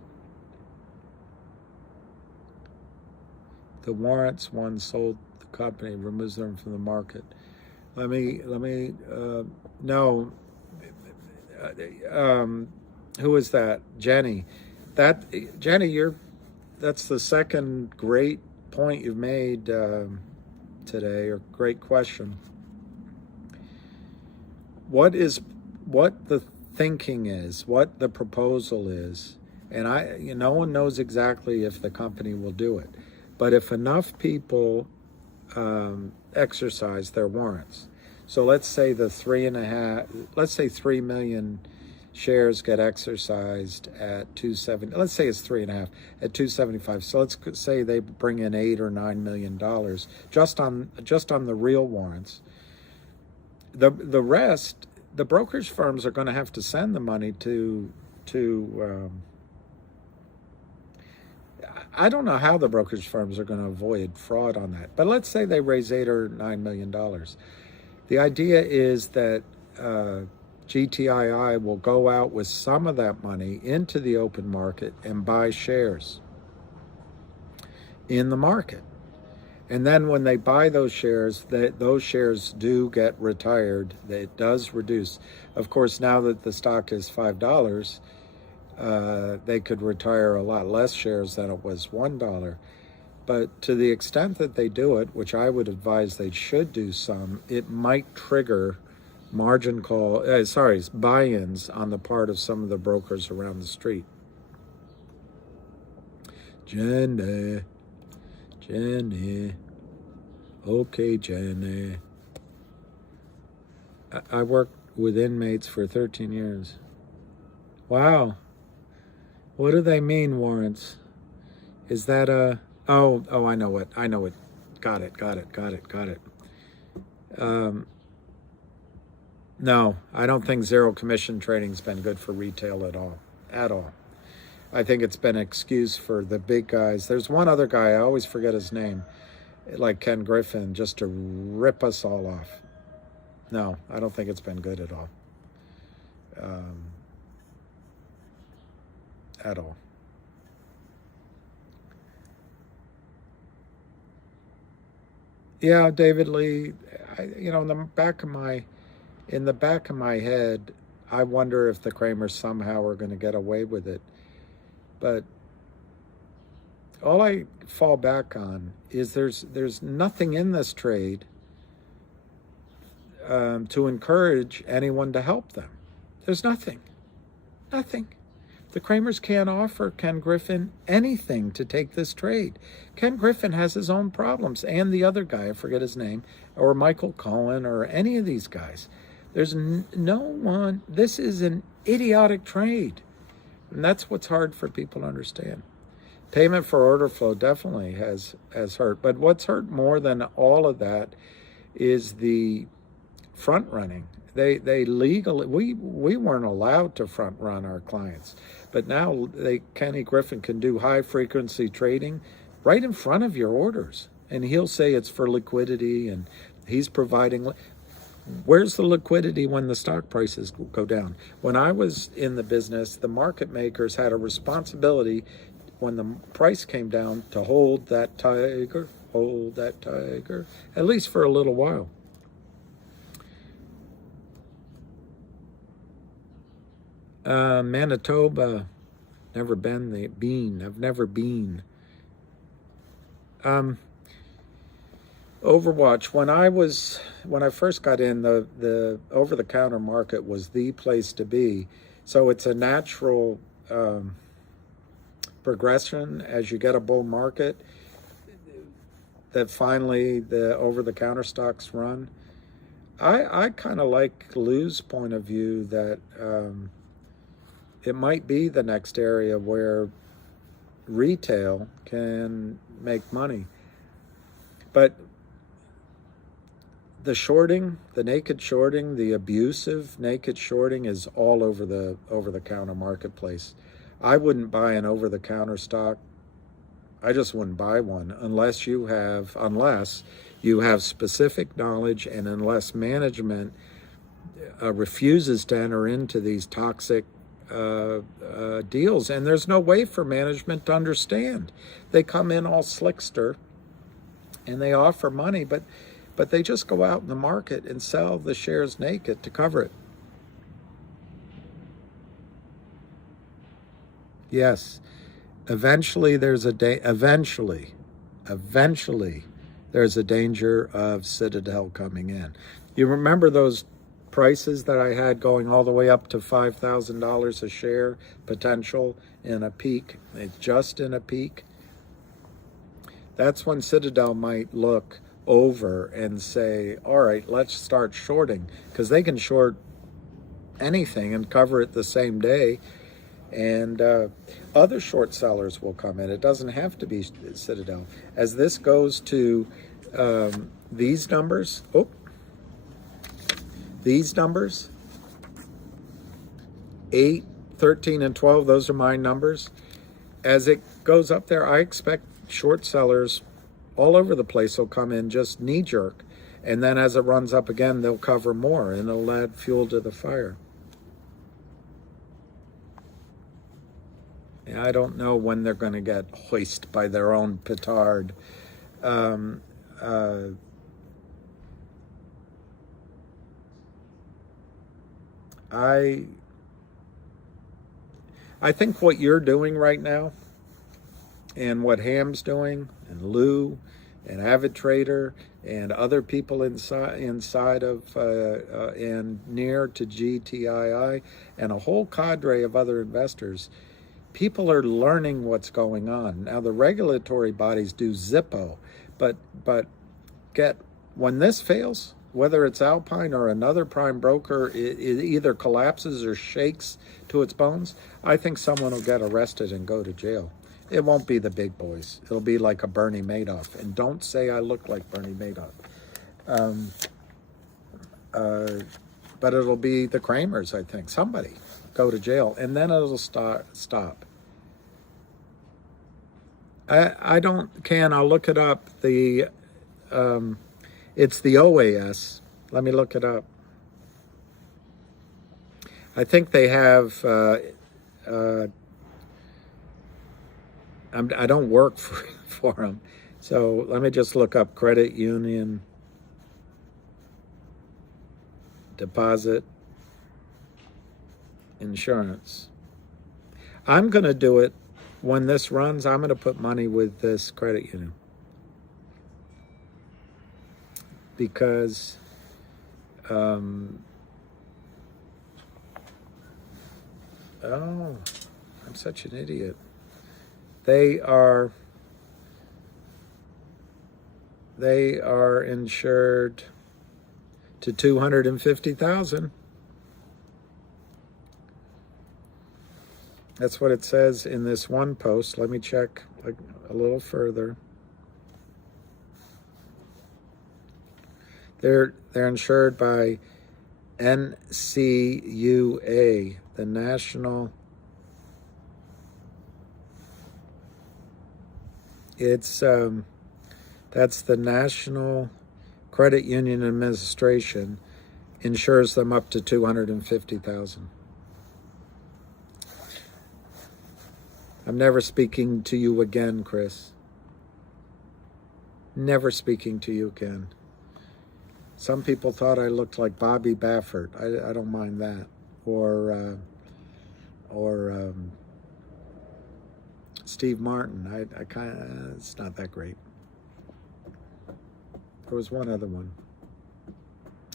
The warrants, one sold the company, removes them from the market. Let me no. Who is that? Jenny. Jenny, that's the second great point you've made today, or great question. What the thinking is, what the proposal is, and no one knows exactly if the company will do it. But if enough people exercise their warrants, so let's say 3 million shares get exercised at 270. Let's say it's 3.5 at 275. So let's say they bring in $8 or $9 million just on the real warrants. The rest, the brokerage firms are going to have to send the money to I don't know how the brokerage firms are going to avoid fraud on that. But let's say they raise $8 or $9 million. The idea is that GTII will go out with some of that money into the open market and buy shares in the market. And then when they buy those shares, those shares do get retired. It does reduce. Of course, now that the stock is $5, they could retire a lot less shares than it was $1. But to the extent that they do it, which I would advise they should do some, it might trigger buy-ins on the part of some of the brokers around the street. Jenny. Okay, Jenny. I worked with inmates for 13 years. Wow. What do they mean, warrants? Is that oh, I know it. Got it. No, I don't think zero commission trading's been good for retail at all. I think it's been an excuse for the big guys. There's one other guy, I always forget his name, like Ken Griffin, just to rip us all off. No, I don't think it's been good at all. At all. Yeah, David Lee, in the back of my head, I wonder if the Kramers somehow are going to get away with it. But all I fall back on is there's nothing in this trade to encourage anyone to help them. There's nothing. The Kramers can't offer Ken Griffin anything to take this trade. Ken Griffin has his own problems, and the other guy, I forget his name, or Michael Cohen, or any of these guys. There's no one. This is an idiotic trade. And that's what's hard for people to understand. Payment for order flow definitely has hurt. But what's hurt more than all of that is the front running. They legally, we weren't allowed to front run our clients, but now Kenny Griffin can do high frequency trading right in front of your orders, and he'll say it's for liquidity, and he's providing. Where's the liquidity when the stock prices go down? When I was in the business, the market makers had a responsibility when the price came down to hold that tiger, at least for a little while. Manitoba, never been the bean. I've never been. Overwatch. When I first got in, the over-the-counter market was the place to be. So it's a natural progression as you get a bull market that finally the over-the-counter stocks run. I kind of like Lou's point of view that it might be the next area where retail can make money. But the shorting, the naked shorting, the abusive naked shorting is all over the over-the-counter marketplace. I wouldn't buy an over-the-counter stock. I just wouldn't buy one unless you have specific knowledge, and unless management refuses to enter into these toxic deals. And there's no way for management to understand. They come in all slickster and they offer money, but they just go out in the market and sell the shares naked to cover it. Yes, eventually there's a eventually there's a danger of Citadel coming in. You remember those prices that I had going all the way up to $5,000 a share potential in a peak? It's just in a peak. That's when Citadel might look over and say, all right, let's start shorting, because they can short anything and cover it the same day. And other short sellers will come in. It doesn't have to be Citadel. As this goes to these numbers, 8, 13, and 12, those are my numbers. As it goes up there, I expect short sellers all over the place will come in just knee-jerk. And then as it runs up again, they'll cover more, and it'll add fuel to the fire. I don't know when they're going to get hoisted by their own petard. I think what you're doing right now, and what Ham's doing, and Lou, and Avid Trader, and other people inside of and near to GTII, and a whole cadre of other investors, people are learning what's going on. Now the regulatory bodies do Zippo, but when this fails, whether it's Alpine or another prime broker, it either collapses or shakes to its bones, I think someone will get arrested and go to jail. It won't be the big boys. It'll be like a Bernie Madoff. And don't say I look like Bernie Madoff. But it'll be the Kramers, I think. Somebody go to jail, and then it'll stop. I don't, Ken, I'll look it up. It's the OAS. Let me look it up. I think they have, I don't work for them. So let me just look up credit union deposit insurance. I'm going to do it when this runs. I'm going to put money with this credit union, because I'm such an idiot. They are insured to 250,000. That's what it says in this one post. Let me check a little further. They're insured by NCUA, the National. That's the National Credit Union Administration, insures them up to $250,000. I'm never speaking to you again, Chris. Never speaking to you again. Some people thought I looked like Bobby Baffert. I don't mind that. Or Steve Martin. I kind of, it's not that great. There was one other one.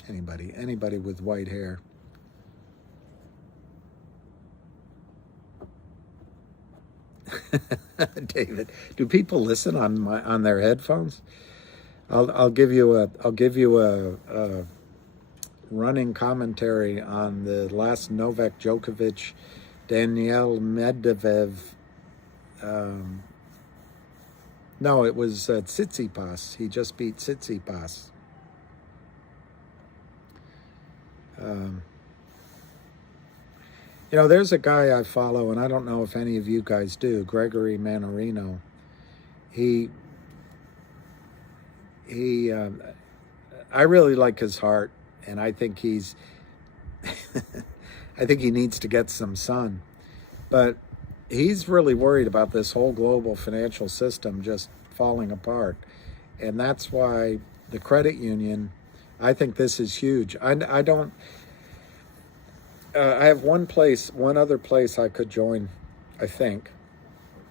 Anybody with white hair. David, do people listen on their headphones? I'll give you a running commentary on the last Novak Djokovic, Daniel Medvedev. No, it was Tsitsipas. He just beat Tsitsipas. You know, there's a guy I follow, and I don't know if any of you guys do, Gregory Mannarino. I really like his heart, and I think I think he needs to get some sun. But he's really worried about this whole global financial system just falling apart. And that's why the credit union, I think this is huge. I have one other place I could join, I think,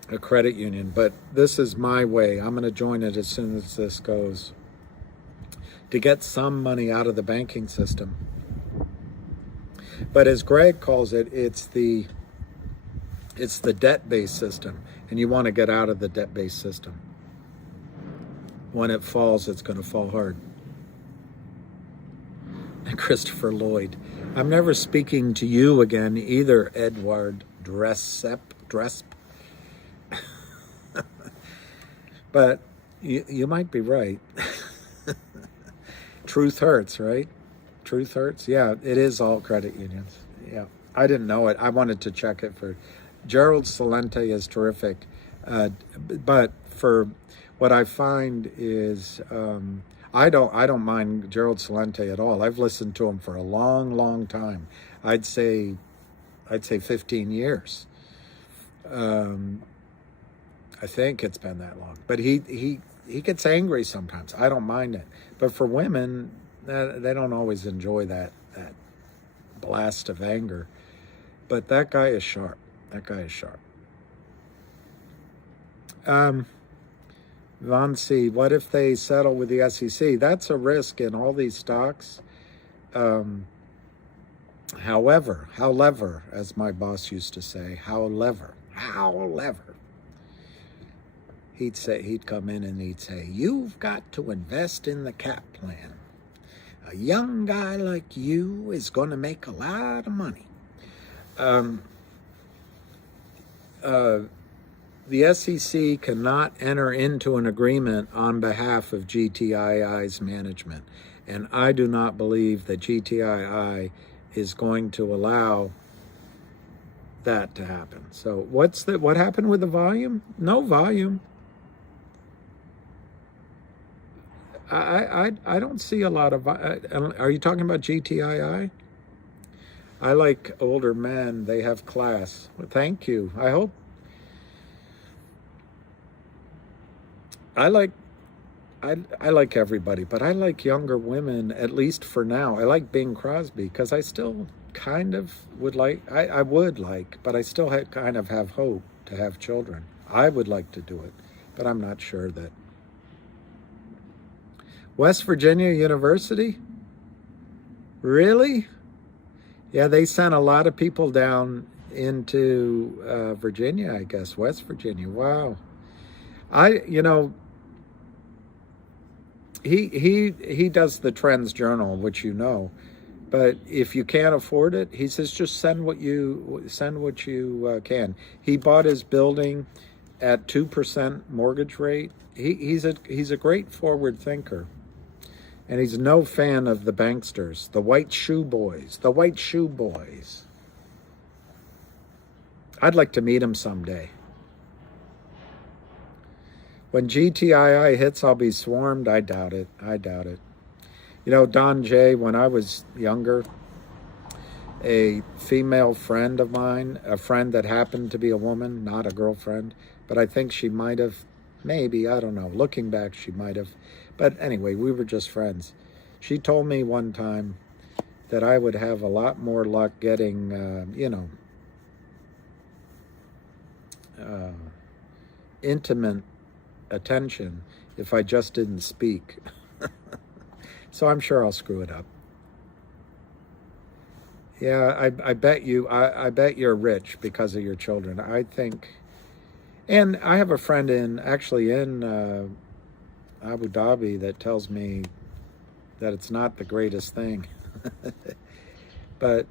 a credit union, but this is my way. I'm going to join it as soon as this goes, to get some money out of the banking system. But as Greg calls it, it's the debt-based system, and you want to get out of the debt-based system. When it falls, it's going to fall hard. And Christopher Lloyd, I'm never speaking to you again either, Edward Dresp. But you might be right. Truth hurts, right? Truth hurts. Yeah, it is all credit unions. Yeah, I didn't know it. I wanted to check it for. Gerald Celente is terrific, but for what I find is I don't mind Gerald Celente at all. I've listened to him for a long time. I'd say 15 years. I think it's been that long. But he gets angry sometimes. I don't mind it. But for women, they don't always enjoy that blast of anger. But that guy is sharp. Von C, what if they settle with the SEC? That's a risk in all these stocks. However, as my boss used to say, however. He'd come in and he'd say, you've got to invest in the cap plan. A young guy like you is going to make a lot of money. The SEC cannot enter into an agreement on behalf of GTII's management. And I do not believe that GTII is going to allow that to happen. So what happened with the volume? No volume. I don't see a lot of. Are you talking about GTII? I like older men. They have class. Well, thank you. I hope. I like everybody, but I like younger women, at least for now. I like Bing Crosby because I still kind of would like. I would like, but I still kind of have hope to have children. I would like to do it, but I'm not sure that. West Virginia University? Really? Yeah, they sent a lot of people down into Virginia, I guess. West Virginia. Wow. He does the Trends Journal, which you know, But if you can't afford it, he says, just send what you can. He bought his building at 2% mortgage rate. He's a great forward thinker, and he's no fan of the banksters, the white shoe boys, the white shoe boys. I'd like to meet him someday. When GTII hits, I'll be swarmed. I doubt it. I doubt it. You know, Don J., when I was younger, a female friend of mine, a friend that happened to be a woman, not a girlfriend, but I think she might have, maybe, I don't know. Looking back, she might have. But anyway, we were just friends. She told me one time that I would have a lot more luck getting, intimate attention if I just didn't speak. So I'm sure I'll screw it up. Yeah, I bet you, I bet you're rich because of your children. I think, and I have a friend actually in Abu Dhabi that tells me that it's not the greatest thing. But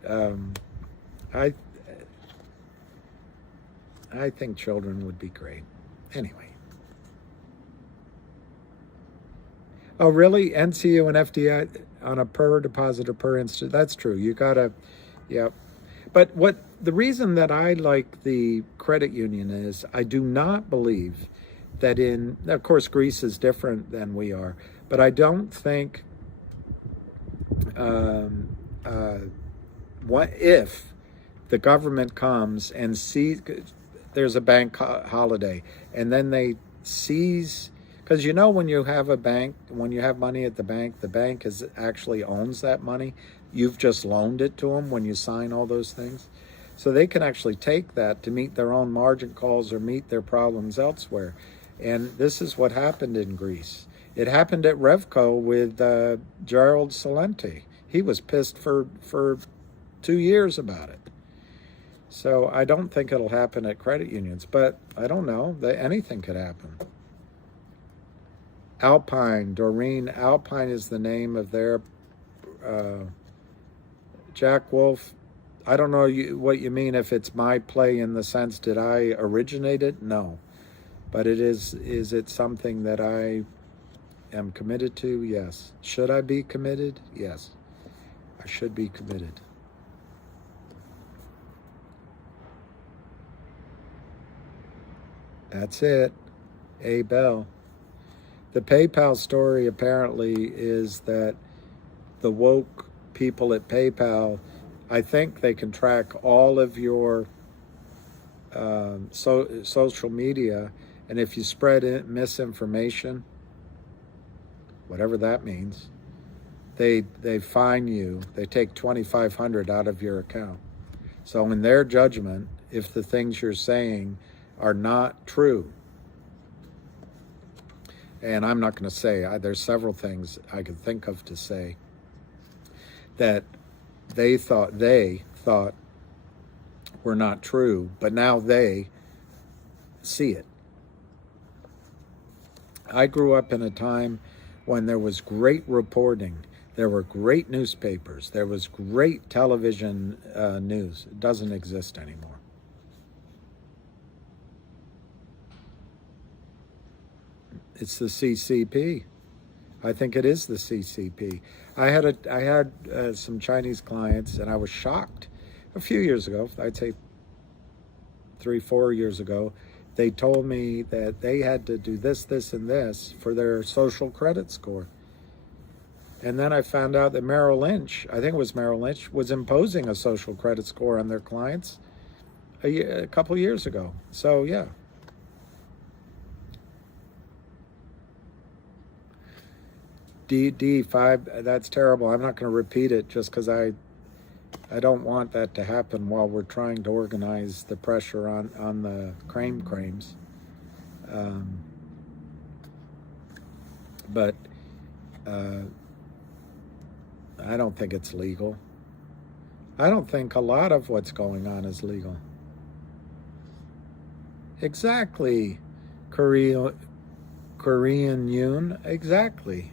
I think children would be great. Anyway. Oh, really? NCU and FDI on a per deposit or per instant? That's true. You gotta, yeah. But the reason that I like the credit union is I do not believe that of course, Greece is different than we are, but I don't think what if the government comes and sees there's a bank holiday and then they seize. Because you know, when you have a bank, when you have money at the bank actually owns that money. You've just loaned it to them when you sign all those things. So they can actually take that to meet their own margin calls or meet their problems elsewhere. And this is what happened in Greece. It happened at Revco with Gerald Salenti. He was pissed for 2 years about it. So I don't think it'll happen at credit unions, but I don't know. Anything could happen. Alpine, Doreen, Alpine is the name of their Jack Wolf. I don't know what you mean if it's my play in the sense, did I originate it? No. But is it something that I am committed to? Yes. Should I be committed? Yes. I should be committed. That's it. A Bell. The PayPal story apparently is that the woke people at PayPal, I think they can track all of your social media, and if you spread misinformation, whatever that means, they fine you. They take $2,500 out of your account. So in their judgment, if the things you're saying are not true, and I'm not going to say, there's several things I could think of to say that they thought were not true, but now they see it. I grew up in a time when there was great reporting, there were great newspapers, there was great television news. It doesn't exist anymore. It's the CCP. I think it is the CCP. I had some Chinese clients, and I was shocked. A few years ago, I'd say 3-4 years ago, they told me that they had to do this, this, and this for their social credit score. And then I found out that Merrill Lynch, I think it was Merrill Lynch, was imposing a social credit score on their clients a couple years ago. So, yeah. D5, that's terrible. I'm not going to repeat it just because I don't want that to happen while we're trying to organize the pressure on the Kramers. But I don't think it's legal. I don't think a lot of what's going on is legal. Exactly. Korean Yoon, exactly.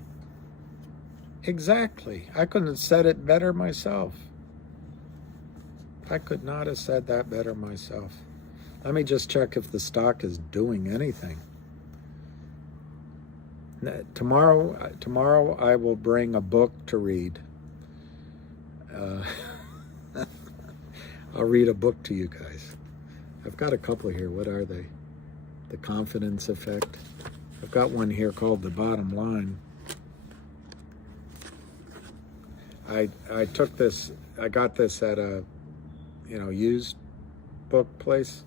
Exactly. I couldn't have said it better myself. I could not have said that better myself. Let me just check if the stock is doing anything. Tomorrow I will bring a book to read. I'll read a book to you guys. I've got a couple here. What are they? The Confidence Effect. I've got one here called The Bottom Line. I took this, I got this at a, used book place,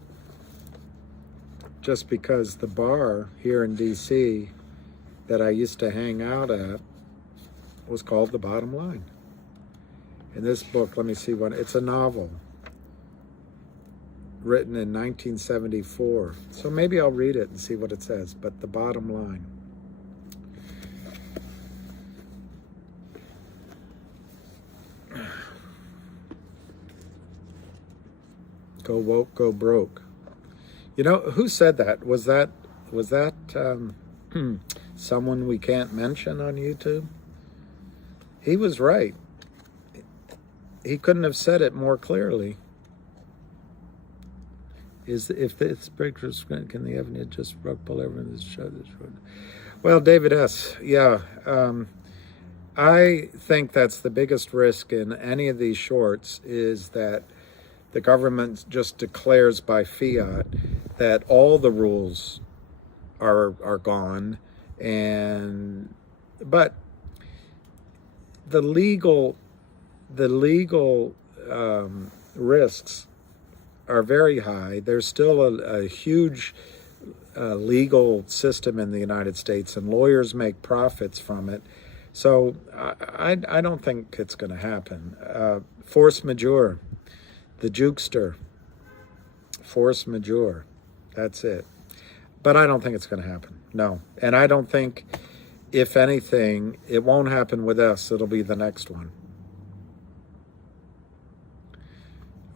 just because the bar here in DC that I used to hang out at was called The Bottom Line. And this book, let me see what, it's a novel written in 1974. So maybe I'll read it and see what it says, but The Bottom Line. Go woke, go broke. Who said that? Was that someone we can't mention on YouTube? He was right. He couldn't have said it more clearly. If this breakthrough, can the evidence just pull everyone this show this road? Well, David S. Yeah, I think that's the biggest risk in any of these shorts, is that the government just declares by fiat that all the rules are gone, but the legal risks are very high. There's still a huge legal system in the United States, and lawyers make profits from it. So I don't think it's going to happen. Force majeure. The jukester, force majeure, that's it. But I don't think it's going to happen, no. And I don't think, if anything, it won't happen with us. It'll be the next one.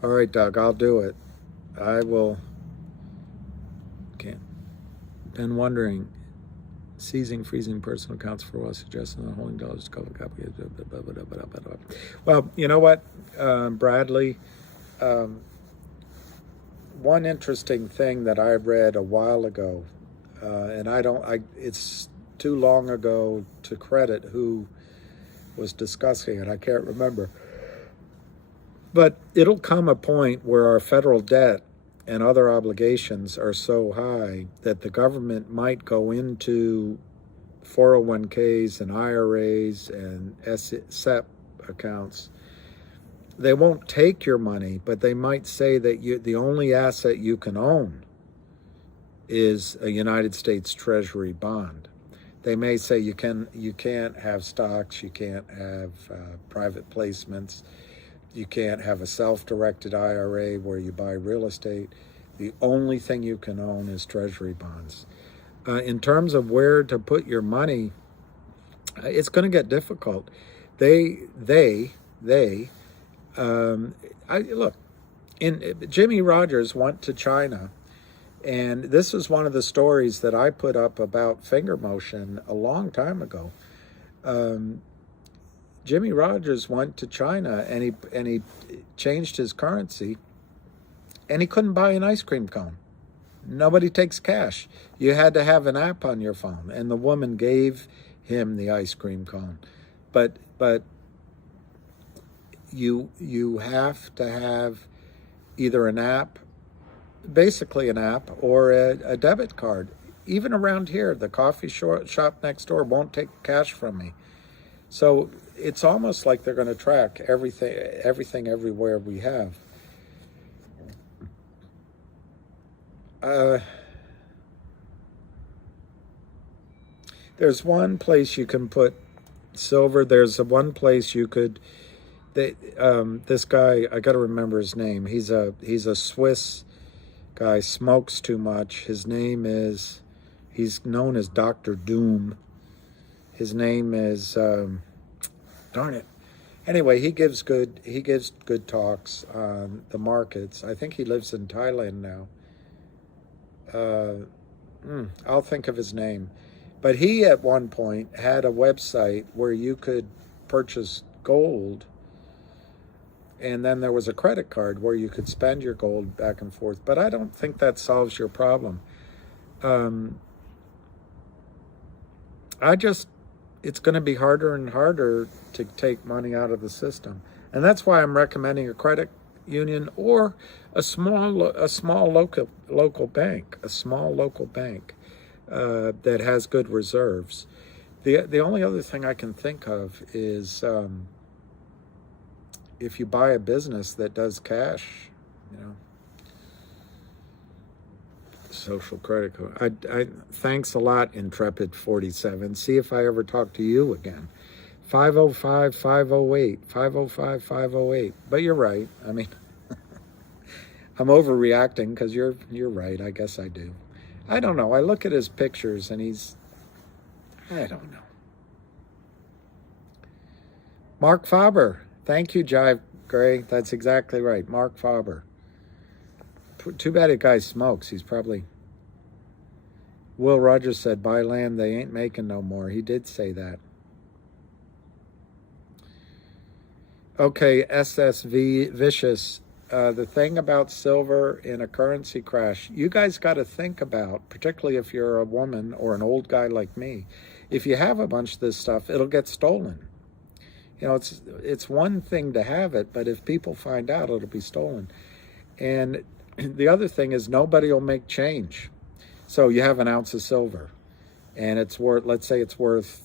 All right, Doug, I'll do it. I will. Can't. Been wondering, freezing personal accounts for a while, suggesting the holding dollars to cover copy. Well, you know what, Bradley? One interesting thing that I read a while ago, and it's too long ago to credit who was discussing it. I can't remember. But it'll come a point where our federal debt and other obligations are so high that the government might go into 401ks and IRAs and SEP accounts. They won't take your money, but they might say that the only asset you can own is a United States Treasury bond. They may say you can't have stocks, you can't have private placements, you can't have a self-directed IRA where you buy real estate. The only thing you can own is Treasury bonds. In terms of where to put your money, it's going to get difficult. Jimmy Rogers went to China, and this is one of the stories that I put up about finger motion a long time ago. Jimmy Rogers went to China, and he changed his currency, and he couldn't buy an ice cream cone. Nobody takes cash. You had to have an app on your phone, and the woman gave him the ice cream cone. But you have to have either an app, basically an app, or a debit card. Even around here, the coffee shop next door won't take cash from me. So it's almost like they're going to track everything everywhere we have. There's one place you can put silver. There's one place you could. This guy, I got to remember his name. He's a Swiss guy. Smokes too much. His name is. He's known as Dr. Doom. His name is. Darn it. Anyway, he gives good talks on the markets. I think he lives in Thailand now. I'll think of his name. But he, at one point, had a website where you could purchase gold, and then there was a credit card where you could spend your gold back and forth. But I don't think that solves your problem. It's going to be harder and harder to take money out of the system. And that's why I'm recommending a credit union or a small local bank, that has good reserves. The only other thing I can think of is if you buy a business that does cash, social credit card. I thanks a lot, Intrepid 47. See if I ever talk to you again. 505-508, 505-508. But you're right. I mean, I'm overreacting because you're right. I guess I do. I don't know. I look at his pictures and I don't know. Mark Faber. Thank you, Jive Gray. That's exactly right. Mark Faber. Too bad a guy smokes. He's probably... Will Rogers said, buy land, they ain't making no more. He did say that. Okay, SSV Vicious. The thing about silver in a currency crash, you guys got to think about, particularly if you're a woman or an old guy like me, if you have a bunch of this stuff, it'll get stolen. It's one thing to have it, but if people find out, it'll be stolen. And the other thing is nobody will make change. So you have an ounce of silver and it's worth, let's say it's worth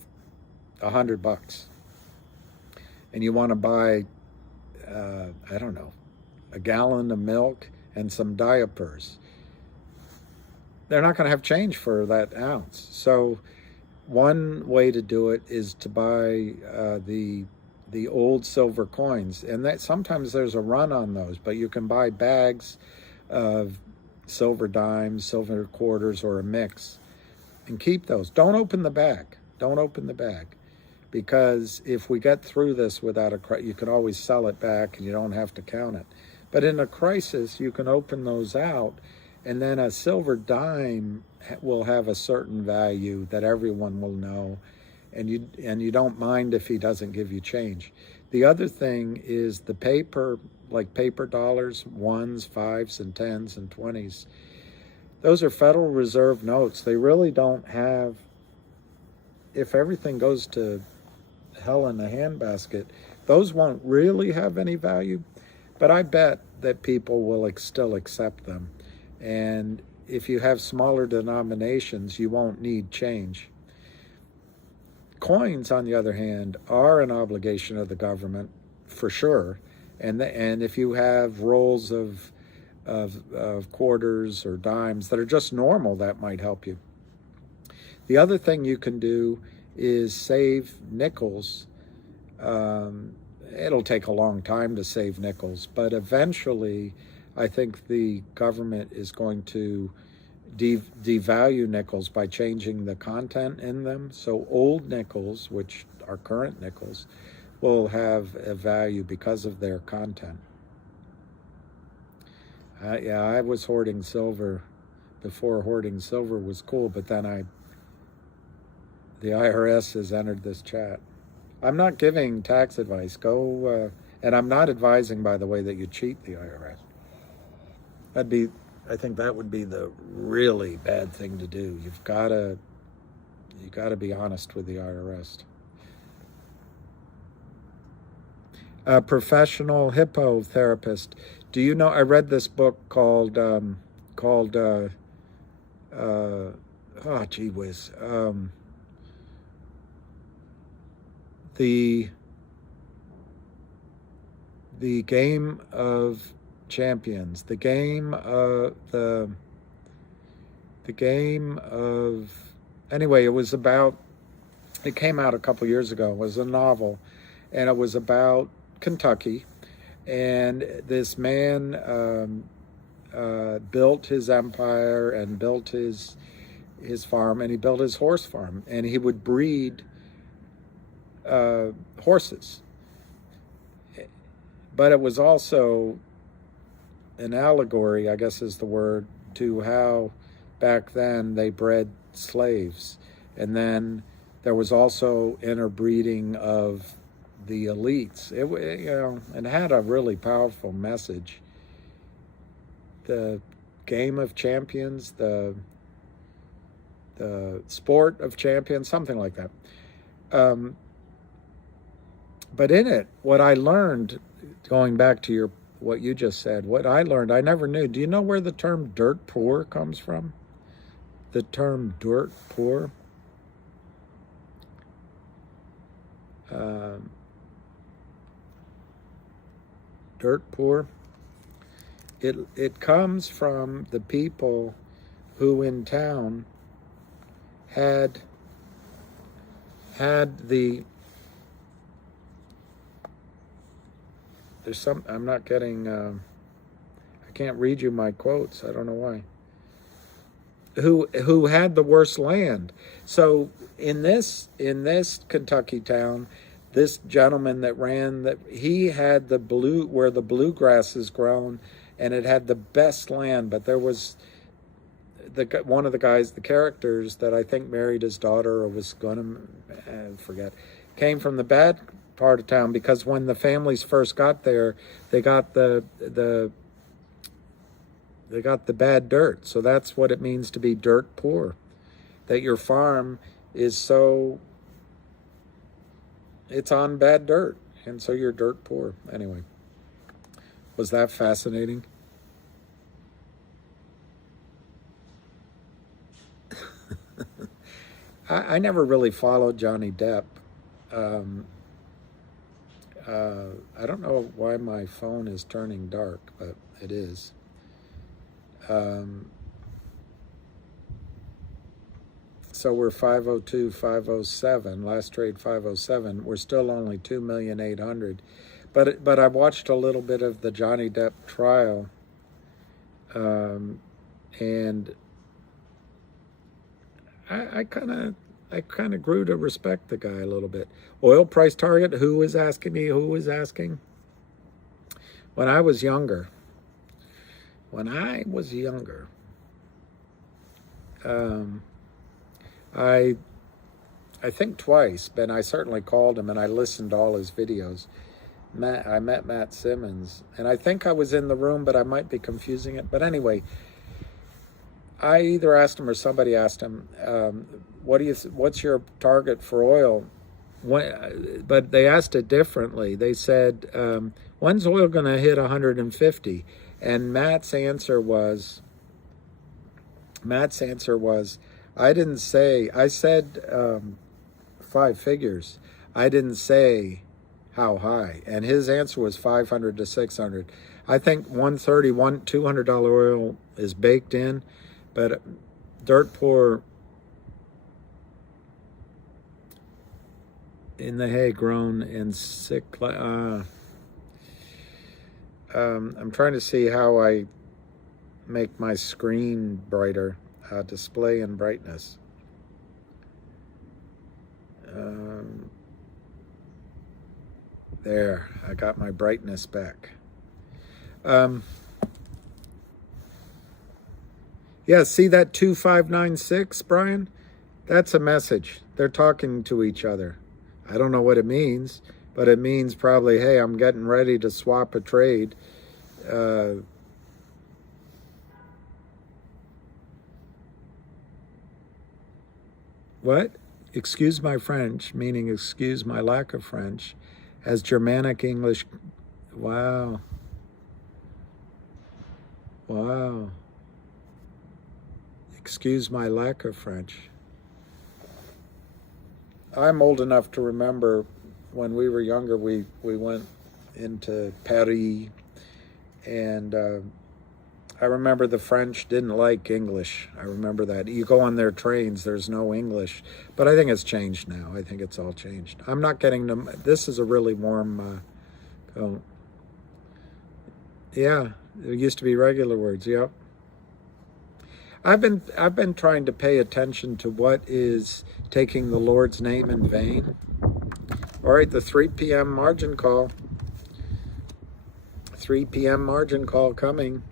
$100. And you want to buy, I don't know, a gallon of milk and some diapers. They're not going to have change for that ounce. So one way to do it is to buy the old silver coins. And that sometimes there's a run on those, but you can buy bags of silver dimes, silver quarters, or a mix, and keep those. Don't open the bag. Don't open the bag, because if we get through this without you can always sell it back, and you don't have to count it. But in a crisis, you can open those out, and then a silver dime will have a certain value that everyone will know, and you don't mind if he doesn't give you change. The other thing is the paper, like paper dollars, 1s, 5s, and 10s, and 20s. Those are Federal Reserve notes. They really don't have, if everything goes to hell in a handbasket, those won't really have any value. But I bet that people will still accept them. And if you have smaller denominations, you won't need change. Coins, on the other hand, are an obligation of the government, for sure. And if you have rolls of quarters or dimes that are just normal, that might help you. The other thing you can do is save nickels. It'll take a long time to save nickels, but eventually I think the government is going to devalue nickels by changing the content in them. So old nickels, which are current nickels, will have a value because of their content. Yeah, I was hoarding silver before hoarding silver was cool, but then the IRS has entered this chat. I'm not giving tax advice. And I'm not advising, by the way, that you cheat the IRS. I think that would be the really bad thing to do. You got to be honest with the IRS. A professional hippotherapist. Do you know? I read this book called oh gee whiz, the Game of Champions, the game of anyway, it came out a couple years ago. It was a novel, and it was about Kentucky, and this man built his empire and built his farm, and he built his horse farm, and he would breed horses. But it was also an allegory, I guess is the word, to how back then they bred slaves. And then there was also interbreeding of the elites. It had a really powerful message. The game of champions, the sport of champions, something like that. But in it, what I learned, going back to what you just said, what I learned, I never knew. Do you know where the term dirt poor comes from? The term dirt poor? Dirt poor. It comes from the people who in town had the, there's some, I'm not getting, I can't read you my quotes, I don't know why, who had the worst land. So in this Kentucky town, this gentleman that ran, he had where the bluegrass is grown, and it had the best land, but there was one of the guys, the characters that I think married his daughter or was going to, forget, came from the bad part of town, because when the families first got there, they got the bad dirt. So that's what it means to be dirt poor, that your farm is it's on bad dirt, and so you're dirt poor. Anyway, was that fascinating? I never really followed Johnny Depp. I don't know why my phone is turning dark, but it is. So we're 502, 507, last trade 507. We're still only 2,800,000. But I watched a little bit of the Johnny Depp trial, and I kind of grew to respect the guy a little bit. Oil price target, who was asking me? Who was asking? When I was younger, I think twice, but I certainly called him and I listened to all his videos. I met Matt Simmons, and I think I was in the room, but I might be confusing it. But anyway, I either asked him or somebody asked him, what's your target for oil? But they asked it differently. They said, when's oil going to hit 150? And Matt's answer was, I didn't say, I said 5 figures. I didn't say how high. And his answer was 500 to 600. I think $200 oil is baked in, but dirt poor in the hay grown and sick. I'm trying to see how I make my screen brighter. Display and brightness. There, I got my brightness back. Yeah, see that 2596, Brian? That's a message. They're talking to each other. I don't know what it means, but it means probably, hey, I'm getting ready to swap a trade. What? Excuse my French, meaning excuse my lack of French, as Germanic English. Wow. Wow. Excuse my lack of French. I'm old enough to remember when we were younger, we went into Paris, and I remember the French didn't like English. I remember that. You go on their trains, there's no English. But I think it's changed now. I think it's all changed. I'm not getting them. This is a really warm cone. Yeah, there used to be regular words. Yep. I've been trying to pay attention to what is taking the Lord's name in vain. All right, the 3 p.m. margin call. 3 p.m. margin call coming.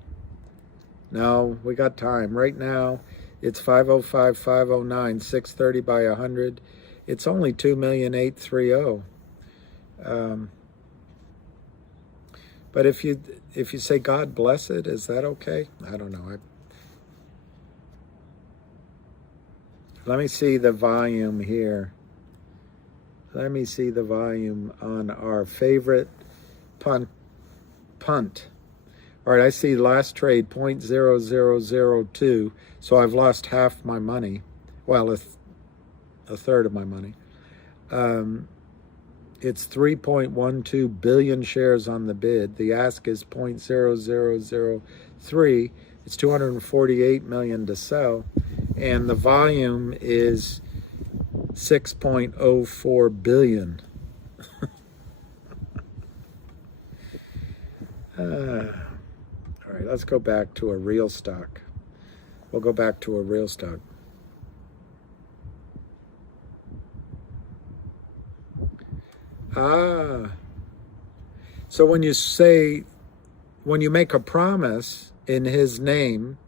No, we got time. Right now, it's 505, 509, 630 by 100. It's only 2,830,000. But if you say God bless it, is that okay? I don't know. Let me see the volume here. Let me see the volume on our favorite punt. All right, I see last trade 0.0002, so I've lost half my money. Well, a third of my money. It's 3.12 billion shares on the bid. The ask is 0.0003. It's 248 million to sell, and the volume is 6.04 billion. All right, let's go back to a real stock. We'll go back to a real stock. So when you make a promise in his name,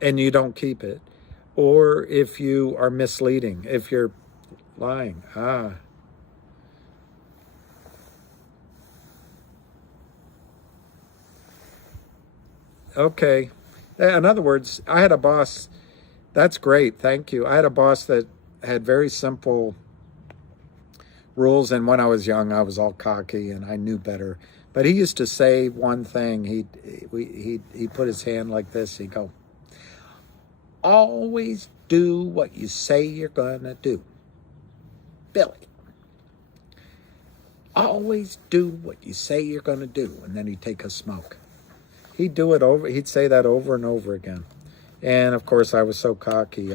and you don't keep it, or if you are misleading, if you're lying, okay. In other words, I had a boss. That's great, thank you. I had a boss that had very simple rules, and when I was young, I was all cocky and I knew better. But he used to say one thing. He put his hand like this. He'd go, "Always do what you say you're gonna do, Billy. Always do what you say you're gonna do." And then he'd take a smoke. He'd do it over. He'd say that over and over again. And of course, I was so cocky.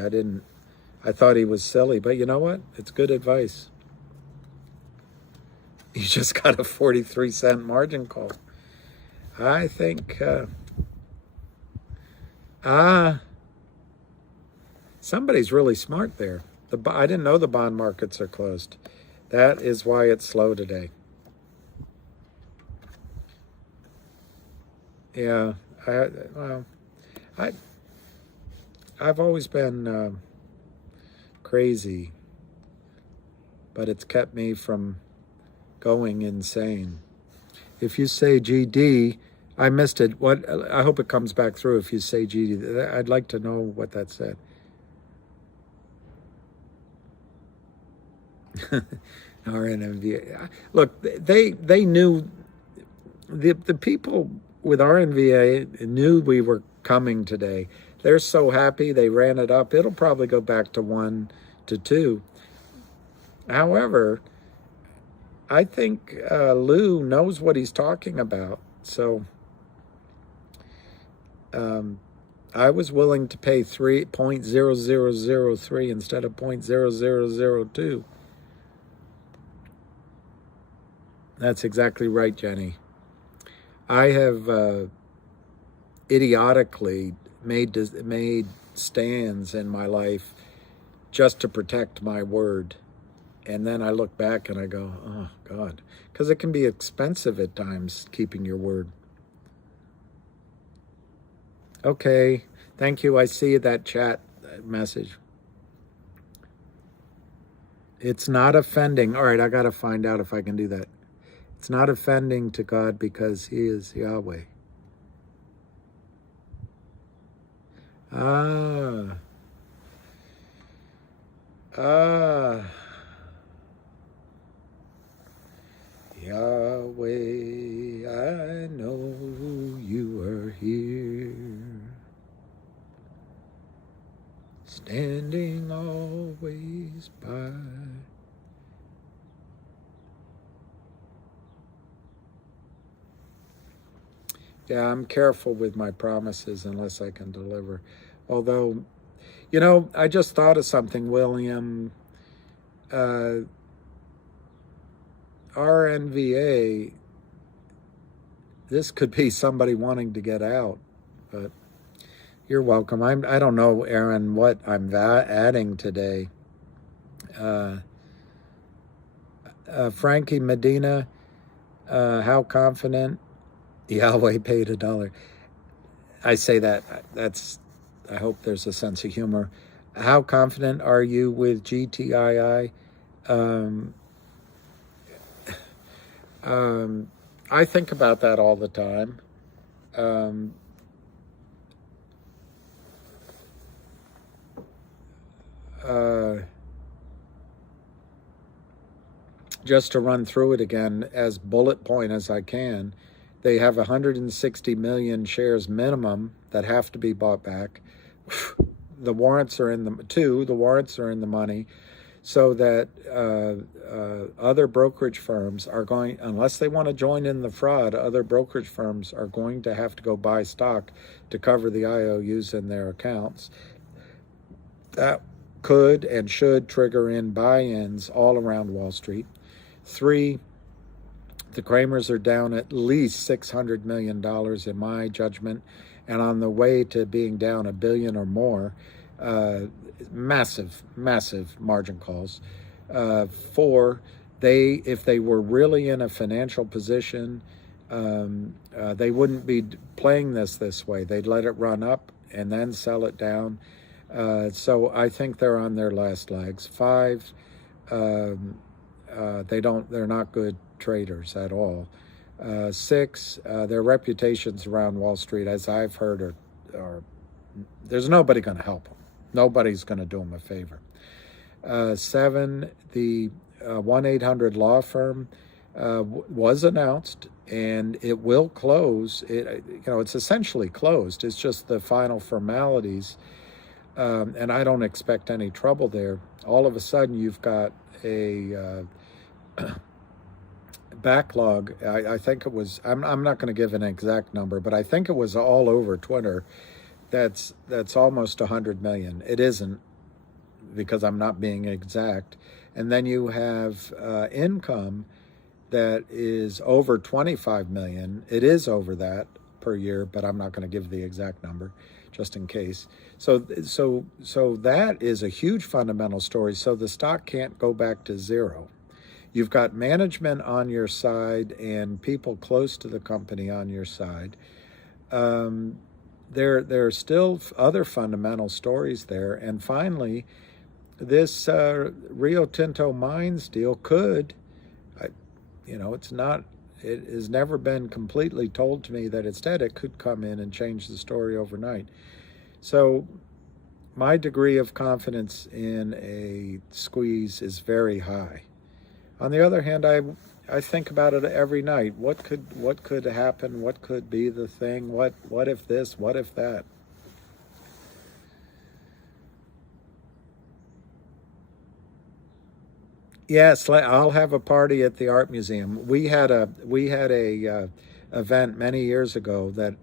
I thought he was silly. But you know what? It's good advice. You just got a 43-cent margin call. I think, somebody's really smart there. I didn't know the bond markets are closed. That is why it's slow today. Yeah, I've always been crazy, but it's kept me from going insane. If you say GD, I missed it. What? I hope it comes back through. If you say GD, I'd like to know what that said. RNVA. Look, they knew, the people with RNVA knew we were coming today. They're so happy they ran it up. It'll probably go back to 1 to 2. However, I think Lou knows what he's talking about. So I was willing to pay 0.0003 instead of 0.0002. That's exactly right, Jenny. I have idiotically made stands in my life just to protect my word. And then I look back and I go, oh, God. Because it can be expensive at times, keeping your word. Okay, thank you. I see that chat message. It's not offending. All right, I got to find out if I can do that. It's not offending to God because he is Yahweh. Yahweh, I know you are here, standing always by. Yeah, I'm careful with my promises unless I can deliver. Although, you know, I just thought of something, William. RNVA, this could be somebody wanting to get out, but you're welcome. I don't know, Aaron, what I'm adding today. Frankie Medina, how confident? Yahweh paid $1. I say that, I hope there's a sense of humor. How confident are you with GTII? I think about that all the time. Um, just to run through it again as bullet point as I can, they have 160 million shares minimum that have to be bought back. The warrants are in the warrants are in the money, so that other brokerage firms are going, unless they want to join in the fraud, other brokerage firms are going to have to go buy stock to cover the IOUs in their accounts. That could and should trigger in buy-ins all around Wall Street. 3, the Kramers are down at least $600 million in my judgment, and on the way to being down $1 billion or more. Massive margin calls. 4, if they were really in a financial position, they wouldn't be playing this way. They'd let it run up and then sell it down. So I think they're on their last legs. 5, they're not good traders at all. 6, their reputations around Wall Street, as I've heard, are there's nobody going to help them. Nobody's going to do them a favor. 7, the 1-800 law firm was announced, and it will close. It's essentially closed. It's just the final formalities, and I don't expect any trouble there. All of a sudden, you've got a backlog. I think it was, I'm not going to give an exact number, but I think it was all over Twitter. That's almost 100 million. It isn't, because I'm not being exact. And then you have income that is over 25 million. It is over that per year, but I'm not going to give the exact number just in case. So that is a huge fundamental story. So the stock can't go back to zero. You've got management on your side and people close to the company on your side. There are still other fundamental stories there. And finally, this Rio Tinto Mines deal could, it has never been completely told to me that it's dead. It could come in and change the story overnight. So my degree of confidence in a squeeze is very high. On the other hand, I think about it every night. What could happen? What could be the thing? What if this? What if that? Yes, I'll have a party at the art museum. We had a event many years ago that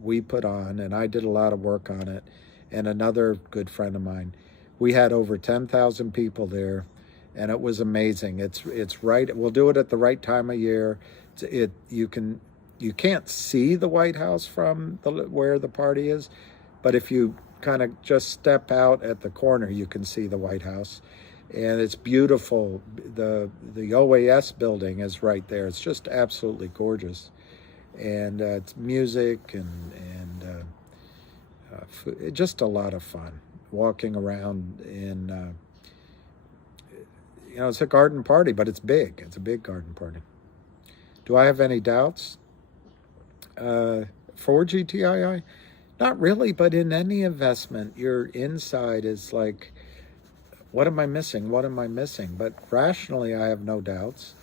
we put on, and I did a lot of work on it, and another good friend of mine. We had over 10,000 people there, and it was amazing. It's right. We'll do it at the right time of year. You can't see the White House from where the party is, but if you kind of just step out at the corner, you can see the White House. And it's beautiful. The OAS building is right there. It's just absolutely gorgeous, and it's music and just a lot of fun walking around in. It's a garden party, but it's big. It's a big garden party. Do I have any doubts for GTII? Not really, but in any investment, your inside is like, what am I missing? What am I missing? But rationally, I have no doubts.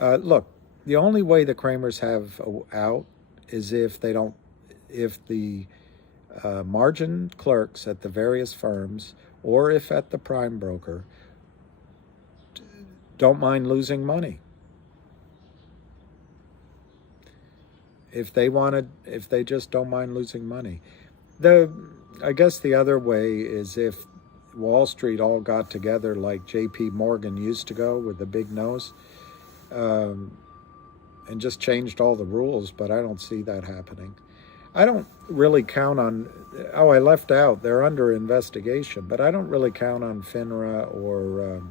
Look, the only way the Kramers have out is if the margin clerks at the various firms, or if at the prime broker, don't mind losing money. If they just don't mind losing money. I guess the other way is if Wall Street all got together like JP Morgan used to go with the big nose, and just changed all the rules, but I don't see that happening. I don't really count on, I left out, they're under investigation, but I don't really count on FINRA or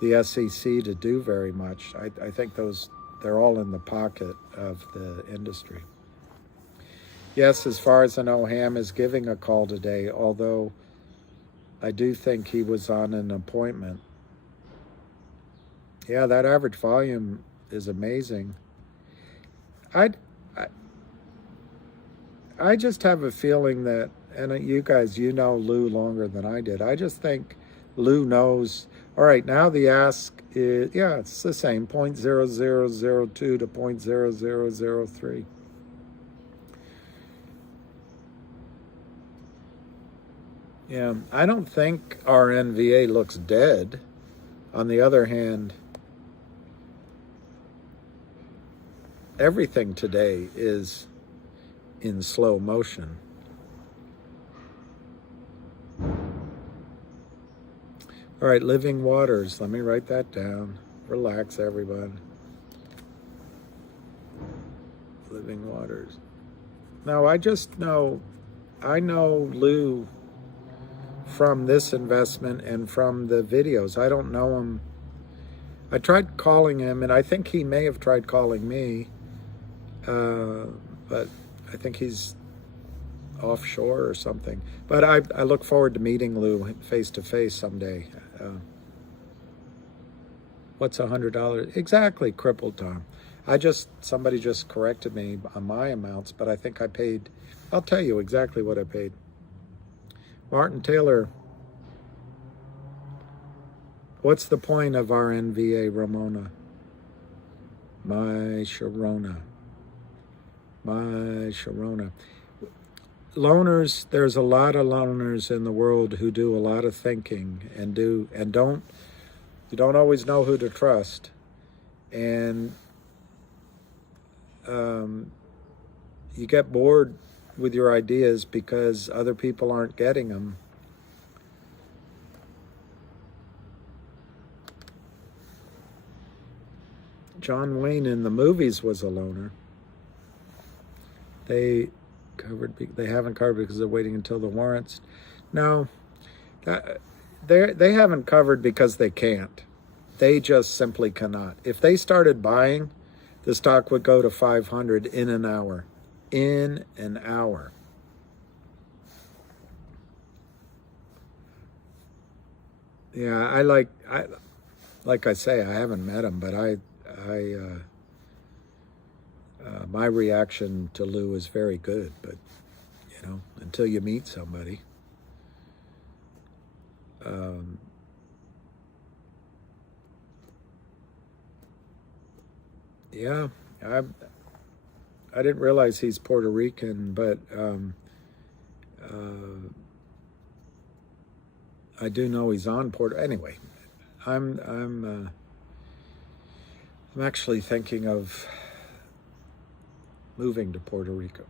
the SEC to do very much. I think they're all in the pocket of the industry. Yes, as far as I know, Ham is giving a call today, although I do think he was on an appointment. Yeah, that average volume is amazing. I just have a feeling that, and you guys, you know Lou longer than I did. I just think Lou knows. All right, now the ask is, yeah, it's the same, 0.0002 to 0.0003. Yeah, I don't think our NVA looks dead. On the other hand, everything today is in slow motion. All right, living waters. Let me write that down. Relax, everyone. Living waters. Now, I know Lou from this investment and from the videos. I don't know him. I tried calling him, and I think he may have tried calling me, but I think he's offshore or something. But I look forward to meeting Lou face to face someday. What's $100? Exactly, crippled Tom. Somebody just corrected me on my amounts, but I think I paid, I'll tell you exactly what I paid. Martin Taylor, what's the point of our NVA, Ramona? My Sharona. Loners, there's a lot of loners in the world who do a lot of thinking you don't always know who to trust. And you get bored with your ideas because other people aren't getting them. John Wayne in the movies was a loner. They haven't covered because they're waiting until the warrants. No, they haven't covered because they can't. They just simply cannot. If they started buying, the stock would go to 500 in an hour. In an hour. Yeah, like I say, I haven't met him, but my reaction to Lou is very good. But until you meet somebody, yeah, I didn't realize he's Puerto Rican, but I do know he's on Puerto. Anyway, I'm actually thinking of moving to Puerto Rico.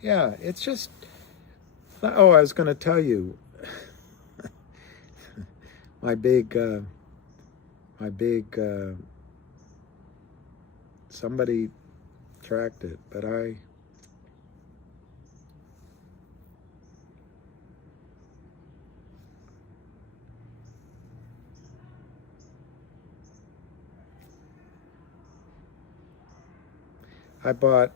Yeah, it's just. Oh, I was going to tell you. My big. Somebody tracked it, but I bought.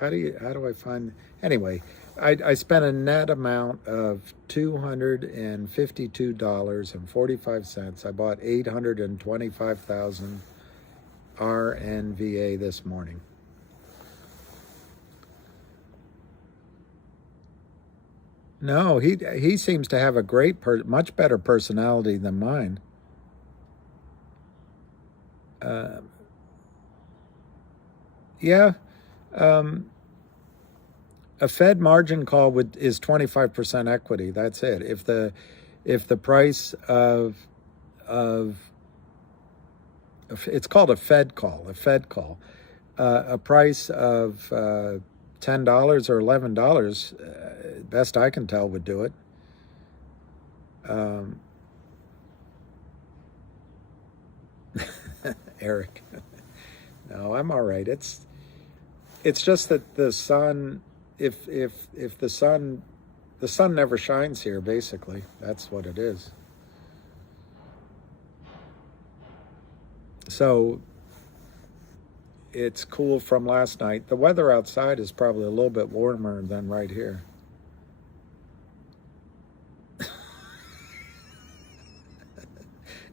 How do I find? Anyway, I spent a net amount of $252.45. I bought 825,000 RNVA this morning. No, he seems to have a much better personality than mine. Yeah. A Fed margin call is 25% equity. That's it. If the price of it's called a Fed call. A price of $10 or $11, best I can tell, would do it. Eric, no, I'm all right. It's just that the sun. If the sun never shines here, basically. That's what it is. So, it's cool from last night. The weather outside is probably a little bit warmer than right here.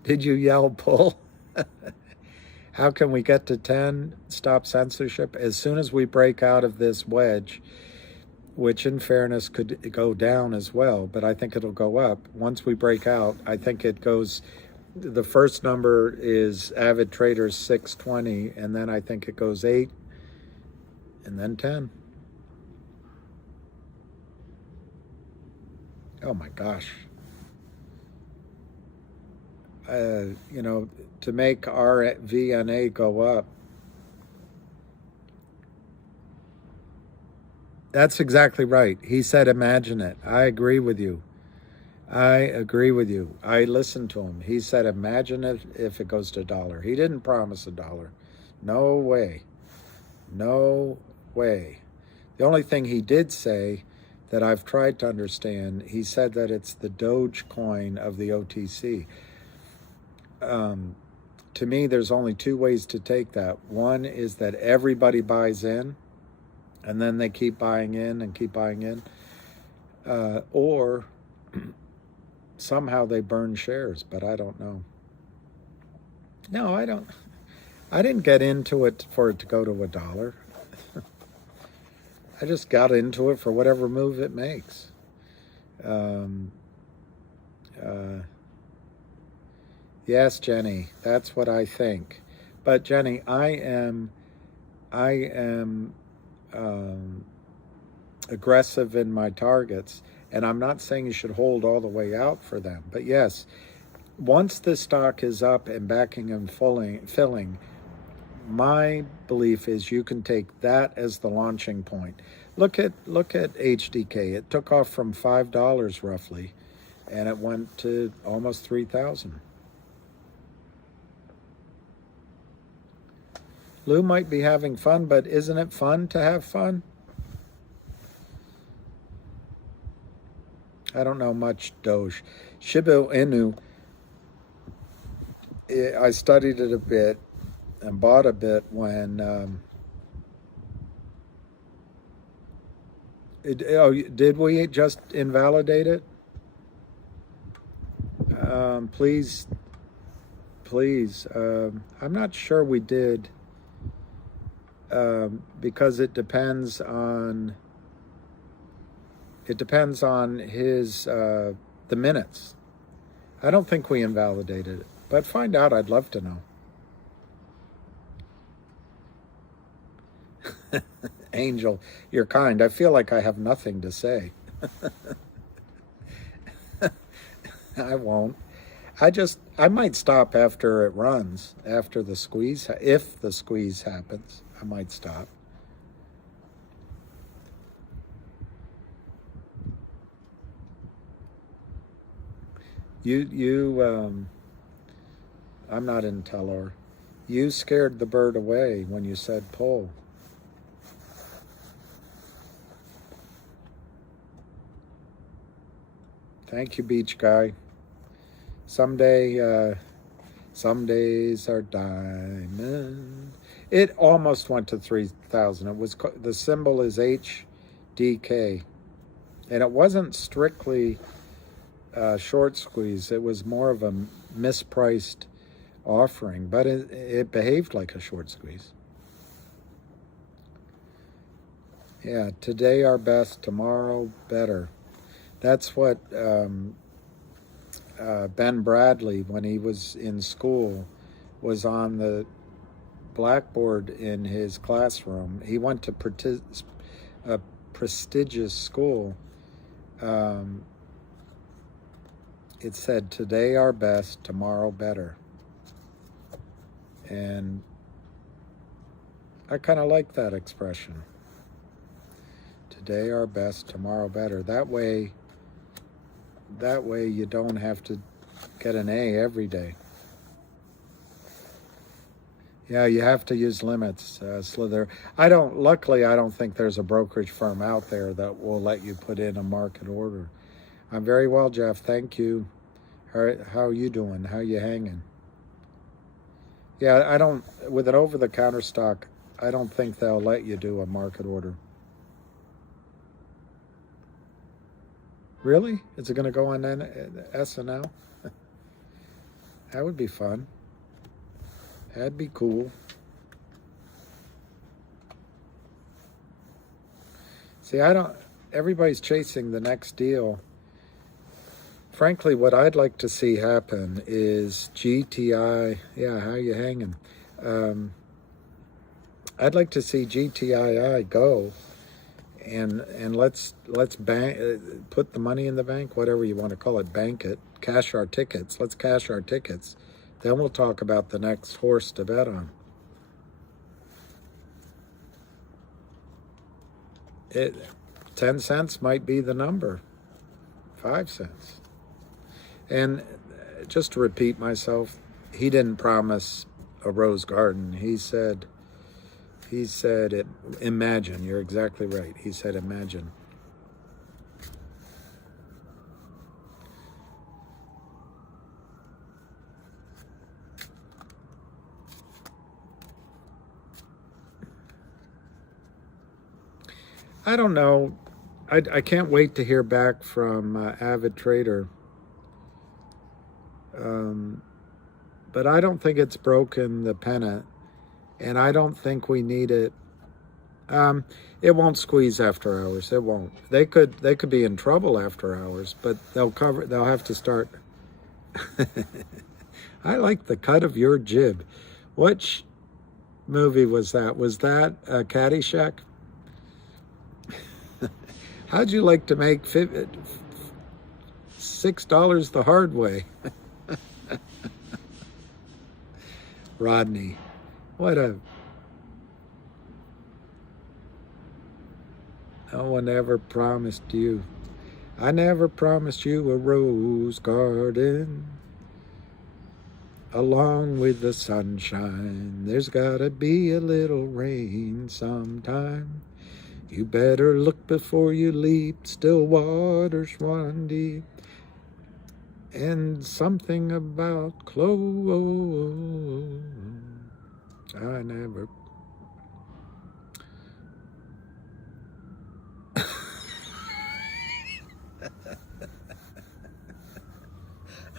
Did you yell pull? How can we get to 10? Stop censorship. As soon as we break out of this wedge, which in fairness could go down as well, but I think it'll go up. Once we break out, I think it goes, the first number is Avid Traders 620, and then I think it goes 8, and then 10. Oh my gosh. You know, to make our VNA go up. That's exactly right. He said, imagine it. I agree with you. I agree with you. I listened to him. He said, imagine it if it goes to $1. He didn't promise $1. No way. No way. The only thing he did say that I've tried to understand, he said that it's the Doge coin of the OTC. To me, there's only two ways to take that. One is that everybody buys in, and then they keep buying in and keep buying in. Or somehow they burn shares, but I don't know. No, I don't. I didn't get into it for it to go to $1. I just got into it for whatever move it makes. Yes, Jenny, that's what I think. But Jenny, I am aggressive in my targets, and I'm not saying you should hold all the way out for them. But yes, once the stock is up and backing and filling, my belief is you can take that as the launching point. Look at HDK. It took off from $5 roughly, and it went to almost 3,000. Lou might be having fun, but isn't it fun to have fun? I don't know much Doge. Shiba Inu, I studied it a bit and bought a bit when... did we just invalidate it? Please. I'm not sure we did. Because it depends on his the minutes. I don't think we invalidated it, but find out. I'd love to know. Angel, you're kind. I feel like I have nothing to say. I won't. I might stop after it runs, after the squeeze. If the squeeze happens, I might stop. I'm not in Telor. You scared the bird away when you said pull. Thank you, beach guy. Someday, some days are diamond. It almost went to 3,000. It was, the symbol is HDK, and it wasn't strictly short squeeze. It was more of a mispriced offering, but it behaved like a short squeeze. Yeah, today our best, tomorrow better. That's what Ben Bradley, when he was in school, was on the blackboard in his classroom. He went to a prestigious school. It said, today our best, tomorrow better. And I kind of like that expression. Today our best, tomorrow better. That way you don't have to get an A every day. Yeah, you have to use limits, Slither. Luckily, I don't think there's a brokerage firm out there that will let you put in a market order. I'm very well, Jeff. Thank you. How are you doing? How you hanging? Yeah, with an over-the-counter stock, I don't think they'll let you do a market order. Really? Is it going to go on SNL? That would be fun. That'd be cool. See, everybody's chasing the next deal. Frankly, what I'd like to see happen is GTI. Yeah, how you hanging? I'd like to see GTII go, and let's bank, put the money in the bank, whatever you want to call it, bank it, cash our tickets. Let's cash our tickets. Then we'll talk about the next horse to bet on. 10 cents might be the number. 5 cents. And just to repeat myself, he didn't promise a rose garden. He said, imagine. You're exactly right. He said, imagine. I don't know. I can't wait to hear back from Avid Trader. But I don't think it's broken the pennant, and I don't think we need it. It won't squeeze after hours. It won't. They could be in trouble after hours, but they'll have to start. I like the cut of your jib. Which movie was that? Was that Caddyshack? How'd you like to make $6 the hard way? Rodney, what a... No one ever promised you. I never promised you a rose garden. Along with the sunshine, there's gotta be a little rain sometime. You better look before you leap, still waters run deep. And something about close. I never...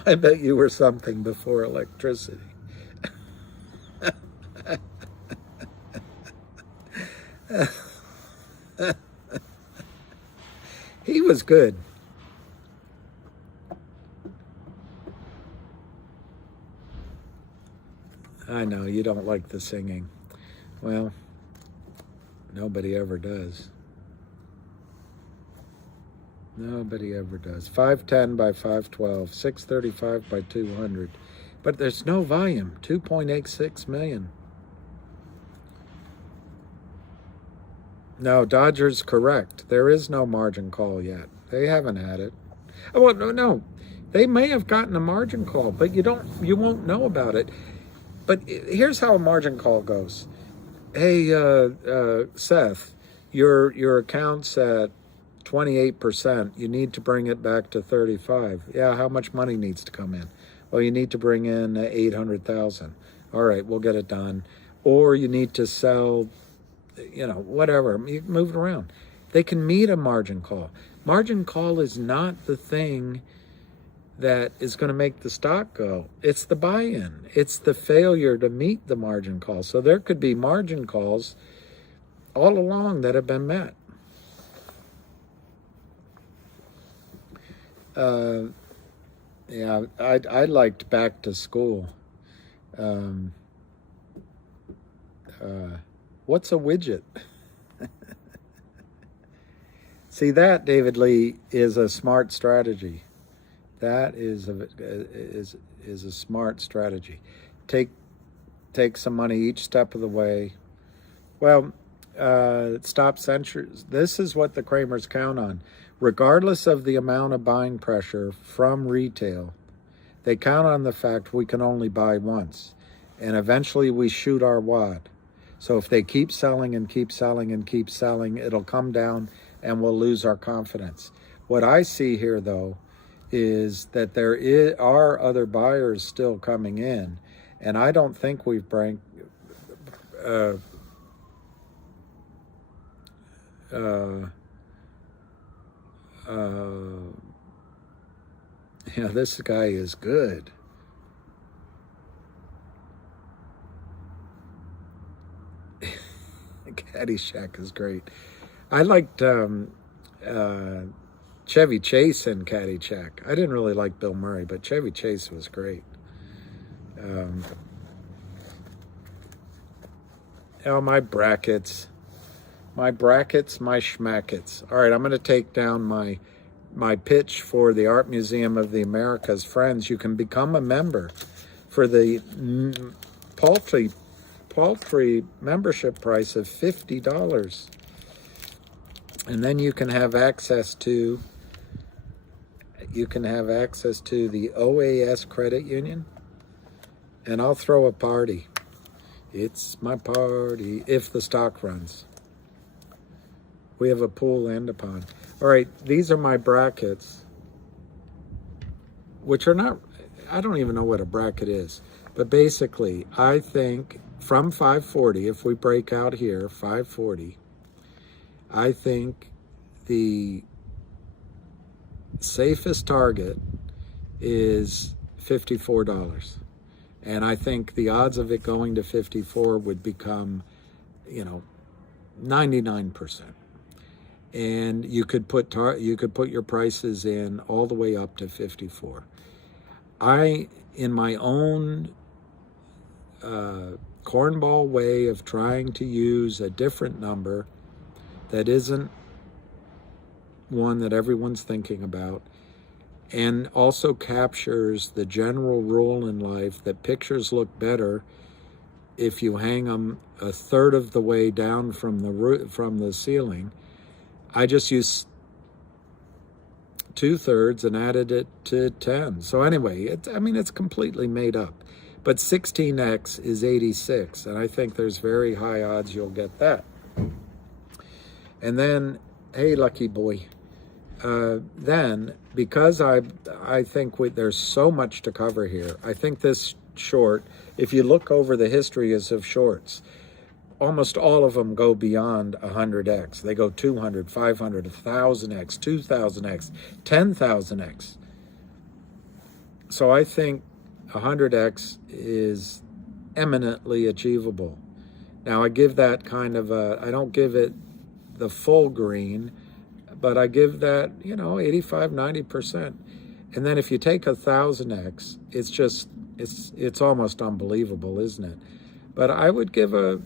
I bet you were something before electricity. He was good. I know you don't like the singing. Well, nobody ever does. Nobody ever does. 510 by 512, 635 by 200. But there's no volume, 2.86 million. No, Dodger's correct. There is no margin call yet. They haven't had it. Oh, well, no. They may have gotten a margin call, but you won't know about it. But here's how a margin call goes. Hey, Seth, your account's at 28%. You need to bring it back to 35. Yeah, how much money needs to come in? Well, you need to bring in 800,000. All right, we'll get it done. Or you need to sell, whatever. You can move it around. They can meet a margin call. Margin call is not the thing that is going to make the stock go. It's the buy-in. It's the failure to meet the margin call. So there could be margin calls all along that have been met. Yeah, I liked Back to School. What's a widget? See, that, David Lee, is a smart strategy. That is a smart strategy. Take some money each step of the way. Well, stop censures. This is what the Kramers count on. Regardless of the amount of buying pressure from retail, they count on the fact we can only buy once. And eventually we shoot our wad. So if they keep selling and keep selling and keep selling, it'll come down and we'll lose our confidence. What I see here, though, is that there are other buyers still coming in. And I don't think we've Yeah, this guy is good. Caddyshack is great. I liked Chevy Chase in Caddyshack. I didn't really like Bill Murray, but Chevy Chase was great. Oh, my brackets, my schmackets. All right, I'm going to take down my pitch for the Art Museum of the Americas. Friends, you can become a member for the paltry membership price of $50. And then you can have access to the OAS credit union, and I'll throw a party. It's my party if the stock runs. We have a pool and a pond. All right, these are my brackets, which are not, I don't even know what a bracket is. But basically, I think from 540, if we break out here, 540, I think the safest target is $54. And I think the odds of it going to 54 would become, 99%. And you could put your prices in all the way up to 54. In my own cornball way of trying to use a different number that isn't one that everyone's thinking about, and also captures the general rule in life that pictures look better if you hang them a third of the way down from the ceiling. I just used 2/3 and added it to 10. So anyway, it's completely made up. But 16x is 86, and I think there's very high odds you'll get that. And then, hey, lucky boy. Then, because I think there's so much to cover here, I think this short, if you look over the histories of shorts, almost all of them go beyond 100x. They go 200, 500, 1,000x, 2,000x, 10,000x. So I think 100x is eminently achievable. Now, I give that kind of I don't give it the full green, but I give that, 85, 90%. And then if you take 1,000x, it's almost unbelievable, isn't it? But I would give the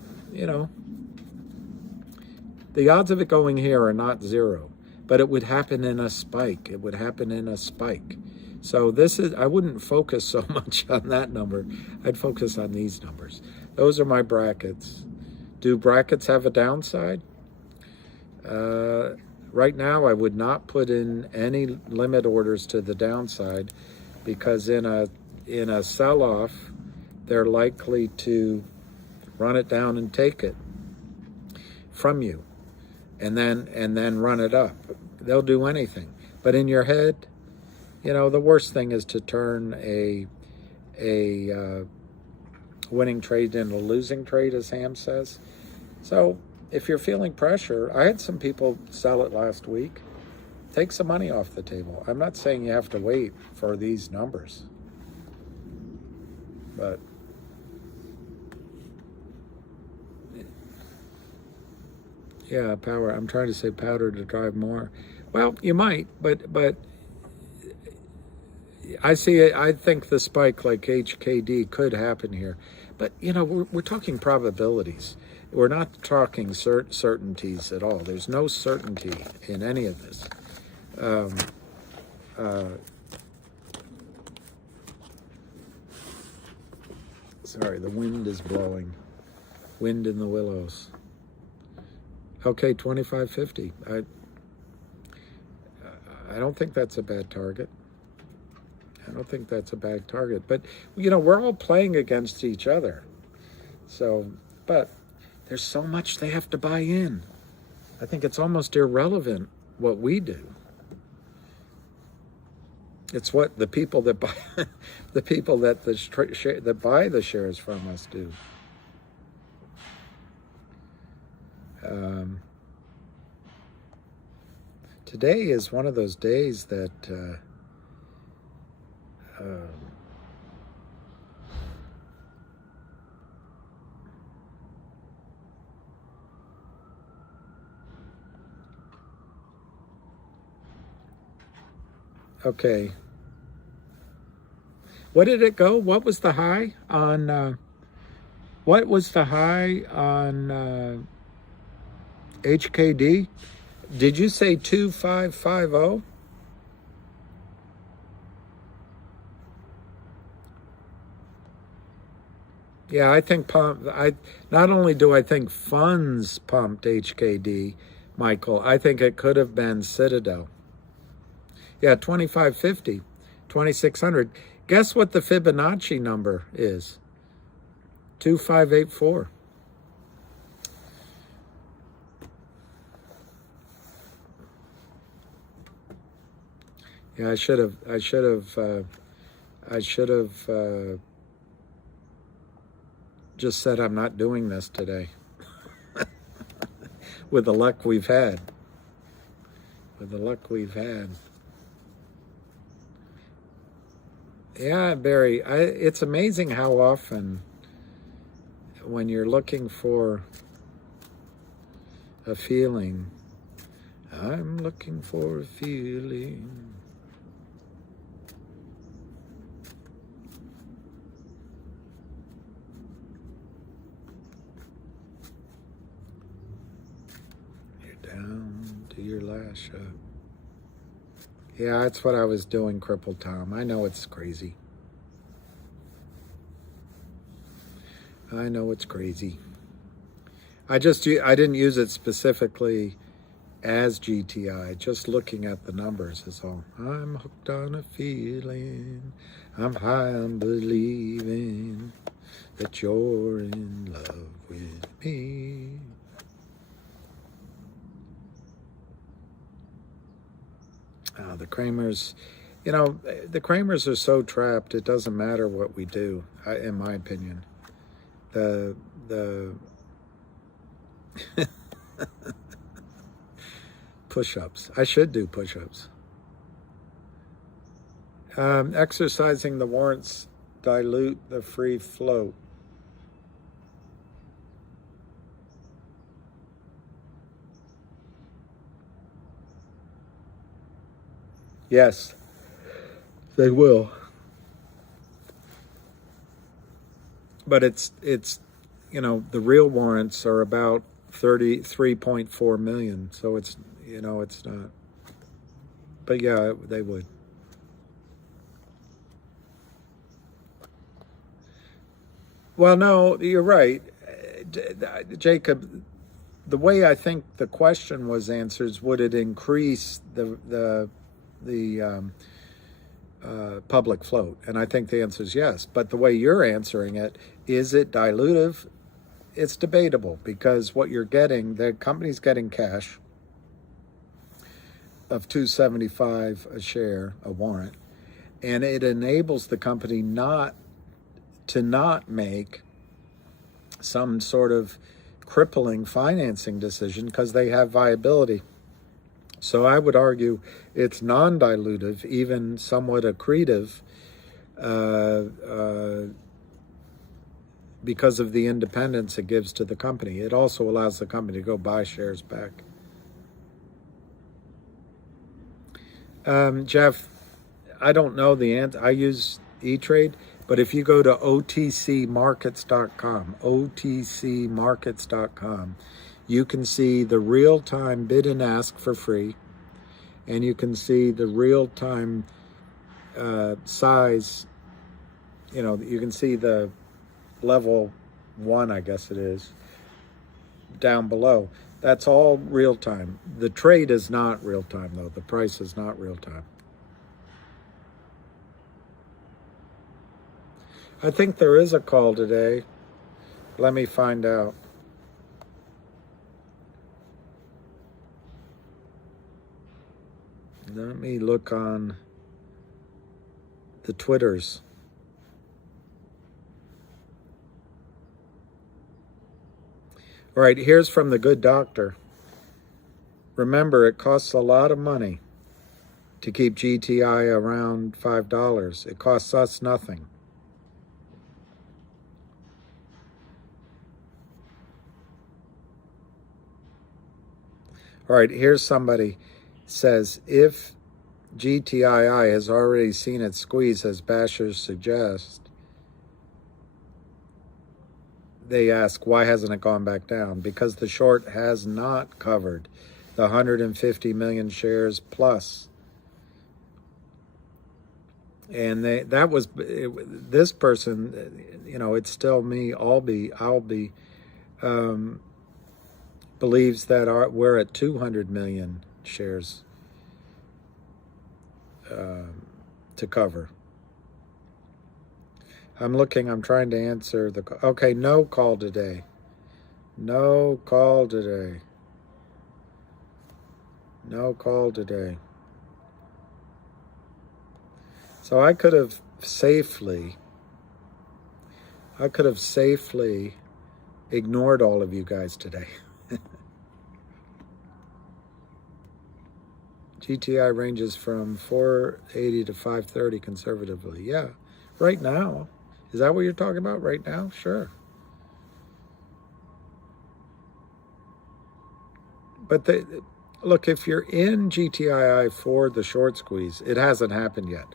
odds of it going here are not zero, but it would happen in a spike. So I wouldn't focus so much on that number. I'd focus on these numbers. Those are my brackets. Do brackets have a downside? Right now, I would not put in any limit orders to the downside, because in a sell-off, they're likely to run it down and take it from you, and then run it up. They'll do anything. But in your head, the worst thing is to turn a winning trade into a losing trade, as Ham says. So if you're feeling pressure, I had some people sell it last week. Take some money off the table. I'm not saying you have to wait for these numbers, but yeah, power. I'm trying to say powder to drive more. Well, you might, but I see it. I think the spike like HKD could happen here, but we're talking probabilities. We're not talking certainties at all. There's no certainty in any of this. Sorry, the wind is blowing. Wind in the willows. Okay, 25.50. I don't think that's a bad target. But, we're all playing against each other. So, but there's so much they have to buy in. I think it's almost irrelevant what we do. It's what the people that buy, that buy the shares from us do. Today is one of those days that okay. What did it go? What was the high on what was the high on HKD? Did you say 2550? Yeah, I think not only do I think funds pumped HKD, Michael, I think it could have been Citadel. Yeah, 2550, 2600. Guess what the Fibonacci number is? 2584. Yeah, I should have just said I'm not doing this today. With the luck we've had. With the luck we've had. Yeah, Barry, it's amazing how often when you're looking for a feeling, I'm looking for a feeling. You're down to your last shot. Yeah, that's what I was doing, Crippled Tom. I know it's crazy. I know it's crazy. I didn't use it specifically as GTI, just looking at the numbers is all. I'm hooked on a feeling, I'm high on believing that you're in love with me. The Kramers, the Kramers are so trapped, it doesn't matter what we do, in my opinion. The push-ups. I should do push-ups. Exercising the warrants dilute the free float. Yes, they will. But it's the real warrants are about 33.4 million, so it's it's not. But yeah, they would. Well, no, you're right, Jacob. The way I think the question was answered is, would it increase the public float? And I think the answer is yes. But the way you're answering it, is it dilutive? It's debatable, because what you're getting, the company's getting cash of $275 a share, a warrant, and it enables the company not make some sort of crippling financing decision because they have viability. So I would argue it's non-dilutive, even somewhat accretive, because of the independence it gives to the company. It also allows the company to go buy shares back. Jeff, I don't know the answer. I use E-Trade, but if you go to otcmarkets.com, you can see the real-time bid and ask for free, and you can see the real-time size. You can see the level 1, I guess it is, down below. That's all real time. The trade is not real time, though. The price is not real time. I think there is a call today. Let me find out. Let me look on the Twitters. All right, here's from the good doctor. Remember, it costs a lot of money to keep GTI around $5. It costs us nothing. All right, here's somebody says, if GTII has already seen its squeeze, as bashers suggest, they ask, why hasn't it gone back down? Because the short has not covered the 150 million shares plus. And this person, you know, it's still me, I'll be, believes that we're at 200 million shares to cover. I'm trying to answer okay, no call today. No call today. No call today. So I could have safely ignored all of you guys today. GTI ranges from 480 to 530 conservatively. Yeah, right now. Is that what you're talking about right now? Sure. But look, if you're in GTII for the short squeeze, it hasn't happened yet.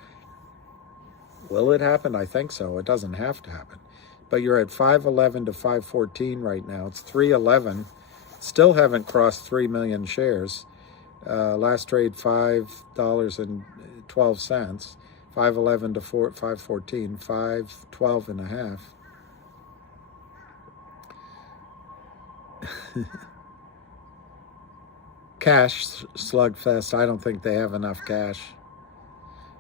Will it happen? I think so. It doesn't have to happen. But you're at 511 to 514 right now. It's 311. Still haven't crossed 3 million shares. Last trade $5.12. 511 to 514. 512 and a half. Cash slugfest. I don't think they have enough cash.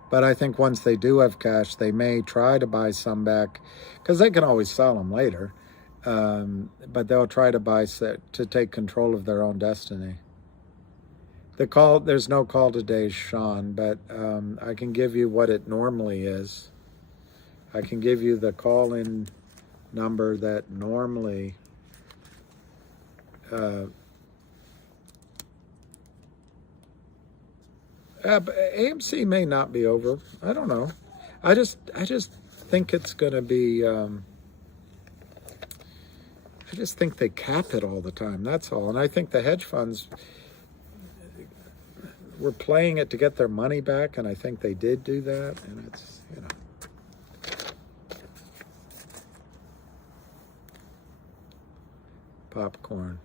But I think once they do have cash, they may try to buy some back, because they can always sell them later. But they'll try to take control of their own destiny. There's no call today, Sean, but I can give you what it normally is. I can give you the call-in number that normally AMC may not be over. I don't know. I just think it's going to be. I just think they cap it all the time. That's all. And I think the hedge funds were playing it to get their money back, and I think they did do that. And it's, you know. Popcorn.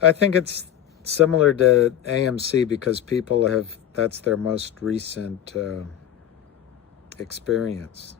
I think it's similar to AMC because people that's their most recent experience.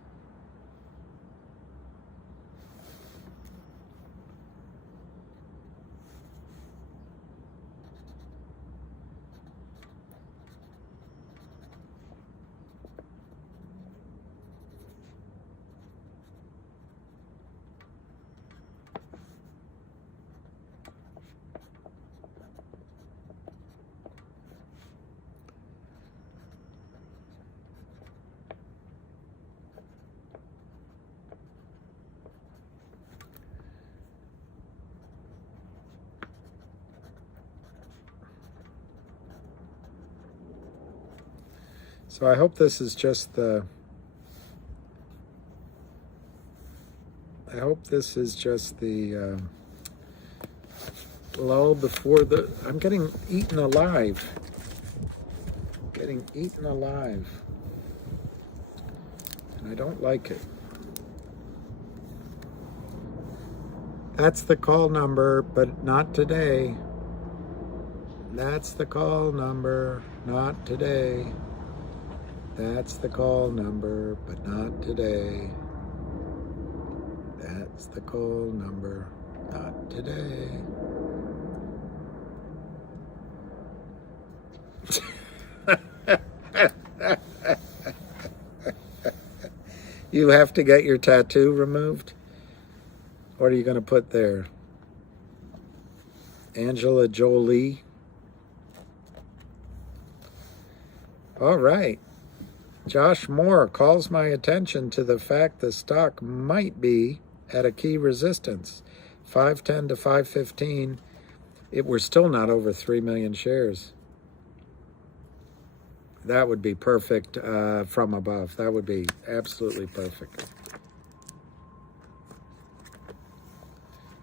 So I hope this is just the lull before I'm getting eaten alive. Getting eaten alive. And I don't like it. That's the call number, but not today. That's the call number, not today. That's the call number, but not today. That's the call number, not today. You have to get your tattoo removed? What are you going to put there? Angela Jolie? All right. Josh Moore calls my attention to the fact the stock might be at a key resistance, 510 to 515. We're still not over 3 million shares. That would be perfect from above. That would be absolutely perfect.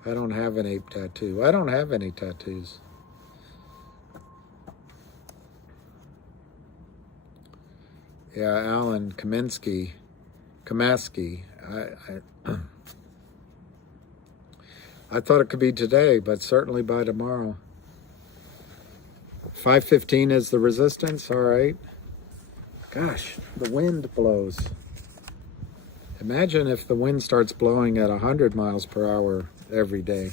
I don't have an ape tattoo. I don't have any tattoos. Yeah, Alan Kaminsky, I thought it could be today, but certainly by tomorrow. 515 is the resistance, all right. Gosh, the wind blows. Imagine if the wind starts blowing at 100 miles per hour every day.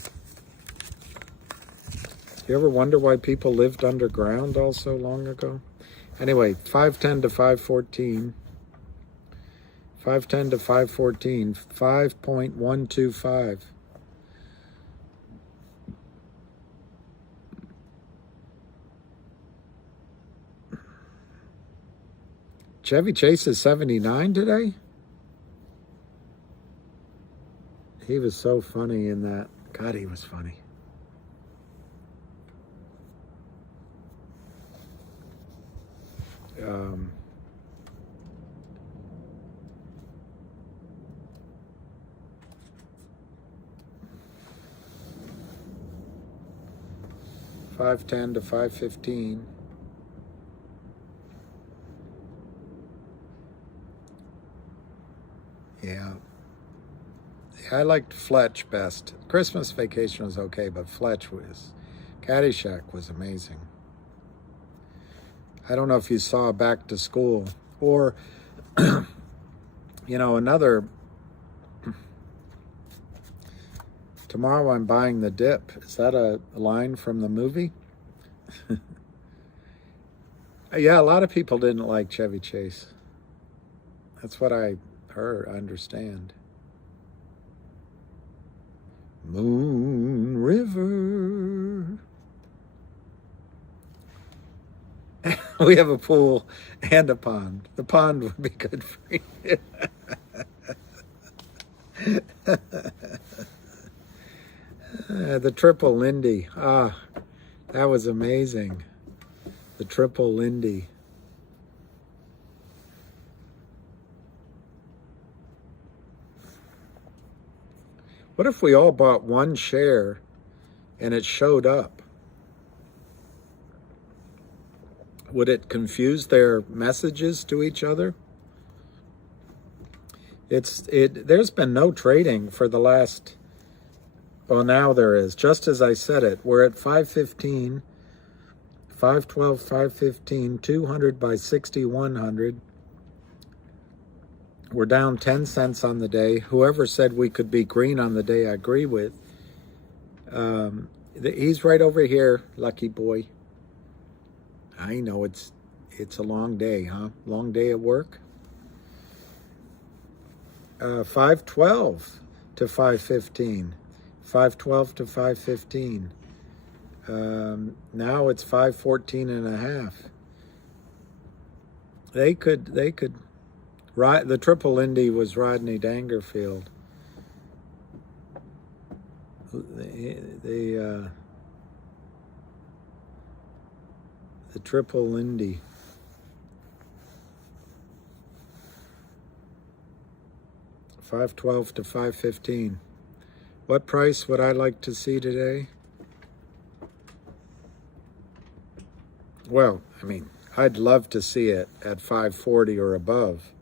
You ever wonder why people lived underground all so long ago? Anyway, 510 to 514. 510 to 514, 5.125. Chevy Chase is 79 today? He was so funny in that. God, he was funny. Um, $5.10 to $5.15. Yeah. I liked Fletch best. Christmas Vacation was okay, but Fletch was... Caddyshack was amazing. I don't know if you saw Back to School or, you know, another... Tomorrow I'm buying the dip. Is that a line from the movie? Yeah, a lot of people didn't like Chevy Chase. That's what I understand. Moon River. We have a pool and a pond. The pond would be good for you. The triple Lindy. Ah, that was amazing. The triple Lindy. What if we all bought one share and it showed up? Would it confuse their messages to each other? There's been no trading for the last, well, now there is. Just as I said it, we're at 515, 512, 515, 200 by 6100. We're down 10 cents on the day. Whoever said we could be green on the day, I agree with. He's right over here, lucky boy. I know it's a long day, huh? Long day at work. 512 to 515. 512 to 515. Now it's 514 and a half. They could the triple Indy was Rodney Dangerfield. The triple Indy. $5.12 to $5.15. What price would I like to see today? Well, I mean, I'd love to see it at 540 or above,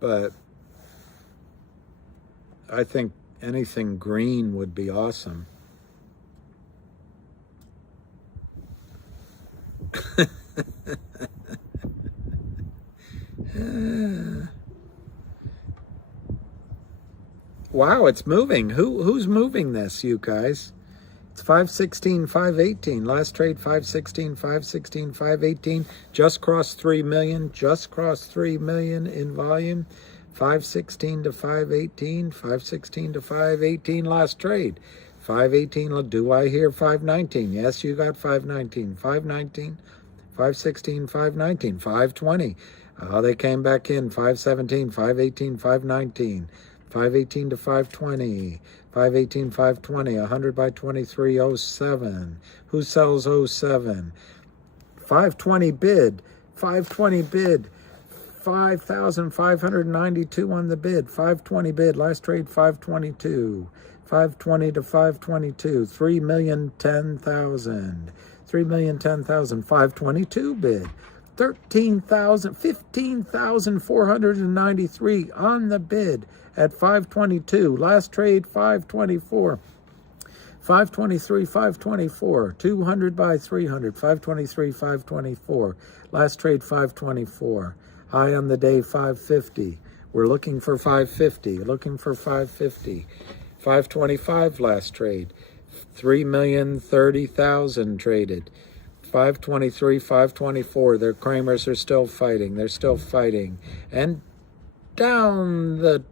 but I think anything green would be awesome. Wow, it's moving. Who's moving this, you guys? It's 516, 518. Last trade 516, 516, 518. Just crossed 3 million. Just crossed 3 million in volume. 516 to 518. 516 to 518 last trade. 518. Do I hear 519? Yes, you got 519. 519. 516, 519. 520. They came back in. 517, 518, 519. 518 to 520, 518, 520, 100 by 23, 07. Who sells 07? 520 bid, 520 bid, 5,592 on the bid, 520 bid, last trade 522, 520 to 522, 3,010,000, 3,010,000, 522 bid, 13,000, 15,493 on the bid at 522, last trade 524. 523, 524, 200 by 300, 523, 524. Last trade 524. High on the day 550. We're looking for 550, looking for 550. 525 last trade. 3,030,000 traded. 523, 524. Their Kramers are still fighting. They're still fighting. And down the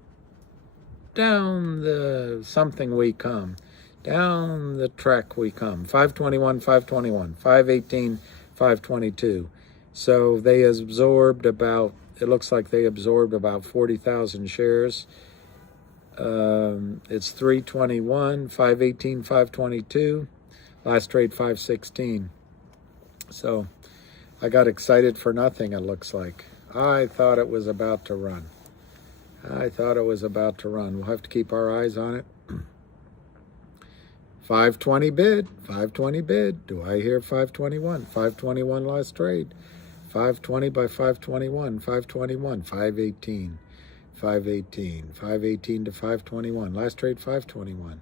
something we come. Down the track we come. 521, 521, 518, 522. So they absorbed about, it looks like they absorbed about 40,000 shares. It's 321, 518, 522. Last trade 516. So I got excited for nothing, it looks like. I thought it was about to run. I thought it was about to run. We'll have to keep our eyes on it. 520 bid, 520 bid. Do I hear 521? 521 last trade. 520 by 521, 521, 518, 518, 518 to 521. Last trade 521.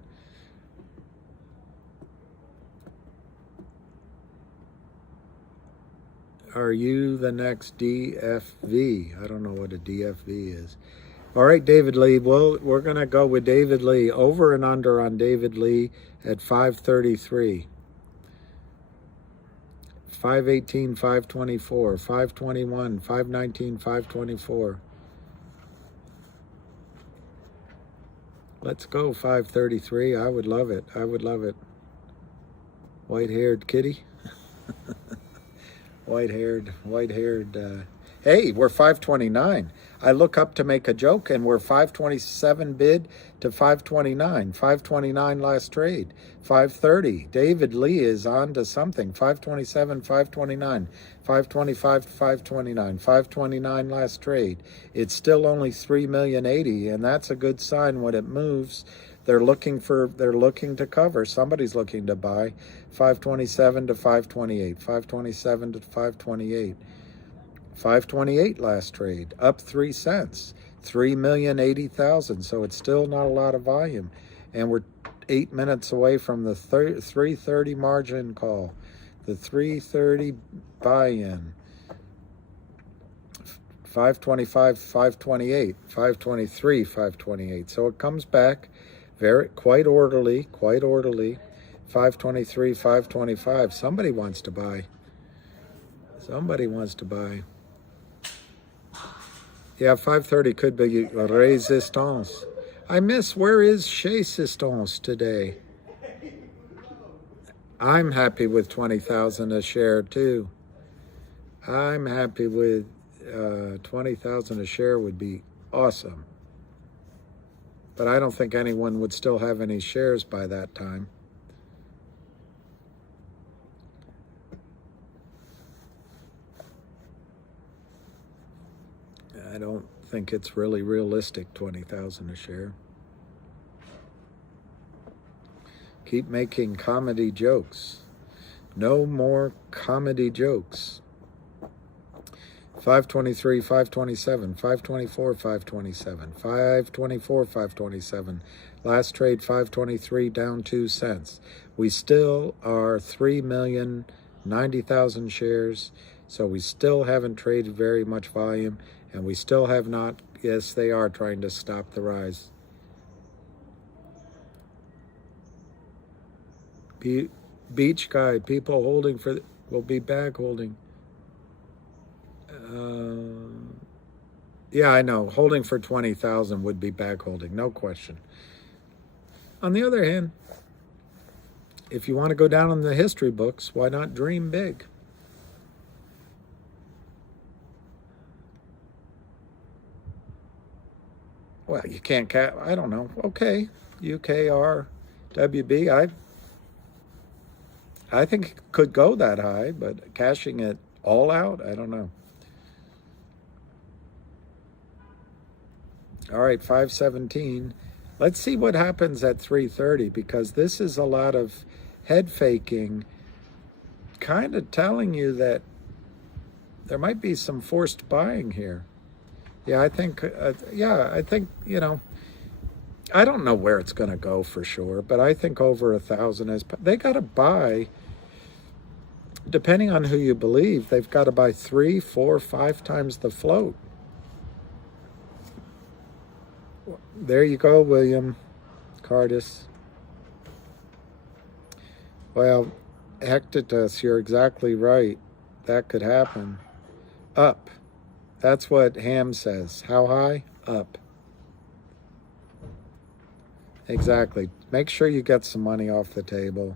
Are you the next DFV? I don't know what a DFV is. All right, David Lee. Well, we're going to go with David Lee. Over and under on David Lee at 533. 518, 524, 521, 519, 524. Let's go 533. I would love it. I would love it. White-haired kitty. White-haired. Hey, we're 529. I look up to make a joke, and we're 527 bid to 529. 529 last trade. 530. David Lee is on to something. 527, 529. 525 to 529. 529 last trade. It's still only 3,080,000, and that's a good sign when it moves. They're looking to cover. Somebody's looking to buy. 527 to 528. 527 to 528. 528 last trade, up 3 cents, 3,080,000. So it's still not a lot of volume, and we're 8 minutes away from the 330 margin call, the 330 buy-in. 525, 528, 523, 528. So it comes back quite orderly. 523, 525. Somebody wants to buy. Yeah, 530 could be resistance. I miss, where is Resistance today? I'm happy with 20,000 a share too. I'm happy with 20,000 a share would be awesome. But I don't think anyone would still have any shares by that time. I don't think it's really realistic, 20,000 a share. Keep making comedy jokes. No more comedy jokes. 523, 527, 524, 527, 524, 527. Last trade 523, down 2 cents. We still are 3,090,000 shares, so we still haven't traded very much volume. And we still have not, yes, they are trying to stop the rise. Beach guy, people holding for, will be bag holding. Yeah, I know. Holding for 20,000 would be bag holding, no question. On the other hand, if you want to go down in the history books, why not dream big? Well, you can't I don't know. Okay, UKR, WB. I think it could go that high, but cashing it all out, I don't know. All right, 517. Let's see what happens at 330, because this is a lot of head faking, kind of telling you that there might be some forced buying here. Yeah, I think, you know, I don't know where it's going to go for sure, but I think over 1,000 is, they got to buy, depending on who you believe, they've got to buy 3, 4, 5 times the float. There you go, William Cardis. Well, Hectatus, you're exactly right. That could happen. Up. That's what Ham says. How high? Up. Exactly. Make sure you get some money off the table.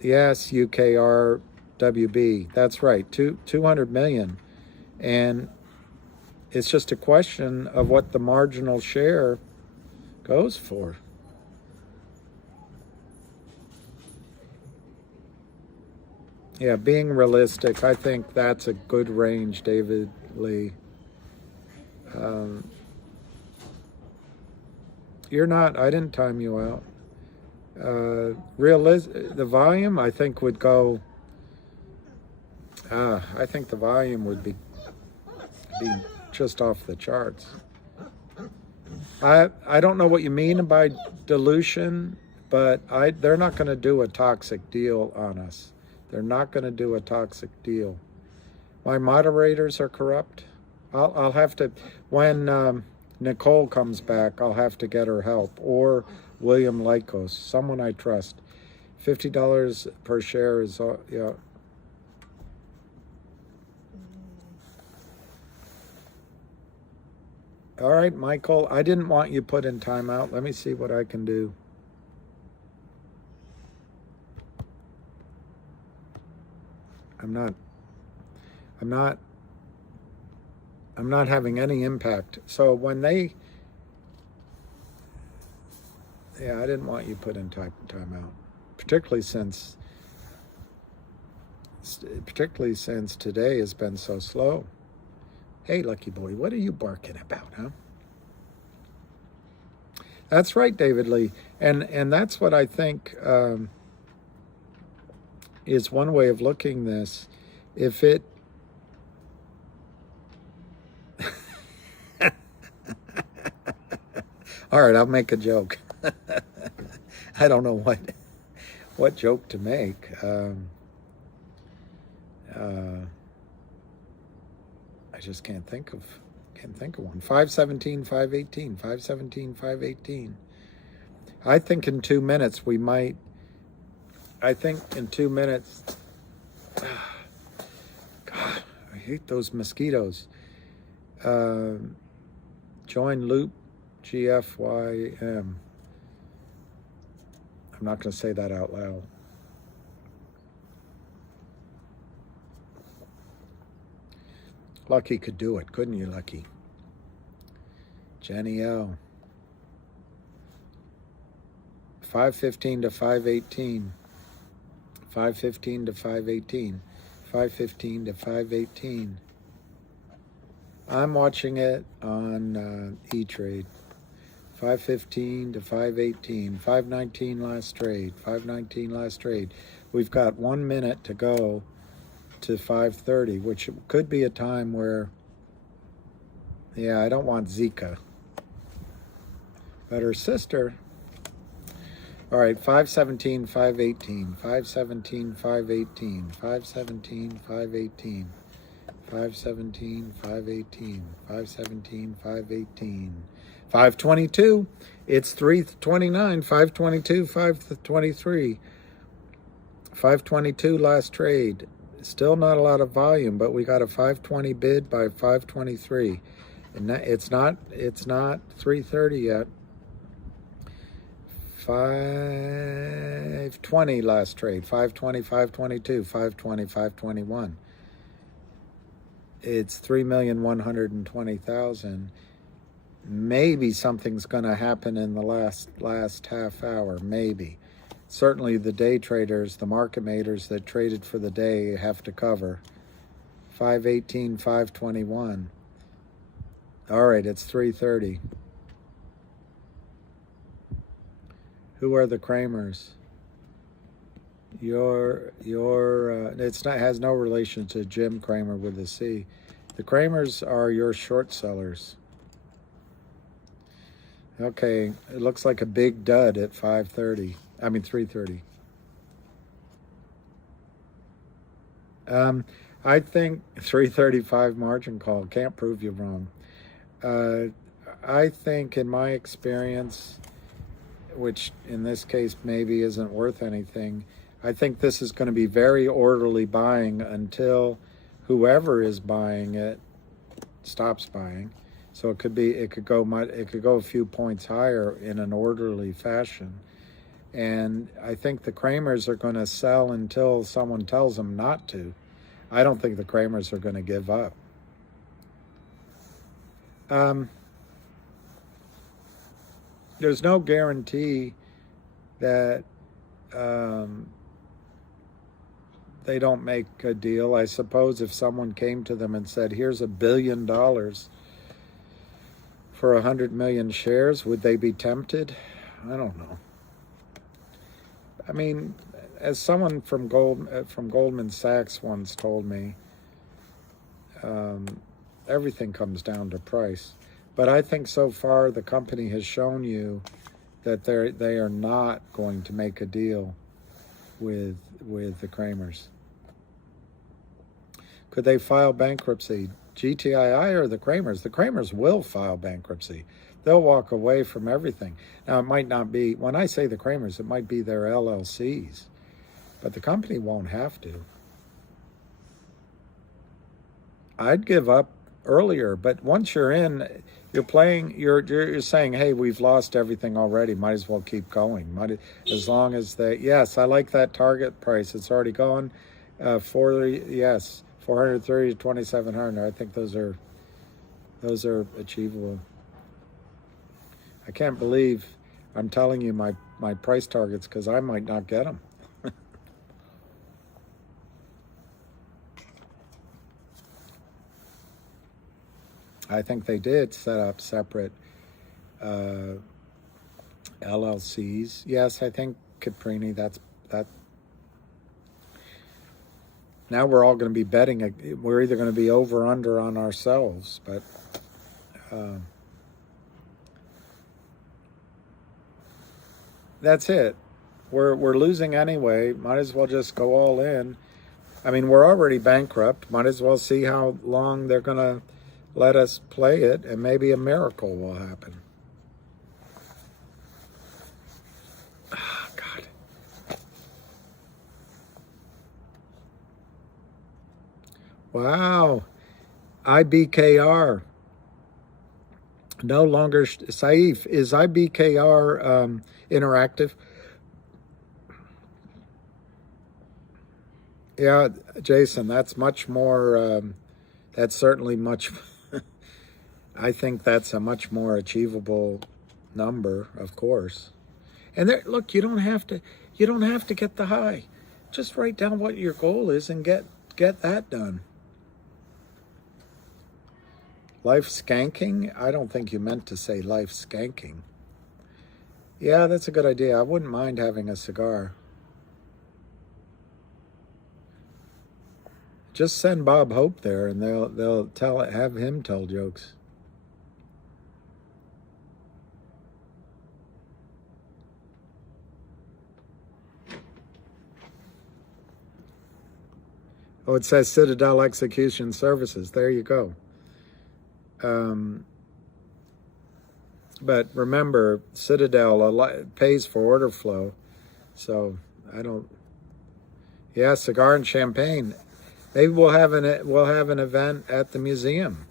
Yes, UKR, WB. That's right. 200 million. And it's just a question of what the marginal share goes for. Yeah, being realistic, I think that's a good range, David Lee. You're not, I didn't time you out. The volume, I think, would go, I think the volume would be just off the charts. I don't know what you mean by dilution, but they're not going to do a toxic deal on us. They're not going to do a toxic deal. My moderators are corrupt. I'll have to, when Nicole comes back, I'll have to get her help, or William Lycos, someone I trust. $50 per share is, yeah. All right, Michael, I didn't want you put in timeout. Let me see what I can do. I'm not having any impact. So when they, yeah, I didn't want you put in timeout, particularly since today has been so slow. Hey, lucky boy, what are you barking about, huh? That's right, David Lee. And that's what I think is one way of looking this. If it... All right, I'll make a joke. I don't know what joke to make. I just can't think of one. 517, 518, 517, 518. I think in 2 minutes we might. I think in 2 minutes. God, I hate those mosquitoes. Join loop GFYM. I'm not going to say that out loud. Lucky could do it, couldn't you, Lucky? Jenny L. 515 to 518. 515 to 518. 515 to 518. I'm watching it on E-Trade. 515 to 518. 519 last trade. 519 last trade. We've got 1 minute to go to 5:30, which could be a time where, yeah, I don't want Zika. But her sister, all right, 517, 518, 517, 518, 517, 518, 517, 518, 517, 518, 522, it's 329, 522, 523, 522 last trade. Still not a lot of volume, but we got a 520 bid by 523, and it's not 330 yet. 520 last trade. 520, 522, 520, 521. It's 3,120,000. maybe something's going to happen in the last half hour, maybe. Certainly the day traders, the market makers that traded for the day have to cover. 518, 521. All right, it's 3:30. Who are the Kramers? It's not, has no relation to Jim Cramer with a C. The Kramers are your short sellers. Okay, it looks like a big dud at 3:30. I think 335 margin call. Can't prove you wrong. I think in my experience, which in this case maybe isn't worth anything, I think this is going to be very orderly buying until whoever is buying it stops buying. So it could go a few points higher in an orderly fashion. And I think the Kramers are going to sell until someone tells them not to. I don't think the Kramers are going to give up. There's no guarantee that they don't make a deal. I suppose if someone came to them and said, here's $1 billion for 100 million shares, would they be tempted? I don't know. I mean, as someone from Goldman Sachs once told me, everything comes down to price. But I think so far the company has shown you that they are not going to make a deal with the Kramers. Could they file bankruptcy? GTII or the Kramers? The Kramers will file bankruptcy. They'll walk away from everything. Now, it might not be, when I say the Kramers, it might be their LLCs, but the company won't have to. I'd give up earlier, but once you're in, you're playing, you're saying, hey, we've lost everything already, might as well keep going. As long as yes, I like that target price. It's already gone. 430 to 2,700. I think those are achievable. I can't believe I'm telling you my price targets because I might not get them. I think they did set up separate LLCs. Yes, I think Caprini, that. Now we're all going to be betting. We're either going to be over or under on ourselves, but that's it. We're losing anyway. Might as well just go all in. I mean, we're already bankrupt. Might as well see how long they're going to let us play it, and maybe a miracle will happen. Oh, God. Wow. IBKR. No longer, Saif, is IBKR interactive? Yeah, Jason, that's much more, that's certainly much, I think that's a much more achievable number, of course. And there, look, you don't have to get the high. Just write down what your goal is and get that done. Life skanking? I don't think you meant to say life skanking. Yeah, that's a good idea. I wouldn't mind having a cigar. Just send Bob Hope there, and they'll have him tell jokes. Oh, it says Citadel Execution Services. There you go. But remember, Citadel pays for order flow, so I don't. Yeah, cigar and champagne. Maybe we'll have an event at the museum,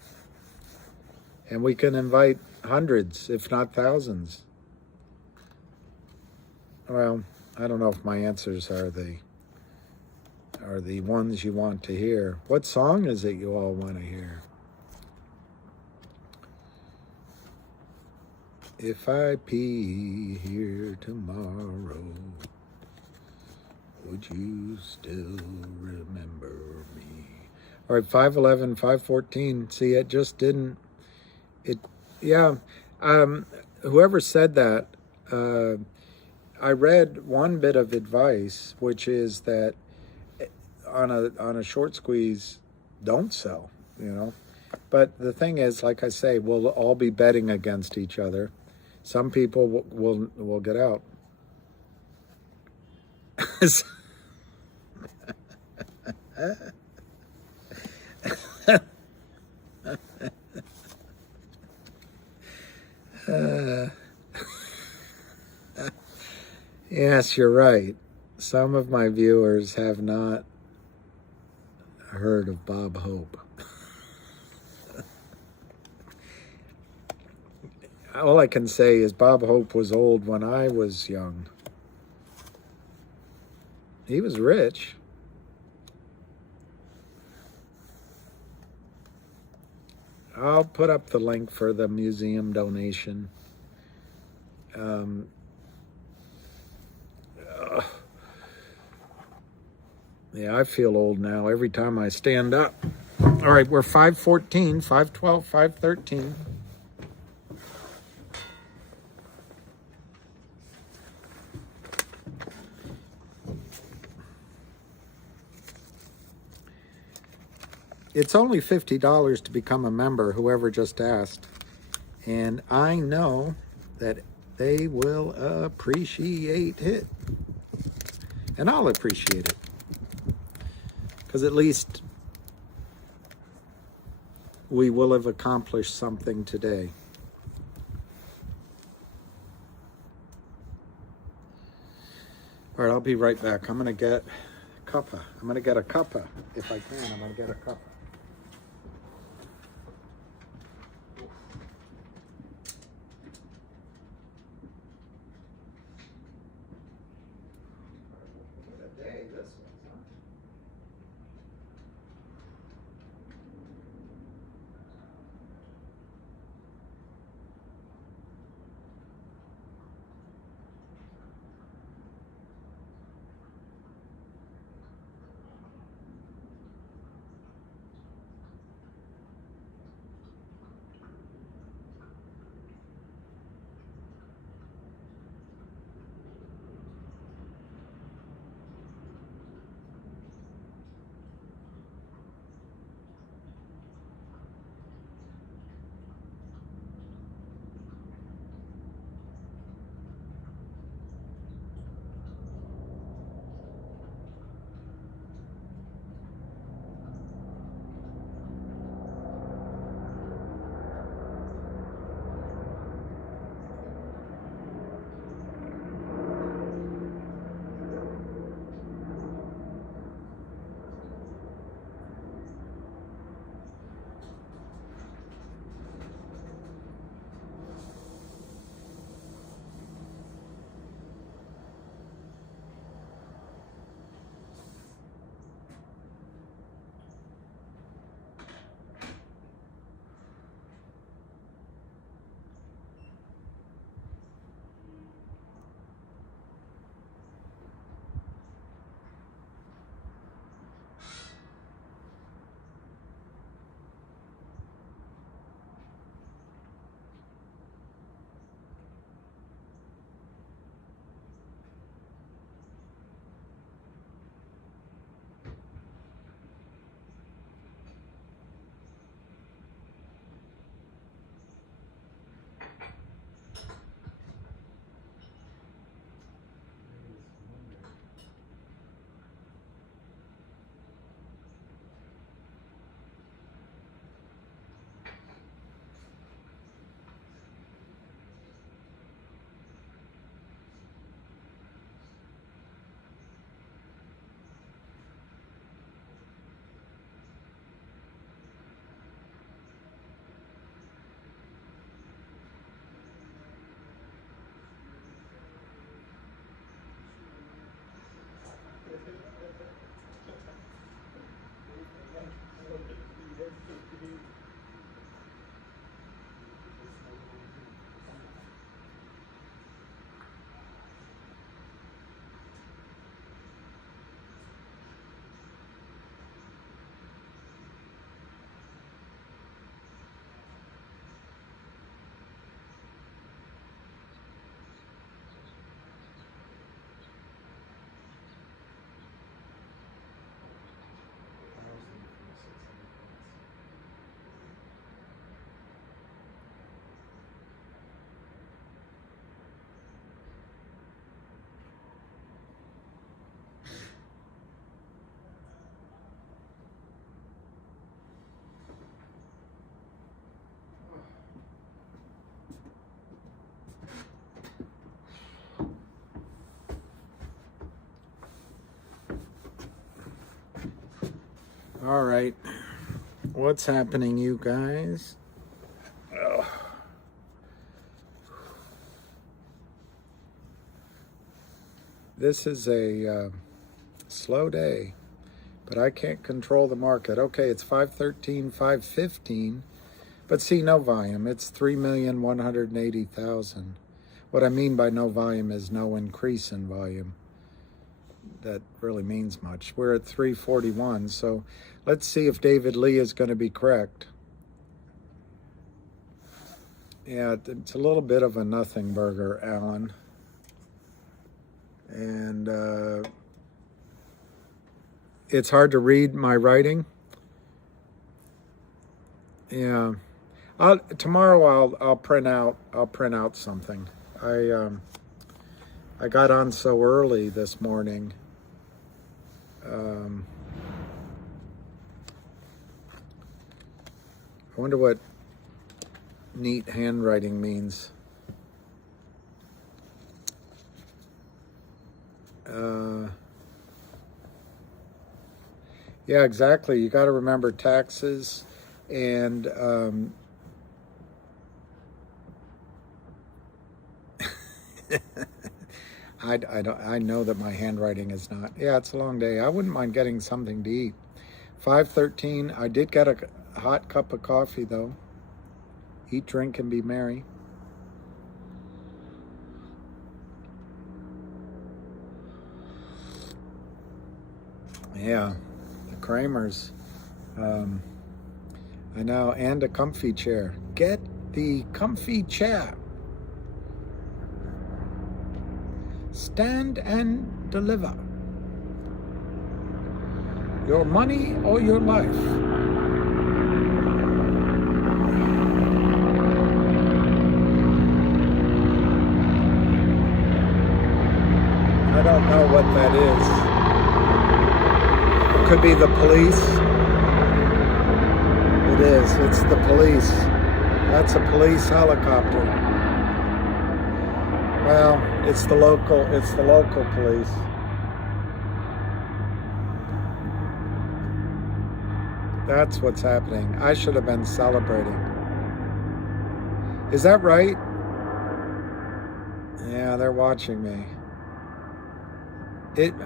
and we can invite hundreds, if not thousands. Well, I don't know if my answers are the ones you want to hear. What song is it you all want to hear? If I pee here tomorrow, would you still remember me? All right, 511, 514. See, it just didn't. It, yeah. Whoever said that, I read one bit of advice, which is that on a short squeeze, don't sell. But the thing is, like I say, we'll all be betting against each other. Some people will get out. Yes, you're right. Some of my viewers have not heard of Bob Hope. All I can say is Bob Hope was old when I was young. He was rich. I'll put up the link for the museum donation. Yeah, I feel old now every time I stand up. All right, we're 514, 512, 513. It's only $50 to become a member, whoever just asked. And I know that they will appreciate it. And I'll appreciate it. Because at least we will have accomplished something today. All right, I'll be right back. I'm going to get a cuppa. I'm going to get a cuppa. If I can, I'm going to get a cuppa. All right. What's happening, you guys? Oh. This is a slow day, but I can't control the market. Okay, it's 513, 515, but see, no volume. It's 3,180,000. What I mean by no volume is no increase in volume. That really means much. We're at 341, so let's see if David Lee is going to be correct. Yeah, it's a little bit of a nothing burger, Alan. And it's hard to read my writing. Yeah, tomorrow I'll print out something. I got on so early this morning. I wonder what neat handwriting means. Yeah, exactly. You got to remember taxes and I know that my handwriting is not. Yeah, it's a long day. I wouldn't mind getting something to eat. 5:13. I did get a hot cup of coffee though. Eat, drink, and be merry. Yeah, the Kramers. I know, and a comfy chair. Get the comfy chair. Stand and deliver. Your money or your life. I don't know what that is. It could be the police. It is. It's the police. That's a police helicopter. Well, it's the local police. That's what's happening. I should have been celebrating. Is that right? Yeah, they're watching me.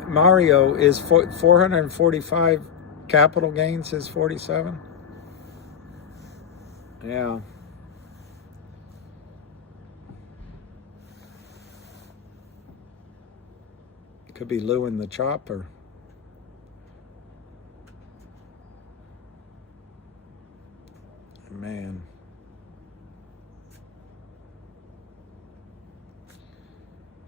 Mario is 445 capital gains is 47. Yeah. Could be Lou and the Chopper. Man.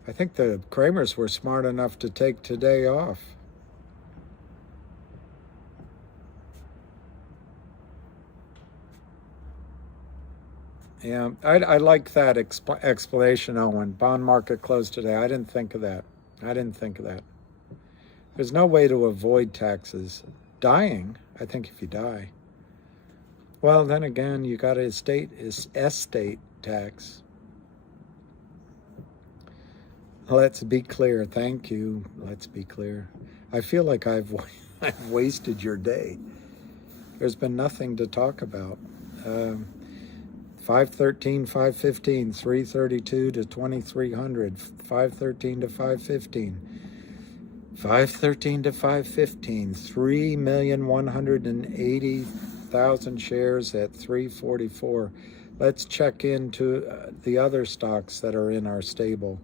I think the Kramers were smart enough to take today off. Yeah, I like that explanation, Owen. Bond market closed today. I didn't think of that. There's no way to avoid taxes. Dying, I think if you die. Well, then again, you got estate tax. Let's be clear. Thank you. Let's be clear. I feel like I've wasted your day. There's been nothing to talk about. 513, 515, 332 to 2300, 513 to 515, 513 to 515, 3,180,000 shares at 344. Let's check into the other stocks that are in our stable.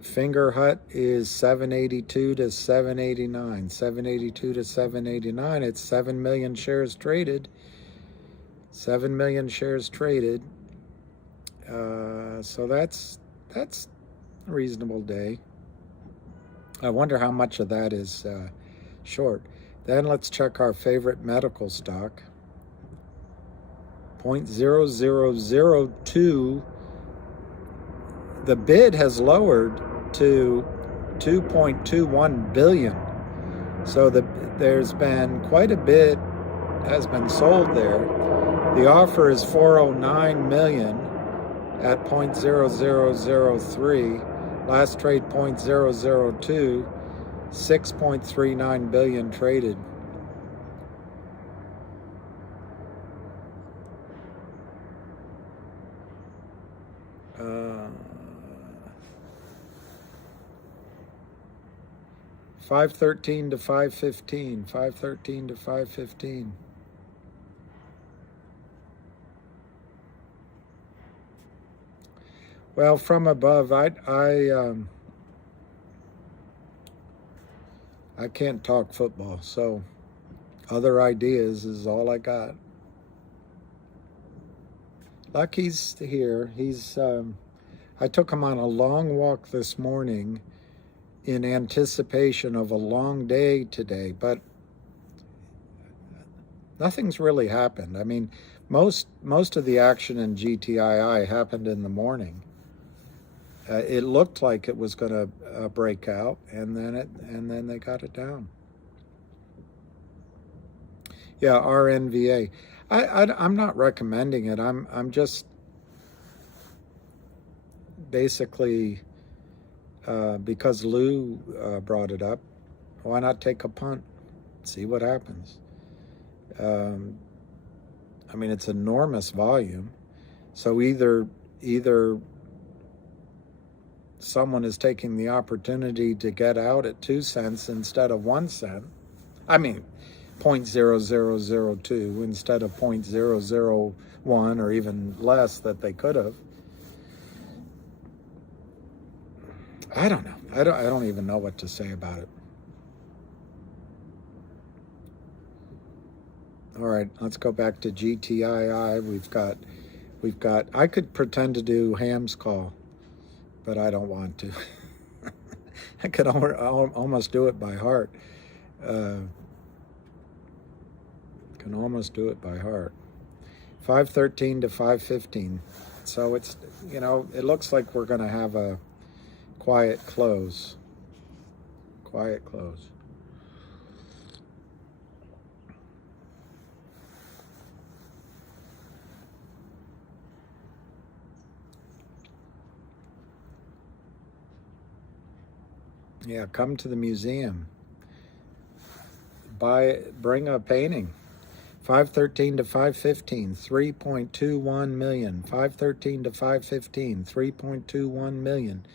Finger Hut is 782 to 789, 782 to 789. It's 7 million shares traded. 7 million shares traded. So that's a reasonable day. I wonder how much of that is short. Then let's check our favorite medical stock. 0.0002. The bid has lowered to 2.21 billion. So there's been quite a bit has been sold there. The offer is 409 million at 0.0003. Last trade 0.002. 6.39 billion traded. 513 to 515, 513 to 515. Well, from above, I can't talk football, so other ideas is all I got. Lucky's here. He's I took him on a long walk this morning in anticipation of a long day today, but nothing's really happened. I mean, most of the action in GTII happened in the morning. It looked like it was going to break out, and then they got it down. Yeah, RNVA. I'm not recommending it. I'm just basically because Lou brought it up. Why not take a punt? See what happens. I mean, it's enormous volume. So either someone is taking the opportunity to get out at 2 cents instead of 1 cent. I mean, 0.0002 instead of 0.001 or even less that they could have. I don't know. I don't even know what to say about it. All right, let's go back to GTII. We've got. I could pretend to do Ham's call, but I don't want to. I could almost do it by heart. Can almost do it by heart. 513 to 515. So it's, it looks like we're going to have a quiet close. Quiet close. Yeah, come to the museum. Bring a painting. 513 to 515, 3.21 million. 513 to 515, 3.21 million.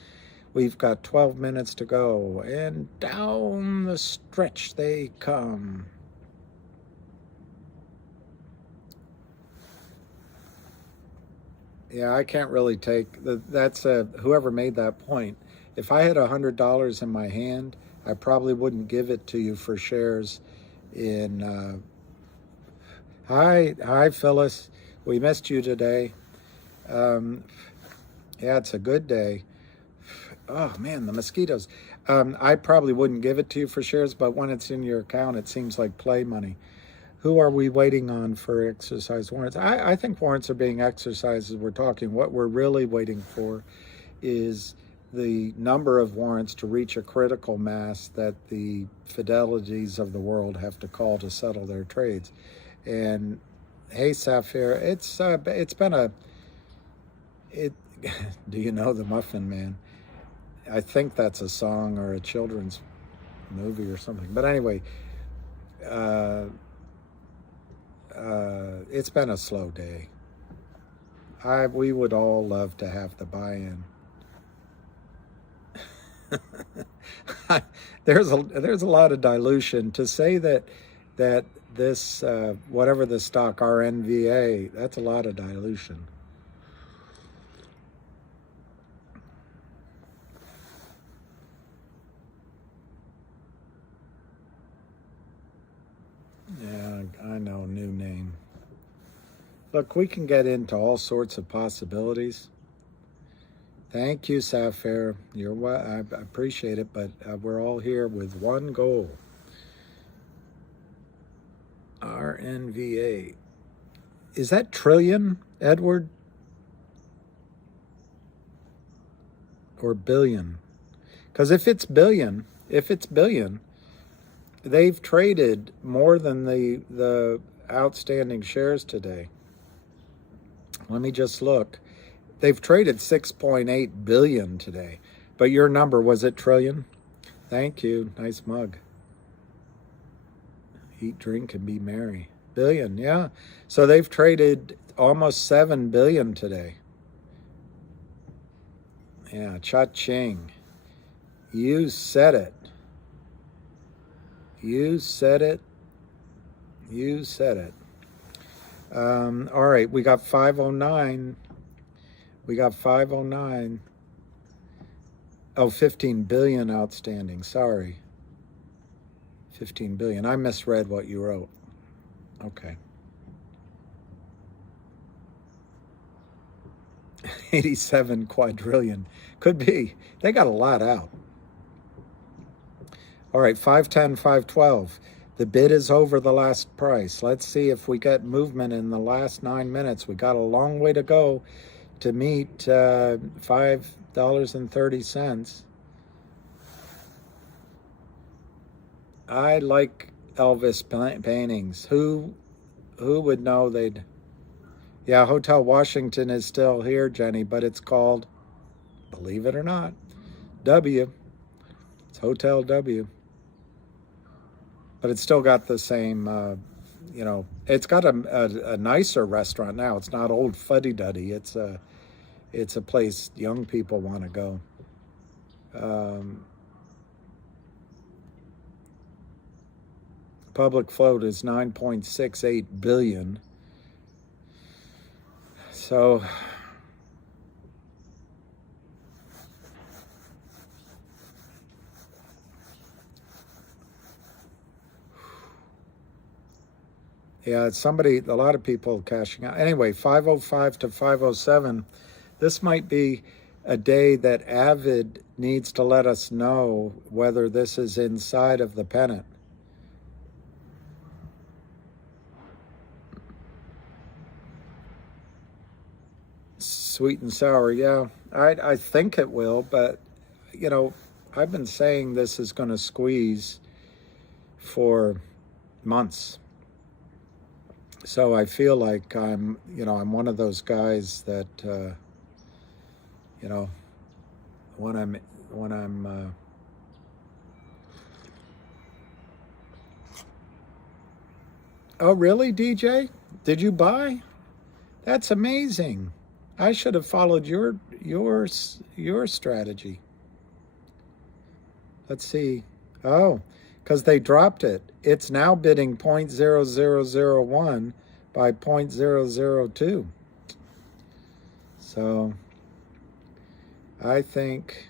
We've got 12 minutes to go, and down the stretch they come. Yeah, I can't really take that's whoever made that point. If I had $100 in my hand, I probably wouldn't give it to you for shares in. Hi, Phyllis. We missed you today. Yeah, it's a good day. Oh man, the mosquitoes. I probably wouldn't give it to you for shares, but when it's in your account, it seems like play money. Who are we waiting on for exercise warrants? I think warrants are being exercised as we're talking. What we're really waiting for is the number of warrants to reach a critical mass that the Fidelities of the world have to call to settle their trades. And hey, Sapphire, it's been do you know the Muffin Man? I think that's a song or a children's movie or something. But anyway, it's been a slow day. We would all love to have the buy-in. There's a lot of dilution to say that this whatever the stock RNVA, that's a lot of dilution. Yeah, I know, new name. Look, we can get into all sorts of possibilities. Thank you, Sapphire. I appreciate it, but we're all here with one goal. RNVA. Is that trillion, Edward? Or billion? Because if it's billion, they've traded more than the outstanding shares today. Let me just look. They've traded 6.8 billion today. But your number, was it trillion? Thank you. Nice mug. Eat, drink, and be merry. Billion, yeah. So they've traded almost 7 billion today. Yeah, cha-ching. You said it. You said it. You said it. All right, we got 509. We got 509. Oh, 15 billion outstanding. Sorry. 15 billion. I misread what you wrote. Okay. 87 quadrillion. Could be. They got a lot out. All right, 510, 512. The bid is over the last price. Let's see if we get movement in the last 9 minutes. We got a long way to go to meet $5.30. I like Elvis paintings. Who would know they'd... Yeah, Hotel Washington is still here, Jenny, but it's called, believe it or not, W. It's Hotel W. But it's still got the same, you know, it's got a nicer restaurant now. It's not old fuddy-duddy. It's a place young people want to go. Public float is 9.68 billion. So yeah, it's somebody, a lot of people cashing out. Anyway, 505 to 507. This might be a day that Avid needs to let us know whether this is inside of the pennant. Sweet and sour, yeah. I think it will, but, you know, I've been saying this is going to squeeze for months. So I feel like I'm one of those guys that, you know, when I'm oh, really, DJ? Did you buy? That's amazing. I should have followed your strategy. Let's see. Oh, because they dropped it. It's now bidding 0.0001 by 0.002. So I think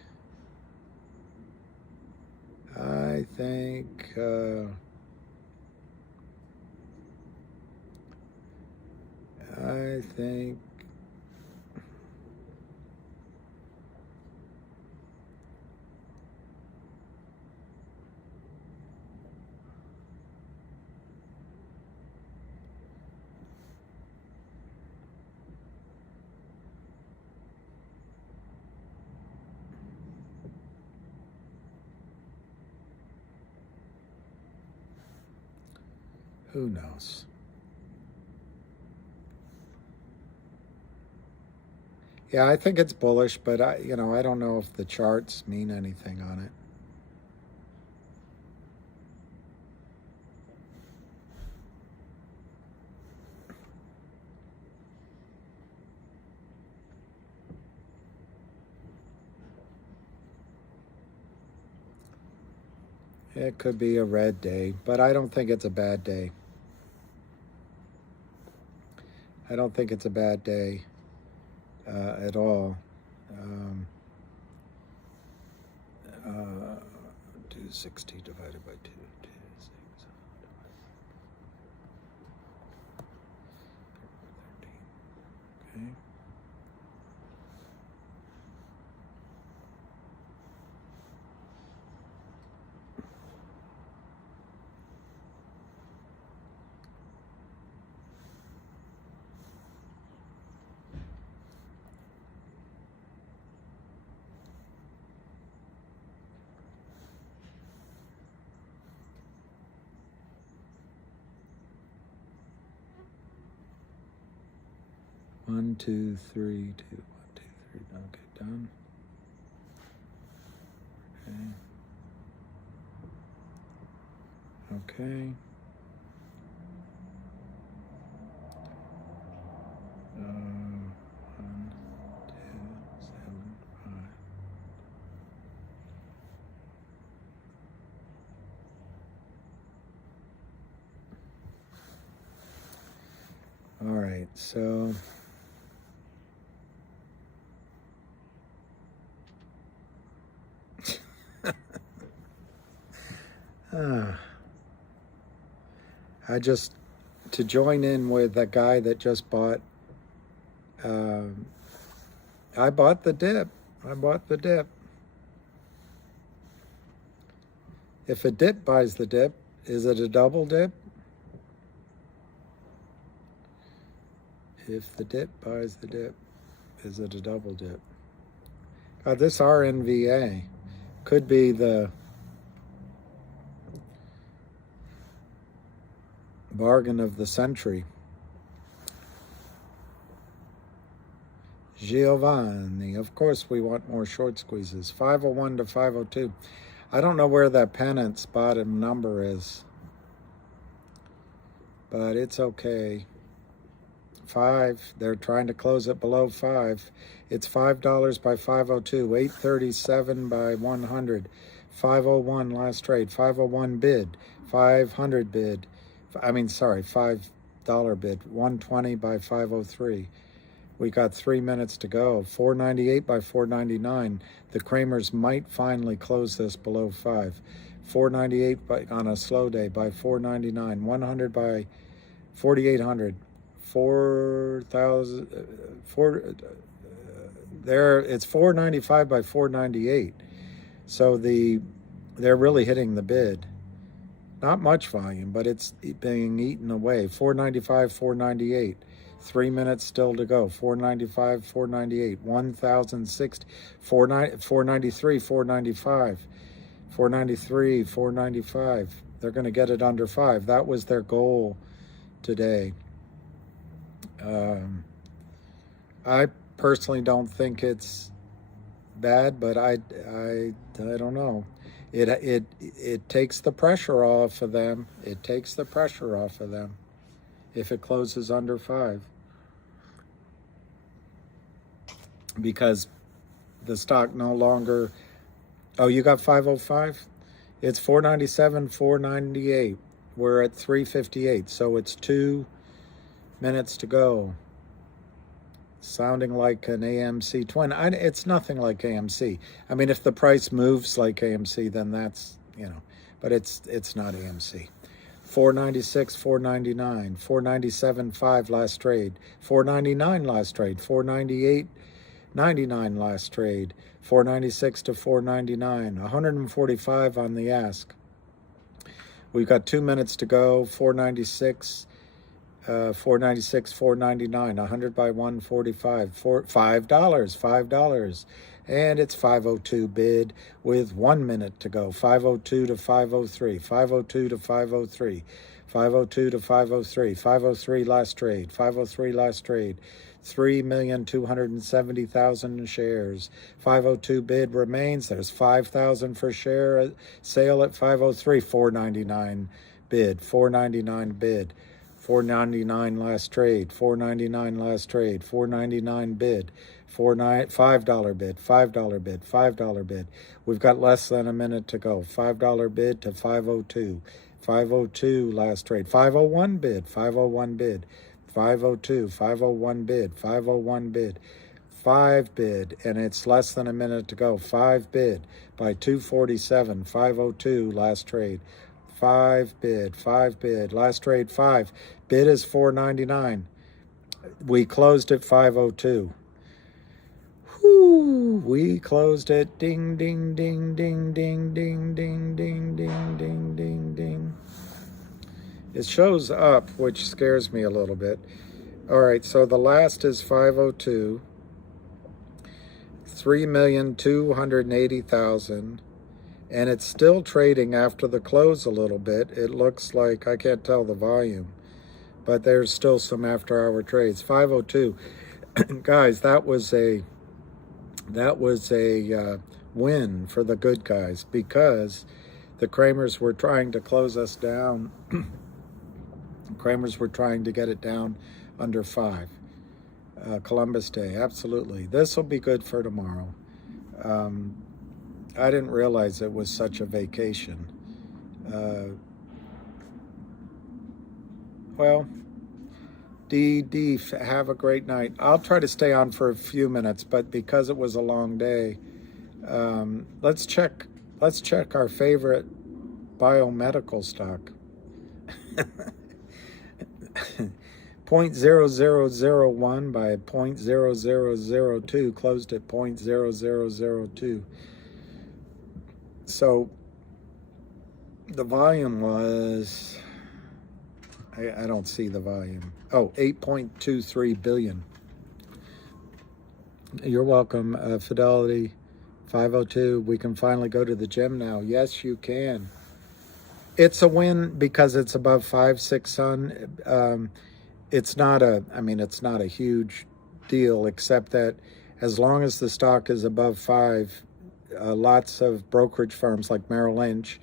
who knows? Yeah, I think it's bullish, but I don't know if the charts mean anything on it. It could be a red day, but I don't think it's a bad day. I don't think it's a bad day at all. 260 divided by 2. 13. Okay. One, two, three, two. 1, 2, 3. Okay, done. Okay. Okay. 1, 2, 7, 5. right, so to join in with a guy that just bought, I bought the dip. I bought the dip. If a dip buys the dip, is it a double dip? If the dip buys the dip, is it a double dip? This RNVA could be the bargain of the century. Giovanni, of course we want more short squeezes. 501 to 502. I don't know where that pennant's bottom number is, but it's okay. 5, they're trying to close it below 5. It's $5 by 502, 837 by 100, 501 last trade, 501 bid, 500 bid, $5 bid, 120 by 503. We got 3 minutes to go. 498 by 499. The Kramers might finally close this below 5. 498 by, on a slow day by 499. 100 by 4800. 4,000. There, it's 495 by 498. So they're really hitting the bid. Not much volume, but it's being eaten away. 495, 498. 3 minutes still to go. 495, 498, 1,060, 493, 495, 493, 495. They're going to get it under 5. That was their goal today. I personally don't think it's bad, but I don't know. It takes the pressure off of them. It takes the pressure off of them if it closes under 5, because the stock no longer, oh, you got 505? It's 497, 498. We're at 358, so it's 2 minutes to go. Sounding like an AMC twin. It's nothing like AMC. I mean, if the price moves like AMC, then that's, but it's not AMC. 496, 499, 497, 5 last trade, 499 last trade, 498, 99 last trade, 496 to 499, 145 on the ask. We've got 2 minutes to go. 496, 496, 499, 100 by 145, $5, and it's 502 bid with 1 minute to go. 502 to 503, 502 to 503, 502 to 503, 503 last trade, 503 last trade. 3,270,000 shares. 502 bid remains. There's 5,000 for share. Sale at 503. 499 bid. 499 bid. 499 last trade. 499 last trade. 499 bid. $5 bid. $5 bid. $5 bid. We've got less than a minute to go. $5 bid to 502. 502 last trade. 501 bid. 501 bid. 502, 501 bid, 501 bid, 5 bid, and it's less than a minute to go. 5 bid by 247, 502 last trade. 5 bid, 5 bid, last trade 5. Bid is 499. We closed at 502. Whoo, we closed it. Ding, ding, ding, ding, ding, ding, ding, ding, ding, ding, ding, ding. It shows up, which scares me a little bit. All right, so the last is 502, 3,280,000, and it's still trading after the close a little bit. It looks like, I can't tell the volume, but there's still some after-hour trades. 502, guys, that was a win for the good guys, because the Kramers were trying to close us down. Kramers were trying to get it down under 5. Columbus Day, absolutely. This will be good for tomorrow. I didn't realize it was such a vacation. Well, Have a great night. I'll try to stay on for a few minutes, but because it was a long day, let's check our favorite biomedical stock. 0.0001 by 0.0002 closed at 0.0002. So the volume was, I don't see the volume. Oh, 8.23 billion. You're welcome, Fidelity 502. We can finally go to the gym now. Yes, you can. It's a win because it's above 5-6 sun. It's not a huge deal, except that as long as the stock is above 5, lots of brokerage firms like Merrill Lynch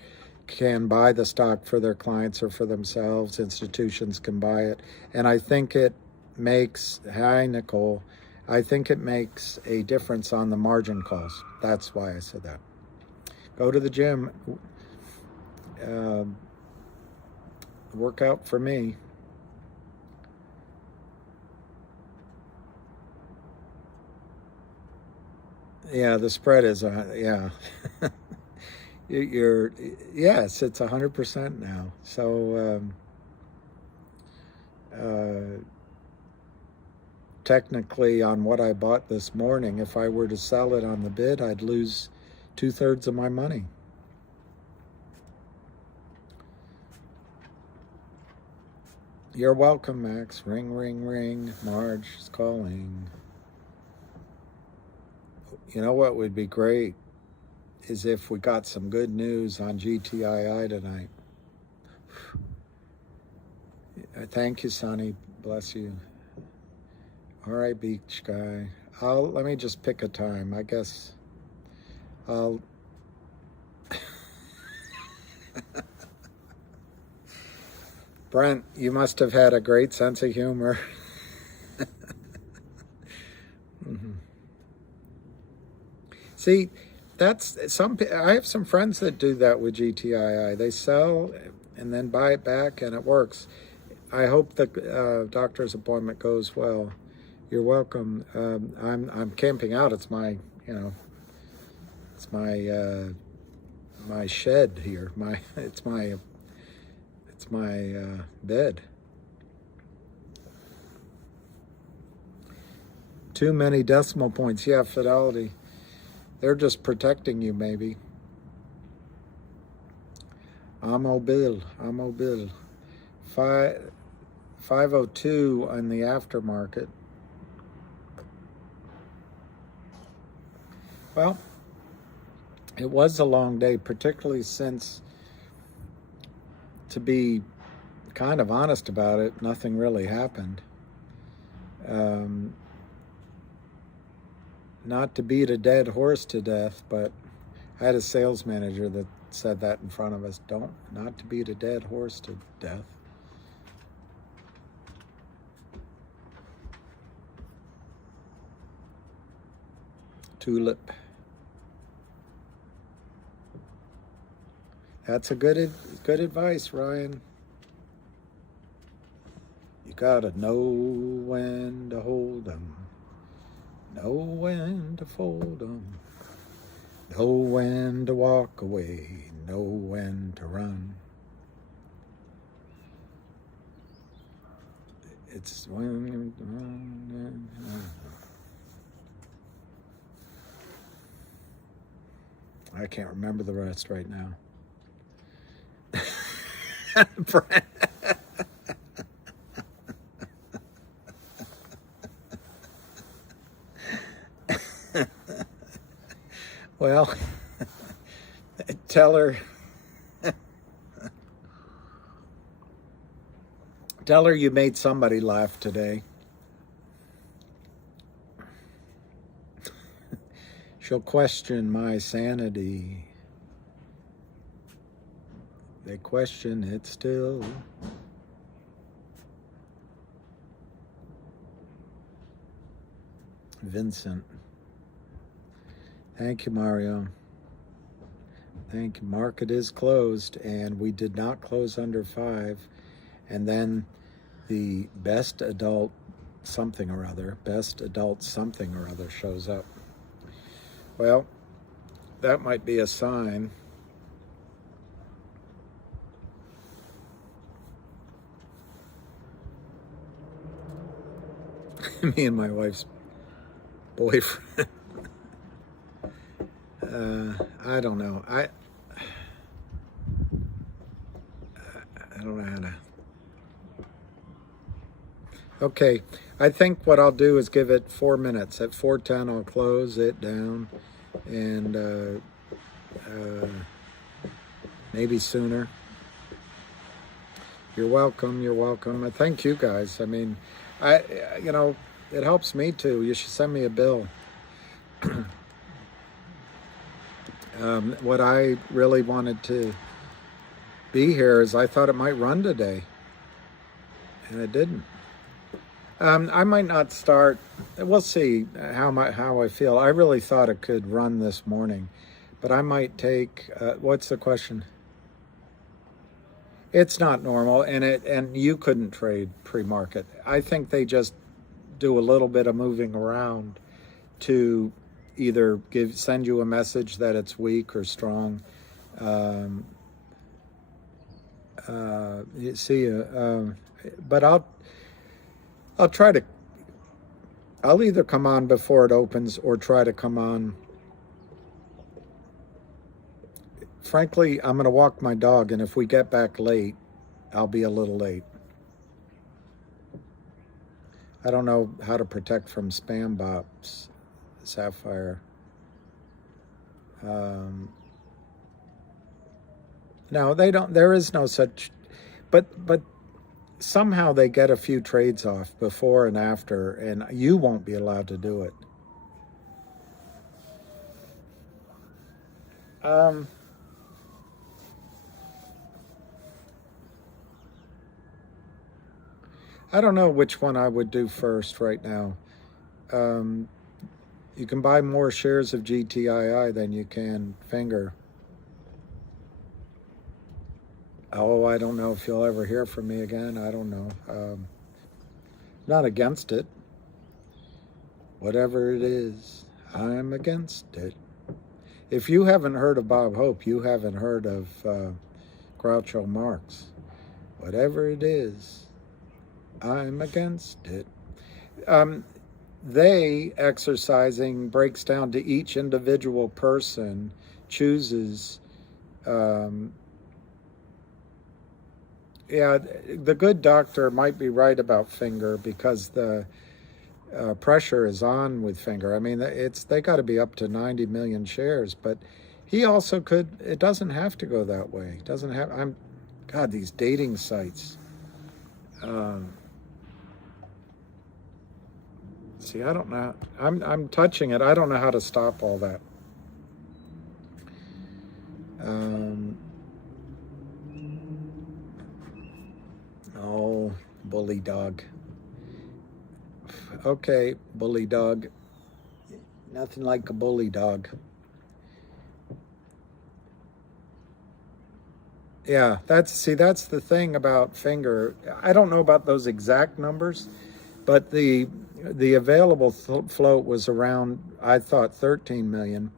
can buy the stock for their clients or for themselves. Institutions can buy it. And I think it makes, hi Nicole, I think it makes a difference on the margin cost. That's why I said that. Go to the gym. Workout for me. Yeah, the spread is, yeah. Yes, it's 100% now. So, technically on what I bought this morning, if I were to sell it on the bid, I'd lose 2/3 of my money. You're welcome, Max. Ring, ring, ring. Marge is calling. You know what would be great is if we got some good news on GTII tonight. Thank you, Sonny. Bless you. All right, beach guy. Let me just pick a time. I guess I'll... Brent, you must have had a great sense of humor. Mm-hmm. See, I have some friends that do that with GTII. They sell and then buy it back, and it works. I hope the doctor's appointment goes well. You're welcome. I'm camping out. It's my, it's my my shed here. It's my bed. Too many decimal points. Yeah, Fidelity. They're just protecting you, maybe. Amobile. 502 on the aftermarket. Well, it was a long day, particularly since, to be kind of honest about it, nothing really happened. Not to beat a dead horse to death, but I had a sales manager that said that in front of us. Not to beat a dead horse to death. Tulip. That's a good advice, Ryan. You gotta know when to hold 'em. Know when to fold 'em. Know when to walk away. Know when to run. It's when... I can't remember the rest right now. Well, tell her you made somebody laugh today. She'll question my sanity. They question it still. Vincent. Thank you, Mario. Thank you. Market is closed, and we did not close under 5. And then the best adult something or other shows up. Well, that might be a sign. Me and my wife's boyfriend. I don't know. I don't know how to. Okay, I think what I'll do is give it 4 minutes. At 4:10, I'll close it down, and maybe sooner. You're welcome. You're welcome. I thank you guys. I mean, it helps me too. You should send me a bill. What I really wanted to be here is I thought it might run today, and it didn't. I might not start. We'll see how I feel. I really thought it could run this morning, but I might take. What's the question? It's not normal, and you couldn't trade pre-market. I think they just do a little bit of moving around to either send you a message that it's weak or strong. But I'll try to. I'll either come on before it opens or try to come on. Frankly, I'm going to walk my dog, and if we get back late, I'll be a little late. I don't know how to protect from spam bots, Sapphire. No, they don't. There is no such. But somehow they get a few trades off before and after, and you won't be allowed to do it. I don't know which one I would do first right now. You can buy more shares of GTII than you can Finger. Oh, I don't know if you'll ever hear from me again. I don't know. Not against it. Whatever it is, I'm against it. If you haven't heard of Bob Hope, you haven't heard of Groucho Marx. Whatever it is, I'm against it. They exercising breaks down to each individual person, chooses. Yeah, the good doctor might be right about Finger because the pressure is on with Finger. I mean, they got to be up to 90 million shares, but he also could. It doesn't have to go that way. It doesn't have. God, these dating sites. See, I don't know. I'm touching it. I don't know how to stop all that. Oh, bully dog. Okay, bully dog. Nothing like a bully dog. Yeah, that's the thing about Finger. I don't know about those exact numbers, but the available float was around, I thought, 13 million.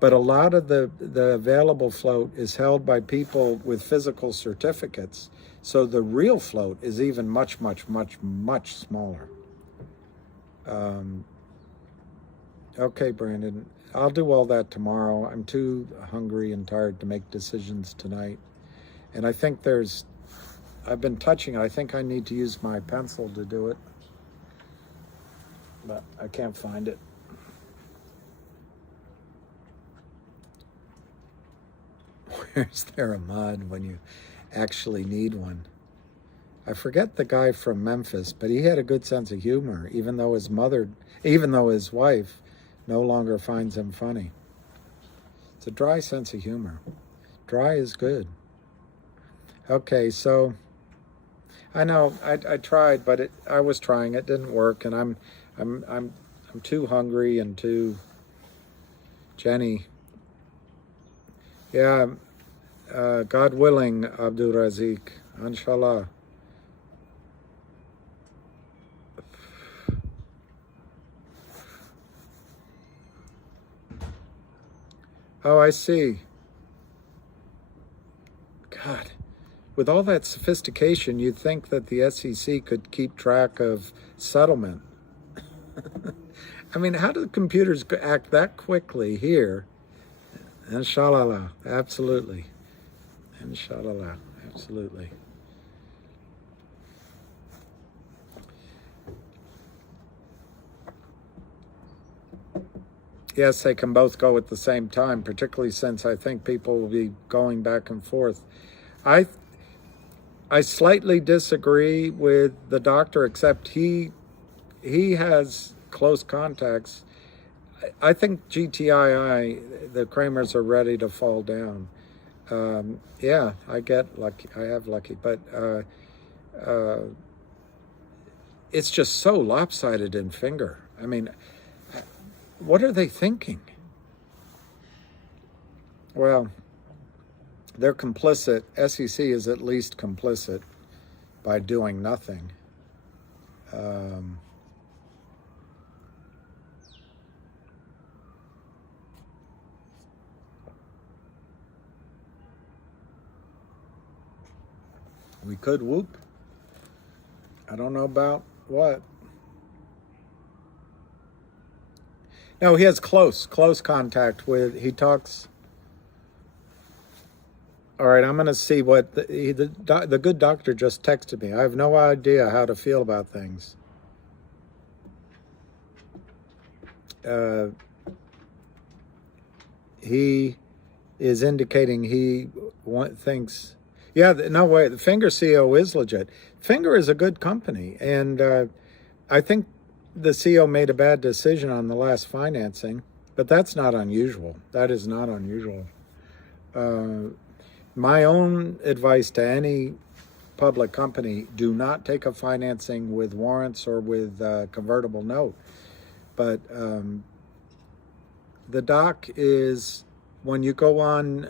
But a lot of the available float is held by people with physical certificates. So the real float is even much, much, much, much smaller. Okay, Brandon, I'll do all that tomorrow. I'm too hungry and tired to make decisions tonight. And I think I've been touching it. I think I need to use my pencil to do it. But I can't find it. Where's there a mod when you actually need one? I forget the guy from Memphis, but he had a good sense of humor, even though his wife no longer finds him funny. It's a dry sense of humor. Dry is good. Okay, so I know I tried, but I was trying. It didn't work, and I'm too hungry and too. Jenny. Yeah, God willing, Abdul Razik, inshallah. Oh, I see. God, with all that sophistication, you'd think that the SEC could keep track of settlement. I mean, how do the computers act that quickly here? Inshallah, absolutely. Inshallah, absolutely. Yes, they can both go at the same time, particularly since I think people will be going back and forth. I slightly disagree with the doctor, except he has close contacts. I think GTII, the Kramers are ready to fall down. Yeah, I get lucky. I have lucky, but it's just so lopsided in finger. I mean, what are they thinking? Well, they're complicit. SEC is at least complicit by doing nothing. We could whoop. I don't know about what. No, he has close contact with, he talks. All right, I'm going to see what, the good doctor just texted me. I have no idea how to feel about things. He is indicating he thinks, yeah, no way, the Finger CEO is legit. Finger is a good company, and I think the CEO made a bad decision on the last financing, but that's not unusual. That is not unusual. My own advice to any public company, do not take a financing with warrants or with convertible note. But the doc is, when you go on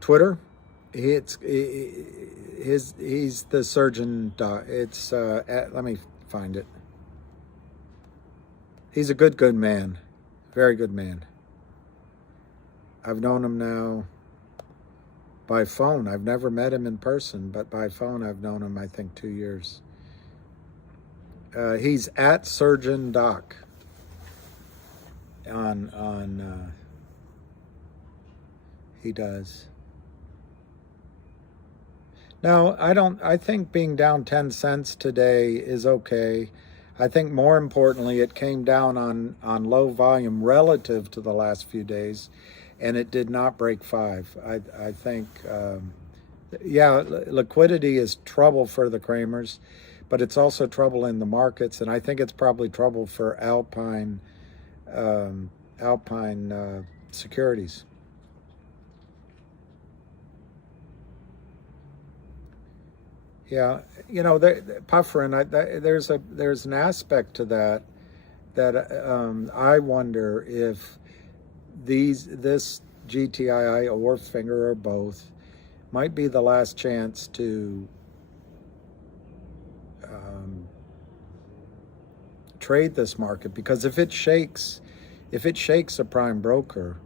Twitter, he's the surgeon doc. It's let me find it. He's a good man, very good man. I've known him now by phone. I've never met him in person, but by phone I've known him, I think, 2 years. He's at Surgeon Doc on he does. Now, I think being down 10 cents today is okay. I think more importantly, it came down on low volume relative to the last few days, and it did not break 5. I think, yeah, liquidity is trouble for the Kramers, but it's also trouble in the markets, and I think it's probably trouble for Alpine securities. Yeah, you know, Pufferin, there's an aspect to that I wonder if this GTII or Finger or both might be the last chance to trade this market, because if it shakes a prime broker,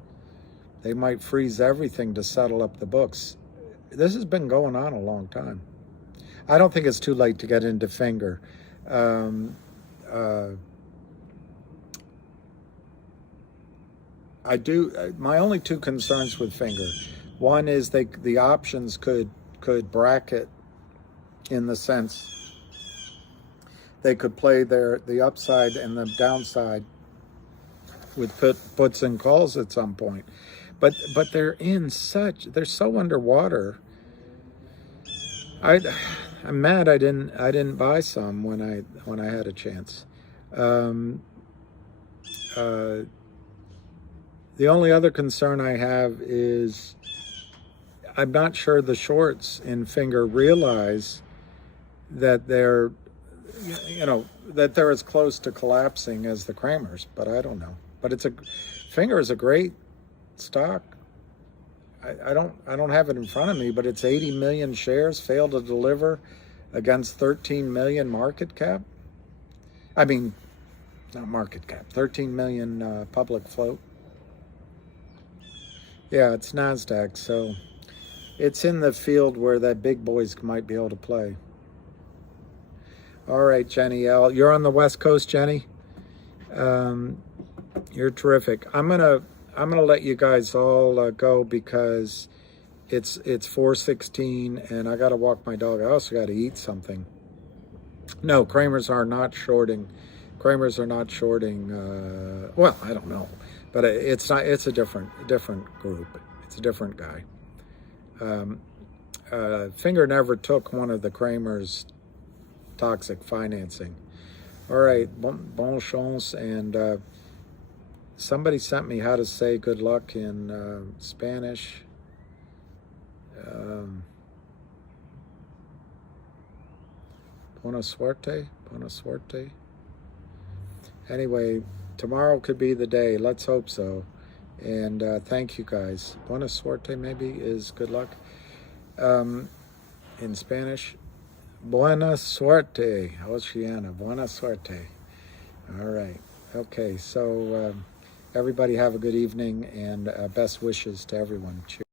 they might freeze everything to settle up the books. This has been going on a long time. I don't think it's too late to get into Finger. I do. My only two concerns with Finger, one is the options could bracket, in the sense they could play the upside and the downside with puts and calls at some point, but they're so underwater. I'm mad I didn't buy some when I had a chance. The only other concern I have is I'm not sure the shorts in Finger realize that they're as close to collapsing as the Kramers, but I don't know. But Finger is a great stock. I don't have it in front of me, but it's 80 million shares, failed to deliver against 13 million market cap. I mean, not market cap, 13 million public float. Yeah, it's NASDAQ, so it's in the field where that big boys might be able to play. All right, Jenny L. You're on the West Coast, Jenny. You're terrific. I'm gonna let you guys all go because it's 4:16 and I gotta walk my dog. I also gotta eat something. No, Kramers are not shorting. Kramers are not shorting. Well, I don't know, but it's not. It's a different group. It's a different guy. Finger never took one of the Kramers' toxic financing. All right, bon chance. And somebody sent me how to say good luck in Spanish. Buena suerte, buena suerte. Anyway, tomorrow could be the day. Let's hope so. And thank you guys. Buena suerte maybe is good luck. In Spanish, buena suerte. Oceana, buena suerte. All right. Okay, so everybody have a good evening and best wishes to everyone. Cheers.